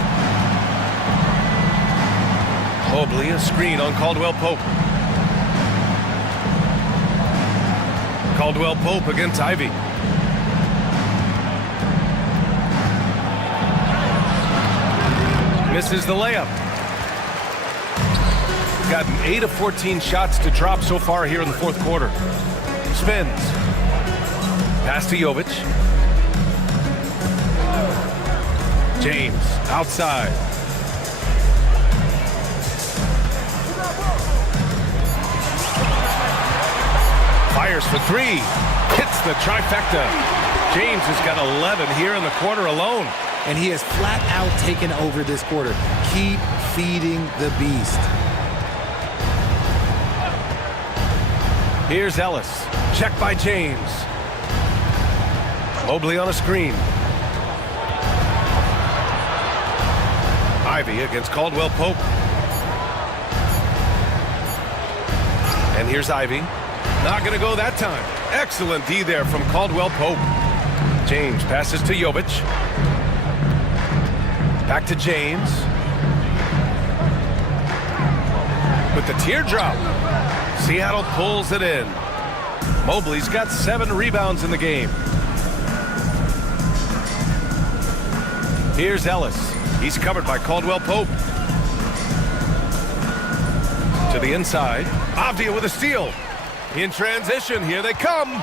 Mobley, a screen on Caldwell Pope. Caldwell Pope against Ivy. Misses the layup. Gotten 8 of 14 shots to drop so far here in the 4th quarter. Spins. Pass to Jovic. James outside. Fires for 3. Hits the trifecta. James has got 11 here in the quarter alone. And he has flat out taken over this quarter. Keep feeding the beast. Here's Ellis. Check by James. Mobley on a screen. Ivy against Caldwell Pope. And here's Ivy. Not going to go that time. Excellent D there from Caldwell Pope. James passes to Jovic. Back to James. With the teardrop. Seattle pulls it in. Mobley's got 7 rebounds in the game. Here's Ellis. He's covered by Caldwell Pope. To the inside. Avdia with a steal. In transition, here they come.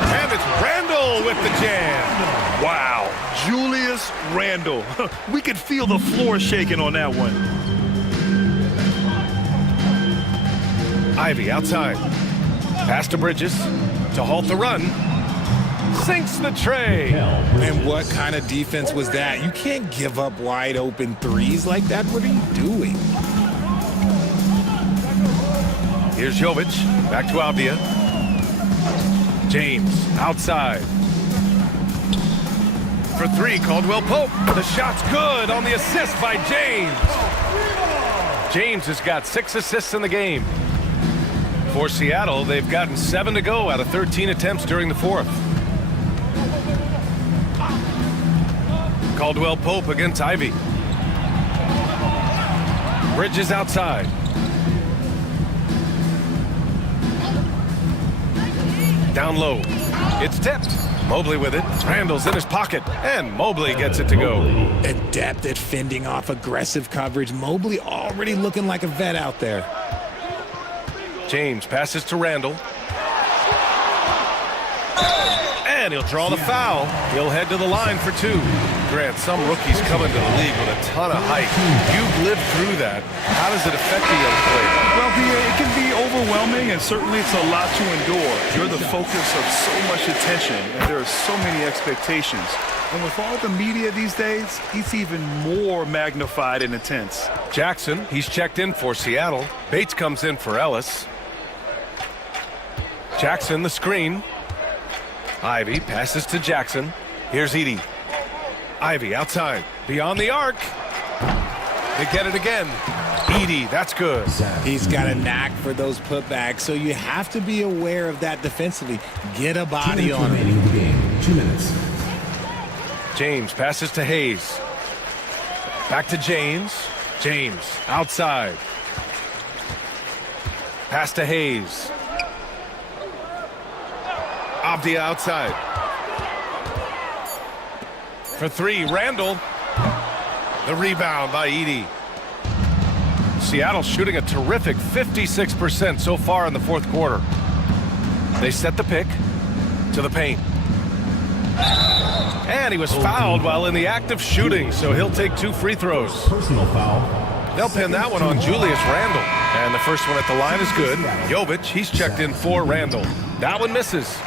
And it's Randle with the jam. Wow, Julius Randle. We could feel the floor shaking on that one. Ivy outside. Pass to Bridges to halt the run. Sinks the tray. And what kind of defense was that? You can't give up wide open threes like that. What are you doing? Here's Jovic. Back to Avdia. James outside. For three, Caldwell Pope. The shot's good on the assist by James. James has got 6 assists in the game. For Seattle, they've gotten 7 to go out of 13 attempts during the fourth. Caldwell Pope against Ivy. Bridges outside. Down low. It's tipped. Mobley with it. Randle's in his pocket. And Mobley gets it to go. Adept at fending off aggressive coverage. Mobley already looking like a vet out there. James passes to Randle. And he'll draw the foul. He'll head to the line for 2. Grant, some rookies come into the league with a ton of height. You've lived through that. How does it affect the young player? Well, it can be overwhelming, and certainly it's a lot to endure. You're the focus of so much attention, and there are so many expectations. And with all the media these days, it's even more magnified and intense. Jackson, he's checked in for Seattle. Bates comes in for Ellis. Jackson, the screen. Ivy passes to Jackson. Here's Edey. Ivy outside. Beyond the arc. They get it again. Edey, that's good. He's got a knack for those putbacks, so you have to be aware of that defensively. Get a body on him. 2 minutes. James passes to Hayes. Back to James. James outside. Pass to Hayes. Avdia outside. For 3, Randle. The rebound by Edey. Seattle shooting a terrific 56% so far in the fourth quarter. They set the pick to the paint. And he was fouled while in the act of shooting, so he'll take 2 free throws. Personal foul. They'll pin that one on Julius Randle. And the first one at the line is good. Jovic, he's checked in for Randle. That one misses.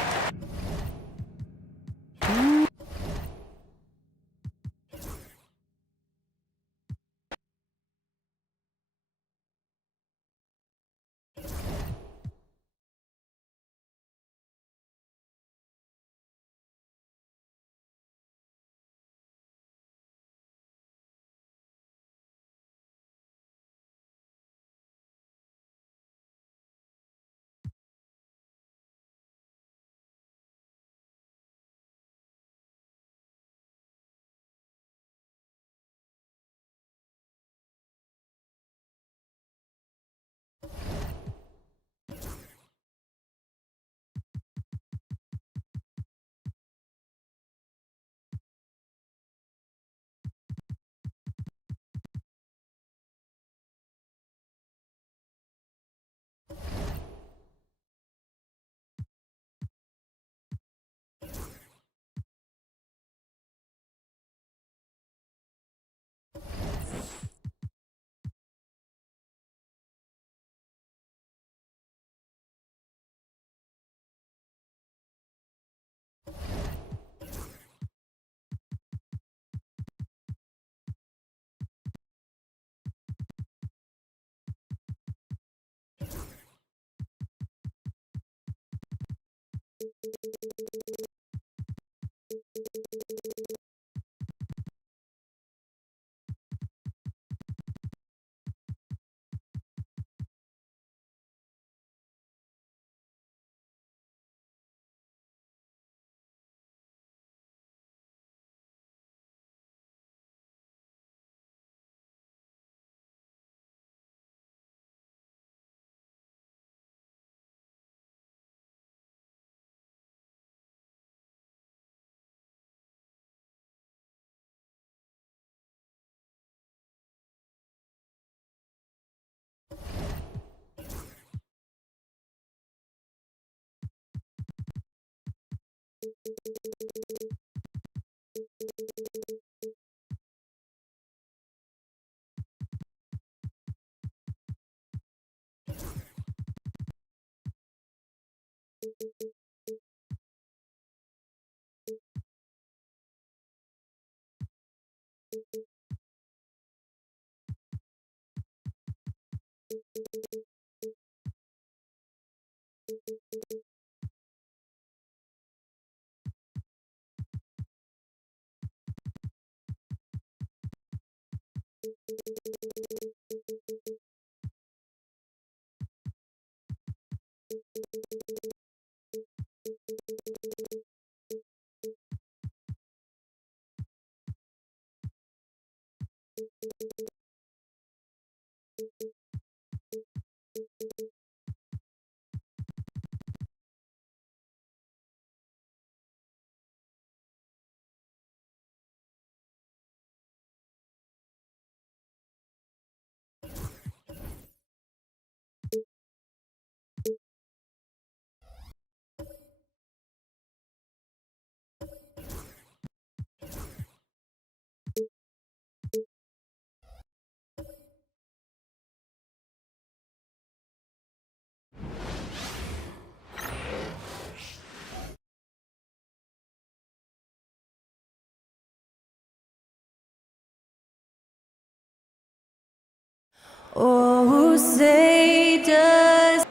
Oh, say does.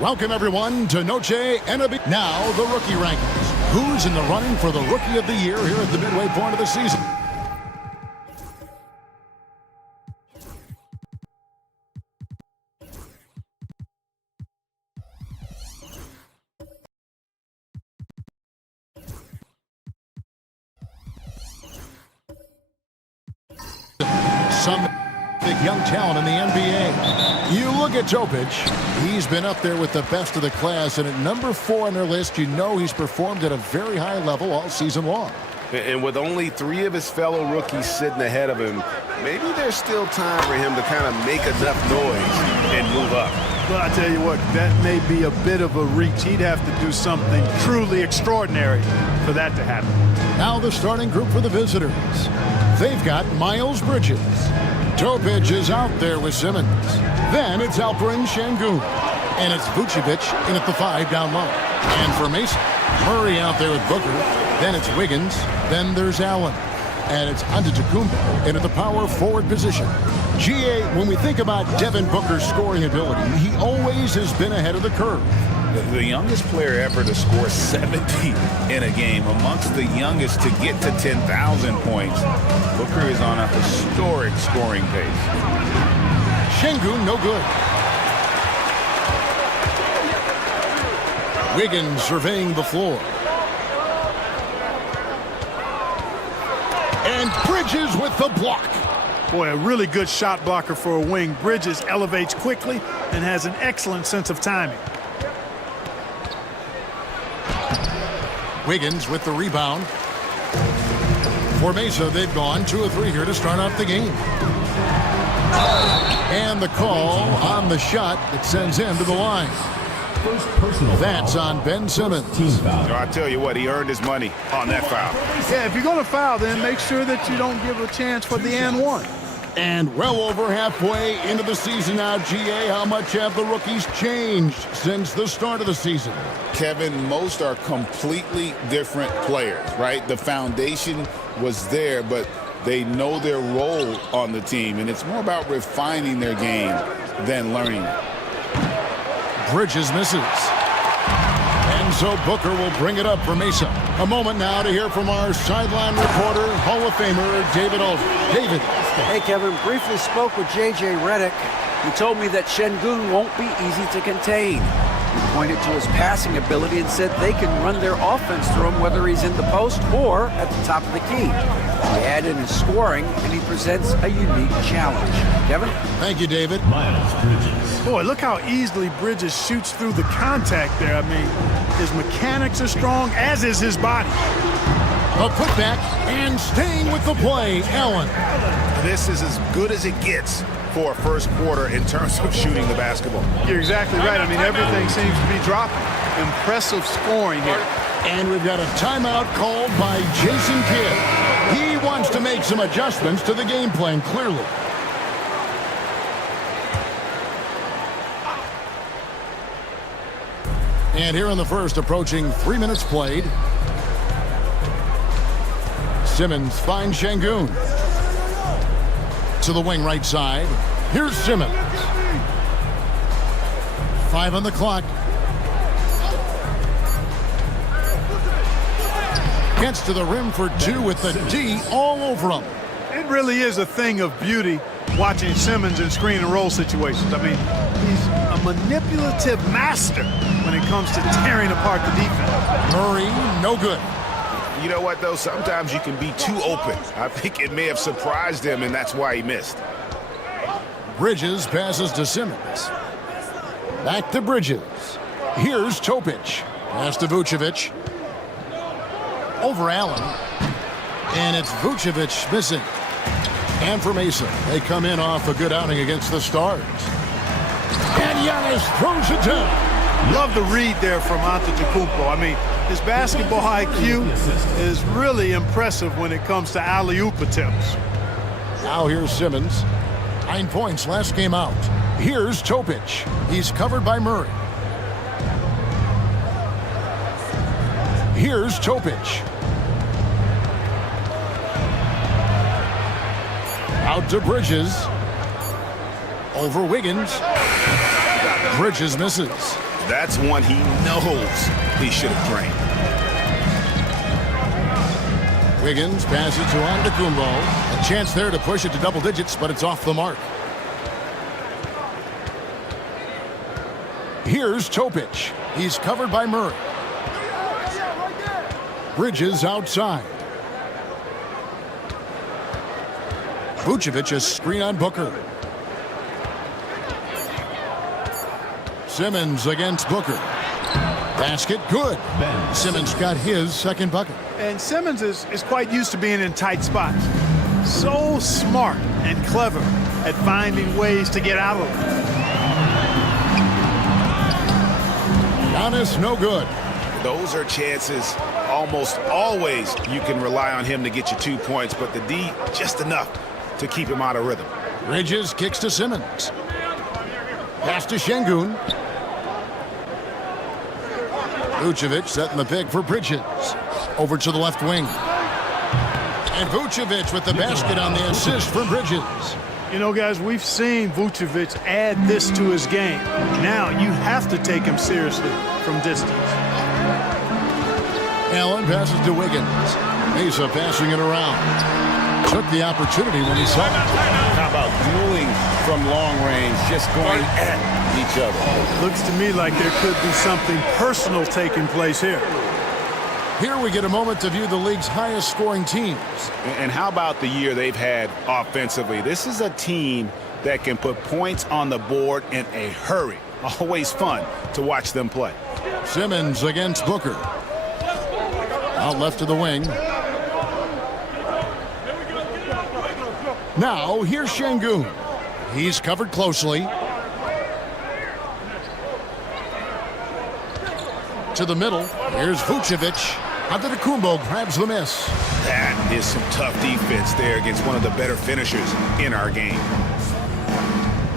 Welcome, everyone, to Noche Enemy. Now, the rookie rankings. Who's in the running for the Rookie of the Year here at the midway point of the season? Some big young talent in the NBA. You look at Topic, he's been up there with the best of the class, and at number 4 on their list, you know he's performed at a very high level all season long. And with only 3 of his fellow rookies sitting ahead of him, maybe there's still time for him to kind of make enough noise and move up. Well, I tell you what, that may be a bit of a reach. He'd have to do something truly extraordinary for that to happen. Now the starting group for the visitors. They've got Miles Bridges. Topic is out there with Simmons. Then it's Alperen Şengün. And it's Vucevic in at the 5 down low. And for Mason, Murray out there with Booker. Then it's Wiggins. Then there's Allen. And it's Antetokounmpo in at the power forward position. GA, when we think about Devin Booker's scoring ability, he always has been ahead of the curve. The youngest player ever to score 70 in a game, amongst the youngest to get to 10,000 points. Booker is on a historic scoring pace. Şengün, no good. Wiggins surveying the floor. And Bridges with the block. Boy, a really good shot blocker for a wing. Bridges elevates quickly and has an excellent sense of timing. Wiggins with the rebound. For Mesa, they've gone 2 of 3 here to start out the game. And the call on the shot that sends him to the line. First personal That's foul. on Ben Simmons. Team foul. I tell you what, he earned his money on that foul. Yeah, if you're going to foul, then make sure that you don't give a chance for the and one. And well over halfway into the season now, GA, how much have the rookies changed since the start of the season? Kevin, most are completely different players, right? The foundation was there, but they know their role on the team, and it's more about refining their game than learning it. Bridges misses. And so Booker will bring it up for Mesa. A moment now to hear from our sideline reporter, Hall of Famer David Aldridge. David. Hey, Kevin, briefly spoke with J.J. Redick. He told me that Şengün won't be easy to contain. He pointed to his passing ability and said they can run their offense through him whether he's in the post or at the top of the key. He added in his scoring, and he presents a unique challenge. Kevin? Thank you, David. Miles Bridges. Boy, look how easily Bridges shoots through the contact there. I mean, his mechanics are strong, as is his body. A putback and staying with the play, Allen. This is as good as it gets for a first quarter in terms of shooting the basketball. You're exactly right. I mean, everything seems to be dropping. Impressive scoring here. And we've got a timeout called by Jason Kidd. He wants to make some adjustments to the game plan, clearly. And here in the first, approaching 3 minutes played. Simmons finds Şengün. To the wing right side. Here's Simmons. 5 on the clock. Gets to the rim for 2 with the D all over him. It really is a thing of beauty watching Simmons in screen and roll situations. I mean, he's a manipulative master when it comes to tearing apart the defense. Murray, no good. You know what, though? Sometimes you can be too open. I think it may have surprised him, and that's why he missed. Bridges passes to Simmons. Back to Bridges. Here's Topic. Pass to Vucevic. Over Allen. And it's Vucevic missing. And for Mesa, they come in off a good outing against the Stars. And Giannis throws it down. Love the read there from Antetokounmpo. I mean, his basketball IQ is really impressive when it comes to alley-oop attempts. Now here's Simmons. 9 points last game out. Here's Topic. He's covered by Murray. Here's Topic. Out to Bridges. Over Wiggins. Bridges misses. That's one he knows he should have drained. Wiggins passes to Antetokounmpo. A chance there to push it to double digits, but it's off the mark. Here's Topic. He's covered by Murray. Bridges outside. Vucevic a screen on Booker. Simmons against Booker. Basket good. Simmons got his second bucket. And Simmons is quite used to being in tight spots. So smart and clever at finding ways to get out of them. Giannis no good. Those are chances almost always you can rely on him to get you 2 points, but the D just enough to keep him out of rhythm. Bridges kicks to Simmons. Pass to Şengün. Vucevic setting the pick for Bridges. Over to the left wing. And Vucevic with the basket on the assist for Bridges. You know, guys, we've seen Vucevic add this to his game. Now you have to take him seriously from distance. Allen passes to Wiggins. Mesa passing it around. Took the opportunity when he saw it. How about dueling from long range, just going at each other? Looks to me like there could be something personal taking place here. Here we get a moment to view the league's highest scoring teams. And how about the year they've had offensively? This is a team that can put points on the board in a hurry. Always fun to watch them play. Simmons against Booker. Out left to the wing. Now here's Şengün. He's covered closely. To the middle. Here's Vucevic. Antetokounmpo grabs the miss. That is some tough defense there against one of the better finishers in our game.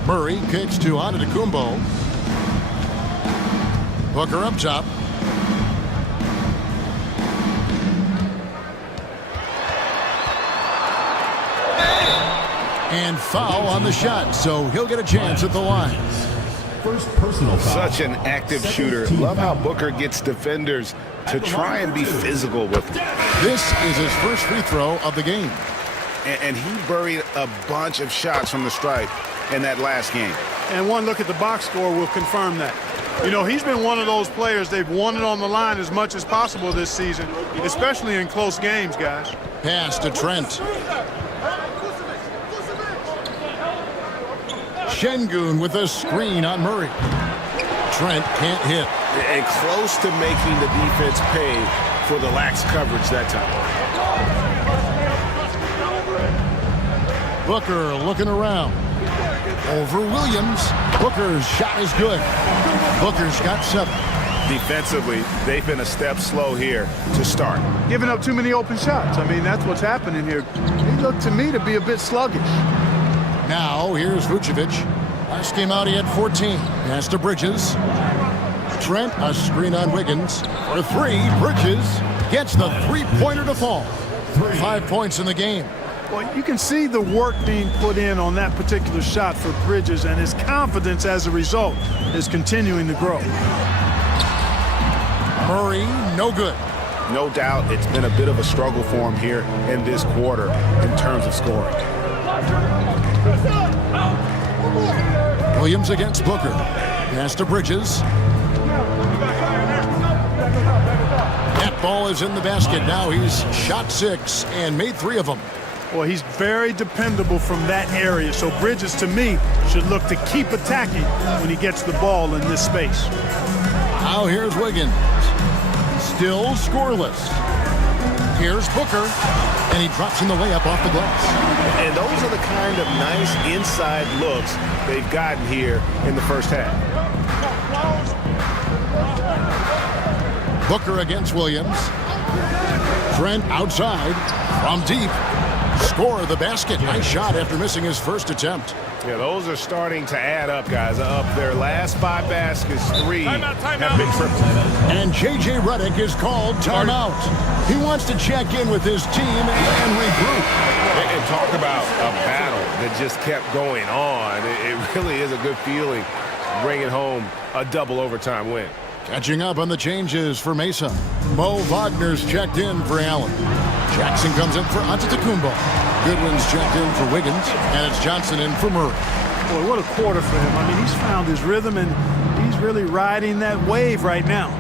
Murray kicks to Antetokounmpo. Booker up top. And foul on the shot, so he'll get a chance at the line. First personal foul. Such an active shooter. Love how Booker gets defenders to try and be physical with him. This is his first free throw of the game. And he buried a bunch of shots from the stripe in that last game. And one look at the box score will confirm that. You know, he's been one of those players they've wanted on the line as much as possible this season, especially in close games, guys. Pass to Trent. Şengün with a screen on Murray. Trent can't hit. And close to making the defense pay for the lax coverage that time. Booker looking around. over Williams. Booker's shot is good. Booker's got 7. Defensively, they've been a step slow here to start. Giving up too many open shots. I mean, that's what's happening here. He looked to me to be a bit sluggish. Now, here's Vucevic. Last game out, he had 14. Pass to Bridges. Trent, a screen on Wiggins. For 3, Bridges gets the three-pointer to fall. 5 points in the game. Well, you can see the work being put in on that particular shot for Bridges, and his confidence as a result is continuing to grow. Murray, no good. No doubt it's been a bit of a struggle for him here in this quarter in terms of scoring. Williams against Booker. Pass to Bridges. That ball is in the basket. Now he's shot 6 and made 3 of them. Well, he's very dependable from that area. So Bridges, to me, should look to keep attacking when he gets the ball in this space. Now here's Wiggins. Still scoreless. Here's Booker. And he drops in the layup off the glass. And those are the kind of nice inside looks they've gotten here in the first half. Booker against Williams. Trent outside from deep. Score the basket. Nice shot after missing his first attempt. Yeah, those are starting to add up, guys. Up their last 5 baskets, 3 have been triples. And J.J. Redick is called timeout. He wants to check in with his team and regroup. And talk about a battle that just kept going on. It really is a good feeling bringing home a double overtime win. Catching up on the changes for Mesa. Mo Wagner's checked in for Allen. Jackson comes in for Antetokounmpo. Goodwin's checked in for Wiggins, and it's Johnson in for Murray. Boy, what a quarter for him. I mean, he's found his rhythm, and he's really riding that wave right now.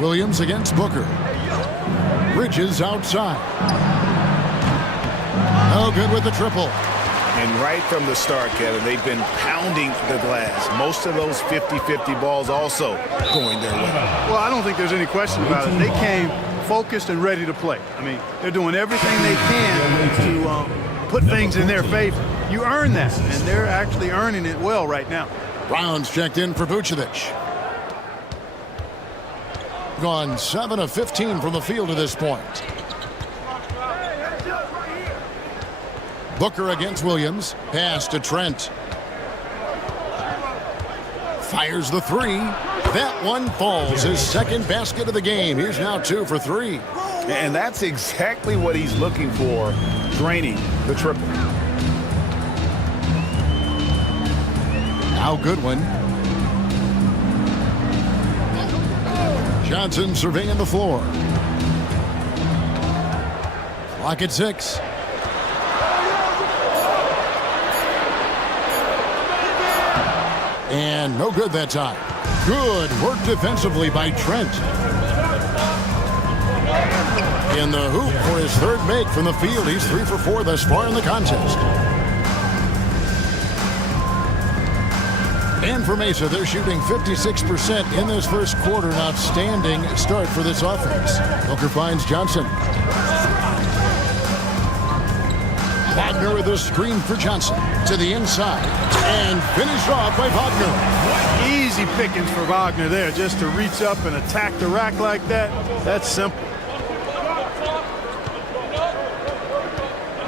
Williams against Booker. Bridges outside. No good with the triple. And right from the start, Kevin, they've been pounding the glass. Most of those 50-50 balls also going their way. Well, I don't think there's any question about it. They came focused and ready to play. I mean, they're doing everything they can to put things in their favor. You earn that, and they're actually earning it well right now. Brown's checked in for Vucevic. Gone 7 of 15 from the field to this point. Booker against Williams. Pass to Trent. Fires the 3. That one falls. His second basket of the game. He's now 2 for 3. And that's exactly what he's looking for, draining the triple. Now Goodwin. Johnson surveying the floor. Clock at 6. And no good that time. Good work defensively by Trent. In the hoop for his 3rd make from the field. He's 3 for 4 thus far in the contest. And for Mesa, they're shooting 56% in this first quarter. An outstanding start for this offense. Booker finds Johnson. Wagner with a screen for Johnson to the inside and finished off by Wagner. Easy pickings for Wagner there, just to reach up and attack the rack like that. That's simple.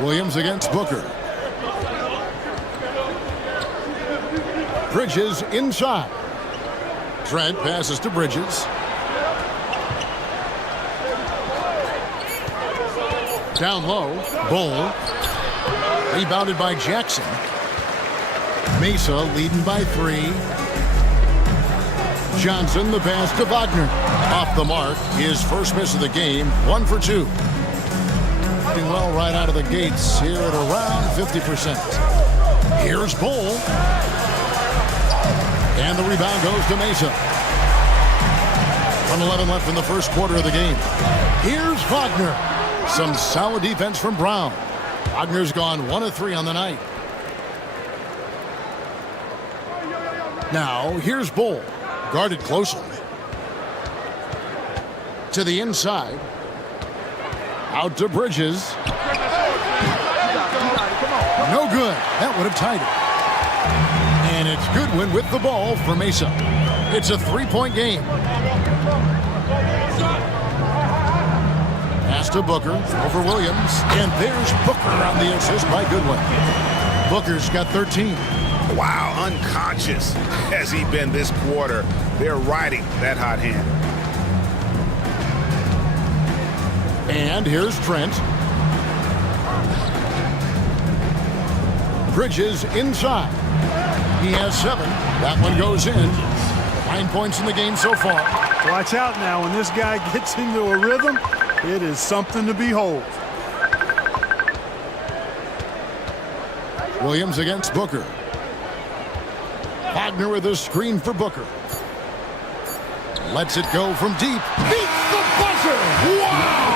Williams against Booker. Bridges inside. Trent passes to Bridges. Down low, Bull. Rebounded by Jackson. Mesa leading by 3. Johnson, the pass to Wagner. Off the mark, his first miss of the game, 1 for 2. Doing well right out of the gates here at around 50%. Here's Bull. And the rebound goes to Mesa. 1:11 left in the first quarter of the game. Here's Wagner. Some solid defense from Brown. Wagner's gone 1 of 3 on the night. Now, here's Bull. Guarded closely. To the inside. Out to Bridges. Good. That would have tied it. And it's Goodwin with the ball for Mesa. It's a 3-point game. Pass to Booker over Williams. And there's Booker on the assist by Goodwin. Booker's got 13. Wow, unconscious has he been this quarter. They're riding that hot hand. And here's Trent. Bridges inside. He has 7. That one goes in. 9 points in the game so far. Watch out now. When this guy gets into a rhythm, it is something to behold. Williams against Booker. Wagner with a screen for Booker. Lets it go from deep. Beats the buzzer! Wow!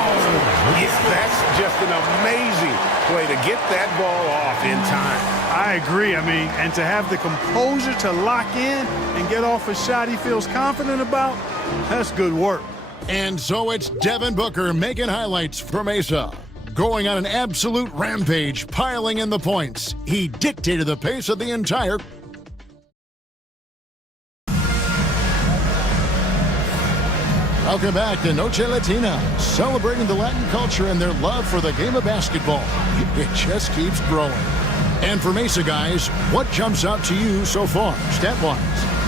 Yeah, that's just an amazing play to get that ball off in time. I agree. I mean, and to have the composure to lock in and get off a shot he feels confident about, that's good work. And so it's Devin Booker making highlights for Mesa. Going on an absolute rampage, piling in the points. He dictated the pace of the entire. Welcome back to Noche Latina, celebrating the Latin culture and their love for the game of basketball. It just keeps growing. And for Mesa guys, what jumps out to you so far, stat-wise?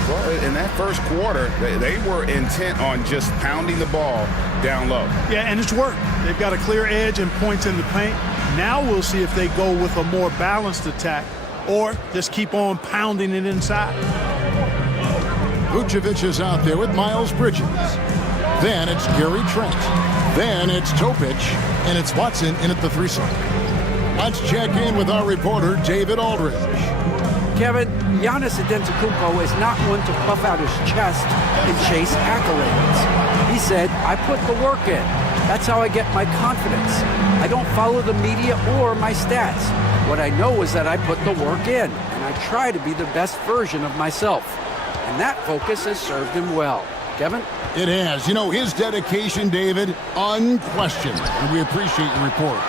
Well, in that first quarter, they were intent on just pounding the ball down low. Yeah, and it's worked. They've got a clear edge and points in the paint. Now we'll see if they go with a more balanced attack or just keep on pounding it inside. Vucevic is out there with Miles Bridges. Then it's Gary Trent. Then it's Topic. And it's Watson in at the threesome. Let's check in with our reporter, David Aldridge. Kevin, Giannis Antetokounmpo is not one to puff out his chest and chase accolades. He said, I put the work in. That's how I get my confidence. I don't follow the media or my stats. What I know is that I put the work in, and I try to be the best version of myself. And that focus has served him well. Kevin? It has. You know, his dedication, David, unquestioned. And we appreciate your report.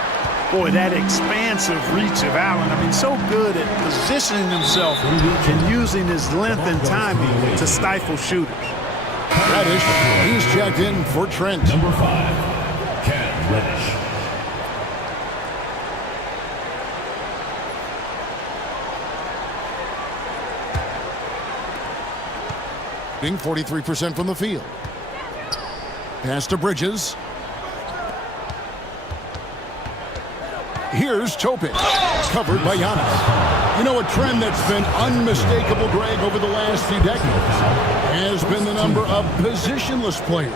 Boy, that expansive reach of Allen. I mean, so good at positioning himself and using his length and timing to stifle shooters. Reddish, he's checked in for Trent. Number 5, Cam Reddish. Being 43% from the field. Pass to Bridges. Here's Topic, covered by Giannis. You know, a trend that's been unmistakable, Greg, over the last few decades has been the number of positionless players.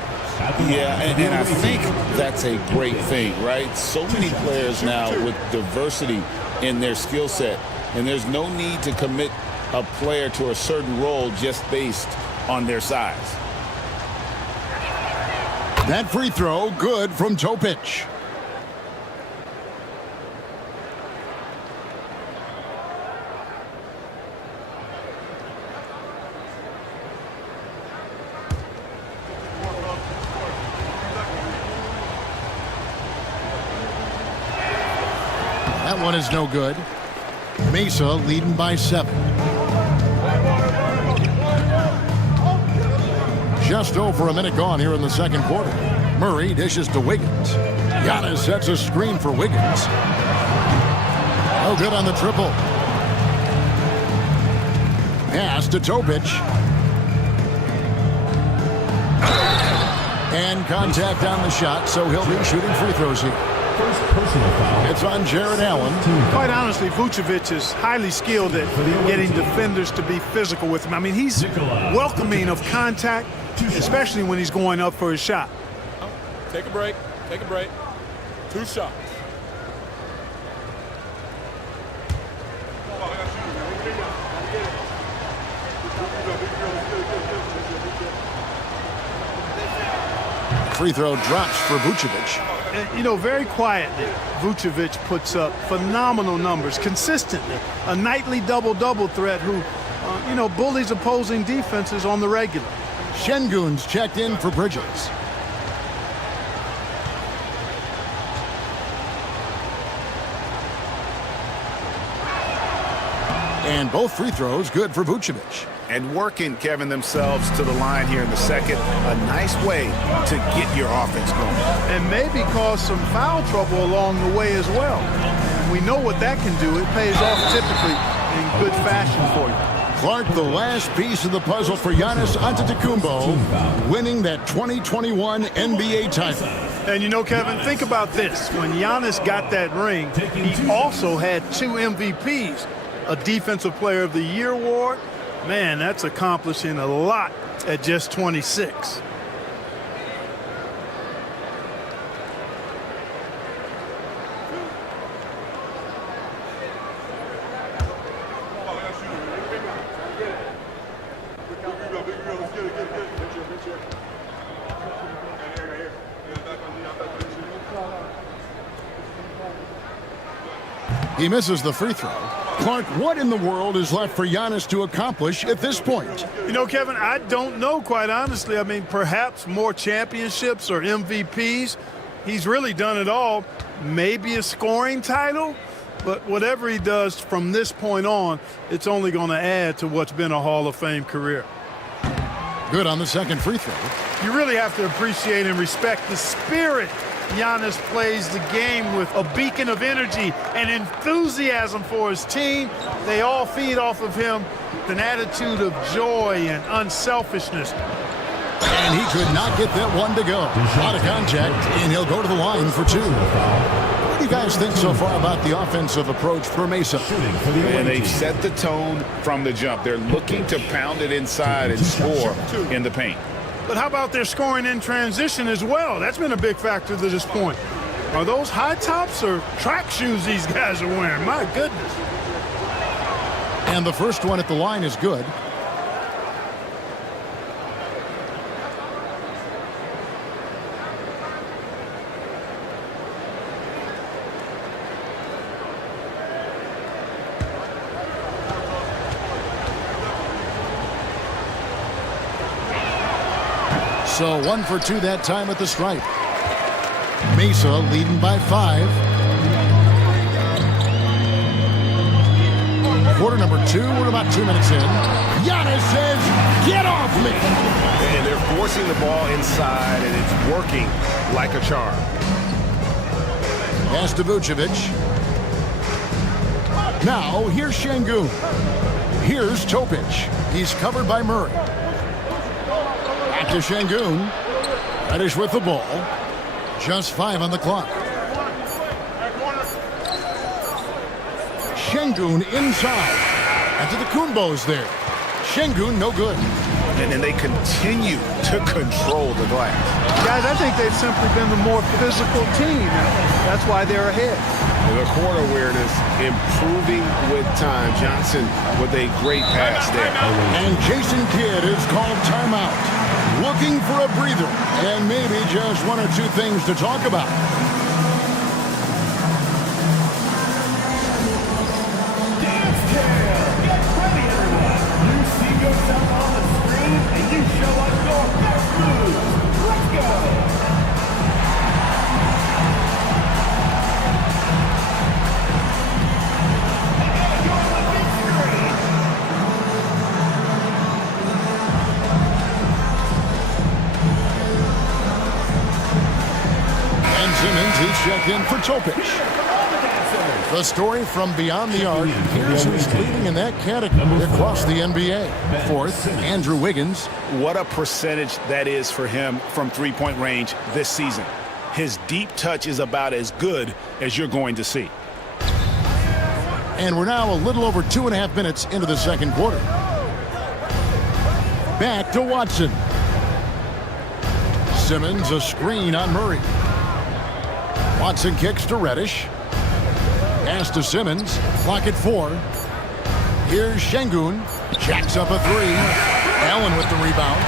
Yeah, and I think that's a great thing, right? So many players now with diversity in their skill set, and there's no need to commit a player to a certain role just based on their size. That free throw, good from Topic. That one is no good. Mesa leading by 7. Just over a minute gone here in the second quarter. Murray dishes to Wiggins. Giannis sets a screen for Wiggins. No good on the triple. Pass to Topic. And contact on the shot, so he'll be shooting free throws here. First personal foul. It's on Jared Allen. Quite honestly, Vucevic is highly skilled at getting defenders to be physical with him. I mean, he's welcoming of contact, especially when he's going up for his shot. Take a break. Take a break. 2 shots. Free throw drops for Vucevic. You know, very quietly, Vucevic puts up phenomenal numbers consistently. A nightly double-double threat who, you know, bullies opposing defenses on the regular. Şengün's checked in for Bridges. And both free throws good for Vucevic. And working, Kevin, themselves to the line here in the second. A nice way to get your offense going. And maybe cause some foul trouble along the way as well. And we know what that can do. It pays off typically in good fashion for you. Clark, the last piece of the puzzle for Giannis Antetokounmpo, winning that 2021 NBA title. And you know, Kevin, think about this. When Giannis got that ring, he also had 2 MVPs, a Defensive Player of the Year award. Man, that's accomplishing a lot at just 26. He misses the free throw. Clark, what in the world is left for Giannis to accomplish at this point? You know, Kevin, I don't know, quite honestly. I mean, perhaps more championships or MVPs. He's really done it all. Maybe a scoring title. But whatever he does from this point on, it's only going to add to what's been a Hall of Fame career. Good on the second free throw. You really have to appreciate and respect the spirit Giannis plays the game with, a beacon of energy and enthusiasm for his team. They all feed off of him with an attitude of joy and unselfishness. And he could not get that one to go. Out of contact, and he'll go to the line for 2. What do you guys think so far about the offensive approach for Mesa? And they've set the tone from the jump. They're looking to pound it inside and score in the paint. But how about their scoring in transition as well? That's been a big factor to this point. Are those high tops or track shoes these guys are wearing? My goodness. And the first one at the line is good. So 1 for 2 that time at the stripe. Mesa leading by 5. Quarter number 2, we're about 2 minutes in. Giannis says, get off me! And they're forcing the ball inside, and it's working like a charm. Pass to Vucevic. Now, here's Şengün. Here's Topic. He's covered by Murray. Back to Şengün. Reddish with the ball. Just 5 on the clock. Şengün inside. Antetokounmpo's there. Şengün no good. And they continue to control the glass. Guys, I think they've simply been the more physical team. That's why they're ahead. The court awareness improving with time. Johnson with a great pass there. And Jason Kidd is called timeout. Looking for a breather and maybe just 1 or 2 things to talk about. Dance Cam! Get ready, everyone! You see yourself on the screen and you show us your best moves. Let's go! Simmons, he's checked in for Topic. The story from beyond the arc. Here's who's leading in that category across the NBA. 4th, Andrew Wiggins. What a percentage that is for him from three-point range this season. His deep touch is about as good as you're going to see. And we're now a little over 2.5 minutes into the second quarter. Back to Watson. Simmons, a screen on Murray. Watson kicks to Reddish. Pass to Simmons. Clock at 4. Here's Şengün. Jacks up a 3. Allen with the rebound.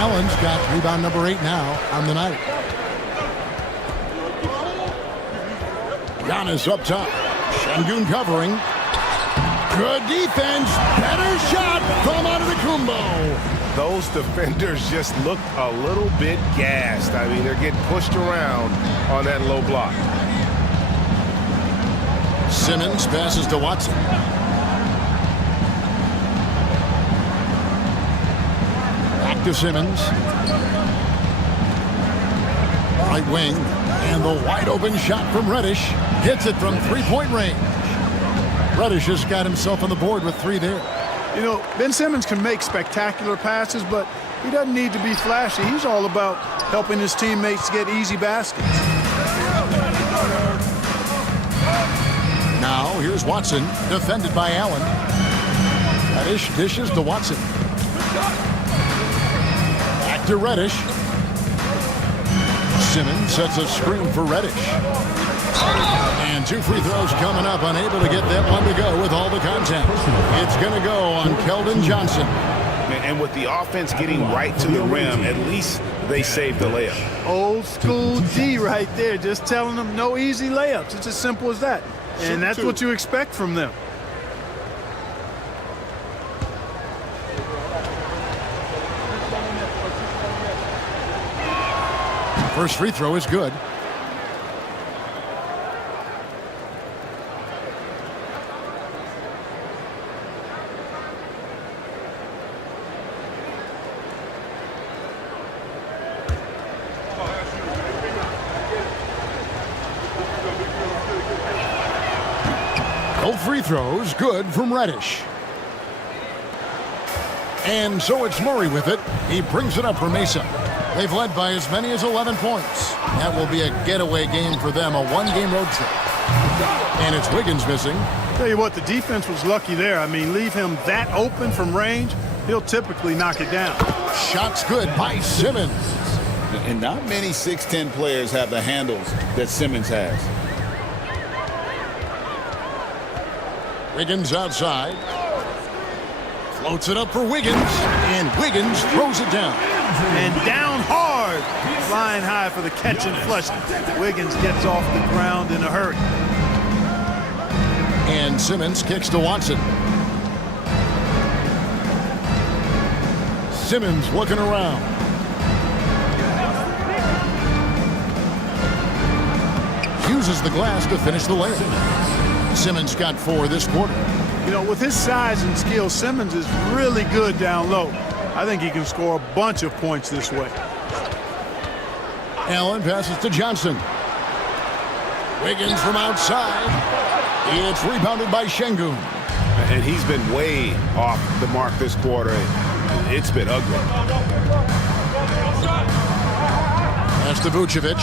Allen's got rebound number 8 now on the night. Giannis up top. Şengün covering. Good defense. Better shot from Antetokounmpo. Those defenders just look a little bit gassed. I mean, they're getting pushed around on that low block. Simmons passes to Watson. to Simmons. Right wing, and the wide open shot from Reddish. Hits it from three-point range. Reddish has got himself on the board with 3 there. You know, Ben Simmons can make spectacular passes, but he doesn't need to be flashy. He's all about helping his teammates get easy baskets. Now, here's Watson, defended by Allen. Reddish dishes to Watson. Back to Reddish. Simmons sets a screen for Reddish. And 2 free throws coming up, unable to get that one to go with all the contact. It's going to go on Keldon Johnson. And with the offense getting right to the rim, at least they saved the layup. Old school D right there, just telling them no easy layups. It's as simple as that. And that's what you expect from them. First free throw is good. Both free throws good from Reddish. And so it's Murray with it. He brings it up for Mesa. They've led by as many as 11 points. That will be a getaway game for them, a 1-game road trip. And it's Wiggins missing. Tell you what, the defense was lucky there. I mean, leave him that open from range, he'll typically knock it down. Shots good by Simmons. And not many 6'10 players have the handles that Simmons has. Wiggins outside. Floats it up for Wiggins. And Wiggins throws it down. And down hard. Flying high for the catch and flush. Wiggins gets off the ground in a hurry. And Simmons kicks to Watson. Simmons looking around. Uses the glass to finish the layup. Simmons got 4 this quarter. You know, with his size and skill, Simmons is really good down low. I think he can score a bunch of points this way. Allen passes to Johnson. Wiggins from outside. It's rebounded by Şengün. And he's been way off the mark this quarter. It's been ugly. That's to Vucevic.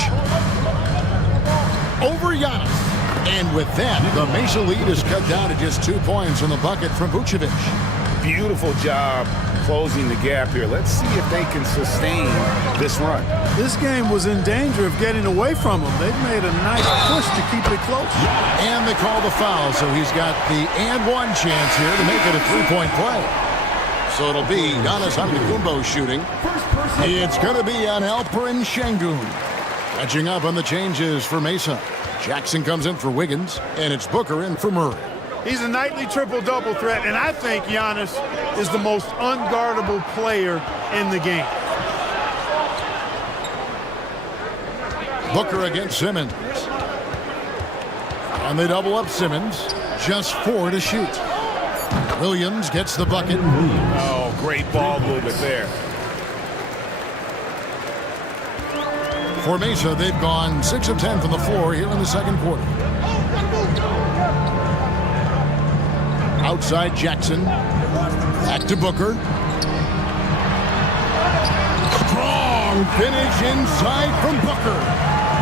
Over Giannis. And with that, the Mesa lead is cut down to just 2 points on the bucket from Vucevic. Beautiful job closing the gap here. Let's see if they can sustain this run. This game was in danger of getting away from them. They've made a nice push to keep it close. And they call the foul, so he's got the and-one chance here to make it a 3-point play. So it'll be Giannis Antetokounmpo shooting. It's going to be on Alperen Şengün. Catching up on the changes for Mesa. Jackson comes in for Wiggins, and it's Booker in for Murray. He's a nightly triple-double threat, and I think Giannis is the most unguardable player in the game. Booker against Simmons. And they double up Simmons. Just 4 to shoot. Williams gets the bucket. Oh, great ball movement there. For Mesa, they've gone 6 of 10 from the floor here in the second quarter. Outside Jackson. Back to Booker. Strong finish inside from Booker.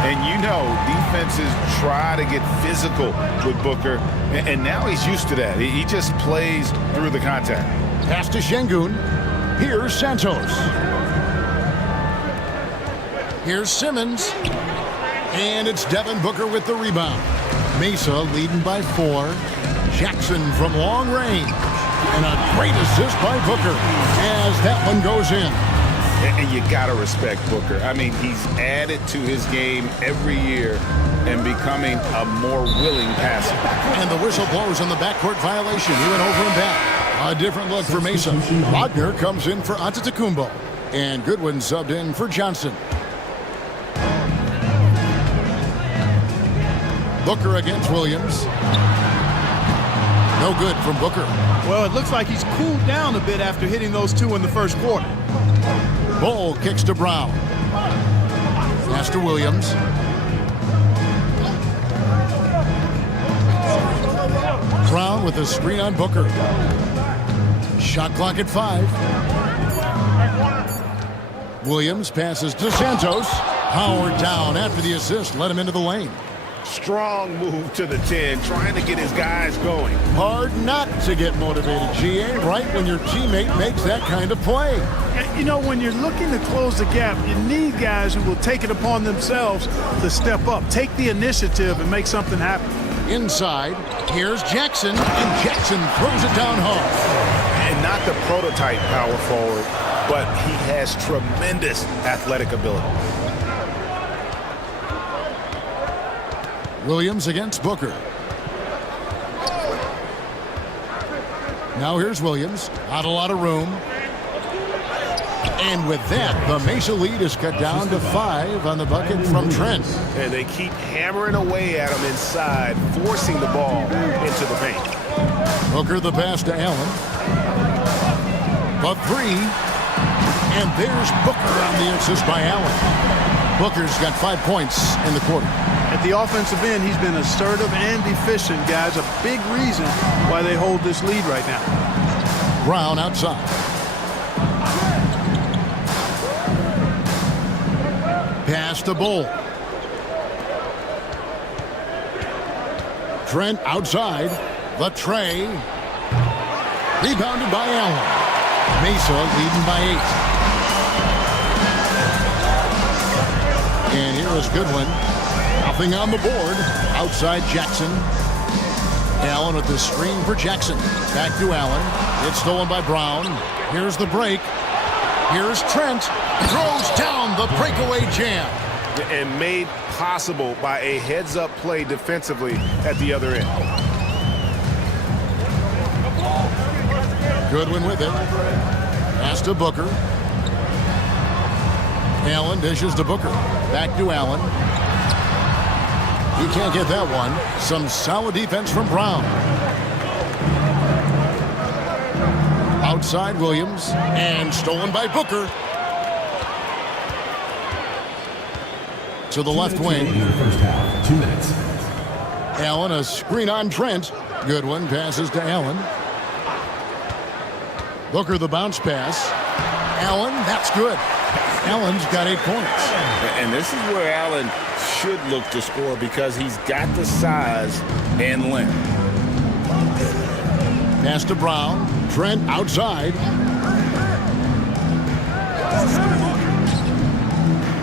And you know, defenses try to get physical with Booker, and now he's used to that. He just plays through the contact. Pass to Şengün. Here's Santos. Here's Simmons. And it's Devin Booker with the rebound. Mesa leading by 4. Jackson from long range. And a great assist by Booker as that one goes in. And you got to respect Booker. I mean, he's added to his game every year and becoming a more willing passer. And the whistle blows on the backcourt violation. He went over and back. A different look for Mesa. Wagner comes in for Antetokounmpo. And Goodwin subbed in for Johnson. Booker against Williams. No good from Booker. Well, it looks like he's cooled down a bit after hitting those 2 in the first quarter. Bull kicks to Brown. Pass to Williams. Brown with a screen on Booker. Shot clock at 5. Williams passes to Santos. Howard down after the assist. Let him into the lane. Strong move to the 10, trying to get his guys going. Hard not to get motivated, GA, right when your teammate makes that kind of play. You know, when you're looking to close the gap, you need guys who will take it upon themselves to step up, take the initiative, and make something happen. Inside, here's Jackson, and Jackson throws it down hard. And not the prototype power forward, but he has tremendous athletic ability. Williams against Booker. Now here's Williams. Not a lot of room. And with that, the Mesa lead is cut down to 5 on the bucket from Trent. And they keep hammering away at him inside, forcing the ball into the paint. Booker the pass to Allen. The 3. And there's Booker on the assist by Allen. Booker's got 5 points in the quarter. At the offensive end, he's been assertive and efficient, guys. A big reason why they hold this lead right now. Brown outside. Pass to Bull. Trent outside. The tray. Rebounded by Allen. Mesa leading by 8. And here is Goodwin. Nothing on the board. Outside Jackson. Allen with the screen for Jackson. Back to Allen. It's stolen by Brown. Here's the break. Here's Trent. Throws down the breakaway jam. And made possible by a heads-up play defensively at the other end. Goodwin with it. Pass to Booker. Allen dishes to Booker. Back to Allen. He can't get that one. Some solid defense from Brown. Outside Williams. And stolen by Booker. To the left wing. First half, 2 minutes. Allen, a screen on Trent. Goodwin passes to Allen. Booker the bounce pass. Allen, that's good. Allen's got 8 points. And this is where Allen should look to score because he's got the size and length. Pass to Brown. Trent outside.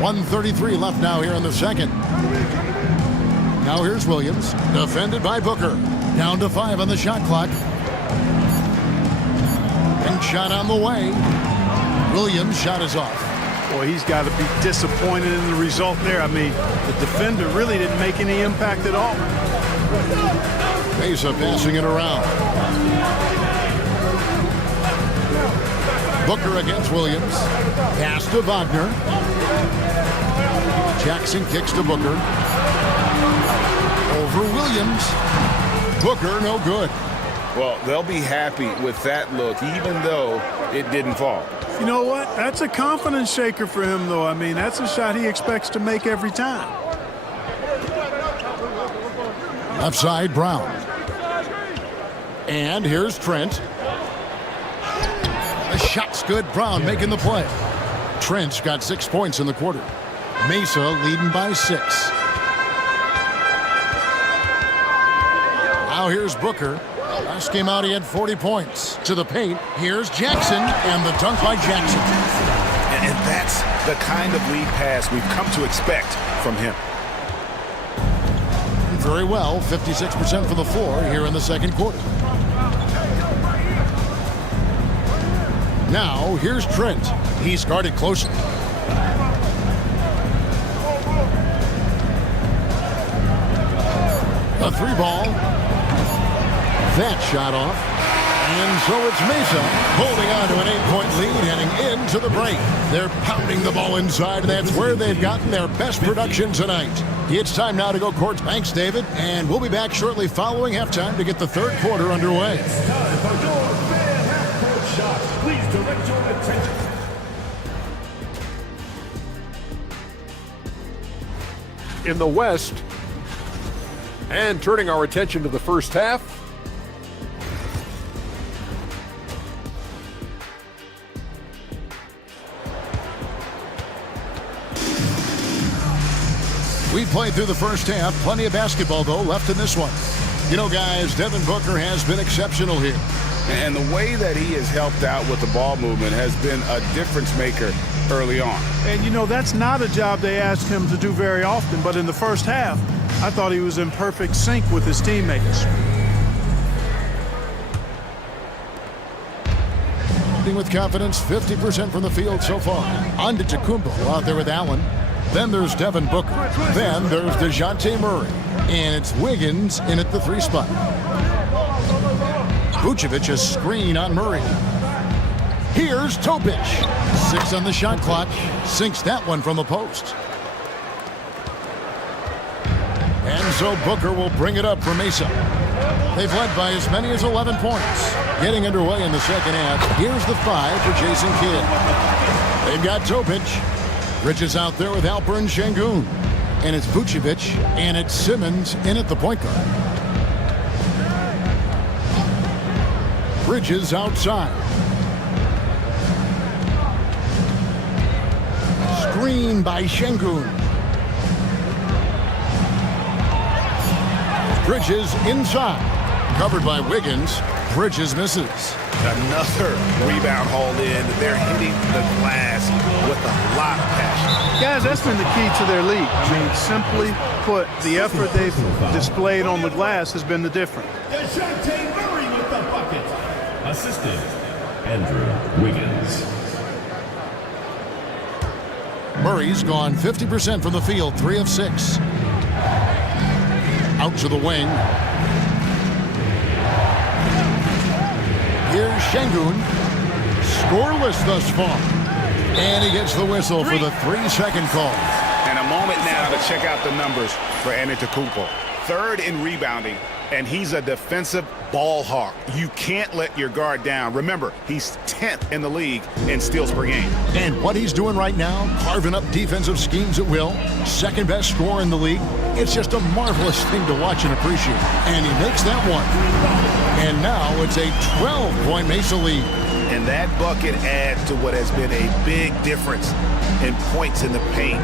1:33 left now here in the second. Now here's Williams. Defended by Booker. Down to 5 on the shot clock. And shot on the way. Williams' shot is off. Boy, he's got to be disappointed in the result there. I mean, the defender really didn't make any impact at all. Mesa passing it around. Booker against Williams. Pass to Wagner. Jackson kicks to Booker. Over Williams. Booker no good. Well, they'll be happy with that look, even though it didn't fall. You know what? That's a confidence shaker for him, though. I mean, that's a shot he expects to make every time. Left side, Brown. And here's Trent. The shot's good. Brown making the play. Trent's got 6 points in the quarter. Mesa leading by 6. Now here's Booker. Last game out, he had 40 points. To the paint, here's Jackson, and the dunk by Jackson. And that's the kind of lead pass we've come to expect from him. Very well, 56% from the floor here in the second quarter. Now, here's Trent. He's guarded closely. A 3-ball. That shot off. And so it's Mesa holding on to an 8-point lead heading into the break. They're pounding the ball inside, and that's where they've gotten their best production tonight. It's time now to go court. Thanks, David. And we'll be back shortly following halftime to get the third quarter underway. It's time for your fan half-court shots. Please direct your attention. in the West. And turning our attention to the first half. We played through the first half. Plenty of basketball, though, left in this one. You know, guys, Devin Booker has been exceptional here. And the way that he has helped out with the ball movement has been a difference maker early on. And, you know, that's not a job they ask him to do very often. But in the first half, I thought he was in perfect sync with his teammates. With confidence, 50% from the field so far. Antetokounmpo out there with Allen. Then there's Devin Booker. Then there's DeJounte Murray. And it's Wiggins in at the 3 spot. Vucevic a screen on Murray. Here's Topic. 6 on the shot clock. Sinks that one from the post. And so Booker will bring it up for Mesa. They've led by as many as 11 points. Getting underway in the second half. Here's the 5 for Jason Kidd. They've got Topic. Bridges out there with Alperen Şengün. And it's Vucevic and it's Simmons in at the point guard. Bridges outside. Screen by Şengün. Bridges inside. Covered by Wiggins. Bridges misses. Another rebound hauled in. They're hitting the glass with a lot of passion. Guys, that's been the key to their league. I mean, simply put, the effort they've displayed on the glass has been the difference. DeJounte Murray with the bucket. Assistant, Andrew Wiggins. Murray's gone 50% from the field, 3 of 6. Out to the wing. Here's Şengün. Scoreless thus far. And he gets the whistle for the 3-second call. And a moment now to check out the numbers for Antetokounmpo. 3rd in rebounding, and he's a defensive ball hawk. You can't let your guard down. Remember, he's 10th in the league in steals per game. And what he's doing right now, carving up defensive schemes at will, 2nd best scorer in the league. It's just a marvelous thing to watch and appreciate. And he makes that one. And now it's a 12-point Mesa lead. And that bucket adds to what has been a big difference in points in the paint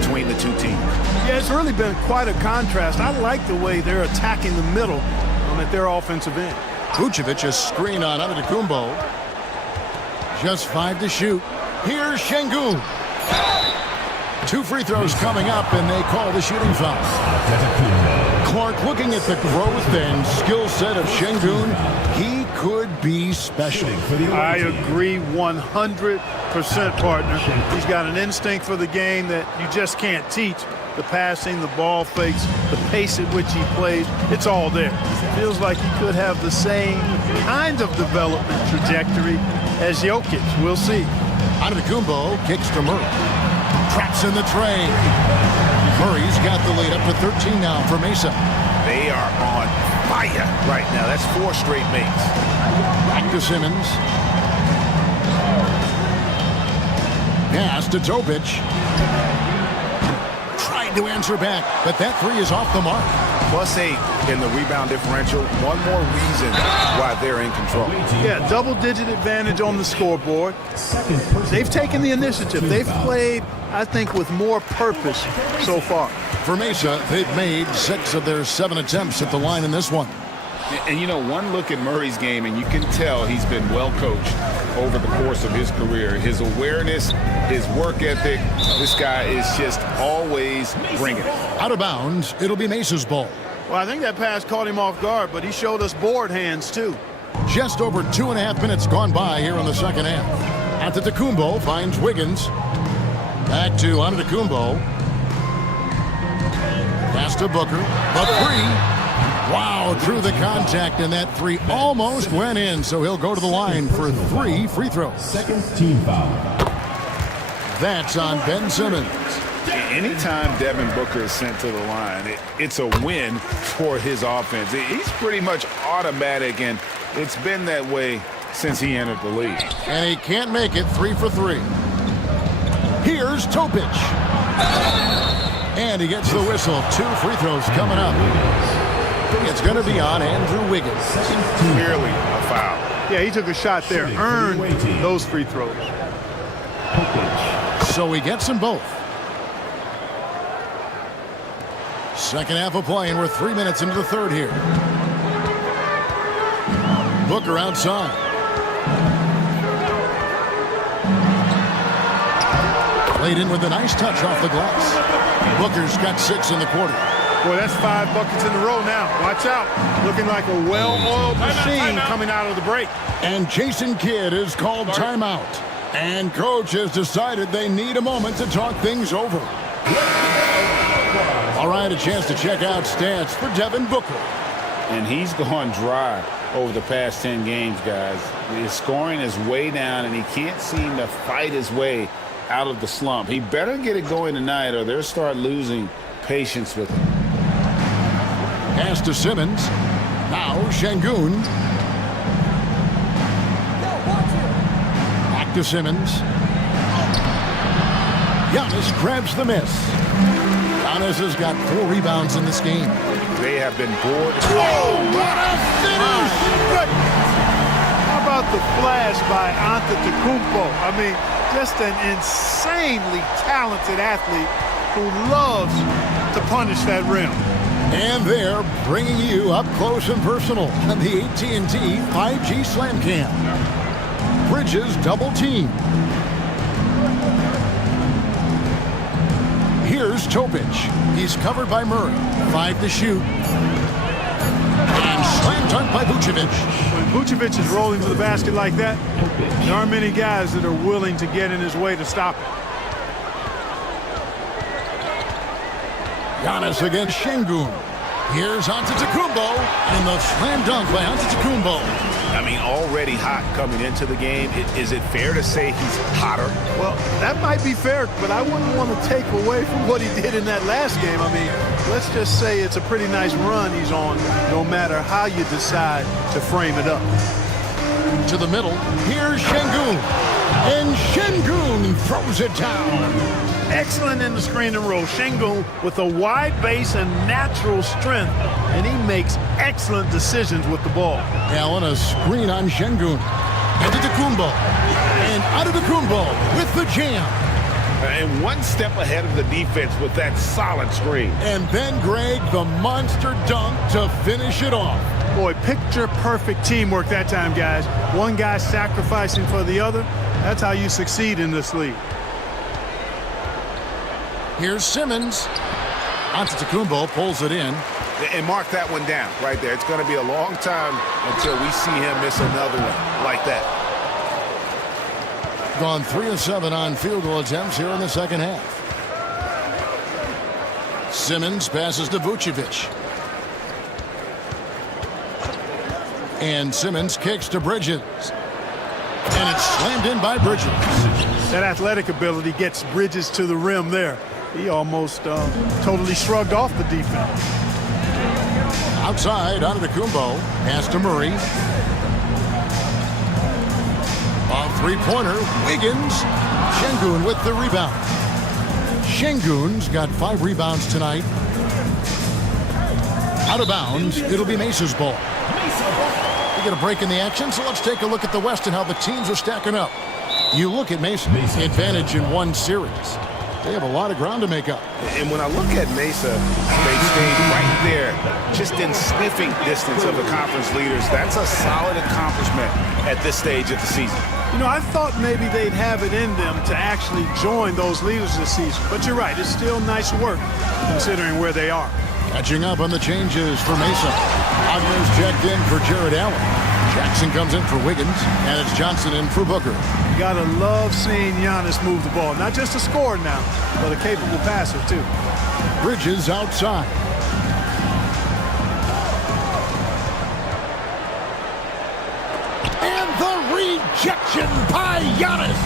between the two teams. Yeah, it's really been quite a contrast. I like the way they're attacking the middle at their offensive end. Vucevic a screen on Antetokounmpo. Just 5 to shoot. Here's Şengün. 2 free throws coming up, and they call the shooting foul. Clark, looking at the growth and skill set of Şengün, he could be special. I agree 100%, partner. He's got an instinct for the game that you just can't teach. The passing, the ball fakes, the pace at which he plays, it's all there. Feels like he could have the same kind of development trajectory as Jokic. We'll see. Antetokounmpo kicks to Murray. Traps in the tray. Murray's got the lead up to 13 now for Mesa. They are on fire right now. That's 4 straight makes. Back to Simmons. Pass to Topic. Tried to answer back, but that 3 is off the mark. +8 in the rebound differential. One more reason why they're in control. Yeah, double-digit advantage on the scoreboard. They've taken the initiative. They've played, I think, with more purpose so far. For Mesa, they've made 6 of their 7 attempts at the line in this one. And, you know, one look at Murray's game, and you can tell he's been well coached over the course of his career. His awareness, his work ethic, this guy is just always bringing it. Out of bounds, it'll be Mesa's ball. Well, I think that pass caught him off guard, but he showed us board hands, too. Just over 2.5 minutes gone by here in the second half. Antetokounmpo finds Wiggins. Back to Antetokounmpo. Pass to Booker. The 3. Wow, through the contact, and that 3 almost went in, so he'll go to the line for 3 free throws. 2nd team foul. That's on Ben Simmons. Anytime Devin Booker is sent to the line, it's a win for his offense. He's pretty much automatic, and it's been that way since he entered the league. And he can't make it. 3 for 3. Here's Topic. And he gets the whistle. 2 free throws coming up. It's going to be on Andrew Wiggins. Clearly a foul. Yeah, he took a shot there, earned those free throws. So he gets them both. Second half of play, and we're 3 minutes into the third here. Booker outside. Played in with a nice touch off the glass. Booker's got 6 in the quarter. Boy, that's 5 buckets in a row now. Watch out. Looking like a well-oiled machine coming out of the break. And Jason Kidd is called timeout. And coach has decided they need a moment to talk things over. All right, a chance to check out stats for Devin Booker. And he's gone dry over the past 10 games, guys. His scoring is way down, and he can't seem to fight his way out of the slump. He better get it going tonight, or they'll start losing patience with him. Pass to Simmons. Now Şengün. Back to Simmons. Giannis grabs the miss. Giannis has got 4 rebounds in this game. They have been bored. Oh, what a finish! How about the flash by Antetokounmpo? I mean, just an insanely talented athlete who loves to punish that rim. And they're bringing you up close and personal on the AT&T 5G Slam Cam. Bridges double team. Here's Topic. He's covered by Murray. 5 to shoot. And slam dunk by Vucevic. When Vucevic is rolling to the basket like that, there aren't many guys that are willing to get in his way to stop it. Giannis against Şengün. Here's Antetokounmpo, and the slam dunk by Antetokounmpo. I mean, already hot coming into the game. Is it fair to say he's hotter? Well, that might be fair, but I wouldn't want to take away from what he did in that last game. I mean, let's just say it's a pretty nice run he's on, no matter how you decide to frame it up. To the middle, here's Şengün. And Şengün throws it down. Excellent in the screen and roll. Şengün with a wide base and natural strength, and he makes excellent decisions with the ball. Allen, a screen on Şengün. Antetokounmpo. And Antetokounmpo with the jam. And one step ahead of the defense with that solid screen. And then, Greg, the monster dunk to finish it off. Boy, picture-perfect teamwork that time, guys. One guy sacrificing for the other. That's how you succeed in this league. Here's Simmons. Antetokounmpo pulls it in. And mark that one down right there. It's going to be a long time until we see him miss another one like that. Gone 3 of 7 on field goal attempts here in the second half. Simmons passes to Vucevic. And Simmons kicks to Bridges. And it's slammed in by Bridges. That athletic ability gets Bridges to the rim there. He almost totally shrugged off the defense. Outside, Antetokounmpo. Pass to Murray. Off three-pointer, Wiggins. Şengün with the rebound. Şengün's got 5 rebounds tonight. Out of bounds, it'll be Mesa's ball. We get a break in the action, so let's take a look at the West and how the teams are stacking up. You look at Mesa, advantage in 1 series. They have a lot of ground to make up. And when I look at Mesa, they stayed right there, just in sniffing distance of the conference leaders. That's a solid accomplishment at this stage of the season. You know, I thought maybe they'd have it in them to actually join those leaders this season. But you're right, it's still nice work considering where they are. Catching up on the changes for Mesa. Ogner's checked in for Jared Allen. Jackson comes in for Wiggins, and it's Johnson in for Booker. You gotta love seeing Giannis move the ball. Not just a scorer now, but a capable passer, too. Bridges outside. And the rejection by Giannis.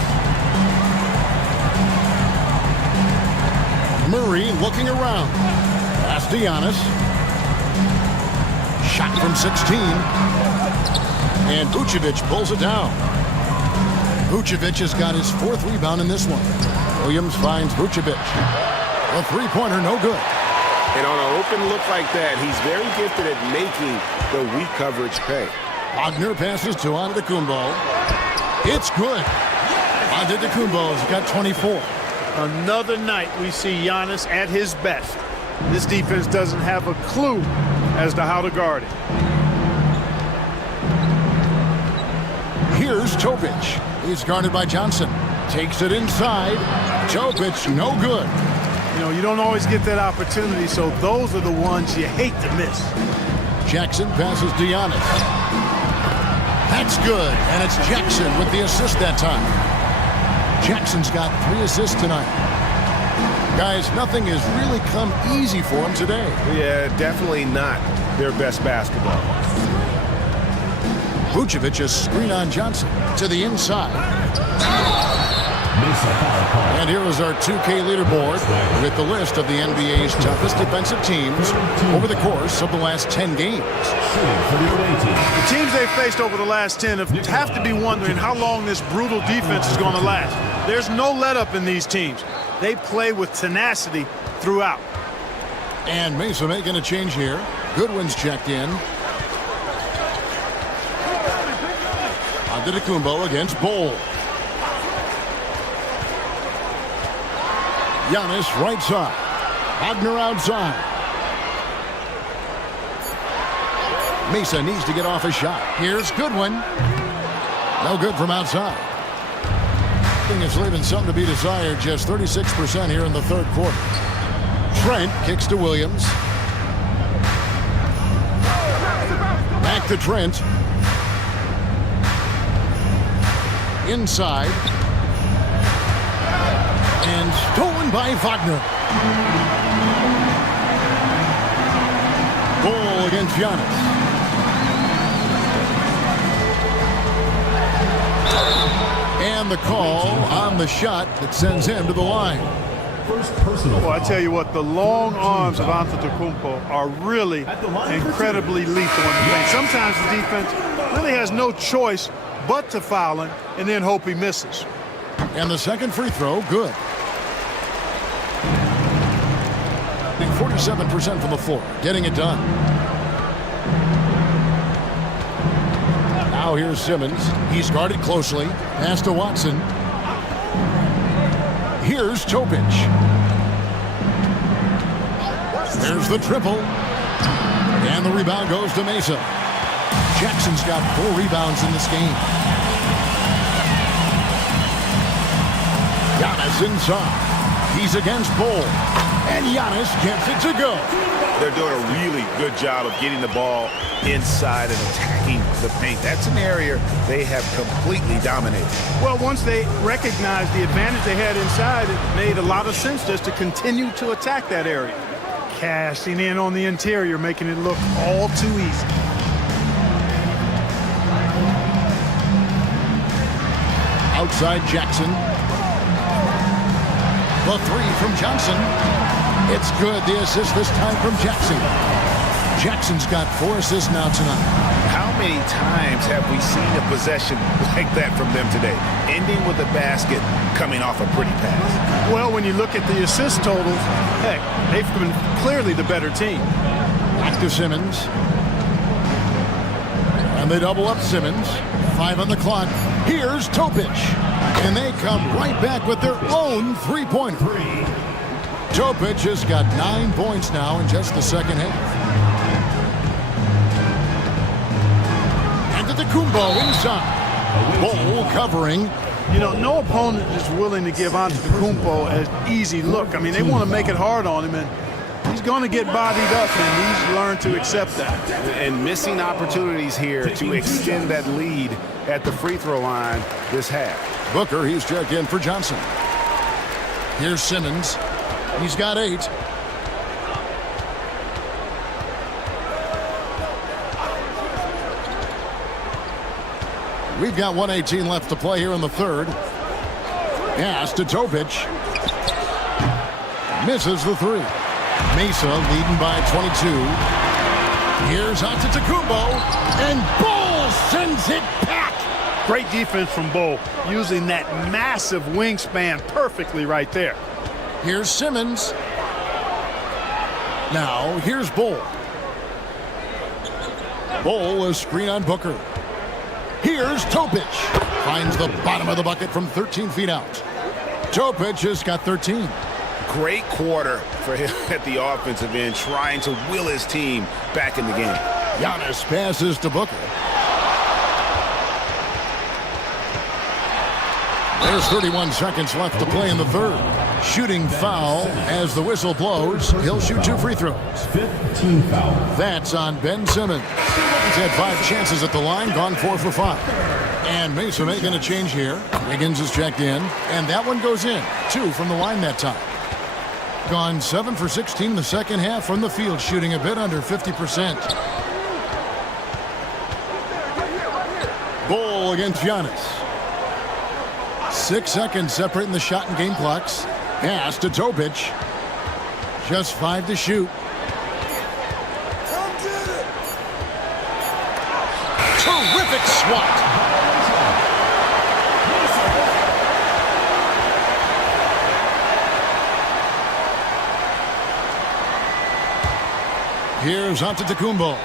Murray looking around. Pass to Giannis. Shot from 16. And Vucevic pulls it down. Vucevic has got his 4th rebound in this one. Williams finds Vucevic. The three-pointer, no good. And on an open look like that, he's very gifted at making the weak coverage pay. Wagner passes to Antetokounmpo. It's good. Antetokounmpo's got 24. Another night we see Giannis at his best. This defense doesn't have a clue as to how to guard it. Here's Topic. He's guarded by Johnson. Takes it inside. Topic, no good. You know, you don't always get that opportunity, so those are the ones you hate to miss. Jackson passes to Giannis. That's good, and it's Jackson with the assist that time. Jackson's got 3 assists tonight. Guys, nothing has really come easy for him today. Yeah, definitely not their best basketball. Vucevic is screen on Johnson to the inside. And here is our 2K leaderboard with the list of the NBA's toughest defensive teams over the course of the last 10 games. The teams they've faced over the last 10 have to be wondering how long this brutal defense is going to last. There's no let-up in these teams. They play with tenacity throughout. And Mesa making a change here. Goodwin's checked in. Antetokounmpo against Bol. Giannis right side. Wagner outside. Mesa needs to get off a shot. Here's Goodwin. No good from outside. I think it's leaving something to be desired. Just 36% here in the third quarter. Trent kicks to Williams. Back to Trent. Inside. And stolen by Wagner. Goal against Giannis. And the call on the shot that sends him to the line. Well, I tell you what, the long arms of Antetokounmpo are really incredibly lethal in the paint. Sometimes the defense really has no choice but to foul him and then hope he misses. And the second free throw, good. 47% from the floor, getting it done. Now here's Simmons. He's guarded closely. Pass to Watson. Here's Topic. There's the triple. And the rebound goes to Mesa. Jackson's got 4 rebounds in this game. Giannis inside. He's against Bol. And Giannis gets it to go. They're doing a really good job of getting the ball inside and attacking the paint. That's an area they have completely dominated. Well, once they recognized the advantage they had inside, it made a lot of sense just to continue to attack that area. Cashing in on the interior, making it look all too easy. Outside Jackson. The 3 from Johnson. It's good. The assist this time from Jackson. Jackson's got 4 assists now tonight. How many times have we seen a possession like that from them today? Ending with a basket, coming off a pretty pass. Well, when you look at the assist totals, heck, they've been clearly the better team. Back to Simmons. And they double up Simmons. 5 on the clock. Here's Topic. And they come right back with their own three-pointer. Topic has got 9 points now in just the second half. Antetokounmpo inside. Bol covering. You know, no opponent is willing to give Antetokounmpo an easy look. I mean, they want to make it hard on him, and he's going to get bodied up, and he's learned to accept that. And missing opportunities here to extend that lead at the free throw line this half. Booker, he's checked in for Johnson. Here's Simmons. He's got 8. We've got 1:18 left to play here in the third. Pass to Topic. Misses the 3. Mesa leading by 22. Here's Antetokounmpo, and Bol sends it back. Great defense from Bol, using that massive wingspan perfectly right there. Here's Simmons. Now, here's Bull. Bull, a screen on Booker. Here's Topic. Finds the bottom of the bucket from 13 feet out. Topic has got 13. Great quarter for him at the offensive end, trying to will his team back in the game. Giannis passes to Booker. There's 31 seconds left to play in the third. Shooting foul as the whistle blows. He'll shoot 2 free throws. 15 foul. That's on Ben Simmons. He's had 5 chances at the line, gone 4 for 5. And Mesa making a change here. Wiggins is checked in, and that one goes in. 2 from the line that time. Gone 7 for 16 in the second half from the field, shooting a bit under 50%. Bull against Giannis. 6 seconds separating the shot and game clocks. Pass to Topic. Just 5 to shoot. Terrific swat. Here's Antetokounmpo.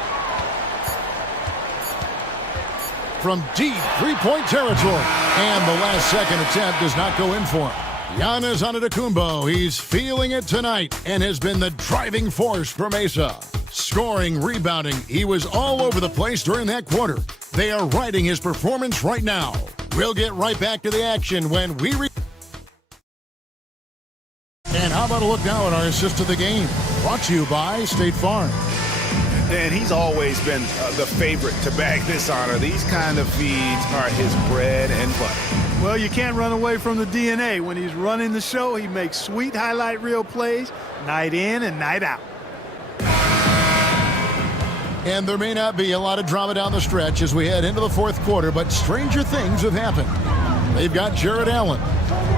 From deep three-point territory. And the last second attempt does not go in for him. Giannis Antetokounmpo, he's feeling it tonight and has been the driving force for Mesa. Scoring, rebounding, he was all over the place during that quarter. They are riding his performance right now. We'll get right back to the action when we And how about a look now at our assist of the game? Brought to you by State Farm. And he's always been the favorite to bag this honor. These kind of feeds are his bread and butter. Well, you can't run away from the DNA. When he's running the show, he makes sweet highlight reel plays night in and night out. And there may not be a lot of drama down the stretch as we head into the fourth quarter, but stranger things have happened. They've got Jared Allen.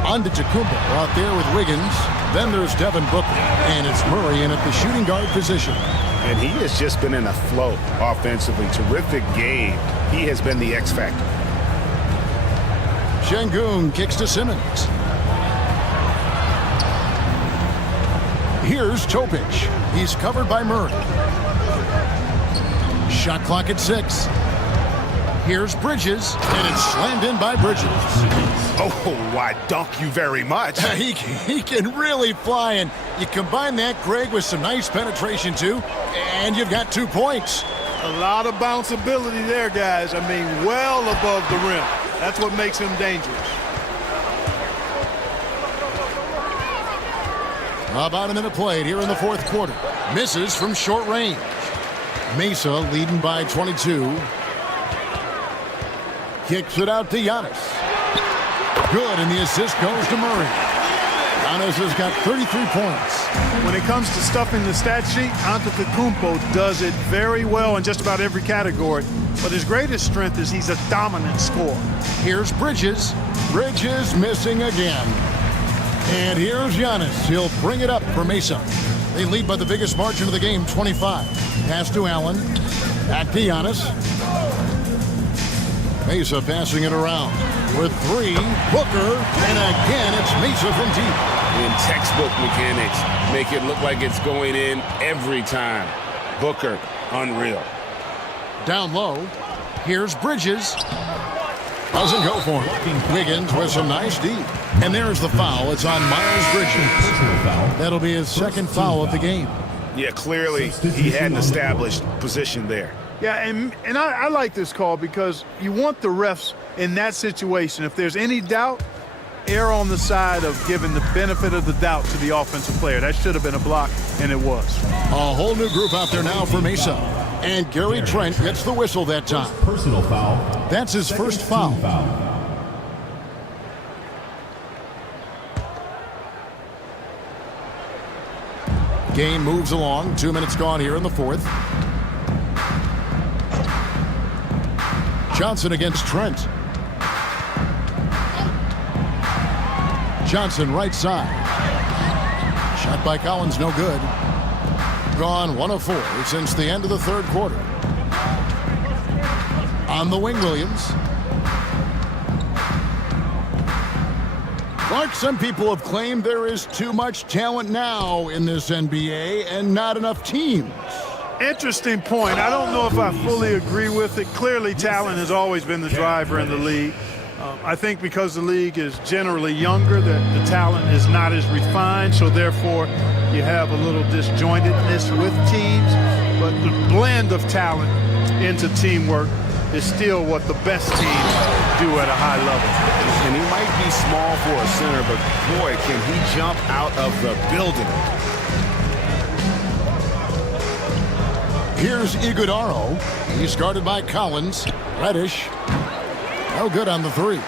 Antetokounmpo out there with Wiggins. Then there's Devin Booker. And it's Murray in at the shooting guard position. And he has just been in a flow offensively. Terrific game. He has been the X factor. Şengün kicks to Simmons. Here's Topic. He's covered by Murray. Shot clock at 6. Here's Bridges, and it's slammed in by Bridges. Oh, I dunk you very much. He can really fly, and you combine that, Greg, with some nice penetration, too, and you've got 2 points. A lot of bounceability there, guys. I mean, well above the rim. That's what makes him dangerous. About a minute played here in the fourth quarter. Misses from short range. Mesa leading by 22. Kicks it out to Giannis. Good, and the assist goes to Murray. Giannis has got 33 points. When it comes to stuffing the stat sheet, Antetokounmpo does it very well in just about every category. But his greatest strength is he's a dominant scorer. Here's Bridges. Bridges missing again. And here's Giannis. He'll bring it up for Mesa. They lead by the biggest margin of the game, 25. Pass to Allen. Back to Giannis. Mesa passing it around. With 3, Booker. And again, it's Mesa from deep. In textbook mechanics, make it look like it's going in every time. Booker, unreal. Down low. Here's Bridges. Doesn't go for him. Wiggins with some nice D. And there's the foul. It's on Miles Bridges. That'll be his second foul of the game. Yeah, clearly he had an established position there. Yeah, and I like this call because you want the refs in that situation. If there's any doubt, err on the side of giving the benefit of the doubt to the offensive player. That should have been a block, and it was. A whole new group out there now for Mesa. And Gary Trent gets the whistle that time. Personal foul. That's his first foul. Game moves along. 2 minutes gone here in the fourth. Johnson against Trent. Johnson right side. Shot by Collins, no good. Gone 1 of 4 since the end of the third quarter. On the wing, Williams. Clark, some people have claimed there is too much talent now in this NBA and not enough teams. Interesting point. I don't know if I fully agree with it. Clearly, talent has always been the driver in the league. I think because the league is generally younger, that the talent is not as refined, so therefore you have a little disjointedness with teams. But the blend of talent into teamwork is still what the best teams do at a high level. And he might be small for a center, but boy, can he jump out of the building. Here's Iguodaro. He's guarded by Collins. Reddish. No good on the three.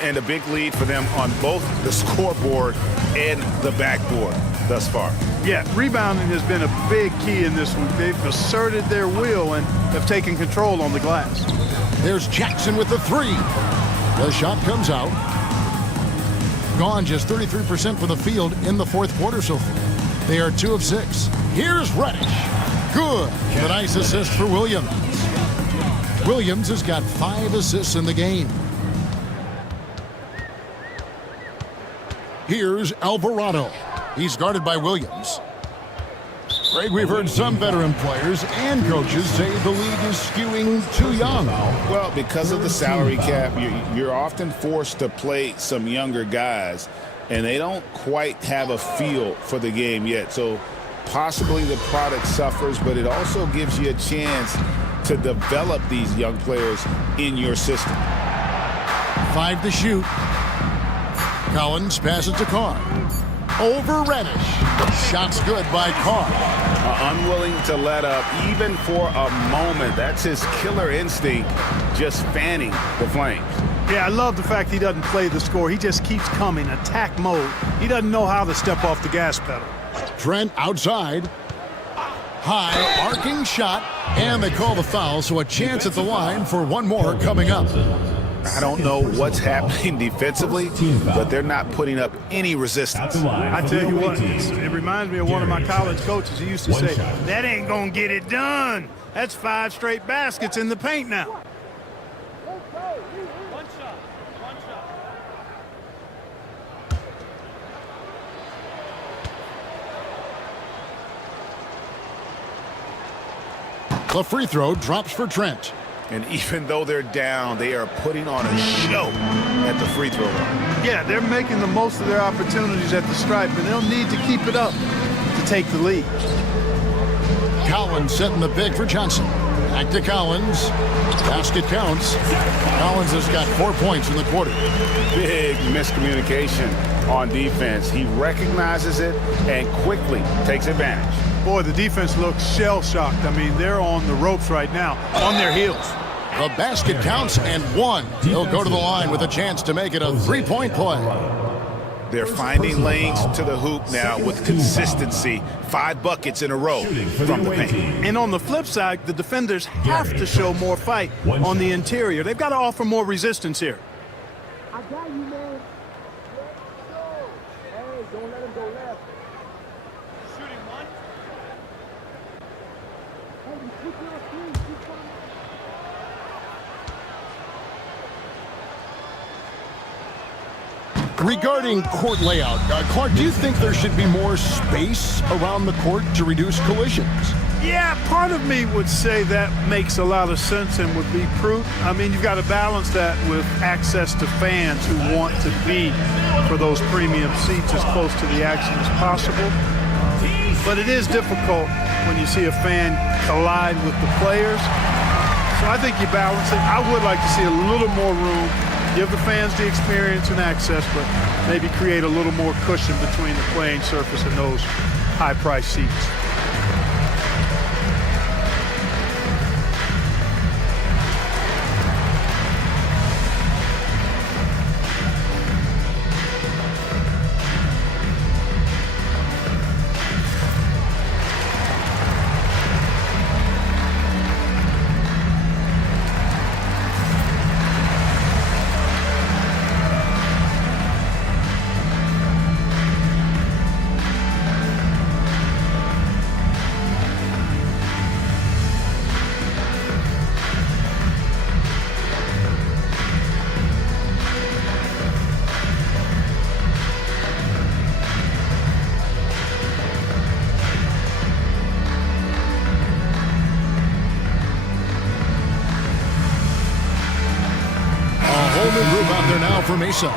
And a big lead for them on both the scoreboard and the backboard thus far. Yeah, rebounding has been a big key in this one. They've asserted their will and have taken control on the glass. There's Jackson with the three. The shot comes out. Gone just 33% from the field in the fourth quarter so far. They are 2 of 6. Here's Reddish. Good. A nice assist for Williams. Williams has got 5 assists in the game. Here's Alvarado. He's guarded by Williams. Greg, we've heard some veteran players and coaches say the league is skewing too young. Well, because of the salary cap, you're often forced to play some younger guys, and they don't quite have a feel for the game yet. So possibly the product suffers, but it also gives you a chance to develop these young players in your system. 5 to shoot. Collins passes to Carr. Over Reddish. Shot's good by Carr. Unwilling to let up even for a moment. That's his killer instinct, just fanning the flames. Yeah, I love the fact he doesn't play the score. He just keeps coming, attack mode. He doesn't know how to step off the gas pedal. Trent outside. High arcing shot, and they call the foul, so a chance at the line for one more coming up. I don't know what's happening defensively, but they're not putting up any resistance. I tell you what, it reminds me of one of my college coaches. He used to say, that ain't gonna get it done. That's 5 straight baskets in the paint now. The free throw drops for Trent. And even though they're down, they are putting on a show at the free throw line. Yeah, they're making the most of their opportunities at the stripe, and they'll need to keep it up to take the lead. Collins setting the big for Johnson. Back to Collins. Basket counts. Collins has got 4 points in the quarter. Big miscommunication on defense. He recognizes it and quickly takes advantage. Boy, the defense looks shell-shocked. I mean, they're on the ropes right now, on their heels. The basket counts and 1. He'll go to the line with a chance to make it a 3-point play. They're finding lanes to the hoop now with consistency. 5 buckets in a row from the paint. And on the flip side, the defenders have to show more fight on the interior. They've got to offer more resistance here. I got you, man. Hey, don't let him go left. Shooting one. Hey, keep your feet. Keep on. Regarding court layout, Clark, do you think there should be more space around the court to reduce collisions? Yeah, part of me would say that makes a lot of sense and would be prudent. I mean, you've got to balance that with access to fans who want to be for those premium seats as close to the action as possible. But it is difficult when you see a fan collide with the players. So I think you balance it. I would like to see a little more room. Give the fans the experience and access, but maybe create a little more cushion between the playing surface and those high-priced seats. group out there now for Mesa.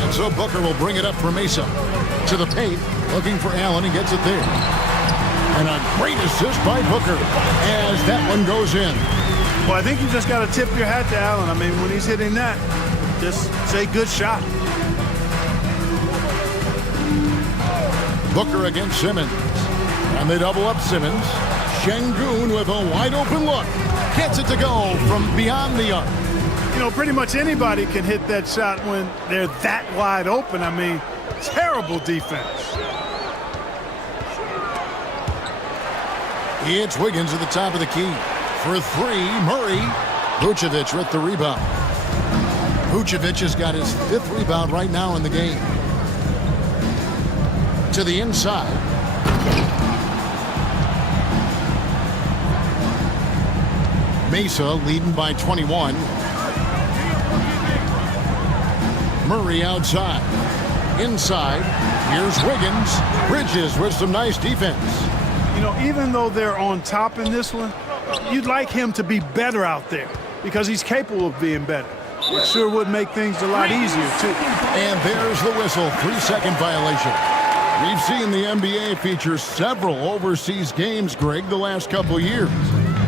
And so Booker will bring it up for Mesa. To the paint, looking for Allen, and gets it there. And a great assist by Booker as that one goes in. Well, I think you just got to tip your hat to Allen. I mean, when he's hitting that, just say good shot. Booker against Simmons. And they double up Simmons. Şengün with a wide open look. Gets it to go from beyond the arc. You know, pretty much anybody can hit that shot when they're that wide open. I mean, terrible defense. It's Wiggins at the top of the key. For three, Murray. Vucevic with the rebound. Vucevic has got his 5th rebound right now in the game. To the inside. Mesa leading by 21. Murray outside. Inside. Here's Wiggins. Bridges with some nice defense. You know, even though they're on top in this one, you'd like him to be better out there because he's capable of being better. It sure would make things a lot easier, too. And there's the whistle. 3-second violation. We've seen the NBA feature several overseas games, Greg, the last couple years.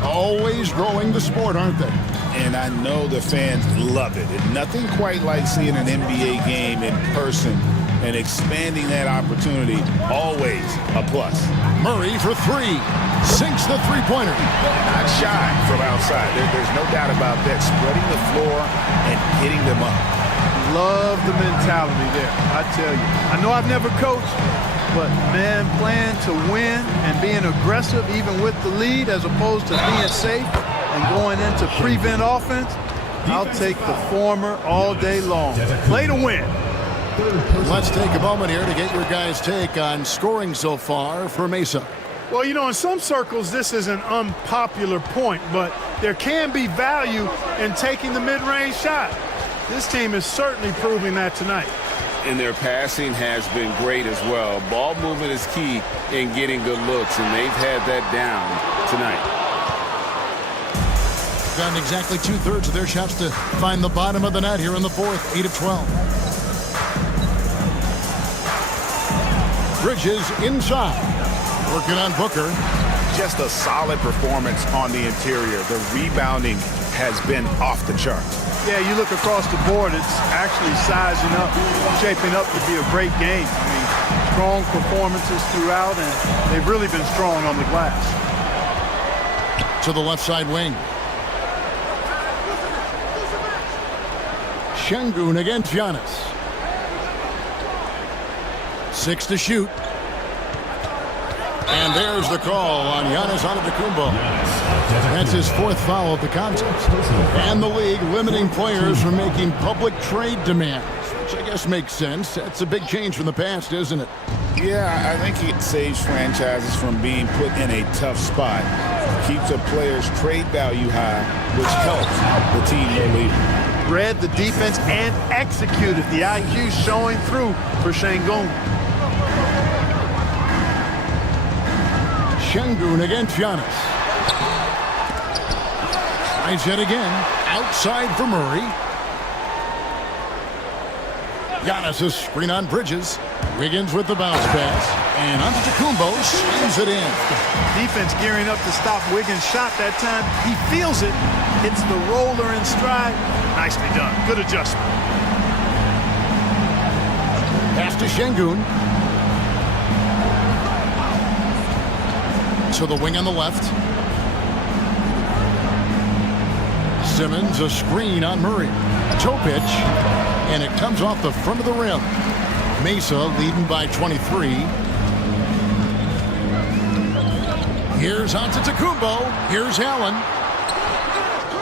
Always growing the sport, aren't they? And I know the fans love it. And nothing quite like seeing an NBA game in person and expanding that opportunity, always a plus. Murray for three. Sinks the three-pointer. Not shy from outside. There's no doubt about that. Spreading the floor and hitting them up. Love the mentality there, I tell you. I know I've never coached, but, man, playing to win and being aggressive even with the lead as opposed to being safe and going into prevent offense, I'll take the former all day long. Play to win. Let's take a moment here to get your guys' take on scoring so far for Mesa. Well, you know, in some circles, this is an unpopular point, but there can be value in taking the mid-range shot. This team is certainly proving that tonight. And their passing has been great as well. Ball movement is key in getting good looks, and they've had that down tonight. Gotten exactly 2/3 of their shots to find the bottom of the net here in the fourth. 8 of 12. Bridges inside. Working on Booker. Just a solid performance on the interior. The rebounding has been off the chart. Yeah, you look across the board, it's actually sizing up, shaping up to be a great game. I mean, strong performances throughout, and they've really been strong on the glass. To the left side wing. Şengün against Giannis. 6 to shoot. And there's the call on Giannis Antetokounmpo. That's his 4th foul of the contest. And the league limiting players from making public trade demands, which I guess makes sense. That's a big change from the past, isn't it? Yeah, I think it saves franchises from being put in a tough spot. Keeps a player's trade value high, which helps the team go leader. Read the defense and executed. The IQ showing through for Şengün. Şengün against Giannis. Tries it again. Outside for Murray. Giannis a screen on Bridges. Wiggins with the bounce pass. And Antetokounmpo slams it in. Defense gearing up to stop Wiggins' shot that time. He feels it. Hits the roller in stride. Nicely done. Good adjustment. Pass to Şengün. To the wing on the left. Simmons a screen on Murray. Toe pitch. And it comes off the front of the rim. Mesa leading by 23. Here's Antetokounmpo. Here's Allen.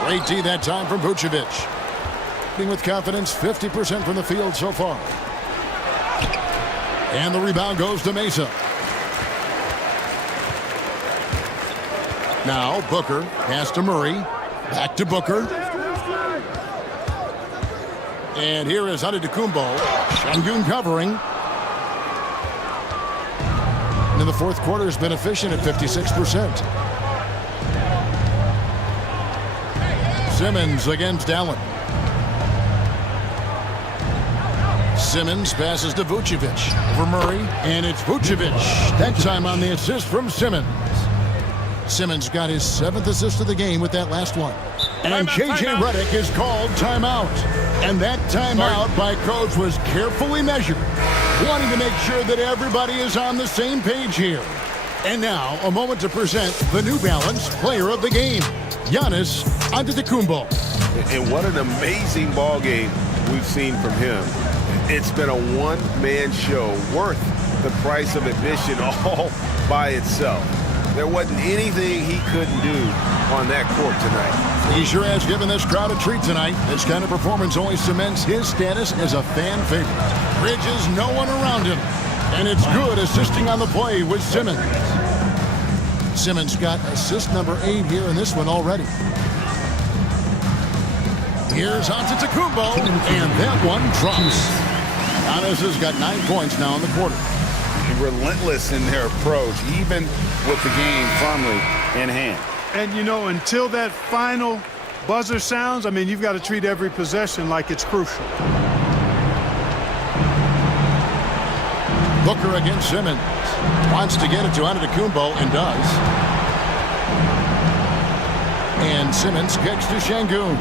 Great D that time from Vucevic. With confidence, 50% from the field so far. And the rebound goes to Mesa. Now Booker, pass to Murray, back to Booker. And here is Antetokounmpo. Şengün covering. And in the fourth quarter has been efficient at 56%. Simmons against Allen. Simmons passes to Vucevic. Over Murray. And it's Vucevic. That time on the assist from Simmons. Simmons got his 7th assist of the game with that last one. And J.J. Redick is called timeout. And that timeout by coach was carefully measured, wanting to make sure that everybody is on the same page here. And now, a moment to present the New Balance Player of the Game, Giannis Antetokounmpo. And what an amazing ball game we've seen from him. It's been a one-man show worth the price of admission all by itself. There wasn't anything he couldn't do on that court tonight. He sure has given this crowd a treat tonight. This kind of performance only cements his status as a fan favorite. Bridges no one around him. And it's good assisting on the play with Simmons. Simmons got assist number 8 here in this one already. Here's Antetokounmpo, and that one drops. Giannis has got 9 points now in the quarter. Relentless in their approach, even with the game firmly in hand. And, you know, until that final buzzer sounds, I mean, you've got to treat every possession like it's crucial. Booker against Simmons. Wants to get it to Antetokounmpo and does. And Simmons kicks to Şengün.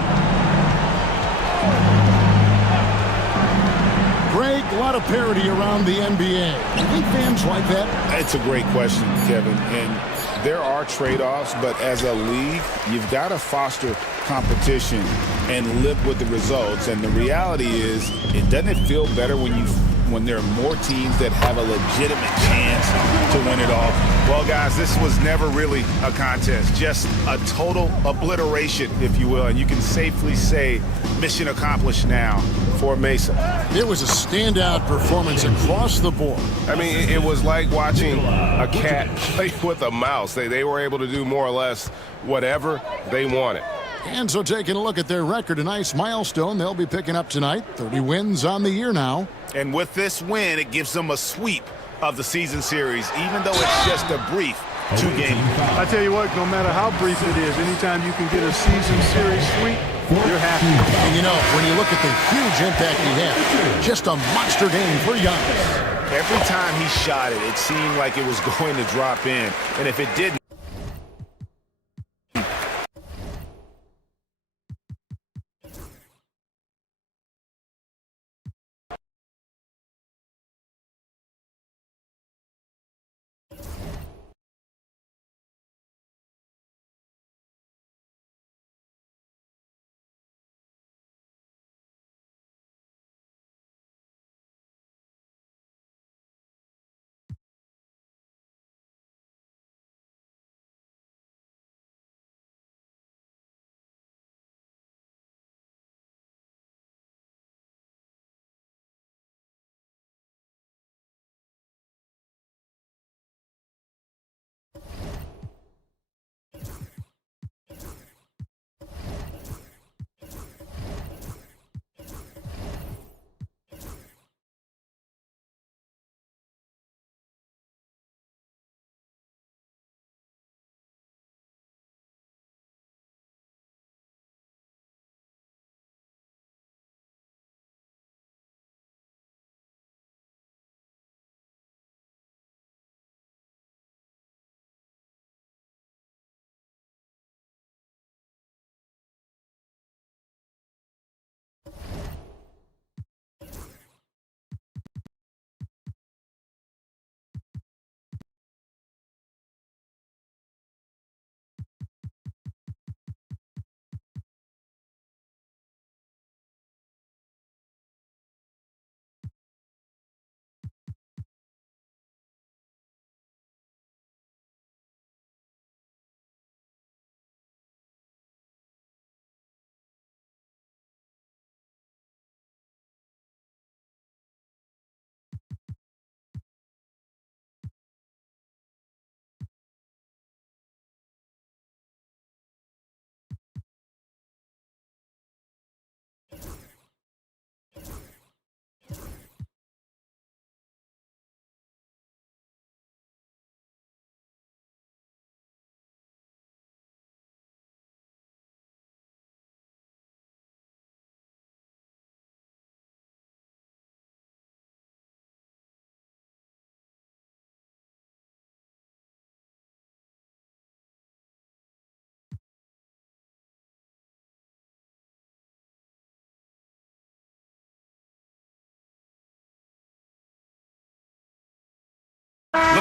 Greg, a lot of parity around the NBA. Do you think fans like that? It's a great question, Kevin. And there are trade-offs, but as a league, you've got to foster competition and live with the results. And the reality is, doesn't it feel better when there are more teams that have a legitimate chance to win it all? Well, guys, this was never really a contest, just a total obliteration, if you will. And you can safely say mission accomplished now for Mesa. It was a standout performance across the board. I mean, it was like watching a cat play with a mouse. They were able to do more or less whatever they wanted. And so taking a look at their record, a nice milestone they'll be picking up tonight. 30 wins on the year now. And with this win, it gives them a sweep of the season series, even though it's just a brief 2-game. I tell you what, no matter how brief it is, anytime you can get a season series sweep, you're happy. And you know, when you look at the huge impact he had, just a monster game for Giannis. Every time he shot it, it seemed like it was going to drop in. And if it didn't,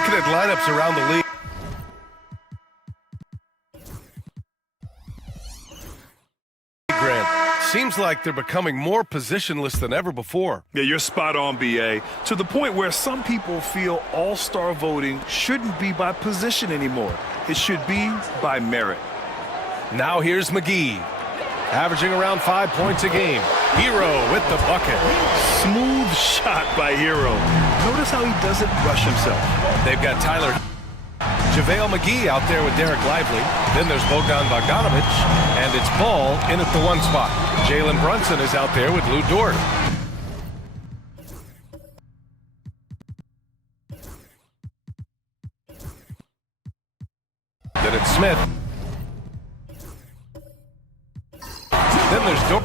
looking at lineups around the league. Grant, seems like they're becoming more positionless than ever before. Yeah, you're spot on, BA. To the point where some people feel all-star voting shouldn't be by position anymore. It should be by merit. Now here's McGee, averaging around 5 points a game. Hero with the bucket. Smooth shot by Hero. Notice how he doesn't rush himself. They've got Tyler JaVale McGee out there with Derek Lively. Then there's Bogdan Bogdanovic, and it's Ball in at the 1 spot. Jalen Brunson is out there with Lou Dort. Then it's Smith. Then there's Dort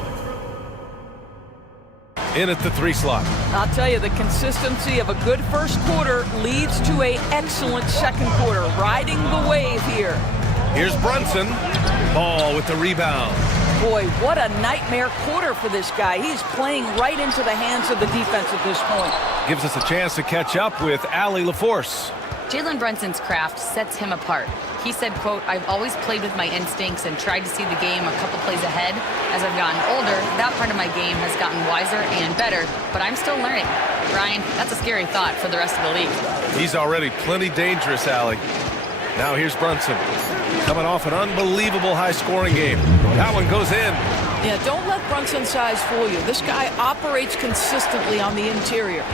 in at the 3 slot. I'll tell you, the consistency of a good first quarter leads to an excellent second quarter. Riding the wave here. Here's Brunson. Ball with the rebound. Boy, what a nightmare quarter for this guy. He's playing right into the hands of the defense at this point. Gives us a chance to catch up with Allie LaForce. Jalen Brunson's craft sets him apart. He said, quote, "I've always played with my instincts and tried to see the game a couple plays ahead. As I've gotten older, that part of my game has gotten wiser and better, but I'm still learning." Ryan, that's a scary thought for the rest of the league. He's already plenty dangerous, Allie. Now here's Brunson, coming off an unbelievable high-scoring game. That one goes in. Yeah, don't let Brunson's size fool you. This guy operates consistently on the interior.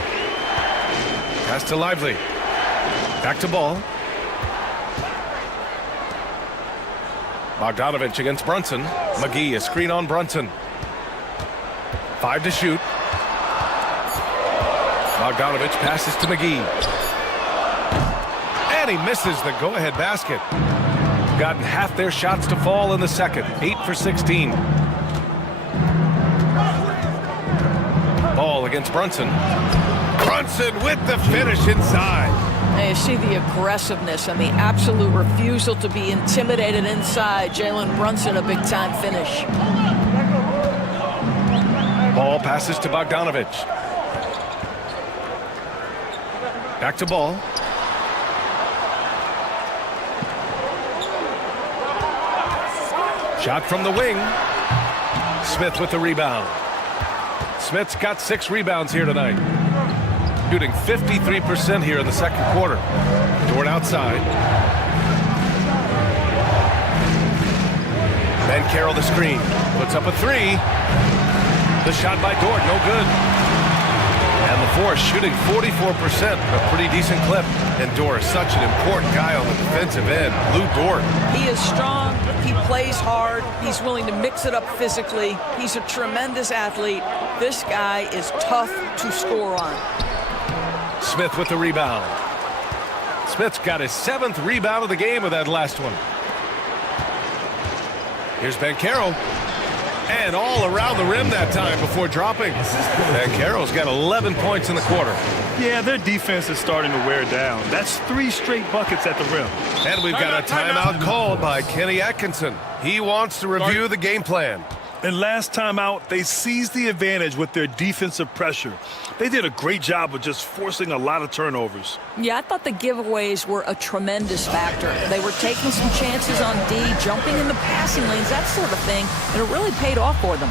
Pass to Lively. Back to Ball. Bogdanovic against Brunson. McGee, a screen on Brunson. 5 to shoot. Bogdanovic passes to McGee. And he misses the go-ahead basket. Gotten half their shots to fall in the second. 8 for 16. Ball against Brunson. Brunson with the finish inside. And you see the aggressiveness and the absolute refusal to be intimidated inside. Jalen Brunson, a big-time finish. Ball passes to Bogdanovic. Back to Ball. Shot from the wing. Smith with the rebound. Smith's got 6 rebounds here tonight. Shooting 53% here in the second quarter. Dort outside. Then Carroll the screen. Puts up a 3. The shot by Dort, no good. And LaForce shooting 44%, a pretty decent clip. And Dort is such an important guy on the defensive end. Lou Dort. He is strong. He plays hard. He's willing to mix it up physically. He's a tremendous athlete. This guy is tough to score on. Smith with the rebound. Smith's got his 7th rebound of the game with that last one. Here's Banchero. And all around the rim that time before dropping. Banchero's got 11 points in the quarter. Yeah, their defense is starting to wear down. That's 3 straight buckets at the rim. And we've got a timeout called by Kenny Atkinson. He wants to review the game plan. And last time out, they seized the advantage with their defensive pressure. They did a great job of just forcing a lot of turnovers. Yeah, I thought the giveaways were a tremendous factor. They were taking some chances on D, jumping in the passing lanes, that sort of thing, and it really paid off for them.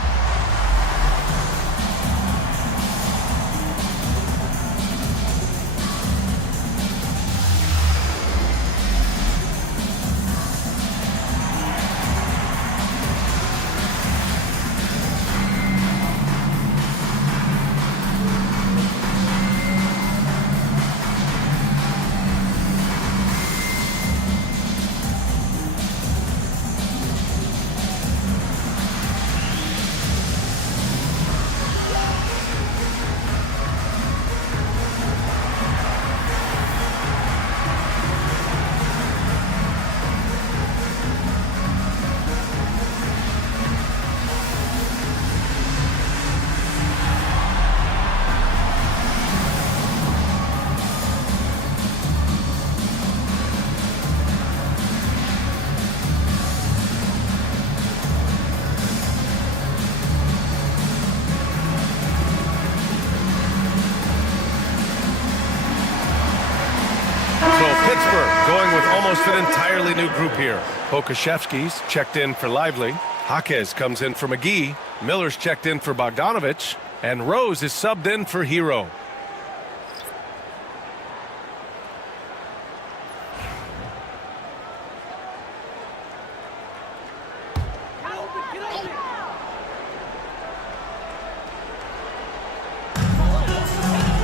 Pittsburgh going with almost an entirely new group here. Pokashevsky's checked in for Lively. Jaquez comes in for McGee. Miller's checked in for Bogdanovich. And Rose is subbed in for Hero.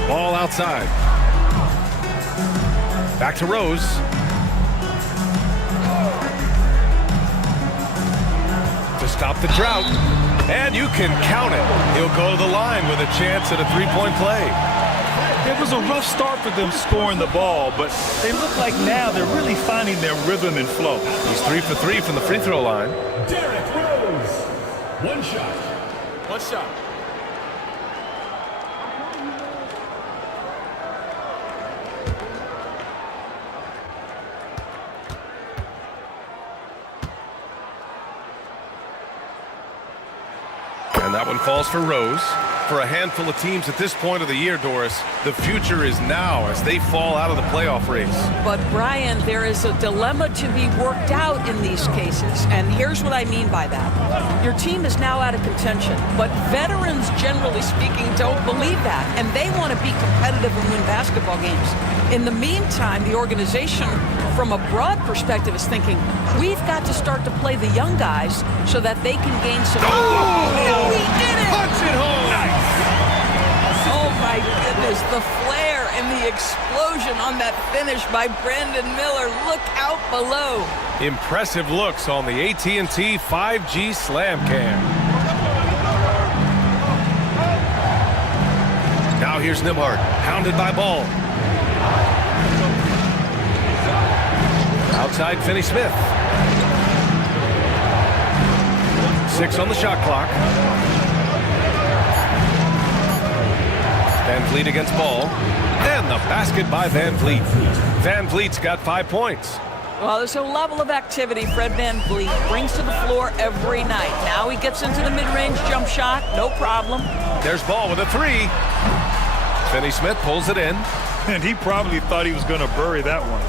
Ball outside. Back to Rose. To stop the drought. And you can count it. He'll go to the line with a chance at a three-point play. It was a rough start for them scoring the ball, but they look like now they're really finding their rhythm and flow. He's 3 for 3 from the free throw line. Derrick Rose. One shot. One shot. And that one falls for Rose. For a handful of teams at this point of the year, Doris, the future is now as they fall out of the playoff race. But, Brian, there is a dilemma to be worked out in these cases, and here's what I mean by that. Your team is now out of contention, but veterans, generally speaking, don't believe that, and they want to be competitive and win basketball games. In the meantime, the organization, from a broad perspective, is thinking, we've got to start to play the young guys so that they can gain some... Oh, he did it! Punch it home! Nice! Oh, my goodness, the flare and the explosion on that finish by Brandon Miller. Look out below. Impressive looks on the AT&T 5G Slam Cam. Now here's Nembhard, hounded by Ball. Outside Finney-Smith. 6 on the shot clock. Van Vliet against Ball. And the basket by Van Vliet. Van Vliet's got 5 points. Well, there's a level of activity Fred Van Vliet brings to the floor every night. Now he gets into the mid-range jump shot, no problem. There's Ball with a 3. Finney-Smith pulls it in. And he probably thought he was going to bury that one.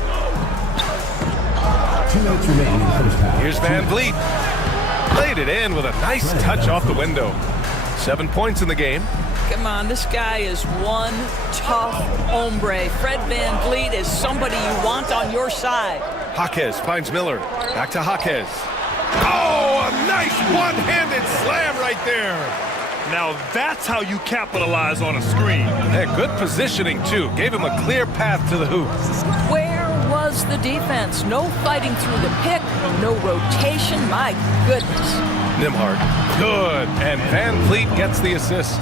2 minutes remaining in the first half. Here's Van Vliet. Laid it in with a nice touch off the window. 7 points in the game. Come on, this guy is one tough hombre. Fred Van Vliet is somebody you want on your side. Jaquez finds Miller. Back to Jaquez. Oh, a nice one-handed slam right there. Now that's how you capitalize on a screen. Yeah, good positioning, too. Gave him a clear path to the hoop. Where was the defense? No fighting through the pick, no rotation. My goodness. Nembhard, good. And Van Vliet gets the assist.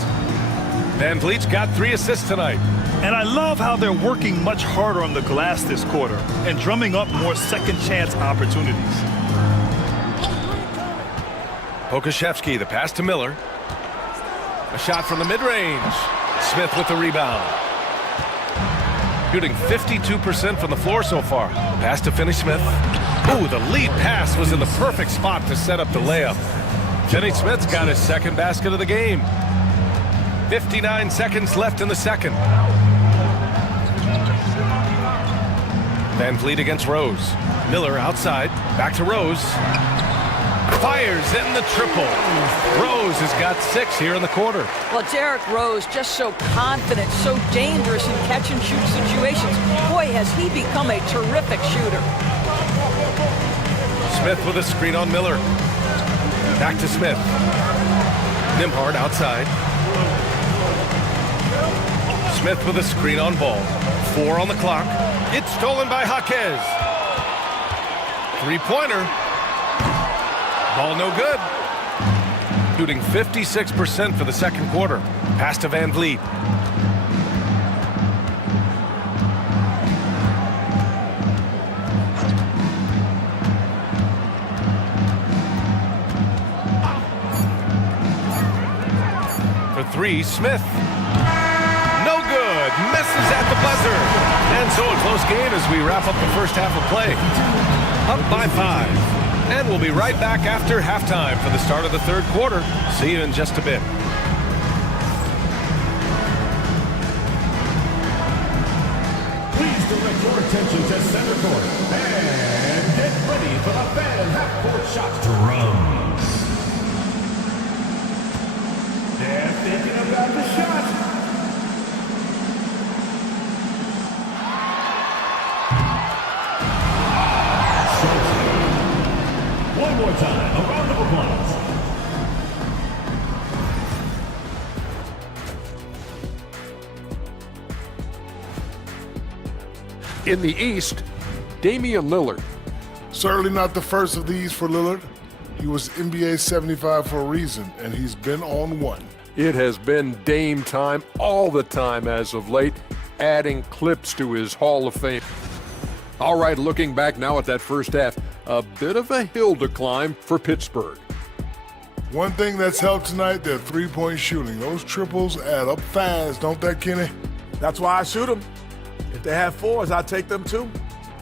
Van Vliet's got 3 assists tonight. And I love how they're working much harder on the glass this quarter and drumming up more second chance opportunities. Pokashevsky, the pass to Miller. A shot from the mid-range. Smith with the rebound. Shooting 52% from the floor so far. Pass to Finney-Smith. Ooh, the lead pass was in the perfect spot to set up the layup. Finney-Smith's got his second basket of the game. 59 seconds left in the second. Van Vliet against Rose. Miller outside. Back to Rose. Fires in the triple. Rose has got 6 here in the quarter. Well, Derrick Rose just so confident, so dangerous in catch-and-shoot situations. Boy, has he become a terrific shooter. Smith with a screen on Miller. Back to Smith. Nembhard outside. Smith with a screen on Ball. 4 on the clock. It's stolen by Jaquez. 3-pointer. Ball no good. Shooting 56% for the second quarter. Pass to Van Vliet. For 3, Smith. No good. Misses at the buzzer. And so a close game as we wrap up the first half of play. Up by 5. And we'll be right back after halftime for the start of the third quarter. See you in just a bit. Please direct your attention attention to center court. And get ready for the fan half-court shot. Drums. They're thinking about the shot. One more time, a round of applause. In the East, Damian Lillard. Certainly not the first of these for Lillard. He was NBA 75 for a reason, and he's been on one. It has been Dame time all the time as of late, adding clips to his Hall of Fame. All right, looking back now at that first half, a bit of a hill to climb for Pittsburgh. One thing that's helped tonight, their three-point shooting. Those triples add up fast, don't that, Kenny? That's why I shoot them. If they have fours, I take them too.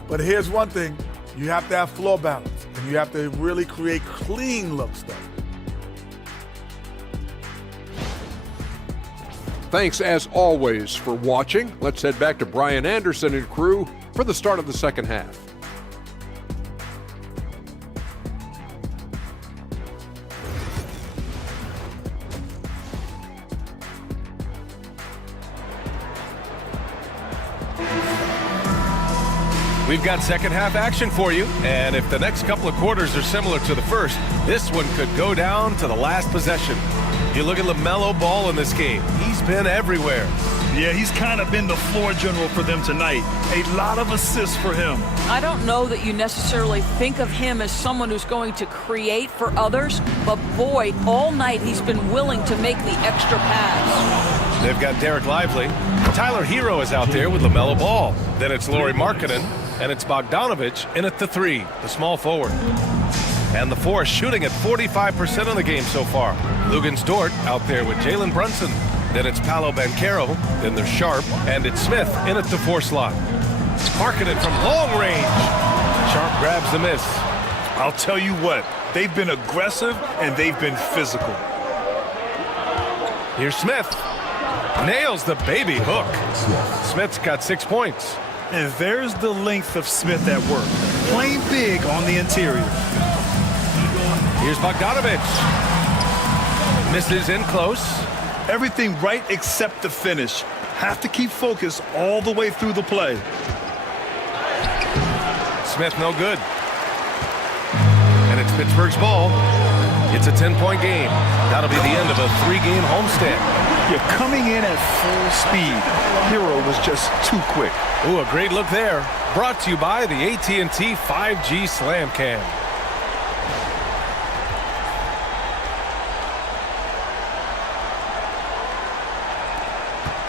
But here's one thing. You have to have floor balance, and you have to really create clean looks, though. Thanks, as always, for watching. Let's head back to Brian Anderson and crew for the start of the second half. We've got second half action for you, and if the next couple of quarters are similar to the first, this one could go down to the last possession. You look at LaMelo Ball in this game. He's been everywhere. Yeah, he's kind of been the floor general for them tonight. A lot of assists for him. I don't know that you necessarily think of him as someone who's going to create for others, but boy, all night he's been willing to make the extra pass. They've got Derek Lively. Tyler Hero is out there with LaMelo Ball. Then it's Lauri Markkanen, and it's Bogdanovic in at the three, the small forward. And the four shooting at 45% of the game so far. Lugens Dort out there with Jalen Brunson. Then it's Paolo Banchero. Then there's Sharp, and it's Smith in at the four slot. Markkanen from long range. Sharp grabs the miss. I'll tell you what, they've been aggressive and they've been physical. Here's Smith. Nails the baby hook. Smith's got 6 points. And there's the length of Smith at work. Playing big on the interior. Here's Bogdanovic. Misses in close. Everything right except the finish. Have to keep focused all the way through the play. Smith no good. And it's Pittsburgh's ball. It's a 10-point game. That'll be the end of a 3-game homestand. You're coming in at full speed. Hero was just too quick. Ooh, a great look there. Brought to you by the AT&T 5G Slam Cam.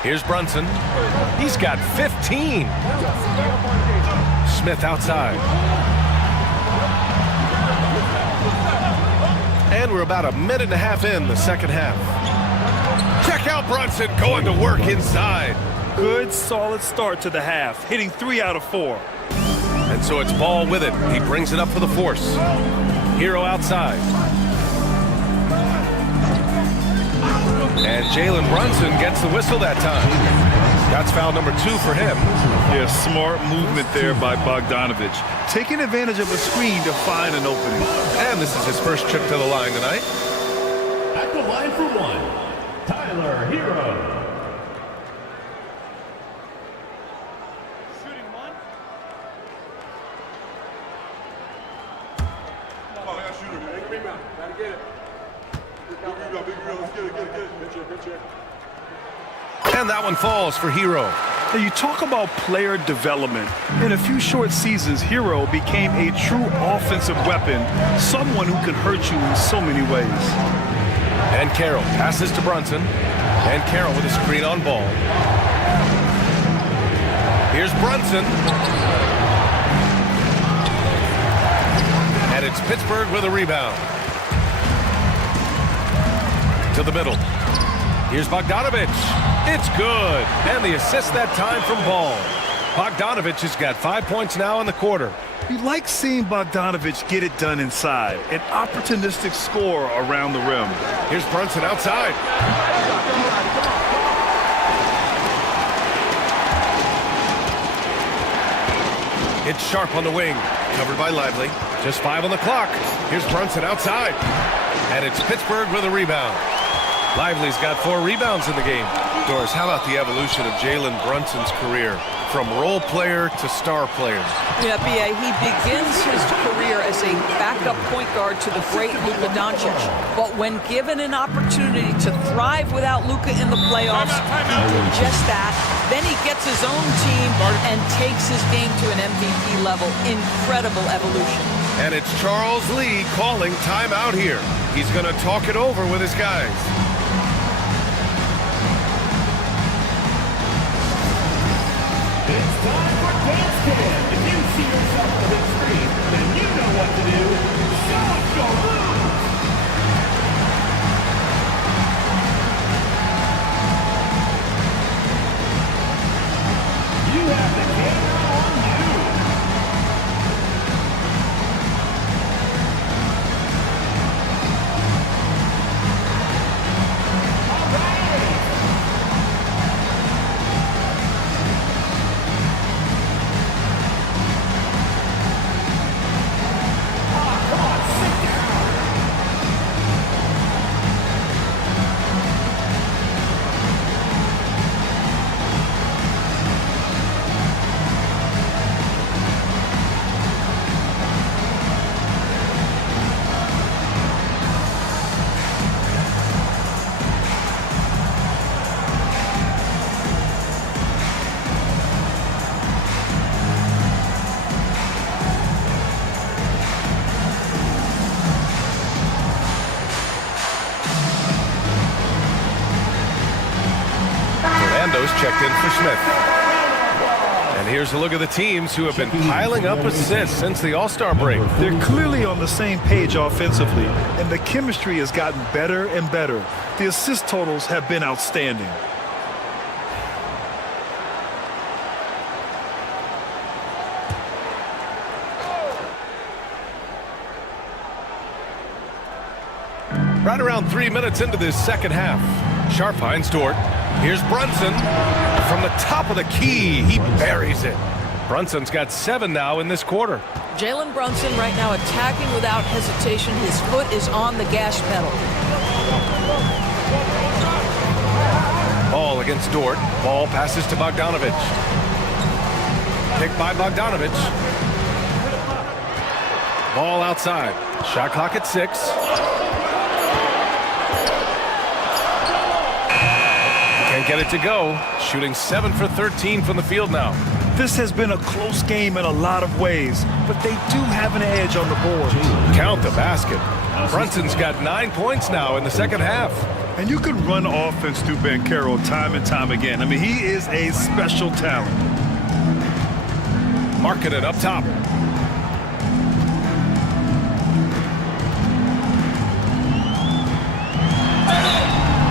Here's Brunson. He's got 15. Smith outside. And we're about a minute and a half in the second half. Check out Brunson going to work inside. Good, solid start to the half, hitting 3 out of 4. And so it's Ball with it. He brings it up for the force. Hero outside. And Jalen Brunson gets the whistle that time. That's foul number 2 for him. Yeah, smart movement there by Bogdanovic. Taking advantage of a screen to find an opening. And this is his first trip to the line tonight. At the line for one, Tyler Hero. Shooting one. Oh, I got shooter, man. Big rebound. Gotta get it. Big rebound. Let's get it. Good check. And that one falls for Hero. Now you talk about player development. In a few short seasons, Hero became a true offensive weapon, someone who can hurt you in so many ways. And Carroll passes to Brunson. And Carroll with a screen on Ball. Here's Brunson. And it's Pittsburgh with a rebound. To the middle. Here's Bogdanovic. It's good. And the assist that time from Ball. Bogdanovic has got 5 points now in the quarter. You like seeing Bogdanovic get it done inside. An opportunistic score around the rim. Here's Brunson outside. It's Sharp on the wing. Covered by Lively. Just 5 on the clock. Here's Brunson outside. And it's Pittsburgh with a rebound. Lively's got 4 rebounds in the game. Doris, how about the evolution of Jalen Brunson's career? From role player to star player. Yeah, B.A., he begins his career as a backup point guard to the great Luka Doncic. But when given an opportunity to thrive without Luka in the playoffs, he did just that. Then he gets his own team and takes his game to an MVP level. Incredible evolution. And it's Charles Lee calling timeout here. He's going to talk it over with his guys. It's time for Dance Cam. If you see yourself on the big screen, then you know what to do. Show us your moves. You have the camera on you. All right. Checked in for Smith. And here's a look at the teams who have been piling up assists since the All-Star break. They're clearly on the same page offensively, and the chemistry has gotten better and better. The assist totals have been outstanding. Right around 3 minutes into this second half. Sharp finds Dort. Here's Brunson from the top of the key. He buries it. Brunson's got 7 now in this quarter. Jalen Brunson right now attacking without hesitation. His foot is on the gas pedal. Ball against Dort. Ball passes to Bogdanovich. Picked by Bogdanovich. Ball outside. Shot clock at 6. Can't get it to go. Shooting 7 for 13 from the field now. This has been a close game in a lot of ways, but they do have an edge on the board. Count the basket. Brunson's got 9 points now in the second half. And you can run offense through Banchero time and time again. I mean, he is a special talent. Markkanen up top.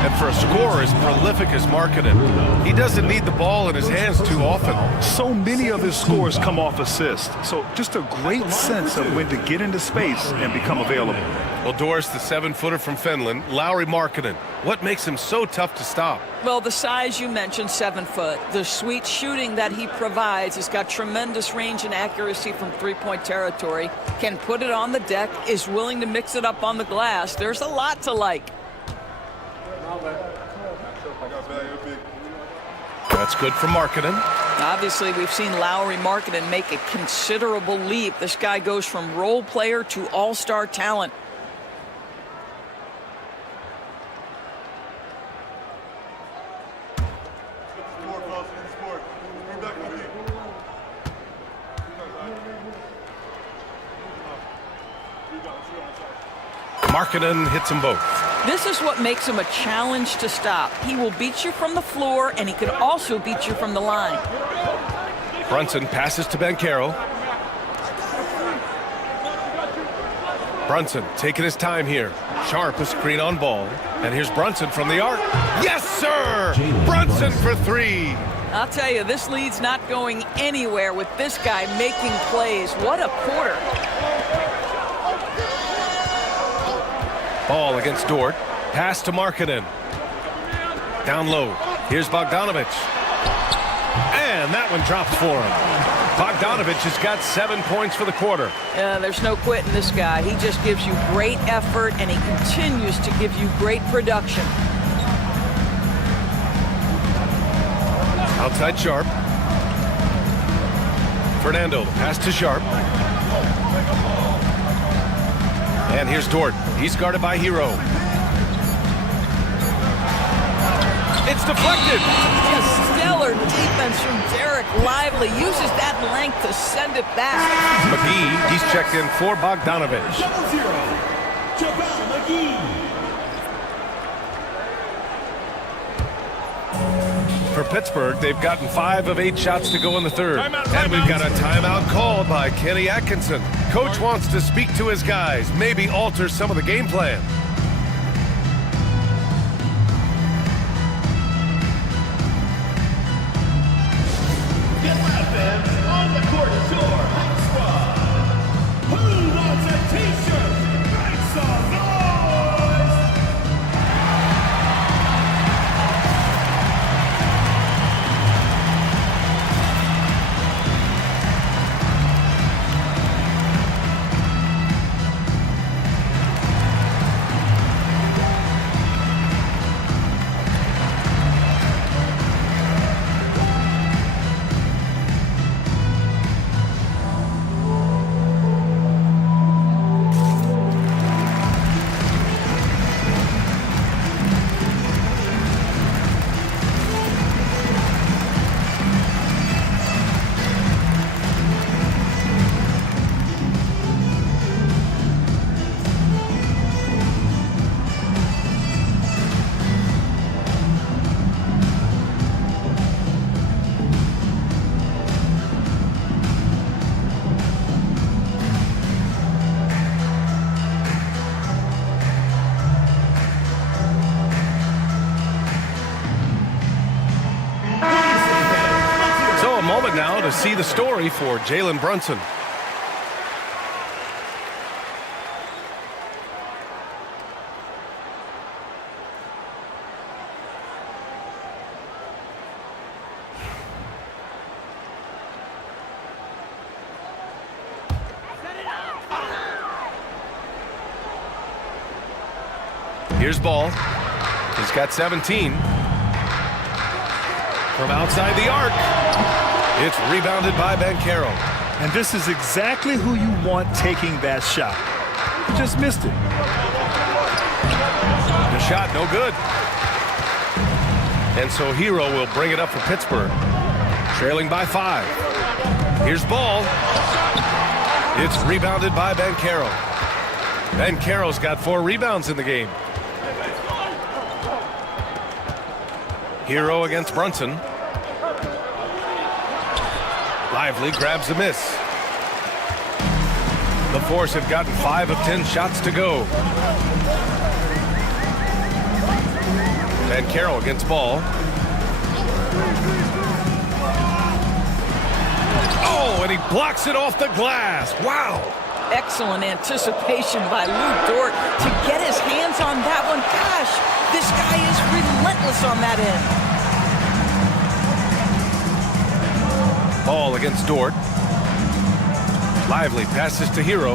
And for a scorer as prolific as Markkanen, he doesn't need the ball in his hands too often. So many of his scores come off assists. So just a great sense of when to get into space and become available. Well, Doris, the 7-footer from Finland, Lauri Markkanen. What makes him so tough to stop? Well, the size you mentioned, 7 foot. The sweet shooting that he provides. He's got tremendous range and accuracy from three-point territory. Can put it on the deck, is willing to mix it up on the glass. There's a lot to like. That's good for Markkanen. Obviously, we've seen Lauri Markkanen make a considerable leap. This guy goes from role player to all-star talent. Markkanen hits them both. This is what makes him a challenge to stop. He will beat you from the floor, and he could also beat you from the line. Brunson passes to Banchero. Brunson taking his time here. Sharp a screen on ball. And here's Brunson from the arc. Yes, sir! Brunson for 3. I'll tell you, this lead's not going anywhere with this guy making plays. What a quarter. Ball against Dort. Pass to Markkanen. Down low. Here's Bogdanovich. And that one dropped for him. Bogdanovich has got 7 points for the quarter. There's no quitting this guy. He just gives you great effort, and he continues to give you great production. Outside Sharp. Fernando, the pass to Sharp. And here's Dort. He's guarded by Hero. It's deflected. Just stellar defense from Derek Lively. Uses that length to send it back. McGee, he's checked in for Bogdanovich. 0-0. Javal McGee. For Pittsburgh, they've gotten 5 of 8 shots to go in the third. And we've got a timeout called by Kenny Atkinson. Coach wants to speak to his guys, maybe alter some of the game plan. Get loud, fans. On the court is your hot squad. Who wants a t-shirt? Make some noise! Now to see the story for Jalen Brunson. Here's Ball. He's got 17. From outside the arc. It's rebounded by Banchero. And this is exactly who you want taking that shot. He just missed it. The shot, no good. And so Hero will bring it up for Pittsburgh. Trailing by 5. Here's Ball. It's rebounded by Banchero. Banchero's got 4 rebounds in the game. Hero against Brunson. Lively grabs a miss. The Force have gotten 5 of 10 shots to go. Banchero against Ball. Oh, and he blocks it off the glass. Wow. Excellent anticipation by Lou Dort to get his hands on that one. Gosh, this guy is relentless on that end. Ball against Dort. Lively passes to Hero.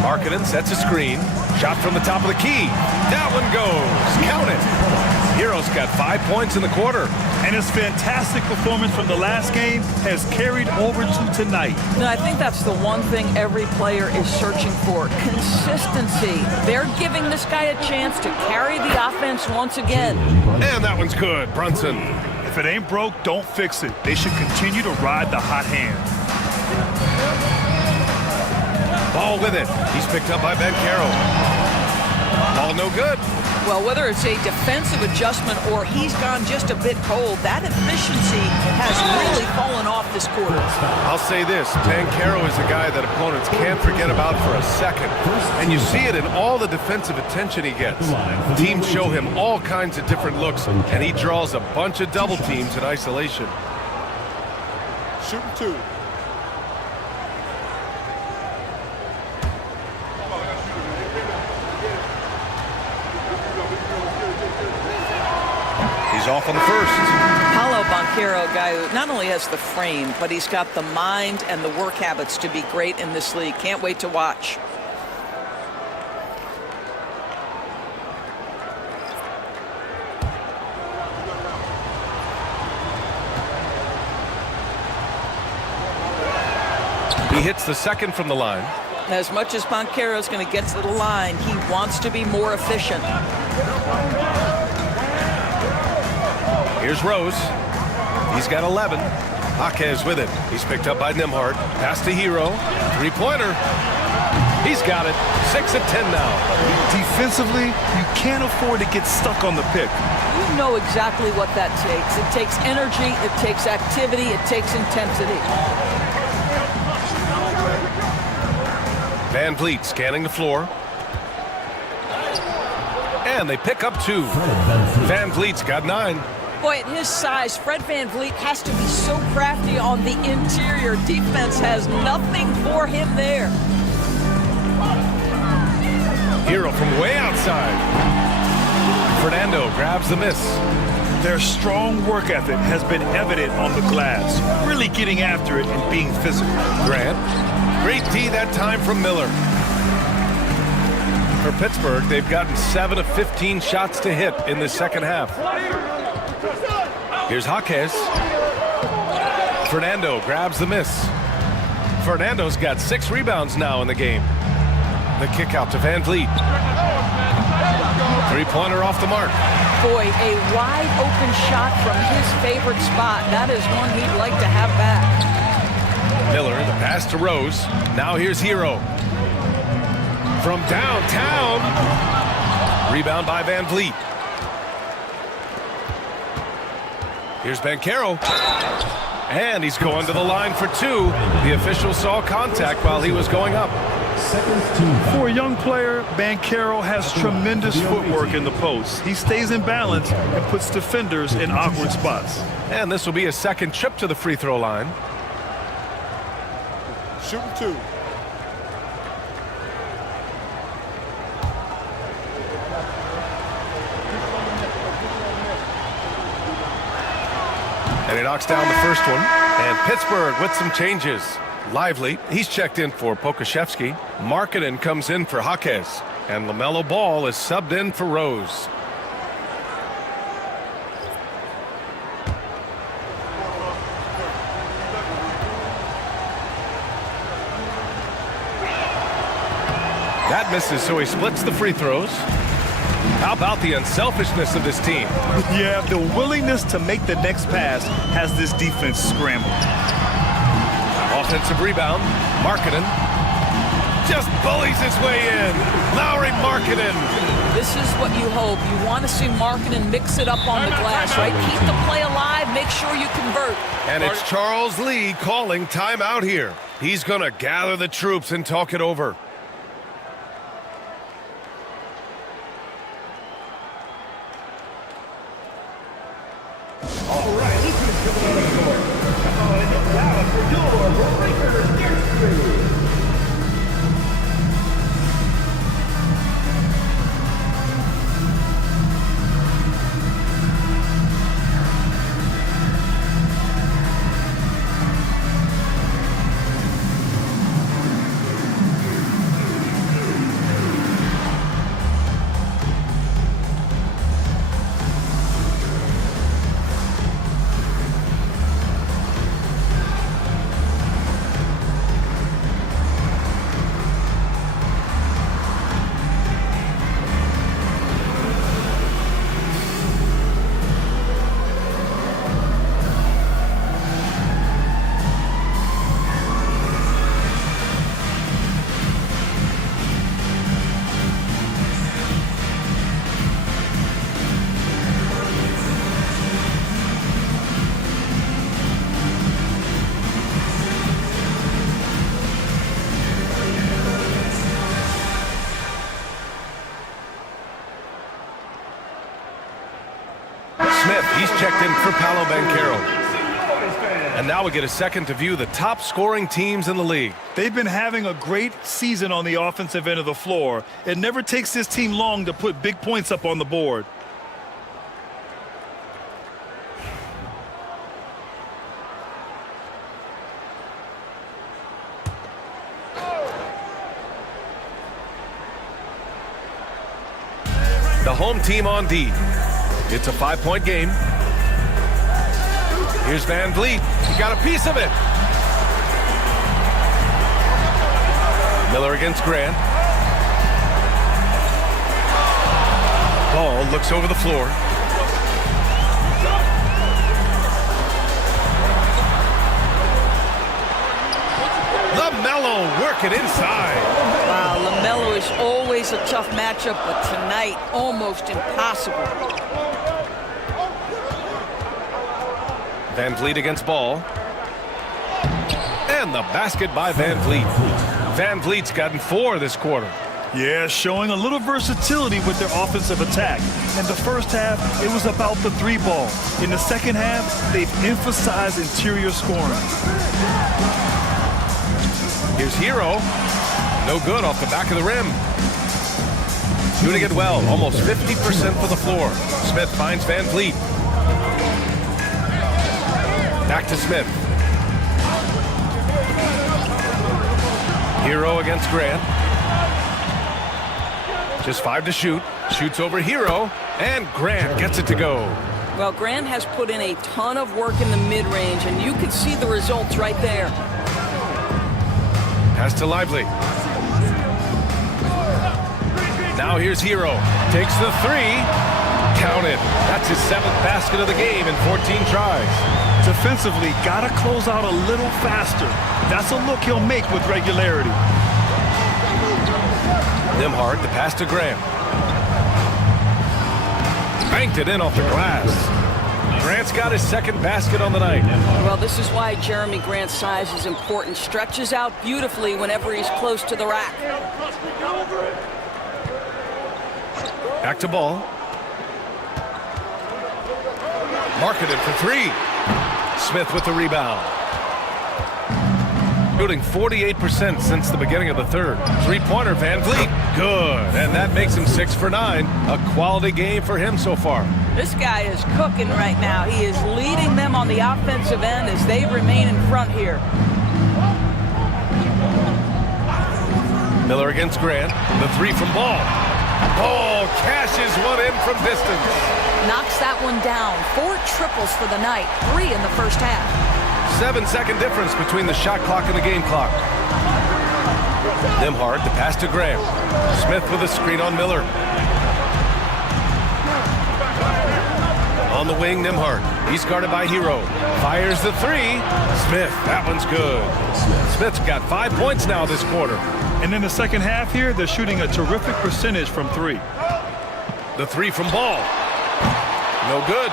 Markkanen sets a screen. Shot from the top of the key. That one goes. Count it. Hero's got 5 points in the quarter. And his fantastic performance from the last game has carried over to tonight. No, I think that's the one thing every player is searching for. Consistency. They're giving this guy a chance to carry the offense once again. And that one's good. Brunson. If it ain't broke, don't fix it. They should continue to ride the hot hand. Ball with it. He's picked up by Banchero. Ball no good. Well, whether it's a defensive adjustment or he's gone just a bit cold, that efficiency has really fallen off this quarter. I'll say this, Banchero is a guy that opponents can't forget about for a second. And you see it in all the defensive attention he gets. Teams show him all kinds of different looks, and he draws a bunch of double teams in isolation. Shooting 2. He's off on the first. Banchero, a guy who not only has the frame, but he's got the mind and the work habits to be great in this league. Can't wait to watch. He hits the second from the line. As much as Banchero is going to get to the line, he wants to be more efficient. Here's Rose. He's got 11. Jaquez with it. He's picked up by Nembhard. Pass to Hero. Three-pointer. He's got it. 6 of 10 now. Defensively, you can't afford to get stuck on the pick. You know exactly what that takes. It takes energy, it takes activity, it takes intensity. Van Vliet scanning the floor. And they pick up 2. Van Vliet's got 9. Boy, at his size, Fred Van Vliet has to be so crafty on the interior. Defense has nothing for him there. Hero from way outside. Fernando grabs the miss. Their strong work ethic has been evident on the glass, really getting after it and being physical. Grant. Great D that time from Miller. For Pittsburgh, they've gotten 7 of 15 shots to hit in the second half. Here's Jaquez. Fernando grabs the miss. Fernando's got 6 rebounds now in the game. The kick out to Van Vliet. Three-pointer off the mark. Boy, a wide open shot from his favorite spot. That is one he'd like to have back. Miller, the pass to Rose. Now here's Hero. From downtown. Rebound by Van Vliet. Here's Banchero. And he's going to the line for 2. The official saw contact while he was going up. For a young player, Banchero has tremendous footwork in the post. He stays in balance and puts defenders in awkward spots. And this will be a second trip to the free throw line. Shooting 2. And he knocks down the first one. And Pittsburgh with some changes. Lively, he's checked in for Pokuševski. Markkanen comes in for Jaquez. And LaMelo Ball is subbed in for Rose. That misses, so he splits the free throws. How about the unselfishness of this team? Yeah, the willingness to make the next pass has this defense scrambled. Offensive rebound. Markkanen just bullies his way in. Lauri Markkanen. This is what you hope. You want to see Markkanen mix it up on the glass, right? Keep the play alive. Make sure you convert. And it's Charles Lee calling timeout here. He's going to gather the troops and talk it over. All right, this is coming on the court. Now for your breaker next three. He's checked in for Paolo Banchero. And now we get a second to view the top scoring teams in the league. They've been having a great season on the offensive end of the floor. It never takes this team long to put big points up on the board. The home team on D. It's a 5-point game. Here's Van Vliet. He got a piece of it. Miller against Grant. Ball looks over the floor. LaMelo working inside. Wow, LaMelo is always a tough matchup, but tonight almost impossible. Van Vliet against Ball. And the basket by Van Vliet. Van Vliet's gotten 4 this quarter. Yeah, showing a little versatility with their offensive attack. In the first half, it was about the 3-ball. In the second half, they've emphasized interior scoring. Here's Hero. No good off the back of the rim. Shooting it well, almost 50% for the floor. Smith finds Van Vliet. Back to Smith. Hero against Grant. Just 5 to shoot. Shoots over Hero, and Grant gets it to go. Well, Grant has put in a ton of work in the mid-range, and you can see the results right there. Pass to Lively. Now here's Hero. Takes the 3. Count it. That's his 7th basket of the game in 14 tries. Defensively, gotta close out a little faster. That's a look he'll make with regularity. Nembhard, the pass to Grant. Banked it in off the glass. Grant's got his 2nd basket on the night. Well, this is why Jeremy Grant's size is important. Stretches out beautifully whenever he's close to the rack. Back to Ball. Marketed for 3. Smith with the rebound. Shooting 48% since the beginning of the third. 3-pointer, Van Vliet. Good. And that makes him 6 for 9. A quality game for him so far. This guy is cooking right now. He is leading them on the offensive end as they remain in front here. Miller against Grant. The 3 from Ball. Ball cashes one in from distance. Knocks that one down. 4 triples for the night. 3 in the first half. 7-second difference between the shot clock and the game clock. Nembhard, the pass to Graham. Smith with a screen on Miller. On the wing, Nembhard. He's guarded by Hero. Fires the 3. Smith, that one's good. Smith's got 5 points now this quarter. And in the second half here, they're shooting a terrific percentage from 3. The 3 from Ball. No good.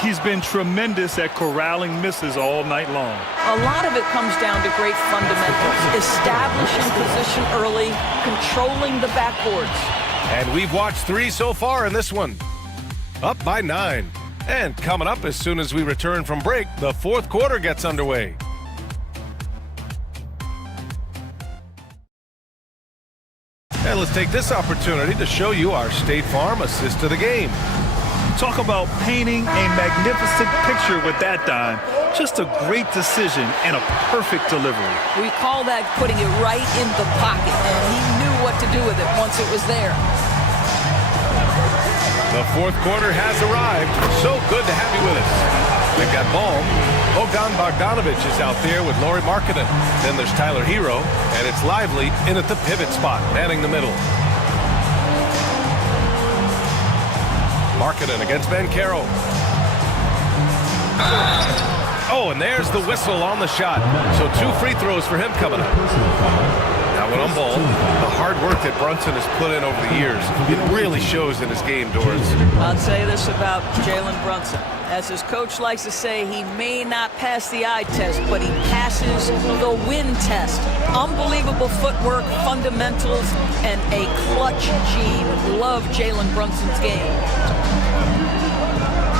He's been tremendous at corralling misses all night long. A lot of it comes down to great fundamentals. Establishing position early, controlling the backboards. And we've watched 3 so far in this one. Up by 9. And coming up as soon as we return from break, the 4th quarter gets underway. And let's take this opportunity to show you our State Farm assist to the game. Talk about painting a magnificent picture with that dime. Just a great decision and a perfect delivery. We call that putting it right in the pocket, and he knew what to do with it once it was there. The 4th quarter has arrived. So good to have you with us. We've got ball. Bogdan Bogdanovic is out there with Lauri Markkanen. Then there's Tyler Hero, and it's Lively in at the pivot spot, manning the middle. Markkanen against Banchero. Oh, and there's the whistle on the shot. So 2 free throws for him coming up. Now when on ball, the hard work that Brunson has put in over the years, it really shows in his game, Doris. I'll say this about Jalen Brunson. As his coach likes to say, he may not pass the eye test, but he passes the win test. Unbelievable footwork, fundamentals, and a clutch gene. Love Jalen Brunson's game.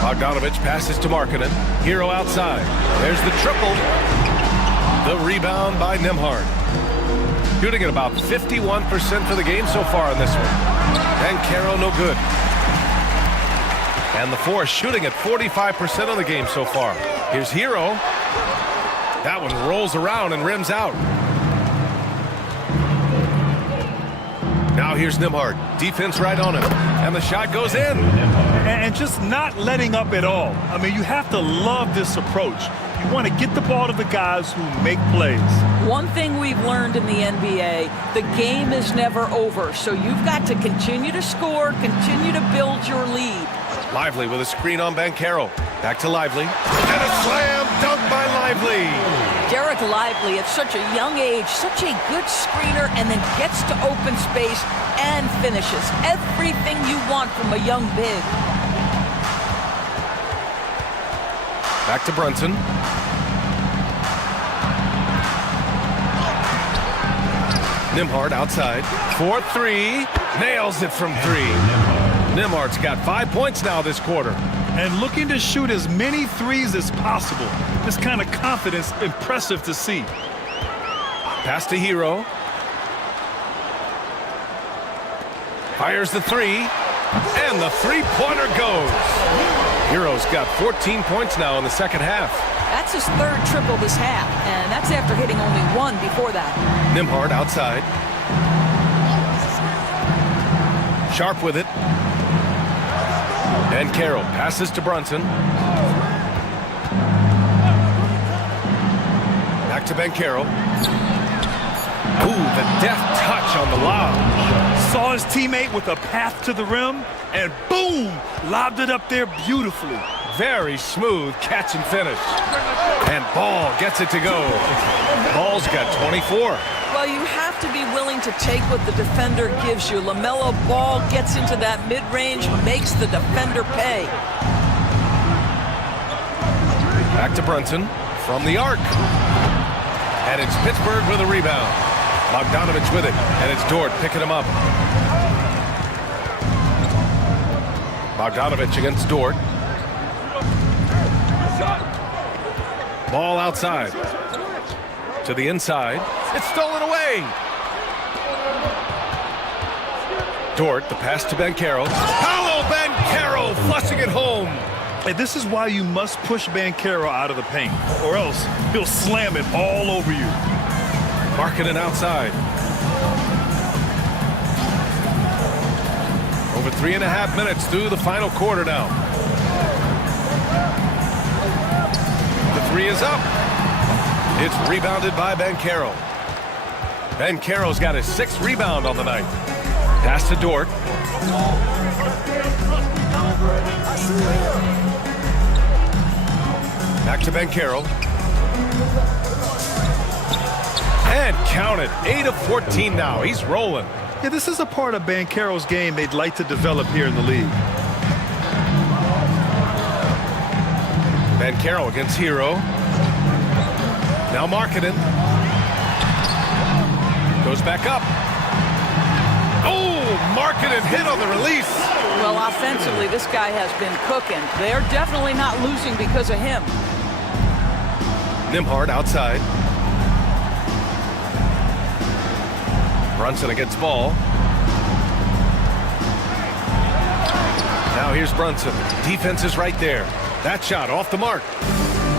Bogdanovic passes to Markkanen. Hero outside. There's the triple. The rebound by Nembhard. Shooting at about 51% for the game so far in this one. Banchero no good. And the Force shooting at 45% of the game so far. Here's Hero. That one rolls around and rims out. Now Now here's Nembhard. Defense right on him. And the shot goes in. And just not letting up at all. I mean, you have to love this approach. You want to get the ball to the guys who make plays. One thing we've learned in the NBA, the game is never over. So you've got to continue to score, continue to build your lead. Lively with a screen on Banchero. Back to Lively. And a slam dunk by Lively. Derek Lively, at such a young age, such a good screener, and then gets to open space and finishes. Everything you want from a young big. Back to Brunson. Nembhard outside. 4-3. Nails it from 3. Nembhard's got 5 points now this quarter. And looking to shoot as many threes as possible. This kind of confidence, impressive to see. Pass to Hero. Fires the 3. And the three-pointer goes. Hero's got 14 points now in the second half. That's his third triple this half, and that's after hitting only one before that. Nembhard outside. Sharp with it. Banchero passes to Brunson. Back to Banchero. Ooh, the deft touch on the lob. Saw his teammate with a path to the rim, and boom, lobbed it up there beautifully. Very smooth catch and finish. And Ball gets it to go. Ball's got 24. Well, you have to be willing to take what the defender gives you. LaMelo Ball gets into that mid-range, makes the defender pay. Back to Brunson from the arc. And it's Pittsburgh with a rebound. Bogdanovich with it, and it's Dort picking him up. Bogdanovich against Dort. Ball outside. To the inside. It's stolen away. Dort, the pass to Banchero. Paolo Banchero flushing it home. And this is why you must push Banchero out of the paint, or else he'll slam it all over you. Markkanen outside. Over 3.5 minutes through the final quarter now. The 3 is up. It's rebounded by Banchero. Banchero's got his 6th rebound on the night. Pass to Dort. Back to Banchero. And count it. 8 of 14 now. He's rolling. Yeah, this is a part of Banchero's game they'd like to develop here in the league. Banchero against Hero. Now Markkanen. Goes back up. Oh, Markkanen hit on the release. Well, offensively, this guy has been cooking. They're definitely not losing because of him. Nembhard outside. Brunson against Ball. Now here's Brunson. Defense is right there. That shot off the mark.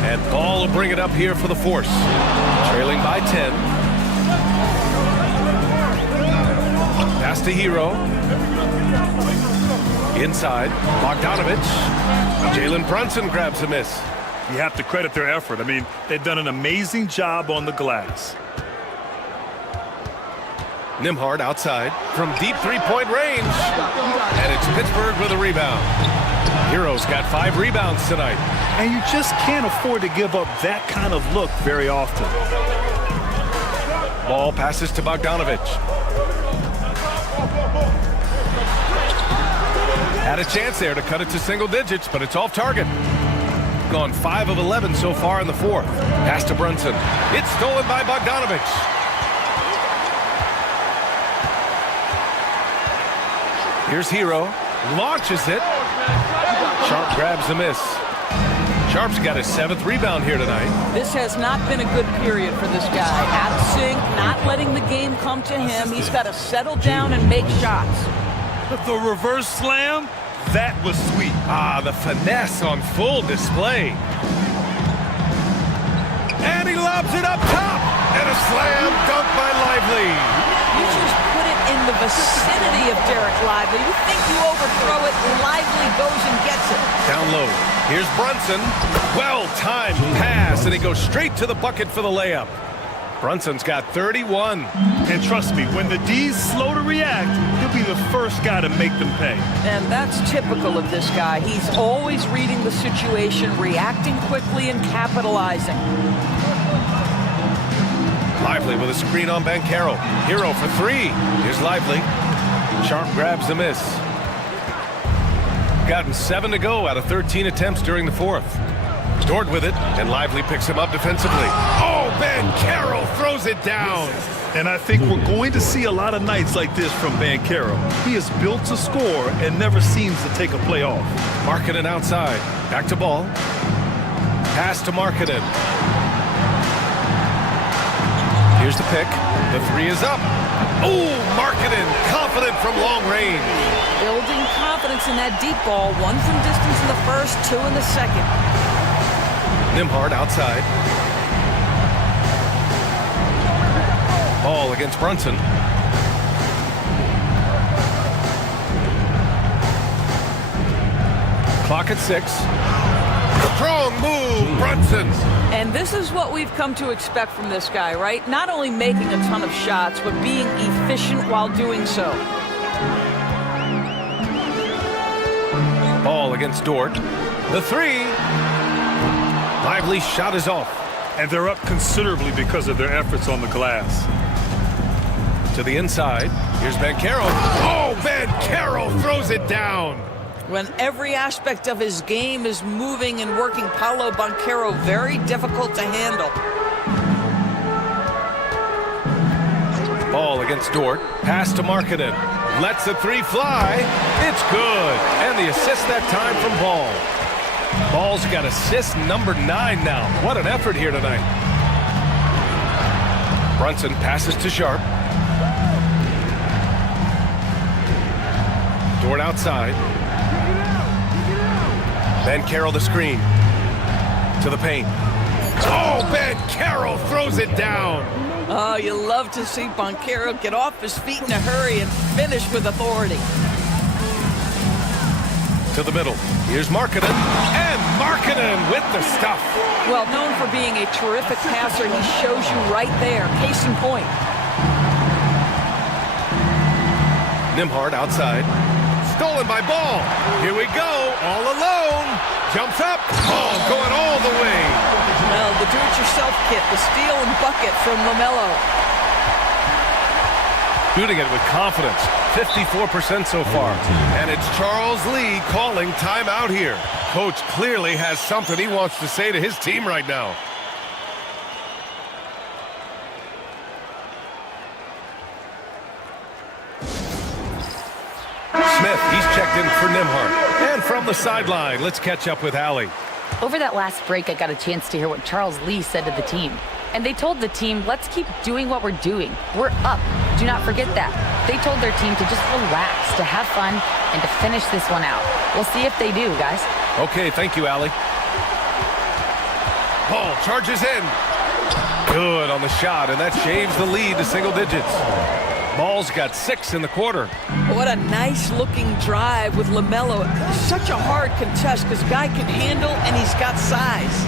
And Ball will bring it up here for the Force. Trailing by 10. Pass to Hero. Inside. Bogdanovich. Jalen Brunson grabs a miss. You have to credit their effort. I mean, they've done an amazing job on the glass. Nembhard outside from deep three-point range. And it's Pittsburgh with a rebound. Hero's got 5 rebounds tonight. And you just can't afford to give up that kind of look very often. Ball passes to Bogdanovich. Had a chance there to cut it to single digits, but it's off target. Gone 5 of 11 so far in the 4th. Pass to Brunson. It's stolen by Bogdanovich. Here's Hero. Launches it. Sharp grabs the miss. Sharp's got his 7th rebound here tonight. This has not been a good period for this guy. Out of sync, not letting the game come to him. He's got to settle down and make shots. The reverse slam, that was sweet. Ah, the finesse on full display. And he lobs it up top. And a slam dunk by Lively. You just put it in the vicinity of Derek Lively. You think you overthrow it, Lively goes and gets it. Down low. Here's Brunson. Well-timed pass, and he goes straight to the bucket for the layup. Brunson's got 31. And trust me, when the D's slow to react, he'll be the first guy to make them pay. And that's typical of this guy. He's always reading the situation, reacting quickly, and capitalizing. Lively with a screen on Banchero. Hero for three. Here's Lively. Sharp grabs the miss. Gotten 7 to go out of 13 attempts during the fourth. Dort with it, and Lively picks him up defensively. Oh, Banchero throws it down. And I think we're going to see a lot of nights like this from Banchero. He is built to score and never seems to take a play off. Markkanen outside. Back to ball. Pass to Markkanen. Here's the pick. The three is up. Oh, Markkanen, confident from long range. Building confidence in that deep ball. 1 from distance in the first, 2 in the second. Nembhard outside. Ball against Brunson. Clock at 6. Strong move, Brunson. And this is what we've come to expect from this guy, right? Not only making a ton of shots, but being efficient while doing so. Ball against Dort. The three. Lively shot is off. And they're up considerably because of their efforts on the glass. To the inside. Here's Banchero. Oh, Banchero throws it down. When every aspect of his game is moving and working, Paolo Banchero very difficult to handle. Ball against Dort. Pass to Markkanen. Lets the three fly. It's good. And the assist that time from Ball. Ball's got assist number 9 now. What an effort here tonight. Brunson passes to Sharp. Dort outside. Banchero the screen. To the paint. Oh, Banchero throws it down. Oh, you love to see Banchero get off his feet in a hurry and finish with authority. To the middle. Here's Markkanen. And Markkanen with the stuff. Well, known for being a terrific passer, he shows you right there. Case in point. Nembhard outside. Stolen by Ball. Here we go. All alone. Jumps up. Ball going all the way. Well, the do-it-yourself kit, the steal and bucket from LaMelo. Shooting it with confidence. 54% so far. And it's Charles Lee calling timeout here. Coach clearly has something he wants to say to his team right now. Smith, he's checked in for Nembhard. And from the sideline, let's catch up with Allie. Over that last break, I got a chance to hear what Charles Lee said to the team. And they told the team, let's keep doing what we're doing. We're up. Do not forget that. They told their team to just relax, to have fun, and to finish this one out. We'll see if they do, guys. Okay, thank you, Allie. Ball charges in. Good on the shot, and that shaves the lead to single digits. Ball's got 6 in the quarter. What a nice-looking drive with LaMelo. Such a hard contest because guy can handle and he's got size.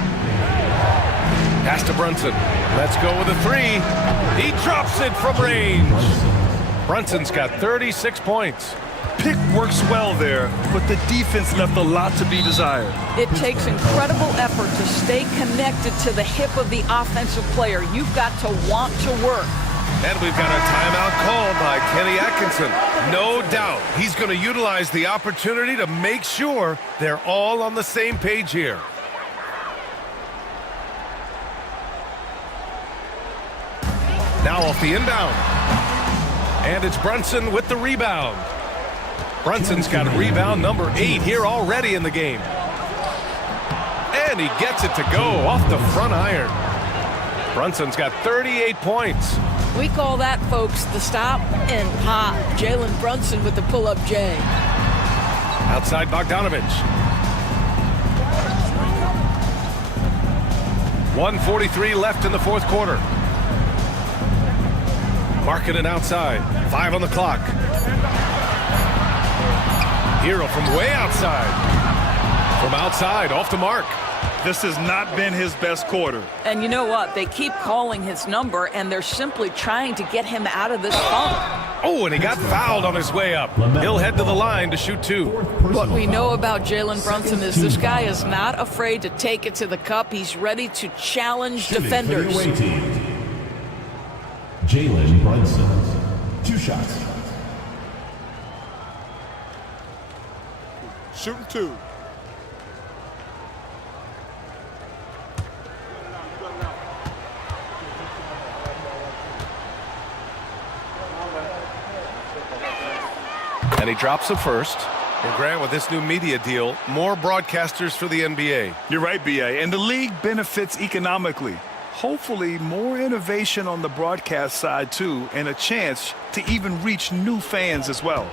Pass to Brunson. Let's go with a three. He drops it from range. Brunson's got 36 points. Pick works well there, but the defense left a lot to be desired. It takes incredible effort to stay connected to the hip of the offensive player. You've got to want to work. And we've got a timeout called by Kenny Atkinson. No doubt he's going to utilize the opportunity to make sure they're all on the same page here. Now off the inbound. And it's Brunson with the rebound. Brunson's got rebound number 8 here already in the game. And he gets it to go off the front iron. Brunson's got 38 points. We call that, folks, the stop and pop. Jalen Brunson with the pull-up J. Outside Bogdanovich. 1:43 left in the fourth quarter. Marketing outside. 5 on the clock. Hero from way outside. From outside, off the mark. This has not been his best quarter. And you know what? They keep calling his number, and they're simply trying to get him out of this funk. Oh, and he got fouled on his way up. He'll head to the line to shoot 2. What we know about Jalen Brunson is this guy is not afraid to take it to the cup. He's ready to challenge defenders. Jalen Brunson, 2 shots. Shooting 2. And he drops the first. And Grant, with this new media deal, more broadcasters for the NBA. You're right, B.A., and the league benefits economically. Hopefully, more innovation on the broadcast side, too, and a chance to even reach new fans as well.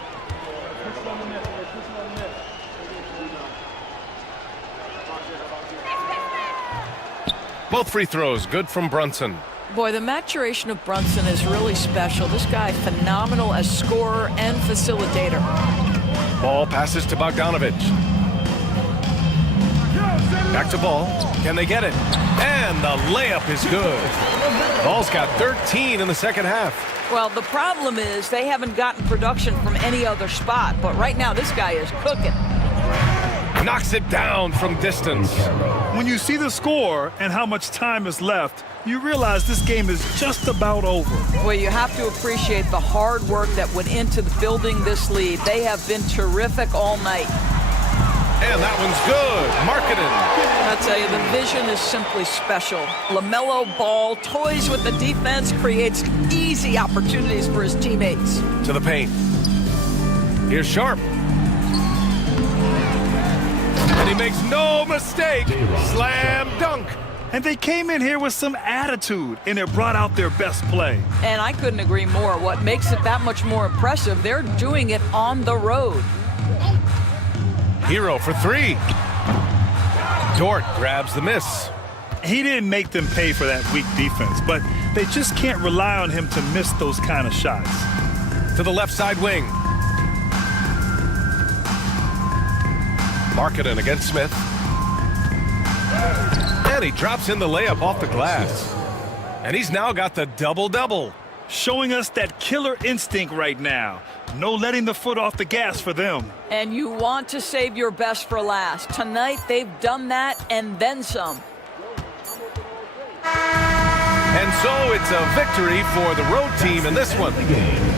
Both free throws, good from Brunson. Boy, the maturation of Brunson is really special. This guy, phenomenal as scorer and facilitator. Ball passes to Bogdanovich. Back to Ball. Can they get it? And the layup is good. Ball's got 13 in the second half. Well, the problem is they haven't gotten production from any other spot, but right now this guy is cooking. Knocks it down from distance. When you see the score and how much time is left, you realize this game is just about over. Well, you have to appreciate the hard work that went into building this lead. They have been terrific all night. And that one's good. Marketing. I tell you, the vision is simply special. LaMelo Ball toys with the defense, creates easy opportunities for his teammates. To the paint. Here's Sharp. And he makes no mistake. Slam dunk. And they came in here with some attitude, and it brought out their best play. And I couldn't agree more. What makes it that much more impressive, they're doing it on the road. Hero for 3. Dort grabs the miss. He didn't make them pay for that weak defense, but they just can't rely on him to miss those kind of shots. To the left side wing. Marketing against Smith. And he drops in the layup off the glass. And he's now got the double-double. Showing us that killer instinct right now. No letting the foot off the gas for them. And you want to save your best for last. Tonight, they've done that and then some. And so it's a victory for the road team in this one.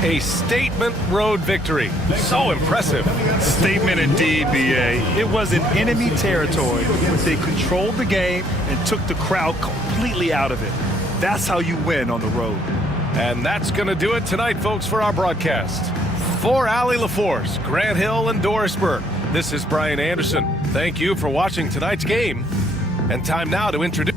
A statement road victory. So impressive. Statement indeed, B.A. It was in enemy territory, but they controlled the game and took the crowd completely out of it. That's how you win on the road. And that's going to do it tonight, folks, for our broadcast. For Allie LaForce, Grant Hill, and Doris Burke, this is Brian Anderson. Thank you for watching tonight's game. And time now to introduce...